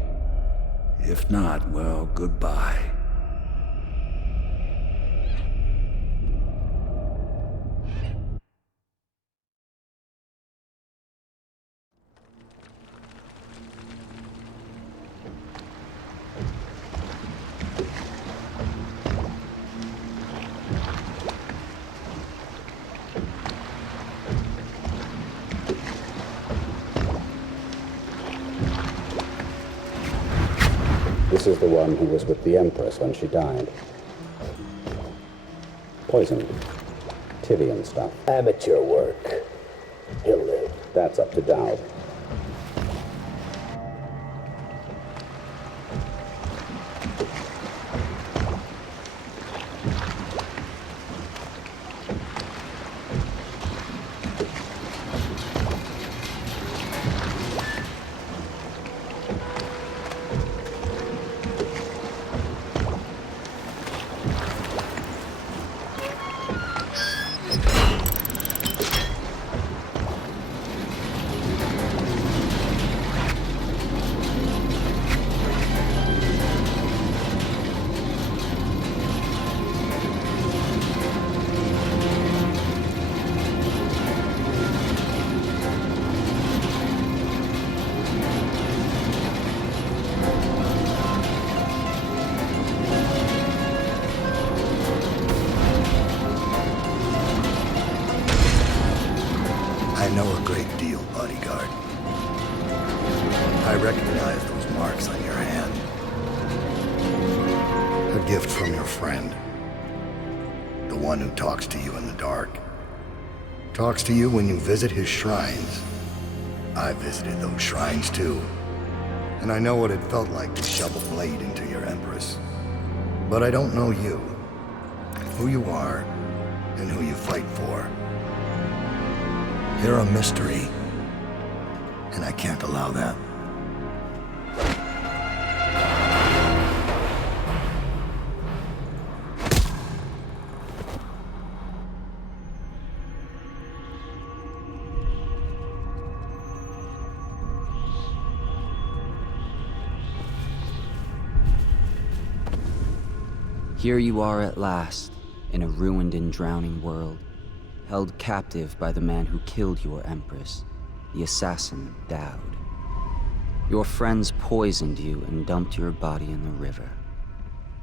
If not, well, goodbye. This is the one who was with the Empress when she died. Poisoned. Tyrian stuff. Amateur work. He'll live. That's up to Dowd. I know a great deal, bodyguard. I recognize those marks on your hand. A gift from your friend. The one who talks to you in the dark. Talks to you when you visit his shrines. I visited those shrines too. And I know what it felt like to shove a blade into your Empress. But I don't know you. Who you are, and who you fight for. You're a mystery. And I can't allow that. Here you are at last, in a ruined and drowning world, held captive by the man who killed your Empress, the assassin Dowd. Your friends poisoned you and dumped your body in the river.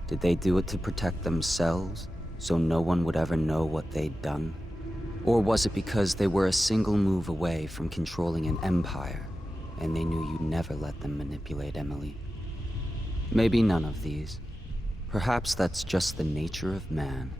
Did they do it to protect themselves, so no one would ever know what they'd done? Or was it because they were a single move away from controlling an empire, and they knew you'd never let them manipulate Emily? Maybe none of these. Perhaps that's just the nature of man.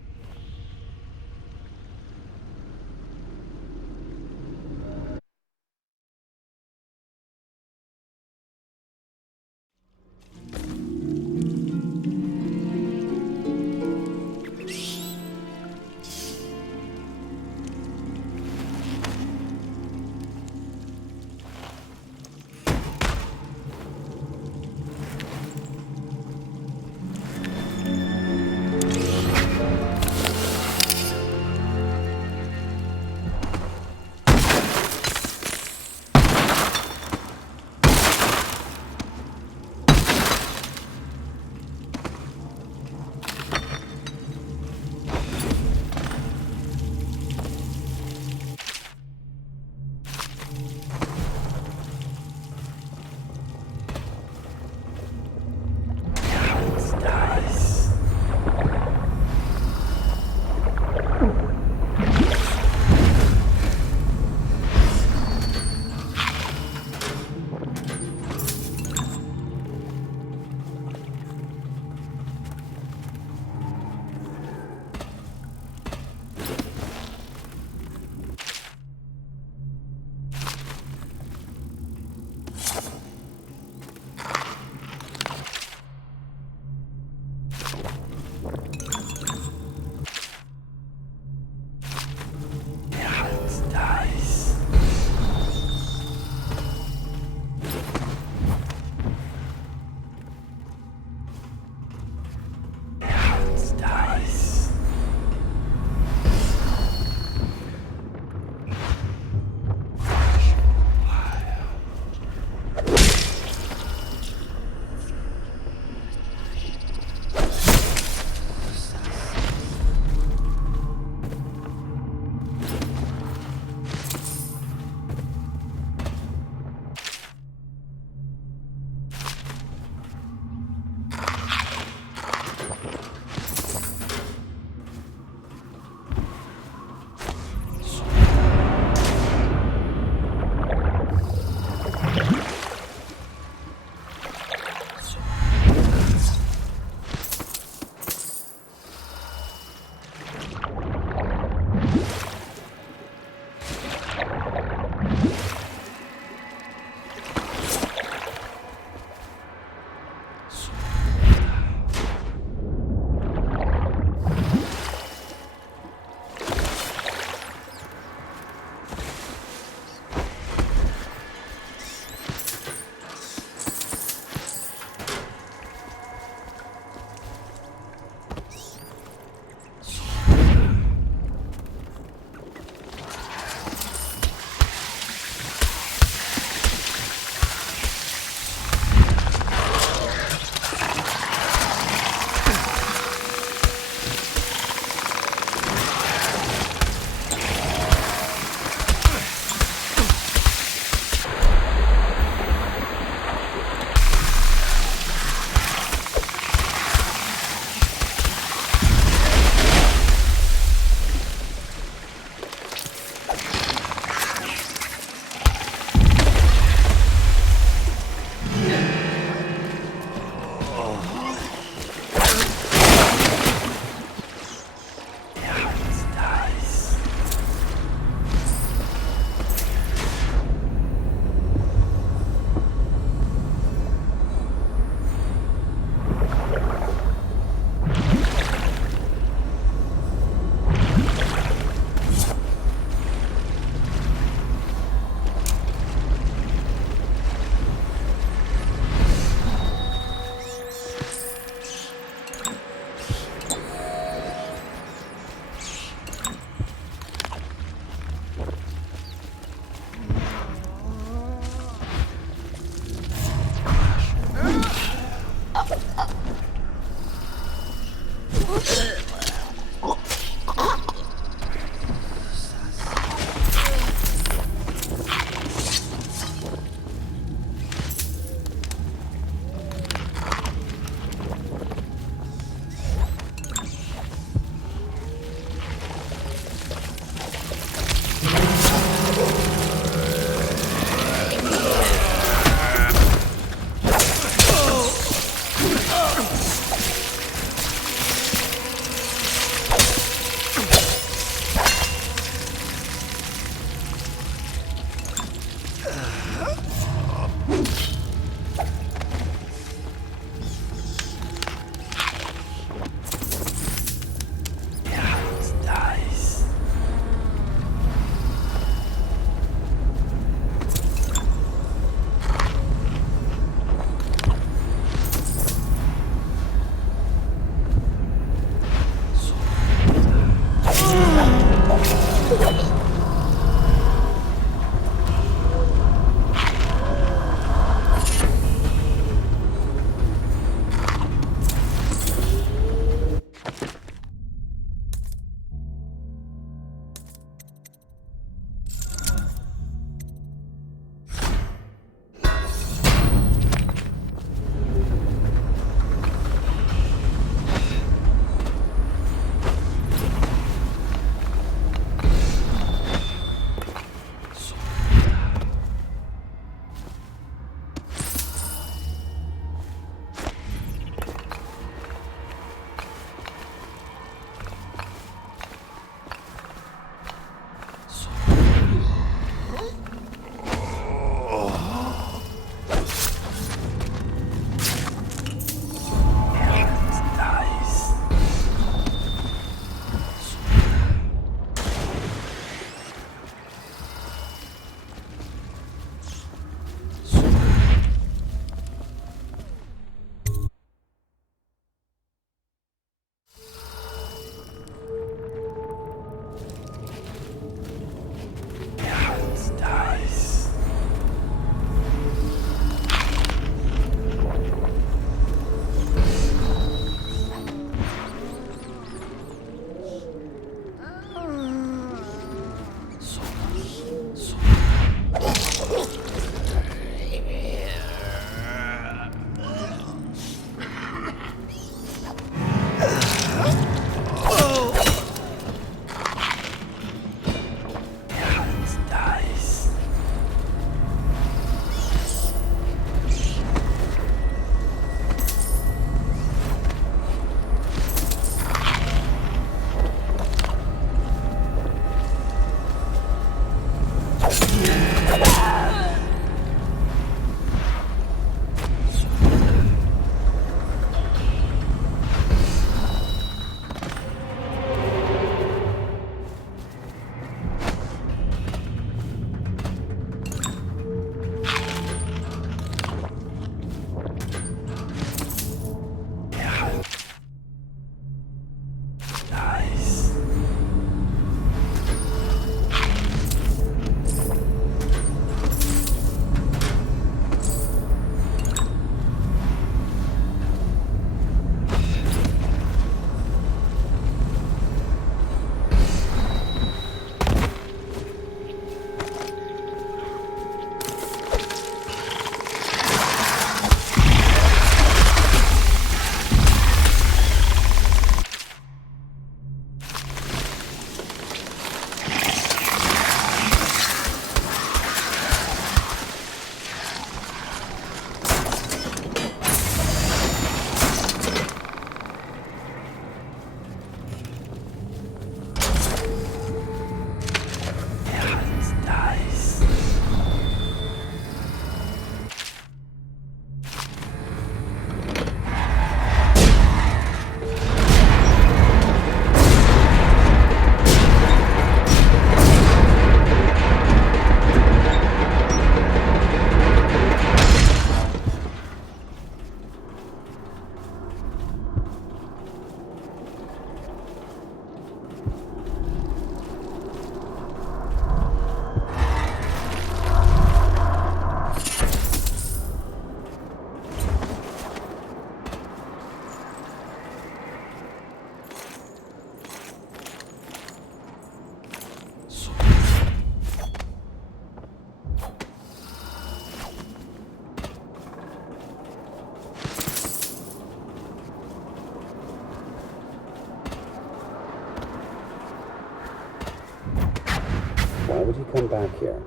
Why would he come back here?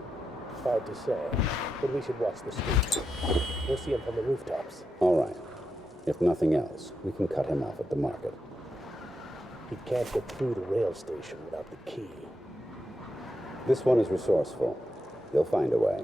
Hard to say, but we should watch the streets. We'll see him from the rooftops. All right. If nothing else, we can cut him off at the market. He can't get through the rail station without the key. This one is resourceful. He'll find a way.